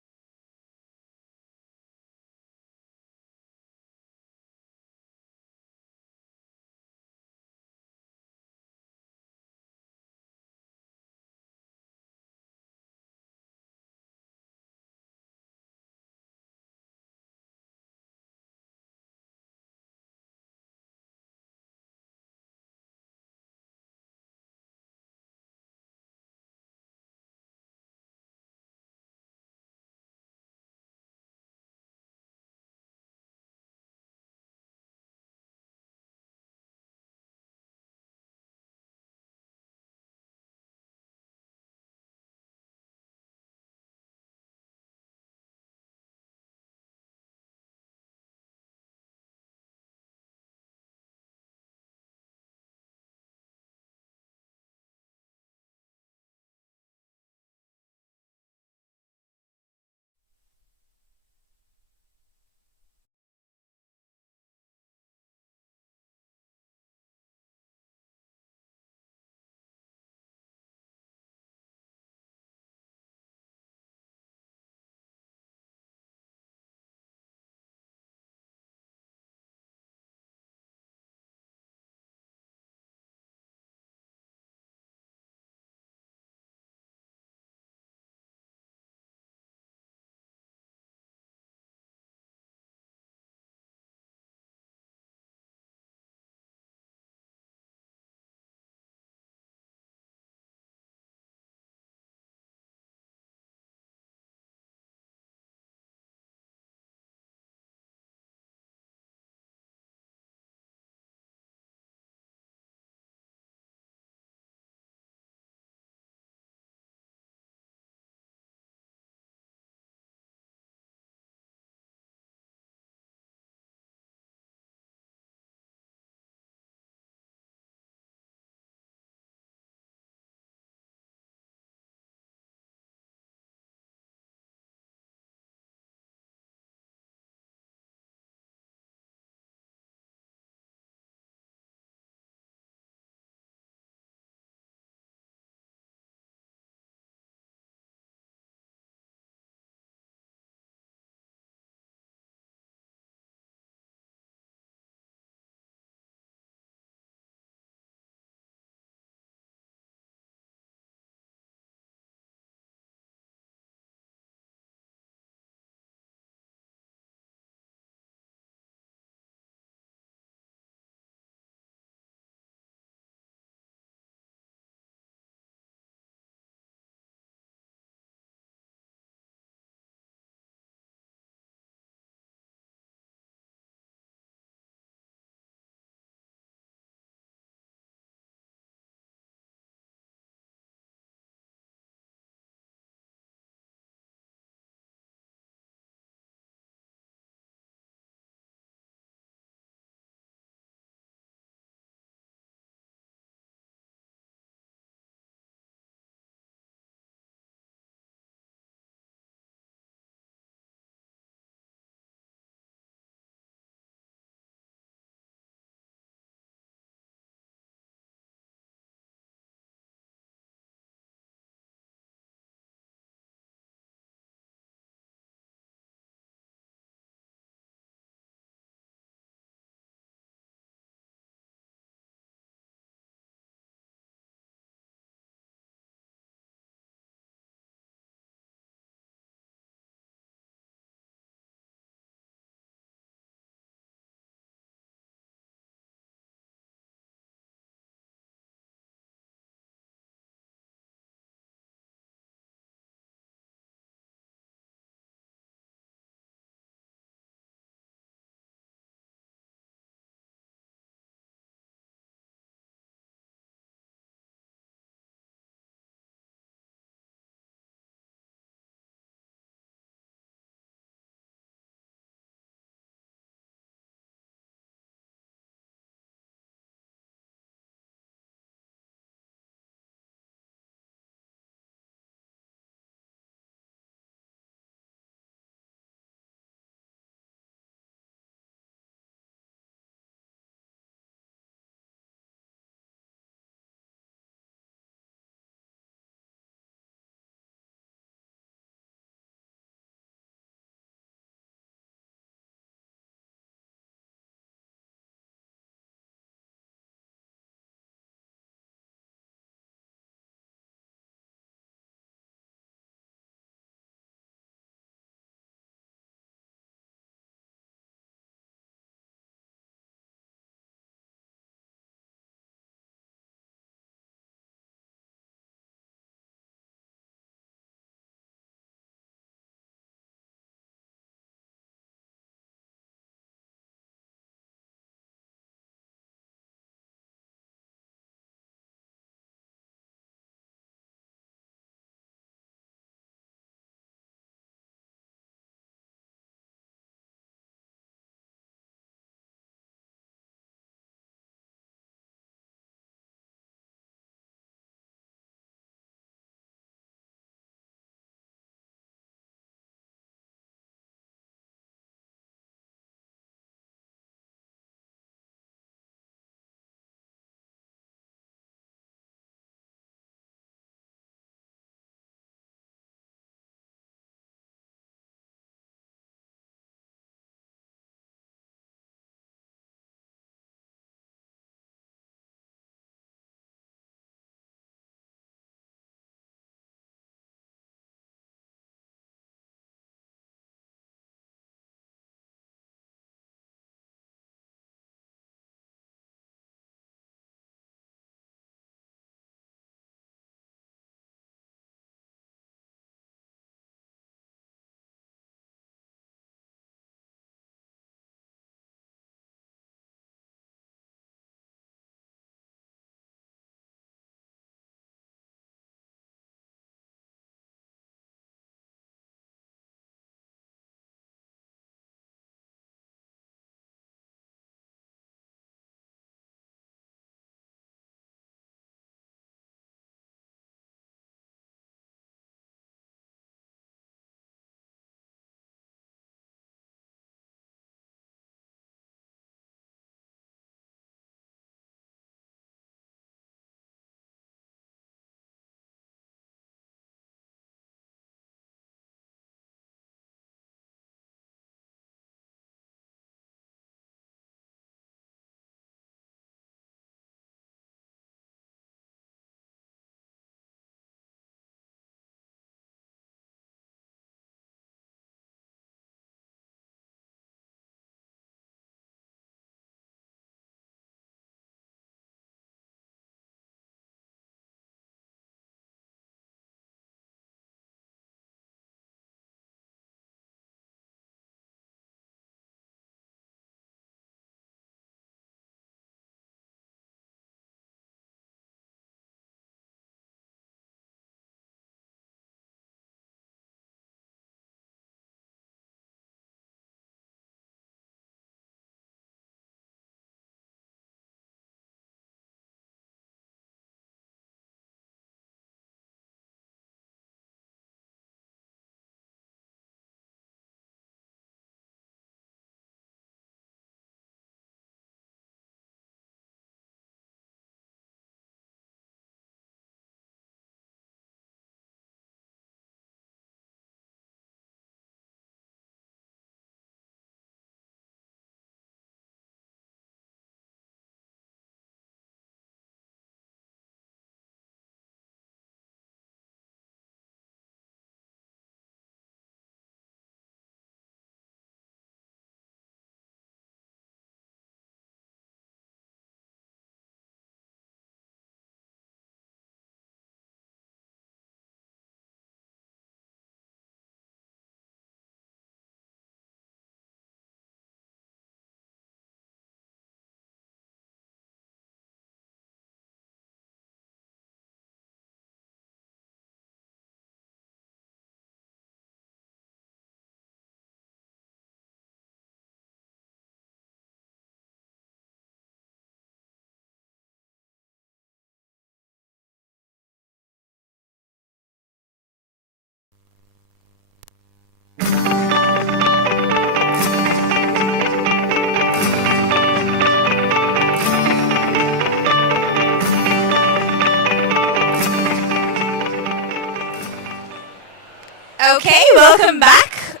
Okay, welcome back.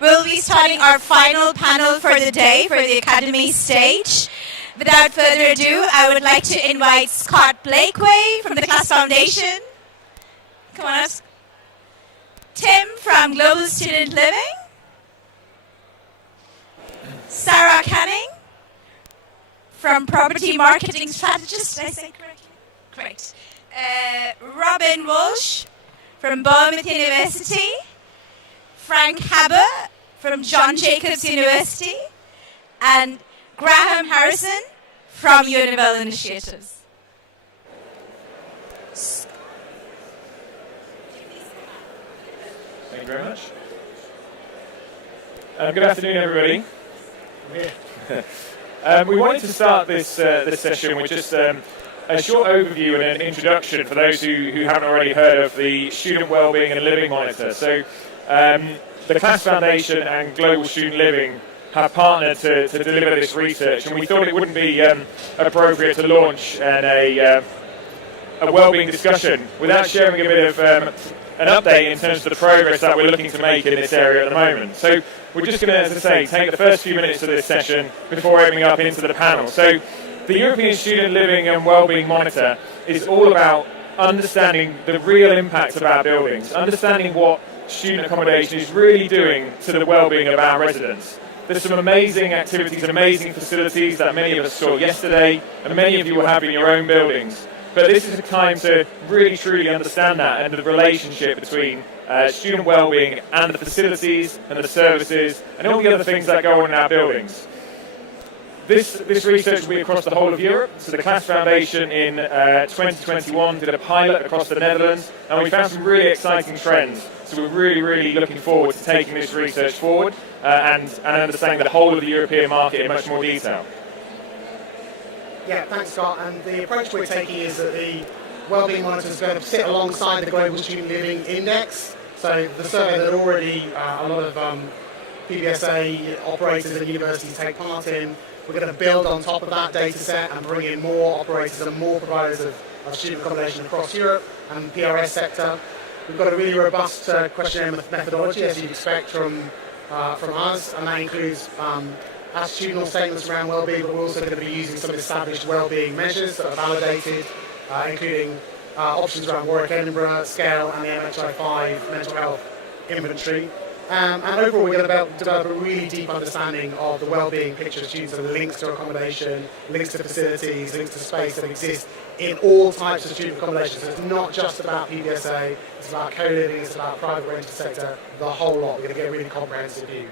We'll be starting our final panel for the day for the Academy stage. Without further ado, I would like to invite Scott Blakeway from the Class Foundation. Come on up. Tim from Global Student Living. Sarah Canning from Property Marketing Strategist. Did I say correctly? Great. Robin Walsh from Bournemouth University. Frank Haber from John Jacobs University. And Graham Harrison from Univel Initiatives. Thank you very much. Good afternoon, everybody. We wanted to start this session with just a short overview and an introduction for those who haven't already heard of the Student Wellbeing and Living Monitor. So the Class Foundation and Global Student Living have partnered to deliver this research, and we thought it wouldn't be appropriate to launch a wellbeing discussion without sharing a bit of an update in terms of the progress that we're looking to make in this area at the moment. So we're just going to, as I say, take the first few minutes of this session before opening up into the panel. So the European Student Living and Wellbeing Monitor is all about understanding the real impacts of our buildings, understanding what student accommodation is really doing to the well-being of our residents. There's some amazing activities, amazing facilities that many of us saw yesterday, and many of you will have in your own buildings. But this is a time to really truly understand that and the relationship between student well-being and the facilities and the services and all the other things that go on in our buildings. This research will be across the whole of Europe. So the Class Foundation in 2021 did a pilot across the Netherlands, and we found some really exciting trends. So we're really, really looking forward to taking this research forward and understanding the whole of the European market in much more detail. Yeah, thanks, Scott. And the approach we're taking is that the Wellbeing Monitor is going to sit alongside the Global Student Living Index. So the survey that already a lot of PBSA operators and universities take part in, we're going to build on top of that data set and bring in more operators and more providers of student accommodation across Europe and the PRS sector. We've got a really robust questionnaire methodology, as you'd expect from us, and that includes attitudinal statements around well-being, but we're also going to be using some established well-being measures that are validated, including options around Warwick Edinburgh scale and the MHI5 mental health inventory. And overall, we're going to develop a really deep understanding of the well-being picture of students and links to accommodation, links to facilities, links to space that exist in all types of student accommodation. So it's not just about PBSA, it's about co-living, it's about private rented sector, the whole lot. We're going to get a really comprehensive view.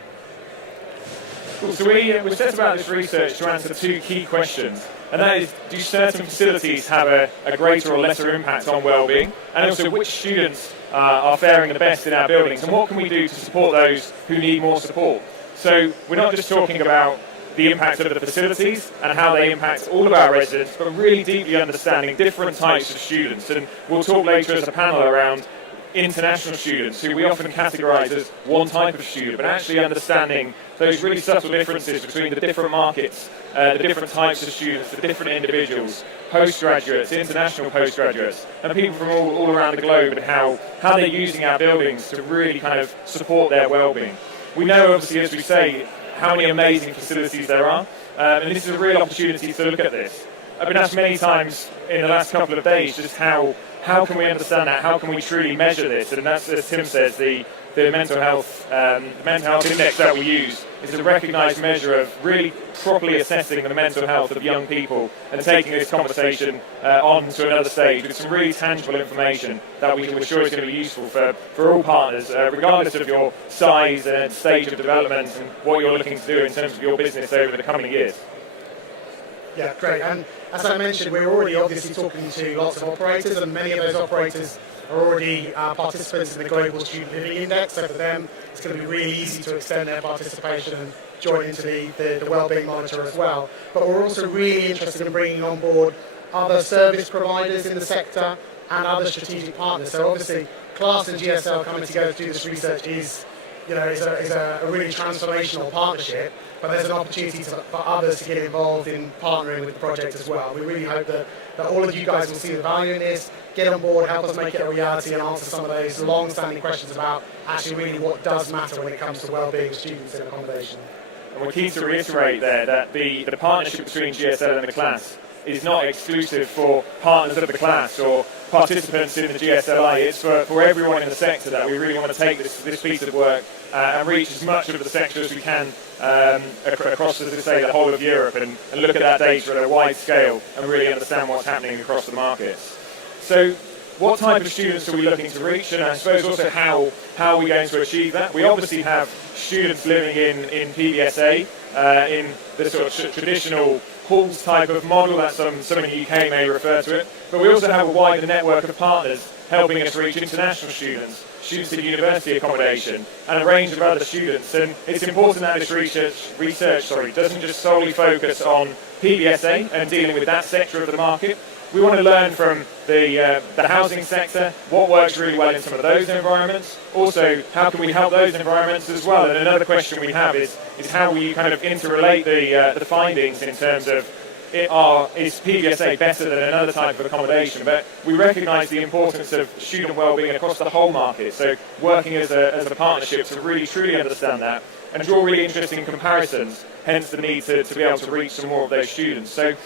Cool. So we set about this research to answer two key questions, and that is, do certain facilities have a greater or lesser impact on well-being, and also which students are faring the best in our buildings, and what can we do to support those who need more support? So we're not just talking about the impact of the facilities and how they impact all of our residents, but really deeply understanding different types of students, and we'll talk later as a panel around international students, who we often categorise as one type of student, but actually understanding those really subtle differences between the different markets, the different types of students, the different individuals, postgraduates, international postgraduates, and people from all around the globe, and how they're using our buildings to really kind of support their well-being. We know, obviously, as we say, how many amazing facilities there are, and this is a real opportunity to look at this. I've been asked many times in the last couple of days just how can we understand that? How can we truly measure this? And that's, as Tim says, the mental health index that we use is a recognised measure of really properly assessing the mental health of young people and taking this conversation on to another stage with some really tangible information that we're sure is going to be useful for all partners, regardless of your size and stage of development and what you're looking to do in terms of your business over the coming years. Yeah, great. And as I mentioned, we're already obviously talking to lots of operators, and many of those operators are already participants in the Global Student Living Index. So for them, it's going to be really easy to extend their participation and join into the Wellbeing Monitor as well. But we're also really interested in bringing on board other service providers in the sector and other strategic partners. So obviously, Class and GSL coming together to do this research is is a really transformational partnership, but there's an opportunity for others to get involved in partnering with the project as well. We really hope that all of you guys will see the value in this, get on board, help us make it a reality and answer some of those long-standing questions about actually really what does matter when it comes to well-being of students in accommodation. And we're keen to reiterate there that the partnership between GSL and the class is not exclusive for partners of the class or participants in the GSLA. It's for everyone in the sector that we really want to take this piece of work and reach as much of the sector as we can across, as I say, the whole of Europe and look at that data at a wide scale and really understand what's happening across the markets. So what type of students are we looking to reach, and I suppose also how are we going to achieve that? We obviously have students living in PBSA, in the sort of traditional halls type of model that some in the UK may refer to it, but we also have a wider network of partners helping us reach international students in university accommodation, and a range of other students. And it's important that this research doesn't just solely focus on PBSA and dealing with that sector of the market. We want to learn from the housing sector, what works really well in some of those environments. Also, how can we help those environments as well? And another question we have is how we kind of interrelate the findings in terms of is PBSA better than another type of accommodation? But we recognise the importance of student wellbeing across the whole market. So working as a partnership to really truly understand that and draw really interesting comparisons. Hence the need to be able to reach some more of those students. So.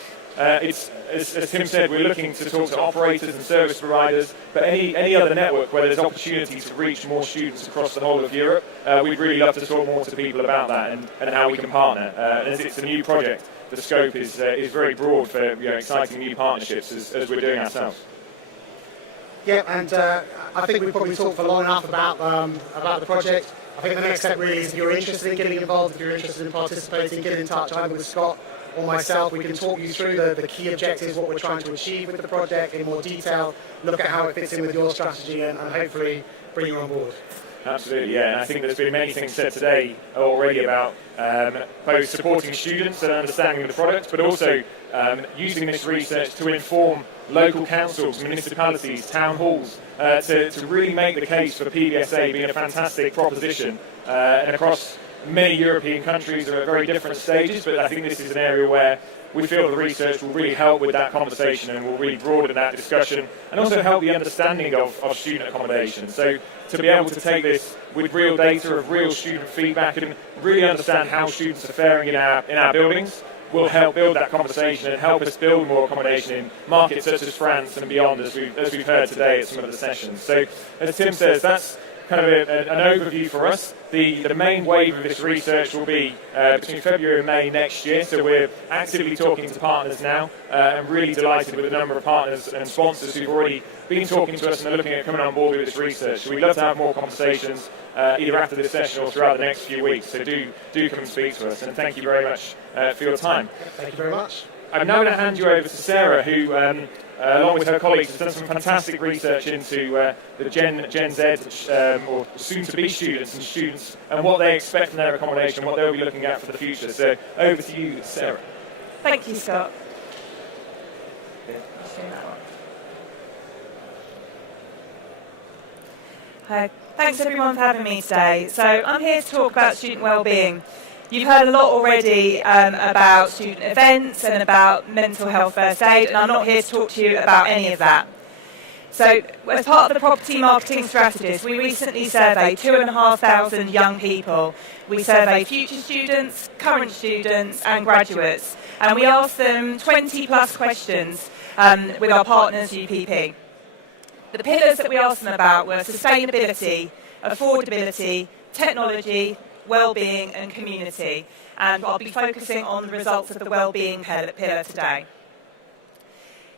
It's, as Tim said, we're looking to talk to operators and service providers, but any other network where there's opportunity to reach more students across the whole of Europe, we'd really love to talk more to people about that and how we can partner. As it's a new project, the scope is very broad for exciting new partnerships as we're doing ourselves. Yeah, and I think we've probably talked for long enough about the project. I think the next step really is if you're interested in getting involved, if you're interested in participating, get in touch either with Scott or myself. We can talk you through the key objectives, what we're trying to achieve with the project in more detail, look at how it fits in with your strategy and hopefully bring you on board. Absolutely, yeah. And I think there's been many things said today already about both supporting students and understanding of the product, but also using this research to inform local councils, municipalities, town halls, to really make the case for PBSA being a fantastic proposition and across many European countries are at very different stages, but I think this is an area where we feel the research will really help with that conversation and will really broaden that discussion and also help the understanding of student accommodation. So to be able to take this with real data of real student feedback and really understand how students are faring in our buildings will help build that conversation and help us build more accommodation in markets such as France and beyond, as we've heard today at some of the sessions. So as Tim says, that's kind of an overview for us. The main wave of this research will be between February and May next year, so we're actively talking to partners now and really delighted with the number of partners and sponsors who've already been talking to us and are looking at coming on board with this research. So we'd love to have more conversations either after this session or throughout the next few weeks, so do come and speak to us, and thank you very much for your time. Thank you very much. I'm now going to hand you over to Sarah, who, along with her colleagues, has done some fantastic research into the Gen Z, or soon-to-be students, and what they expect from their accommodation, what they'll be looking at for the future. So over to you, Sarah. Thank you, Scott. Hi. Thanks everyone for having me today. So I'm here to talk about student wellbeing. You've heard a lot already about student events and about mental health first aid, and I'm not here to talk to you about any of that. So as part of the property marketing strategist, we recently surveyed 2,500 young people. We surveyed future students, current students and graduates, and we asked them 20 plus questions with our partners UPP. The pillars that we asked them about were sustainability, affordability, technology, well-being and community, and I'll be focusing on the results of the well-being pillar today.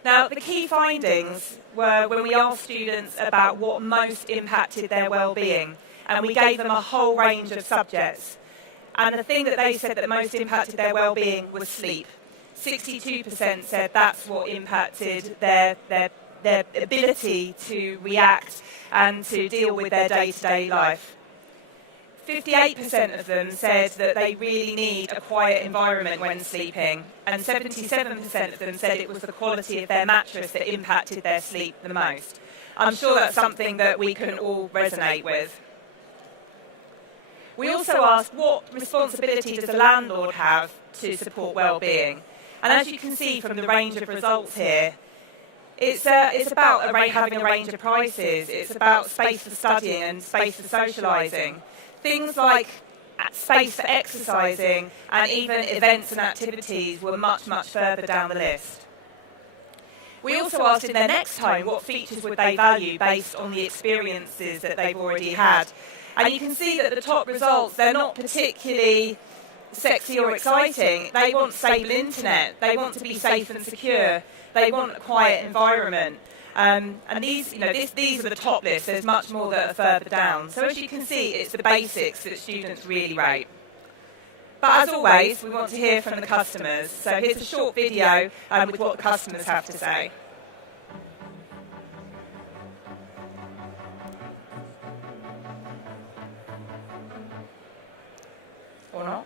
Now, the key findings were when we asked students about what most impacted their well-being, and we gave them a whole range of subjects. And the thing that they said that most impacted their well-being was sleep. 62% said that's what impacted their ability to react and to deal with their day-to-day life. 58% of them said that they really need a quiet environment when sleeping, and 77% of them said it was the quality of their mattress that impacted their sleep the most. I'm sure that's something that we can all resonate with. We also asked what responsibility does a landlord have to support well-being. And as you can see from the range of results here, it's about having a range of prices. It's about space for studying and space for socialising. Things like space for exercising and even events and activities were much, much further down the list. We also asked in their next home what features would they value based on the experiences that they've already had. And you can see that the top results, they're not particularly sexy or exciting. They want stable internet. They want to be safe and secure. They want a quiet environment. And these are the top list. There's much more that are further down. So as you can see, it's the basics that students really rate. But as always, we want to hear from the customers. So here's a short video with what the customers have to say. Or not?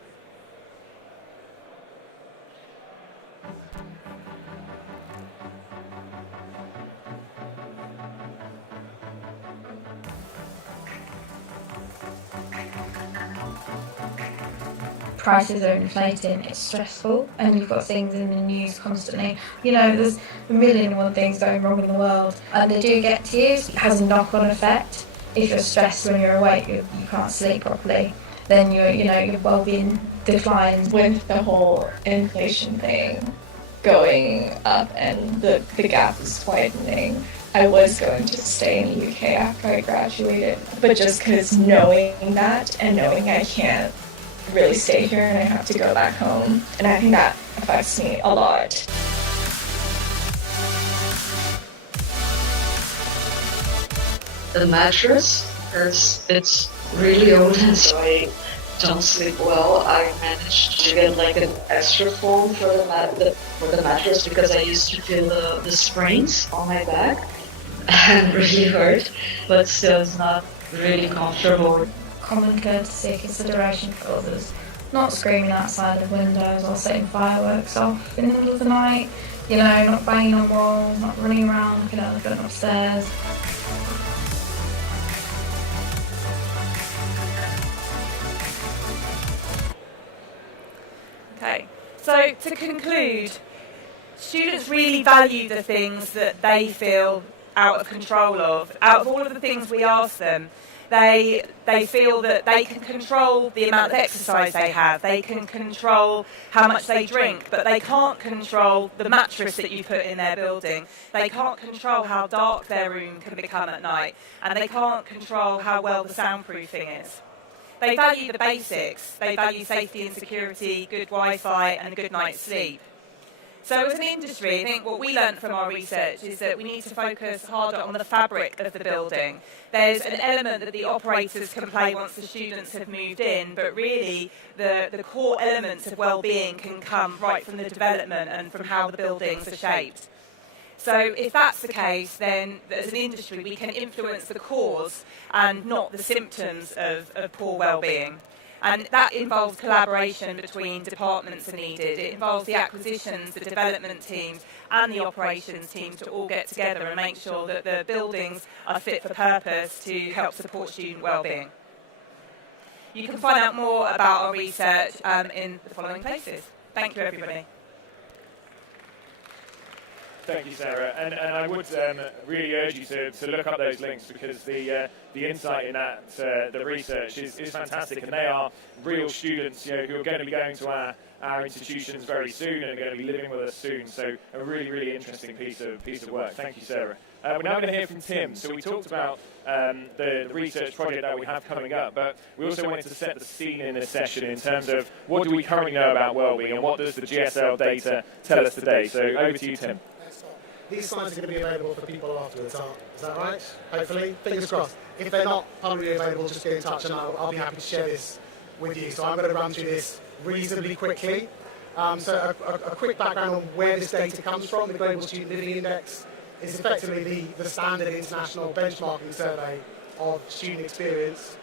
Prices are inflating, it's stressful, and you've got things in the news constantly. You know, there's a million and one things going wrong in the world, and they do get to you. It has a knock-on effect. If you're stressed when you're awake, you can't sleep properly, then your well-being declines. With the whole inflation thing going up and the gap is widening, I was going to stay in the UK after I graduated, but just because knowing that and knowing I can't really stay here and I have to go back home, and I think that affects me a lot. The mattress, because it's really old and so I don't sleep well, I managed to get like an extra foam for the mattress because I used to feel the springs on my back and really hurt, but still it's not really comfortable. Common courtesy, consideration for others, not screaming outside the windows or setting fireworks off in the middle of the night, not banging on walls, not running around looking at the gun upstairs. Okay, so to conclude, students really value the things that they feel out of control of. Out of all of the things we ask them, they feel that they can control the amount of exercise they have, they can control how much they drink, but they can't control the mattress that you put in their building. They can't control how dark their room can become at night, and they can't control how well the soundproofing is. They value the basics. They value safety and security, good Wi-Fi, and a good night's sleep. So as an industry, I think what we learned from our research is that we need to focus harder on the fabric of the building. There's an element that the operators can play once the students have moved in, but really the core elements of well-being can come right from the development and from how the buildings are shaped. So if that's the case, then as an industry we can influence the cause and not the symptoms of poor well-being. And that involves collaboration between departments are needed. It involves the acquisitions, the development teams and the operations teams to all get together and make sure that the buildings are fit for purpose to help support student well-being. You can find out more about our research in the following places. Thank you, everybody. Thank you, Sarah. And I would really urge you to look up those links because the insight in that, the research is fantastic, and they are real students who are going to be going to our institutions very soon and are going to be living with us soon. So a really, really interesting piece of work. Thank you, Sarah. We're now going to hear from Tim. So we talked about the research project that we have coming up, but we also wanted to set the scene in this session in terms of what do we currently know about wellbeing and what does the GSL data tell us today. So over to you, Tim. These slides are going to be available for people afterwards, is that right? Hopefully, fingers crossed. If they're not publicly available, just get in touch and I'll be happy to share this with you. So I'm going to run through this reasonably quickly. So a quick background on where this data comes from. The Global Student Living Index is effectively the standard international benchmarking survey of student experience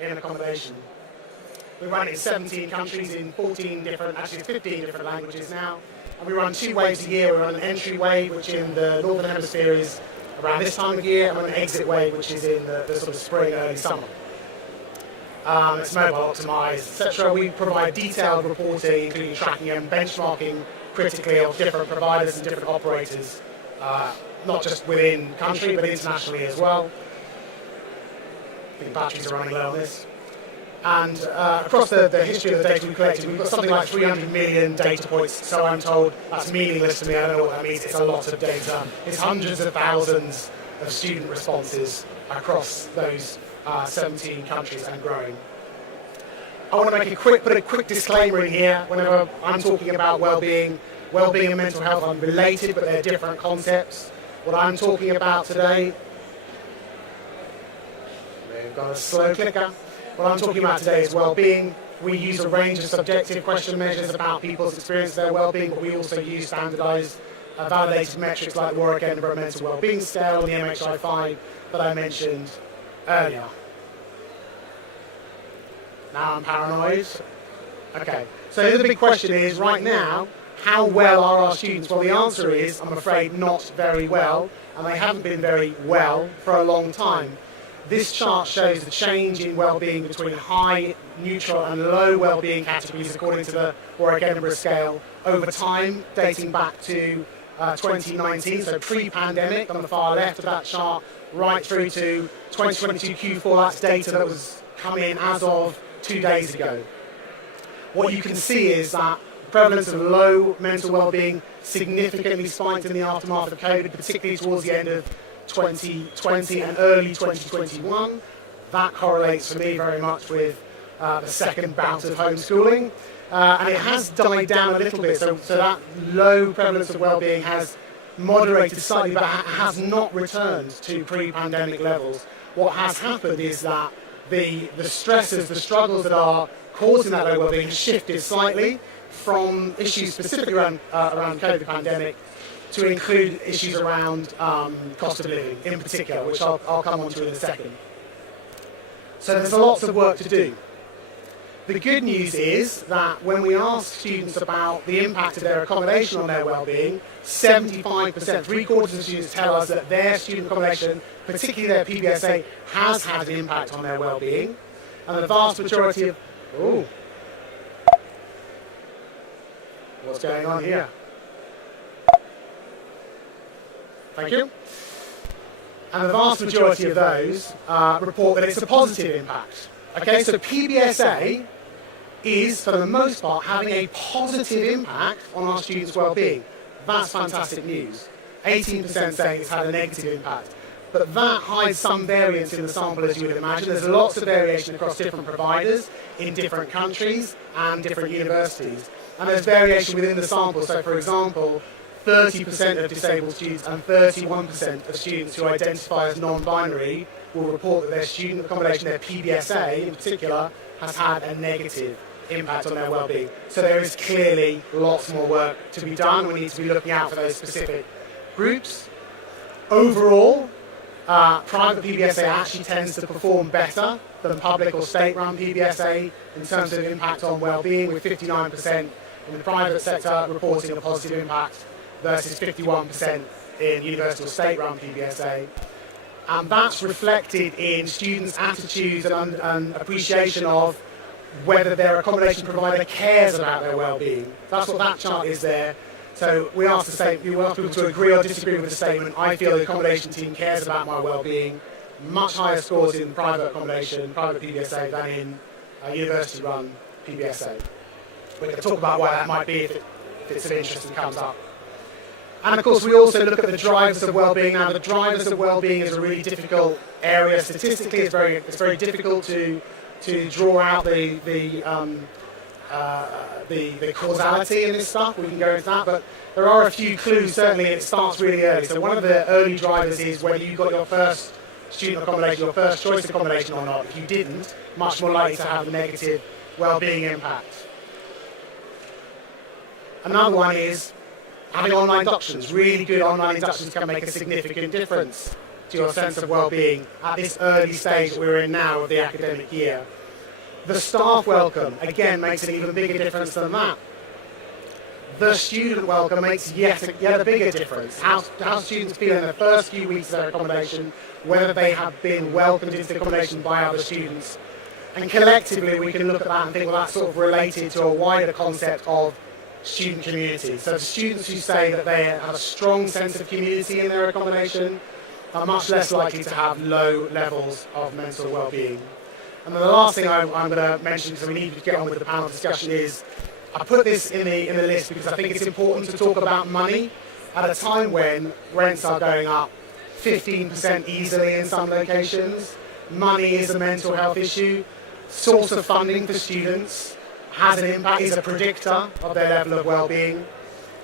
in accommodation. We run it in 17 countries in 15 different languages now. And we run 2 waves a year. We run an entry wave, which in the Northern Hemisphere is around this time of year, and an exit wave, which is in the sort of spring, early summer. it's mobile optimized, etc. We provide detailed reporting, including tracking and benchmarking critically of different providers and different operators, not just within country, but internationally as well. I think batteries are running low on this. And across the history of the data we collected, we've got something like 300 million data points, so I'm told that's meaningless to me. I don't know what that means. It's a lot of data. It's hundreds of thousands of student responses across those 17 countries and growing. I want to make put a quick disclaimer in here. Whenever I'm talking about well-being and mental health are related, but they're different concepts. What I'm talking about today, we've got a slow clicker. What I'm talking about today is well-being. We use a range of subjective question measures about people's experience of their well-being, but we also use standardised, validated metrics like the Warwick Edinburgh Mental Wellbeing Scale and the MHI-5 that I mentioned earlier. Now I'm paranoid. Okay, so the big question is, right now, how well are our students? Well, the answer is, I'm afraid, not very well, and they haven't been very well for a long time. This chart shows the change in well-being between high, neutral and low well-being categories according to the Warwick Edinburgh Scale over time, dating back to 2019, so pre-pandemic on the far left of that chart, right through to 2022 Q4. That's data that was come in as of 2 days ago. What you can see is that the prevalence of low mental well-being significantly spiked in the aftermath of COVID, particularly towards the end of 2020 and early 2021. That correlates for me very much with the second bout of homeschooling. And it has died down a little bit, so that low prevalence of well-being has moderated slightly, but has not returned to pre-pandemic levels. What has happened is that the stresses, the struggles that are causing that low well-being has shifted slightly from issues specifically around COVID pandemic to include issues around cost of living in particular, which I'll come on to in a second. So there's lots of work to do. The good news is that when we ask students about the impact of their accommodation on their well-being, 75%, 3/4 of students tell us that their student accommodation, particularly their PBSA, has had an impact on their well-being. And the vast majority of... Ooh. What's going on here? Thank you. And the vast majority of those report that it's a positive impact. Okay, so PBSA is, for the most part, having a positive impact on our students' well-being. That's fantastic news. 18% saying it's had a negative impact. But that hides some variance in the sample, as you would imagine. There's lots of variation across different providers in different countries and different universities. And there's variation within the sample. So, for example, 30% of disabled students and 31% of students who identify as non-binary will report that their student accommodation, their PBSA in particular, has had a negative impact on their well-being. So there is clearly lots more work to be done. We need to be looking out for those specific groups. Overall, private PBSA actually tends to perform better than public or state-run PBSA in terms of impact on well-being, with 59% in the private sector reporting a positive impact versus 51% in university or state-run PBSA. And that's reflected in students' attitudes and appreciation of whether their accommodation provider cares about their well-being. That's what that chart is there. So we ask people to agree or disagree with the statement, I feel the accommodation team cares about my well-being. Much higher scores in private accommodation, private PBSA, than in university-run PBSA. We're going to talk about why that might be if it's of interest and comes up. And of course, we also look at the drivers of well-being. Now, the drivers of well-being is a really difficult area statistically. It's very difficult to draw out the causality in this stuff. We can go into that, but there are a few clues certainly, and it starts really early. So one of the early drivers is whether you got your first student accommodation, your first choice accommodation or not. If you didn't, much more likely to have a negative well-being impact. Another one is having online inductions. Really good online inductions can make a significant difference to your sense of well-being at this early stage that we're in now of the academic year. The staff welcome, again, makes an even bigger difference than that. The student welcome makes yet a bigger difference. How students feel in the first few weeks of their accommodation, whether they have been welcomed into accommodation by other students. And collectively we can look at that and think, well, that's sort of related to a wider concept of student community. So students who say that they have a strong sense of community in their accommodation are much less likely to have low levels of mental well-being. And then the last thing I'm going to mention, because we need to get on with the panel discussion, is I put this in the list because I think it's important to talk about money at a time when rents are going up 15% easily in some locations. Money is a mental health issue. Source of funding for students has an impact, is a predictor of their level of well-being,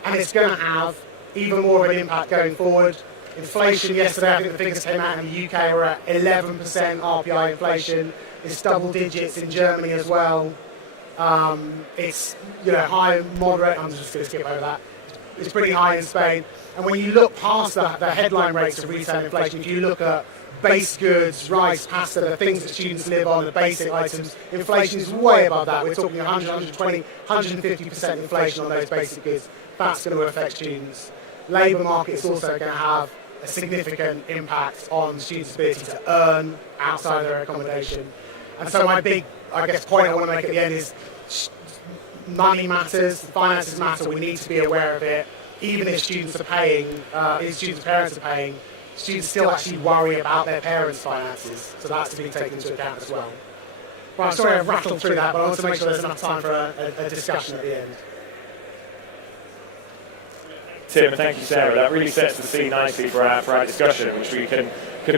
and it's going to have even more of an impact going forward. Inflation yesterday, I think the figures came out in the UK, were at 11% RPI inflation. It's double digits in Germany as well. It's high, moderate. I'm just going to skip over that. It's pretty high in Spain. And when you look past the headline rates of retail inflation, if you look at base goods, rice, pasta, the things that students live on, the basic items, inflation is way above that. We're talking 100, 120, 150% inflation on those basic goods. That's going to affect students. Labour market is also going to have a significant impact on students' ability to earn outside their accommodation. And so my big, point I want to make at the end is money matters, finances matter, we need to be aware of it. Even if students are paying, if students' parents are paying, students still actually worry about their parents' finances, so that's to be taken into account as well. Right, sorry I've rattled through that, but I want to make sure there's enough time for a discussion at the end. Tim, and thank you, Sarah. That really sets the scene nicely for our discussion, which we can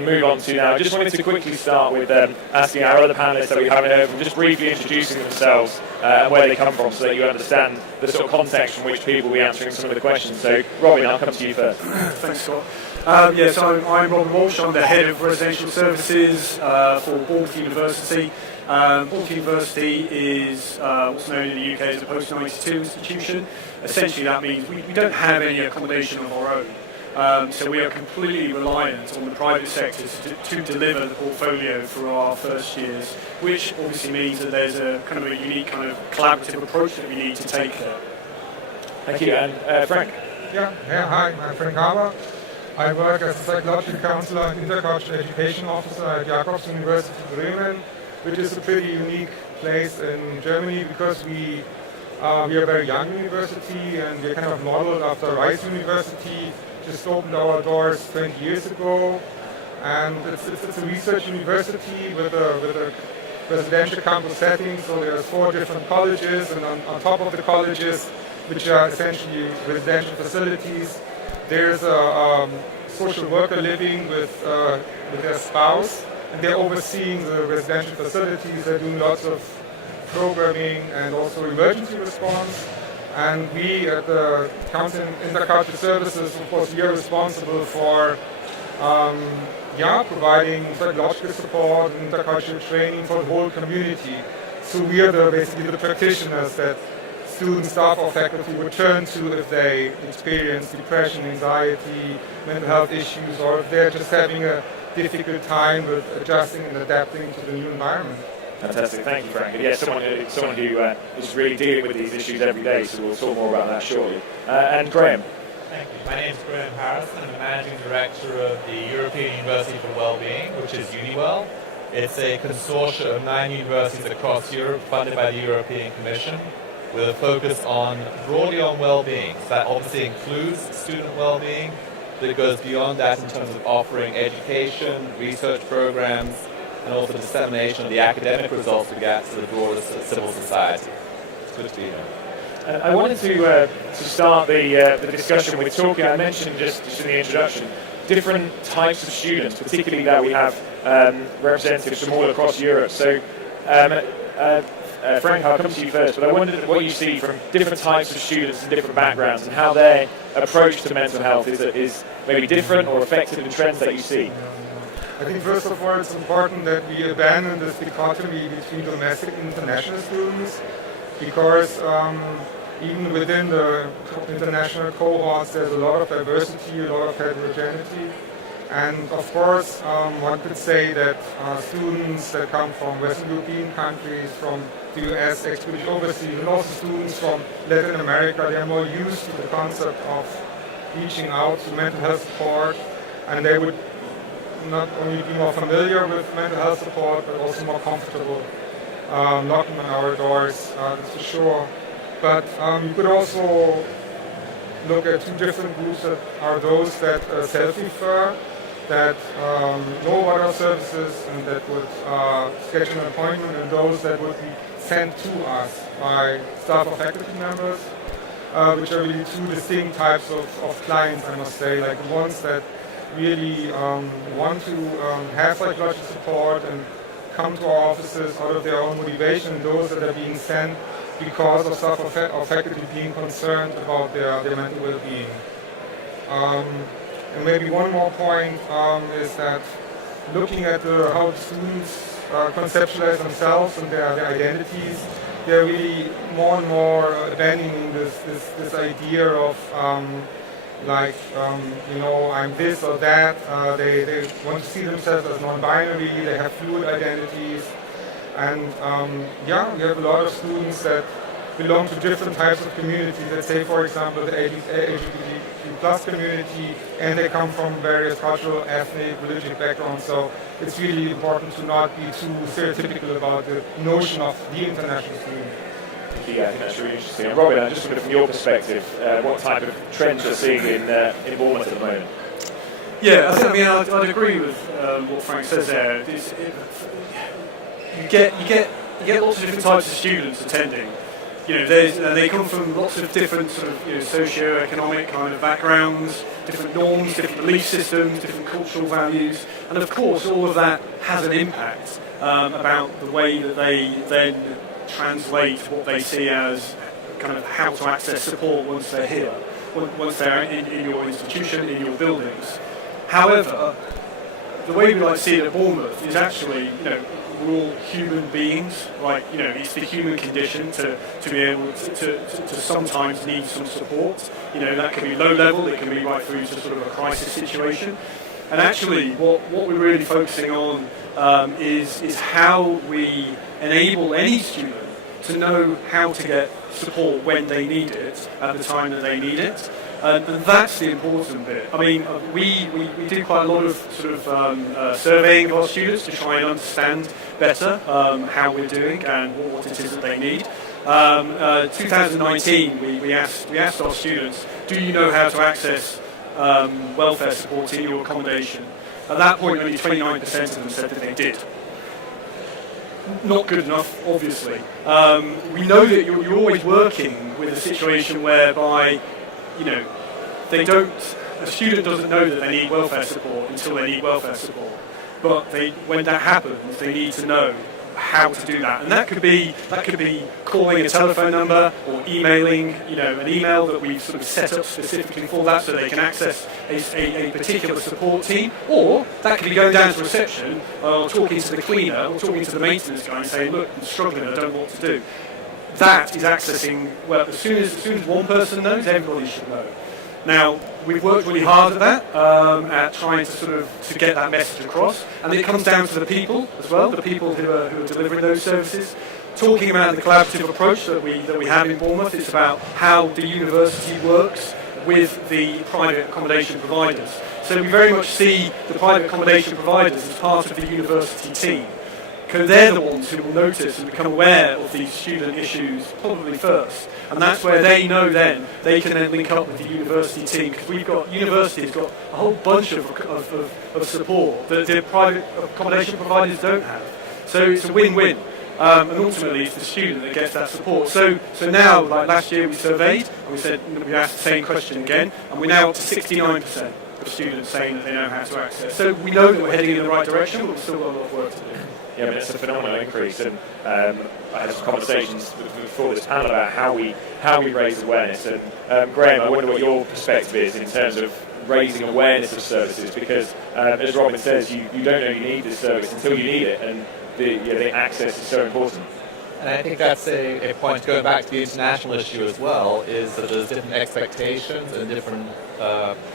move on to now. I just wanted to quickly start with asking our other panellists that we haven't heard from, just briefly introducing themselves and where they come from, so that you understand the sort of context from which people will be answering some of the questions. So, Robin, I'll come to you first. Thanks, Scott. So I'm Robin Walsh. I'm the head of residential services for Portugal University. Portugal University is what's known in the UK as a post-92 institution. Essentially, that means we don't have any accommodation of our own. So we are completely reliant on the private sector to deliver the portfolio for our first years, which obviously means that there's a kind of a unique kind of collaborative approach that we need to take there. Thank you. And Frank? Hi, I'm Frank Haber. I work as a psychological counselor and intercultural education officer at Jacobs University Bremen, which is a pretty unique place in Germany because we are a very young university and we're kind of modeled after Rice University. Just opened our doors 20 years ago, and it's a research university with a residential campus setting. So there's 4 different colleges, and on top of the colleges, which are essentially residential facilities, there's a social worker living with their spouse, and they're overseeing the residential facilities. They're doing lots of programming and also emergency response. And we at the Council in Intercultural Services, of course, we are responsible for providing psychological support and intercultural training for the whole community. So we are basically the practitioners that students, staff or faculty would turn to if they experience depression, anxiety, mental health issues, or if they're just having a difficult time with adjusting and adapting to the new environment. Fantastic, thank you, Frank. Yes, someone who is really dealing with these issues every day, so we'll talk more about that shortly. And Graham. Thank you. My name is Graham Harris. I'm the Managing Director of the European University for Wellbeing, which is UniWell. It's a consortium of 9 universities across Europe funded by the European Commission with a focus broadly on well-being. So that obviously includes student well-being, but it goes beyond that in terms of offering education, research programs, and also dissemination of the academic results we get to the broader civil society. It's good to be here. I wanted to start the discussion with talking, I mentioned just in the introduction, different types of students, particularly that we have representatives from all across Europe. So, Frank, I'll come to you first, but I wondered what you see from different types of students and different backgrounds and how their approach to mental health is maybe different or effective in trends that you see. I think first of all it's important that we abandon this dichotomy between domestic and international students, because even within the international cohorts there's a lot of diversity, a lot of heterogeneity. And of course one could say that students that come from Western European countries, from the US, excluding overseas, and also students from Latin America, they are more used to the concept of reaching out to mental health support, and they would not only be more familiar with mental health support, but also more comfortable knocking on our doors, that's for sure. But you could also look at two different groups that are those that self-refer, that know about our services and that would schedule an appointment, and those that would be sent to us by staff or faculty members, which are really two distinct types of clients, I must say, like the ones that really want to have psychological support and come to our offices out of their own motivation, and those that are being sent because of staff or faculty being concerned about their mental well-being. And maybe one more point is that looking at how students conceptualize themselves and their identities, they're really more and more abandoning this idea of I'm this or that. They want to see themselves as non-binary, they have fluid identities. And we have a lot of students that belong to different types of communities. Let's say, for example, the LGBTQ+ community, and they come from various cultural, ethnic, religious backgrounds. So it's really important to not be too stereotypical about the notion of the international student. Yeah, I think that's really interesting. And Robin, just from your perspective, what type of trends you're seeing in Bournemouth at the moment? Yeah, I'd agree with what Frank says there. You get lots of different types of students attending. They come from lots of different sort of socio-economic kind of backgrounds, different norms, different belief systems, different cultural values, and of course all of that has an impact about the way that they then translate what they see as kind of how to access support once they're here, once they're in your institution, in your buildings. However, the way we like to see it at Bournemouth is actually, we're all human beings, it's the human condition to be able to sometimes need some support. That can be low level, it can be right through to sort of a crisis situation. And actually, what we're really focusing on is how we enable any student to know how to get support when they need it, at the time that they need it. And that's the important bit. I mean, we do quite a lot of sort of surveying of our students to try and understand better how we're doing and what it is that they need. 2019, we asked our students, do you know how to access welfare support in your accommodation? At that point, only 29% of them said that they did. Not good enough, obviously. We know that you're always working with a situation whereby a student doesn't know that they need welfare support until they need welfare support. But when that happens, they need to know how to do that. And that could be calling a telephone number or emailing, an email that we've sort of set up specifically for that so they can access a particular support team. Or that could be going down to reception or talking to the cleaner or talking to the maintenance guy and saying, look, I'm struggling, I don't know what to do. That is accessing, well, as soon as one person knows, everybody should know. Now, we've worked really hard at that, at trying to get that message across, and it comes down to the people as well, the people who are delivering those services. Talking about the collaborative approach that we have in Bournemouth, it's about how the university works with the private accommodation providers. So we very much see the private accommodation providers as part of the university team. Because they're the ones who will notice and become aware of these student issues probably first. And that's where they know then, they can then link up with the university team, because university's got a whole bunch of support that the private accommodation providers don't have. So it's a win-win. And ultimately it's the student that gets that support. So now, like last year we surveyed, and we asked the same question again, and we're now up to 69% of students saying that they know how to access. So we know that we're heading in the right direction, but we've still got a lot of work to do. Yeah, but it's a phenomenal increase, and I had some conversations before this panel about how we raise awareness. And Graham, I wonder what your perspective is in terms of raising awareness of services, because as Robin says, you don't know you need this service until you need it, and the access is so important. And I think that's a point, going back to the international issue as well, is that there's different expectations and different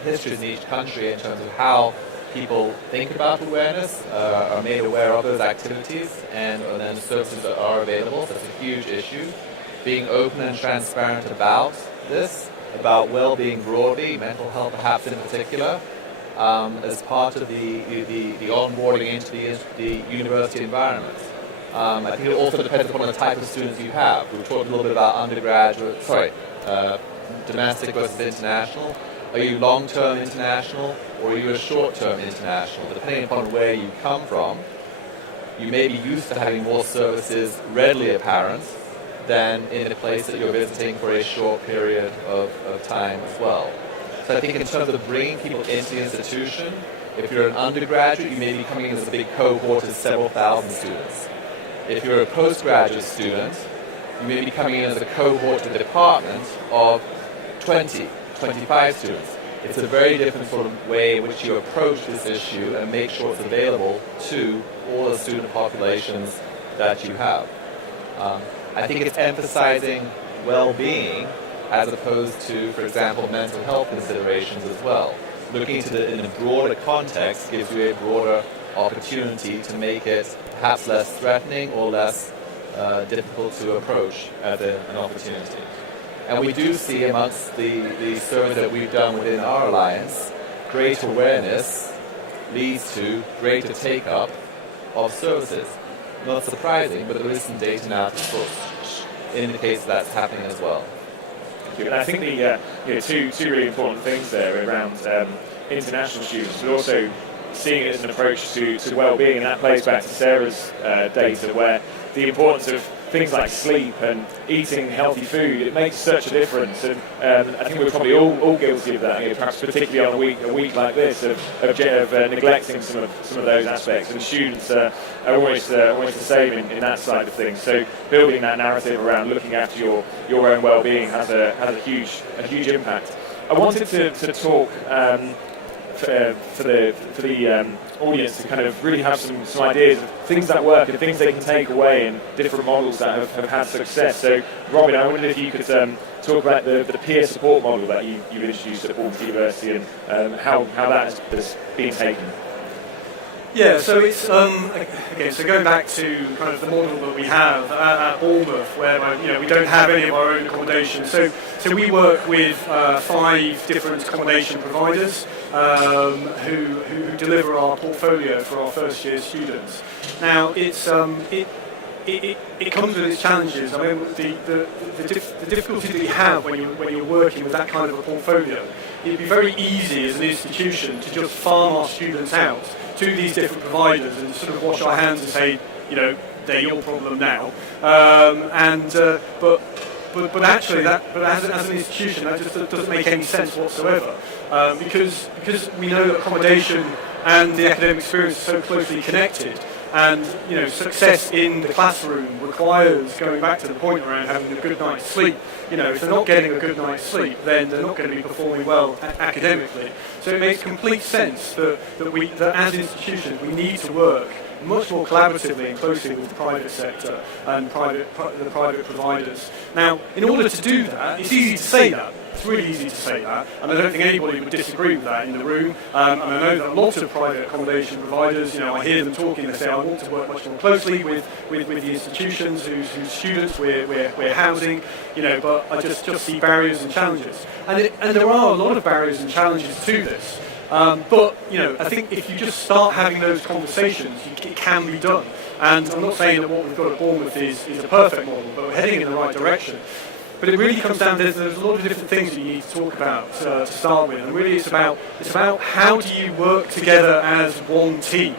histories in each country in terms of how people think about awareness, are made aware of those activities, and then services that are available. So it's a huge issue. Being open and transparent about this, about well-being broadly, mental health perhaps in particular, as part of the onboarding into the university environment. I think it also depends upon the type of students you have. We've talked a little bit about domestic versus international. Are you long-term international or are you a short-term international? Depending upon where you come from, you may be used to having more services readily apparent than in a place that you're visiting for a short period of time as well. So I think in terms of bringing people into the institution, if you're an undergraduate, you may be coming in as a big cohort of several thousand students. If you're a postgraduate student, you may be coming in as a cohort to the department of 20, 25 students. It's a very different sort of way in which you approach this issue and make sure it's available to all the student populations that you have. I think it's emphasizing well-being as opposed to, for example, mental health considerations as well. Looking into it in a broader context gives you a broader opportunity to make it perhaps less threatening or less difficult to approach as an opportunity. And we do see amongst the surveys that we've done within our alliance, greater awareness leads to greater take-up of services. Not surprising, but there is some data now that indicates that's happening as well. And I think the two really important things there around international students, but also seeing it as an approach to well-being, and that plays back to Sarah's data, where the importance of things like sleep and eating healthy food, it makes such a difference. And I think we're probably all guilty of that, perhaps particularly on a week like this, of neglecting some of those aspects. And students are always the same in that side of things. So building that narrative around looking after your own well-being has a huge impact. I wanted to talk for the audience to kind of really have some ideas of things that work and things they can take away and different models that have had success. So, Robin, I wondered if you could talk about the peer support model that you've introduced at Portugal University and how that has been taken. Yeah, so it's again. So going back to kind of the model that we have at Bournemouth, where we don't have any of our own accommodation. So we work with 5 different accommodation providers who deliver our portfolio for our first year students. Now it's it comes with its challenges. I mean, the difficulty that you have when you're working with that kind of a portfolio, it'd be very easy as an institution to just farm our students out to these different providers and sort of wash our hands and say, they're your problem now. But actually, but as an institution, that just doesn't make any sense whatsoever, because we know that accommodation and the academic experience are so closely connected. And success in the classroom requires going back to the point around having a good night's sleep. If they're not getting a good night's sleep, then they're not going to be performing well academically. So it makes complete sense that as institutions we need to work much more collaboratively and closely with the private sector and the private providers. Now, in order to do that, it's easy to say that. It's really easy to say that, and I don't think anybody would disagree with that in the room. And I know that a lot of private accommodation providers, I hear them talking, they say, I want to work much more closely with the institutions whose students we're housing, but I just see barriers and challenges. And there are a lot of barriers and challenges to this. But I think if you just start having those conversations, it can be done. And I'm not saying that what we've got at Bournemouth is a perfect model, but we're heading in the right direction. But it really comes down to there's a lot of different things that you need to talk about to start with, and really it's about how do you work together as one team.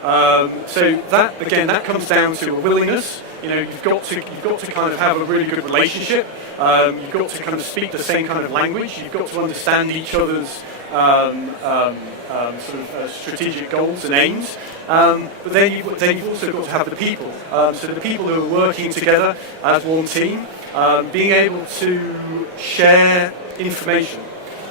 So that comes down to a willingness. You've got to kind of have a really good relationship. You've got to kind of speak the same kind of language. You've got to understand each other's strategic goals and aims. But then you've also got to have the people. So the people who are working together as one team, being able to share information.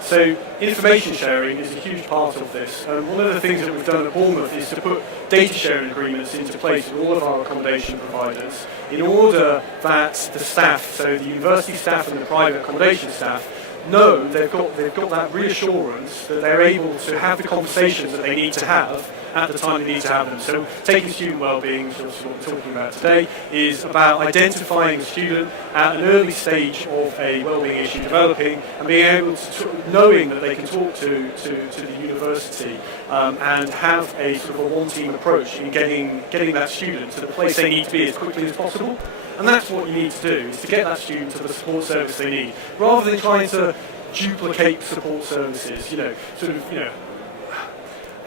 So information sharing is a huge part of this. One of the things that we've done at Bournemouth is to put data sharing agreements into place with all of our accommodation providers in order that the staff, so the university staff and the private accommodation staff, know they've got that reassurance that they're able to have the conversations that they need to have at the time they need to have them. So taking student well-being, which is what we're talking about today, is about identifying the student at an early stage of a well-being issue developing and being able to, knowing that they can talk to the university and have a sort of a one-team approach in getting that student to the place they need to be as quickly as possible. And that's what you need to do, is to get that student to the support service they need, rather than trying to duplicate support services,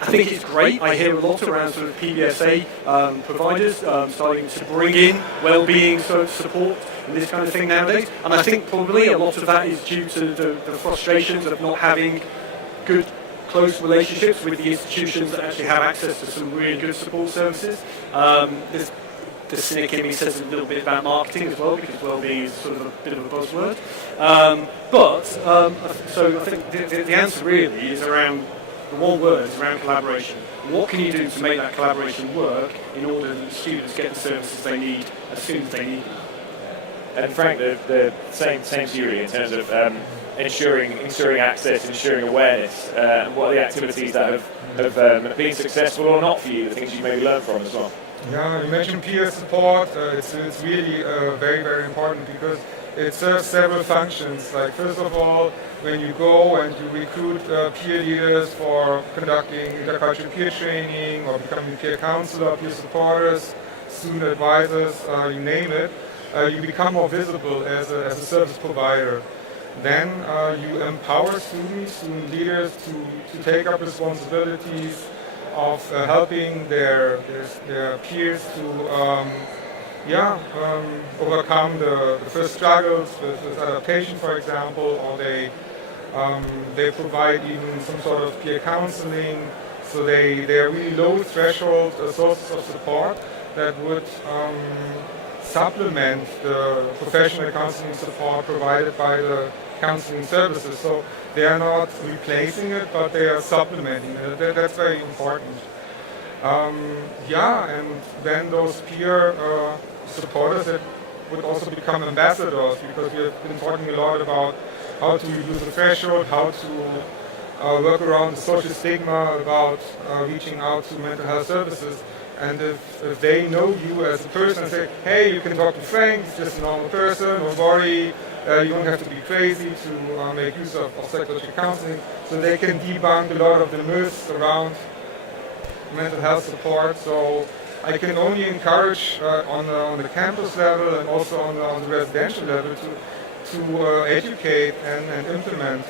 I think it's great. I hear a lot around sort of PBSA providers starting to bring in well-being support and this kind of thing nowadays. And I think probably a lot of that is due to the frustrations of not having good, close relationships with the institutions that actually have access to some really good support services. The cynic in me says a little bit about marketing as well, because well-being is sort of a bit of a buzzword. So I think the answer really is around the one word, is around collaboration. What can you do to make that collaboration work in order that the students get the services they need as soon as they need them? And Frank, the same to you really in terms of ensuring access, ensuring awareness, and what are the activities that have been successful or not for you, the things you maybe learned from as well? Yeah, you mentioned peer support. It's really very, very important because it serves several functions. Like, first of all, when you go and you recruit peer leaders for conducting intercultural peer training or becoming peer counselor, peer supporters, student advisors, you name it, you become more visible as a service provider. Then you empower student leaders to take up responsibilities of helping their peers to overcome the first struggles with adaptation, for example, or they provide even some sort of peer counseling. So they are really low threshold sources of support that would supplement the professional counseling support provided by the counseling services. So they are not replacing it, but they are supplementing it. That's very important. And then those peer supporters that would also become ambassadors, because we have been talking a lot about how to reduce the threshold, how to work around the social stigma about reaching out to mental health services. And if they know you as a person and say, hey, you can talk to Frank, he's just a normal person, don't worry, you don't have to be crazy to make use of psychological counseling, so they can debunk a lot of the myths around mental health support. So I can only encourage on the campus level and also on the residential level to educate and implement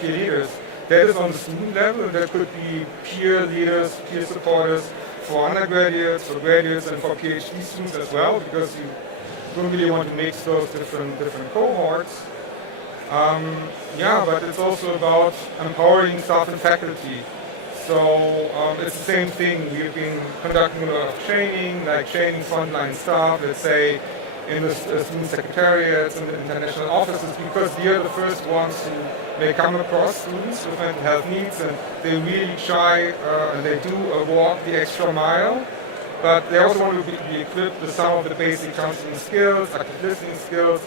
peer leaders. That is on the student level, and that could be peer leaders, peer supporters for undergraduates, for graduates, and for PhD students as well, because you don't really want to mix those different cohorts. But it's also about empowering staff and faculty. So it's the same thing. We've been conducting a lot of training, like training frontline staff, let's say, in the student secretariats and the international offices, because they are the first ones who may come across students with mental health needs, and they really try and they do walk the extra mile. But they also want to be equipped with some of the basic counseling skills, active listening skills.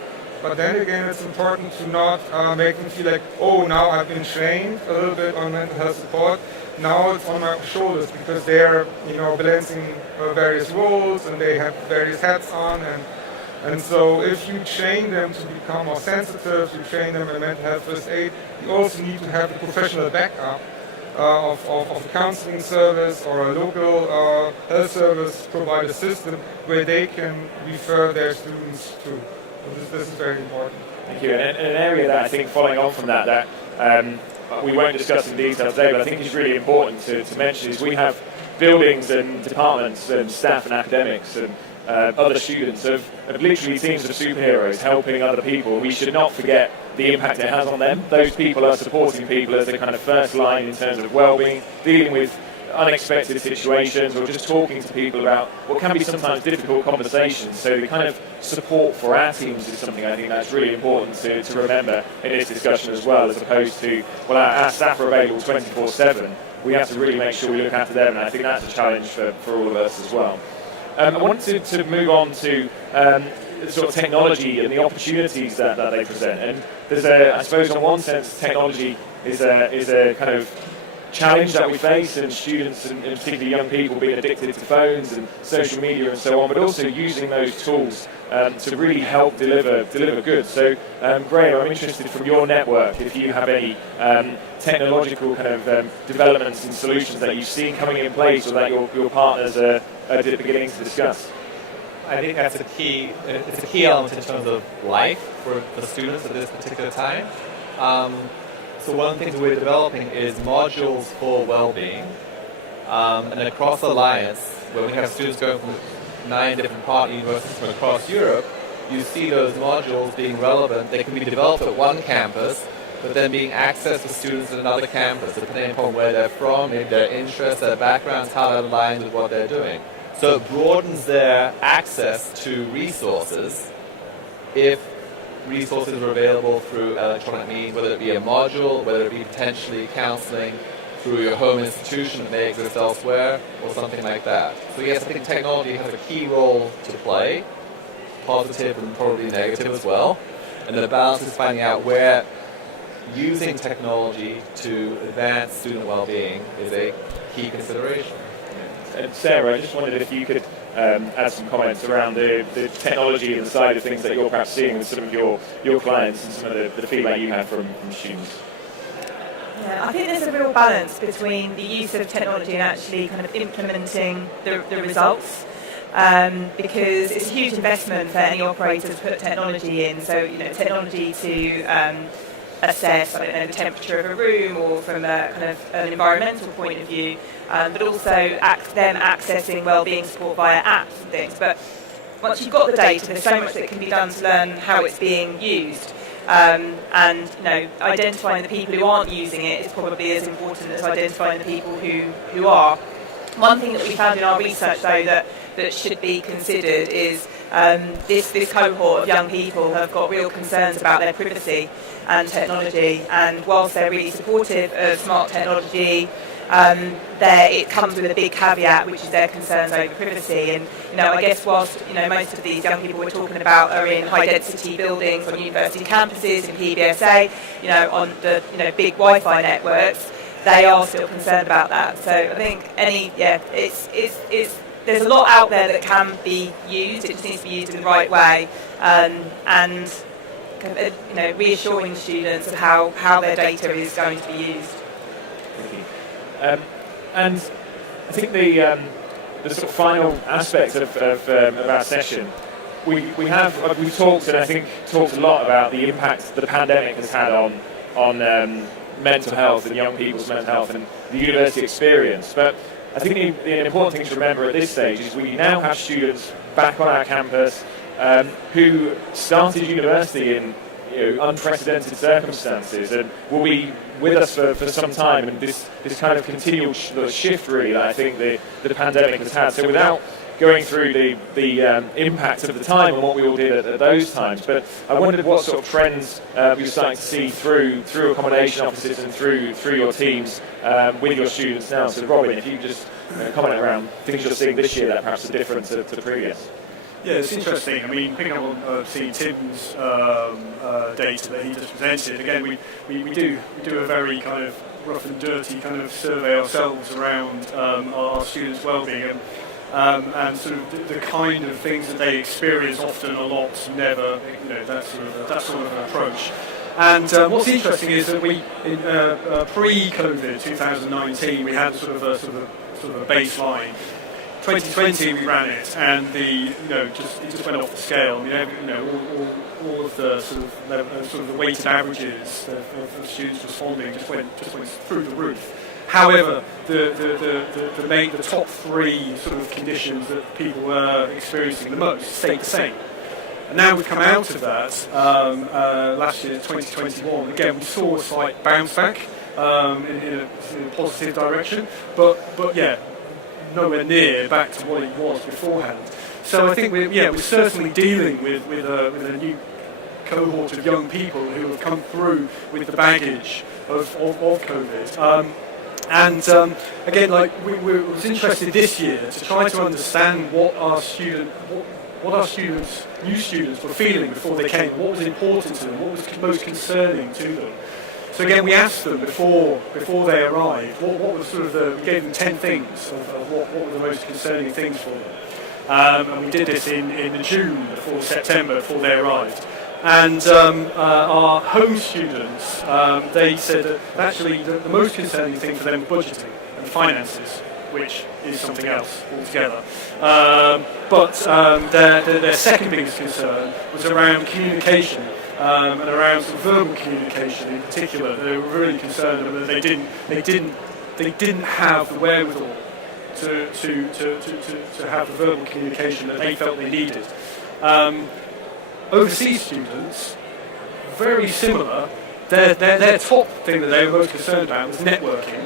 But then again, it's important to not make them feel like, oh, now I've been trained a little bit on mental health support. Now it's on my shoulders, because they're balancing various roles and they have various hats on. And so if you train them to become more sensitive, you train them in mental health first aid, you also need to have the professional backup of a counseling service or a local health service provider system where they can refer their students to. So this is very important. Thank you. And an area that I think, following on from that we won't discuss in detail today, but I think is really important to mention is we have buildings and departments and staff and academics and other students of literally teams of superheroes helping other people. We should not forget the impact it has on them. Those people are supporting people as the kind of first line in terms of well-being, dealing with unexpected situations, or just talking to people about what can be sometimes difficult conversations. So the kind of support for our teams is something I think that's really important to remember in this discussion as well, as opposed to, well, our staff are available 24/7. We have to really make sure we look after them, and I think that's a challenge for all of us as well. I wanted to move on to sort of technology and the opportunities that they present. And there's I suppose, in one sense, technology is a kind of challenge that we face, and students and particularly young people being addicted to phones and social media and so on, but also using those tools to really help deliver goods. So, Graham, I'm interested from your network if you have any technological kind of developments and solutions that you've seen coming in place, or that your partners are beginning to discuss. I think that's it's a key element in terms of life for the students at this particular time. So one of the things we're developing is modules for well-being, and across the Alliance, where we have students going from 9 different partner universities from across Europe, you see those modules being relevant. They can be developed at one campus, but then being accessed to students at another campus, depending upon where they're from, maybe their interests, their backgrounds, how that aligns with what they're doing. So it broadens their access to resources if resources are available through electronic means, whether it be a module, whether it be potentially counseling through your home institution that may exist elsewhere, or something like that. So yes, I think technology has a key role to play, positive and probably negative as well. And then the balance is finding out where using technology to advance student well-being is a key consideration. And Sarah, I just wondered if you could add some comments around the technology and the side of things that you're perhaps seeing with some of your clients and some of the feedback you have from students. Yeah, I think there's a real balance between the use of technology and actually kind of implementing the results, because it's a huge investment for any operator to put technology in. So, technology to assess, the temperature of a room, or from a kind of an environmental point of view, but also them accessing wellbeing support via apps and things. But once you've got the data, there's so much that can be done to learn how it's being used. And identifying the people who aren't using it is probably as important as identifying the people who are. One thing that we found in our research, though, that should be considered is this cohort of young people have got real concerns about their privacy and technology, and whilst they're really supportive of smart technology, it comes with a big caveat, which is their concerns over privacy. And I guess whilst most of these young people we're talking about are in high-density buildings on university campuses in PBSA, on the big Wi-Fi networks, they are still concerned about that. So I think there's a lot out there that can be used. It just needs to be used in the right way, and reassuring students of how their data is going to be used. And I think the sort of final aspect of our session, we've talked, and I think talked a lot about the impact the pandemic has had on mental health and young people's mental health and the university experience. But I think the important thing to remember at this stage is we now have students back on our campus who started university in unprecedented circumstances and will be with us for some time, and this kind of continual shift really that I think the pandemic has had. So without going through the impact of the time and what we all did at those times, but I wondered what sort of trends you're starting to see through accommodation offices and through your teams with your students now. So Robin, if you just comment around things you're seeing this year that perhaps are different to the previous. Yeah, it's interesting. I mean, picking up on Tim's data that he just presented, again, we do a very kind of rough and dirty kind of survey ourselves around our students' well-being, and sort of the kind of things that they experience often a lot, never, that sort of approach. And what's interesting is that we, in pre-COVID 2019, we had sort of a baseline. 2020 we ran it, and it just went off the scale. All of the sort of the weighted averages of students responding just went through the roof. However, the top three sort of conditions that people were experiencing the most stayed the same. And now we've come out of that. Last year, 2021, again we saw a slight bounce back in a positive direction, but yeah, nowhere near back to what it was beforehand. So I think we're certainly dealing with a new cohort of young people who have come through with the baggage of COVID. Again, we was interested this year to try to understand what our new students were feeling before they came, what was important to them, what was most concerning to them. So again, we asked them before they arrived, what was sort of we gave them 10 things of what were the most concerning things for them. And we did this in June before September, before they arrived. And our home students, they said that actually the most concerning thing for them was budgeting and finances, which is something else altogether. But their second biggest concern was around communication. And around some verbal communication in particular. They were really concerned that they didn't have the wherewithal to have the verbal communication that they felt they needed. Overseas students, very similar. Their top thing that they were most concerned about was networking,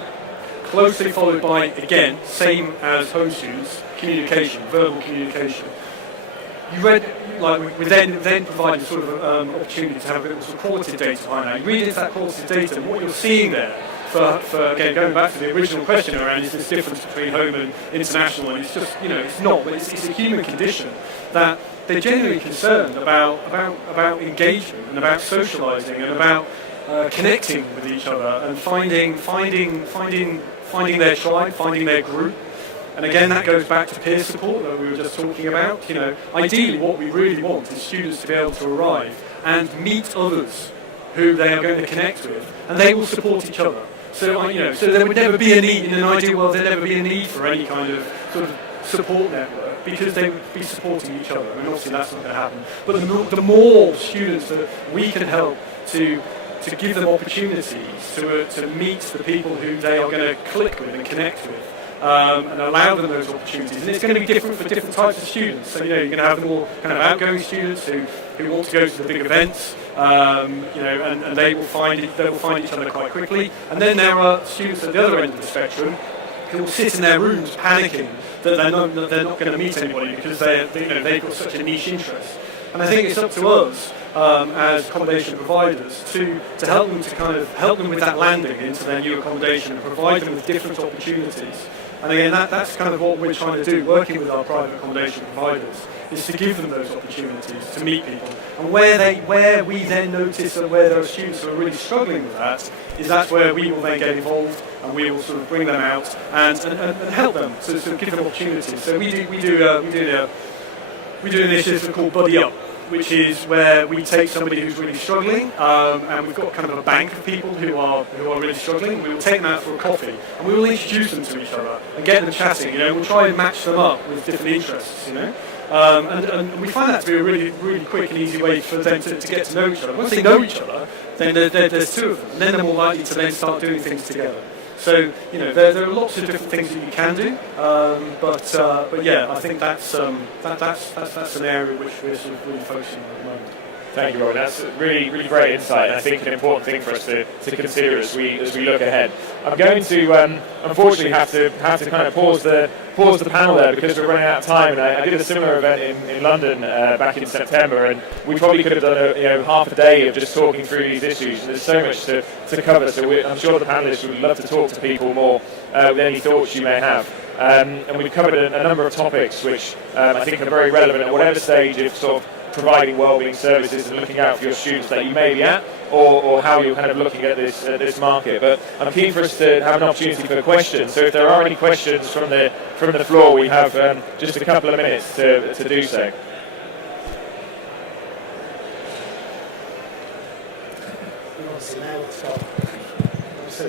closely followed by, again, same as home students, communication, verbal communication. We then provided sort of opportunity to have a bit of qualitative data behind that. You read into that qualitative data, and what you're seeing there, for again going back to the original question around is this difference between home and international, and it's just it's not, but it's a human condition that they're genuinely concerned about engagement and about socialising and about connecting with each other and finding their tribe, finding their group. And again, that goes back to peer support that we were just talking about. Ideally, what we really want is students to be able to arrive and meet others who they are going to connect with, and they will support each other. So, so there would never be a need, in an ideal world, there'd never be a need for any kind of sort of support network because they would be supporting each other. And obviously, that's not going to happen. But the more students that we can help to give them opportunities to meet the people who they are going to click with and connect with. And allow them those opportunities, and it's going to be different for different types of students. So you're going to have the more kind of outgoing students who want to go to the big events, and they will find each other quite quickly. And then there are students at the other end of the spectrum who will sit in their rooms panicking that they're not going to meet anybody because they've got such a niche interest. And I think it's up to us as accommodation providers to help them with that landing into their new accommodation and provide them with different opportunities. And again, that's kind of what we're trying to do, working with our private accommodation providers, is to give them those opportunities to meet people. And where we then notice that where there are students who are really struggling with that, that's where we will then get involved and we will sort of bring them out and help them, so sort of give them opportunities. So we do an initiative called Buddy Up, which is where we take somebody who's really struggling, and we've got kind of a bank of people who are really struggling. We will take them out for a coffee, and we will introduce them to each other and get them chatting. We'll try and match them up with different interests. And we find that to be a really, really quick and easy way for them to get to know each other. Once they know each other, then there's two of them, and then they're more likely to then start doing things together. So there are lots of different things that you can do, but yeah, I think that's an area which we're sort of really focusing on at the moment. Thank you, Robin. That's really, really great insight, and I think an important thing for us to consider as we look ahead. I'm going to unfortunately have to kind of pause the panel there because we're running out of time. And I did a similar event in London back in September, and we probably could have done half a day of just talking through these issues. There's so much to cover, so I'm sure the panelists would love to talk to people more with any thoughts you may have. And we've covered a number of topics which I think are very relevant at whatever stage of sort of providing wellbeing services and looking out for your students that you may be at, or how you're kind of looking at this market. But I'm keen for us to have an opportunity for questions. So if there are any questions from the floor, we have just a couple of minutes to do so.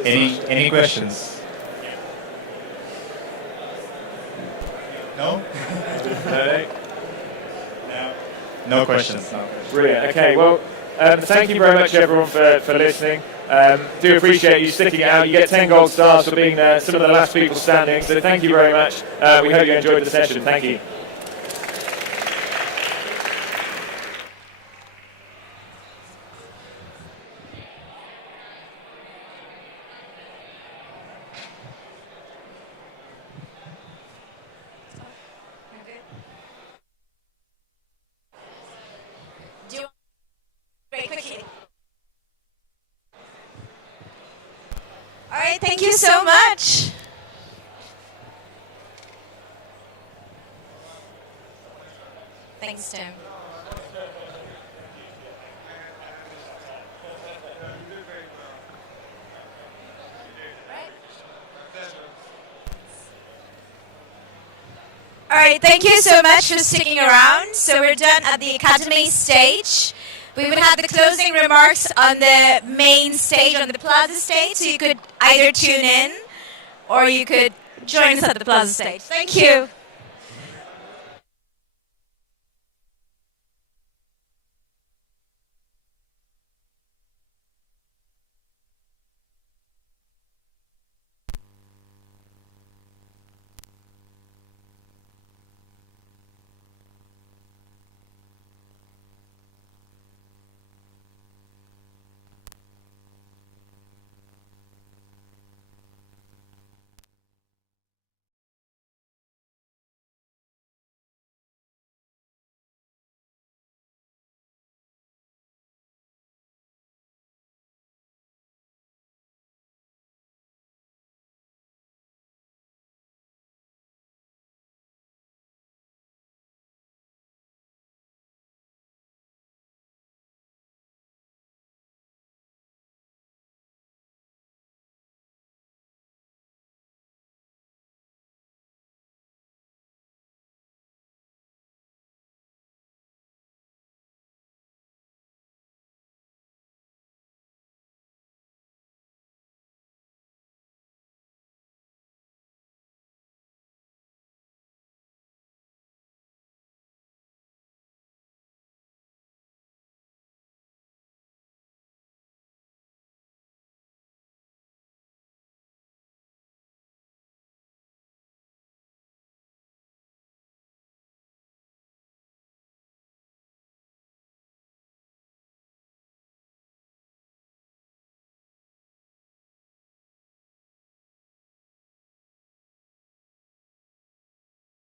Any questions? No? No questions. Brilliant. Okay, well, thank you very much, everyone, for listening. Do appreciate you sticking it out. You get 10 gold stars for being some of the last people standing, so thank you very much. We hope you enjoyed the session. Thank you. All right, thank you so much. Thanks, Tim. right, thank you so much for sticking around. So we're done at the Academy stage. We would have the closing remarks on the main stage, on the Plaza stage, so you could either tune in or you could join us at the Plaza stage. Thank you.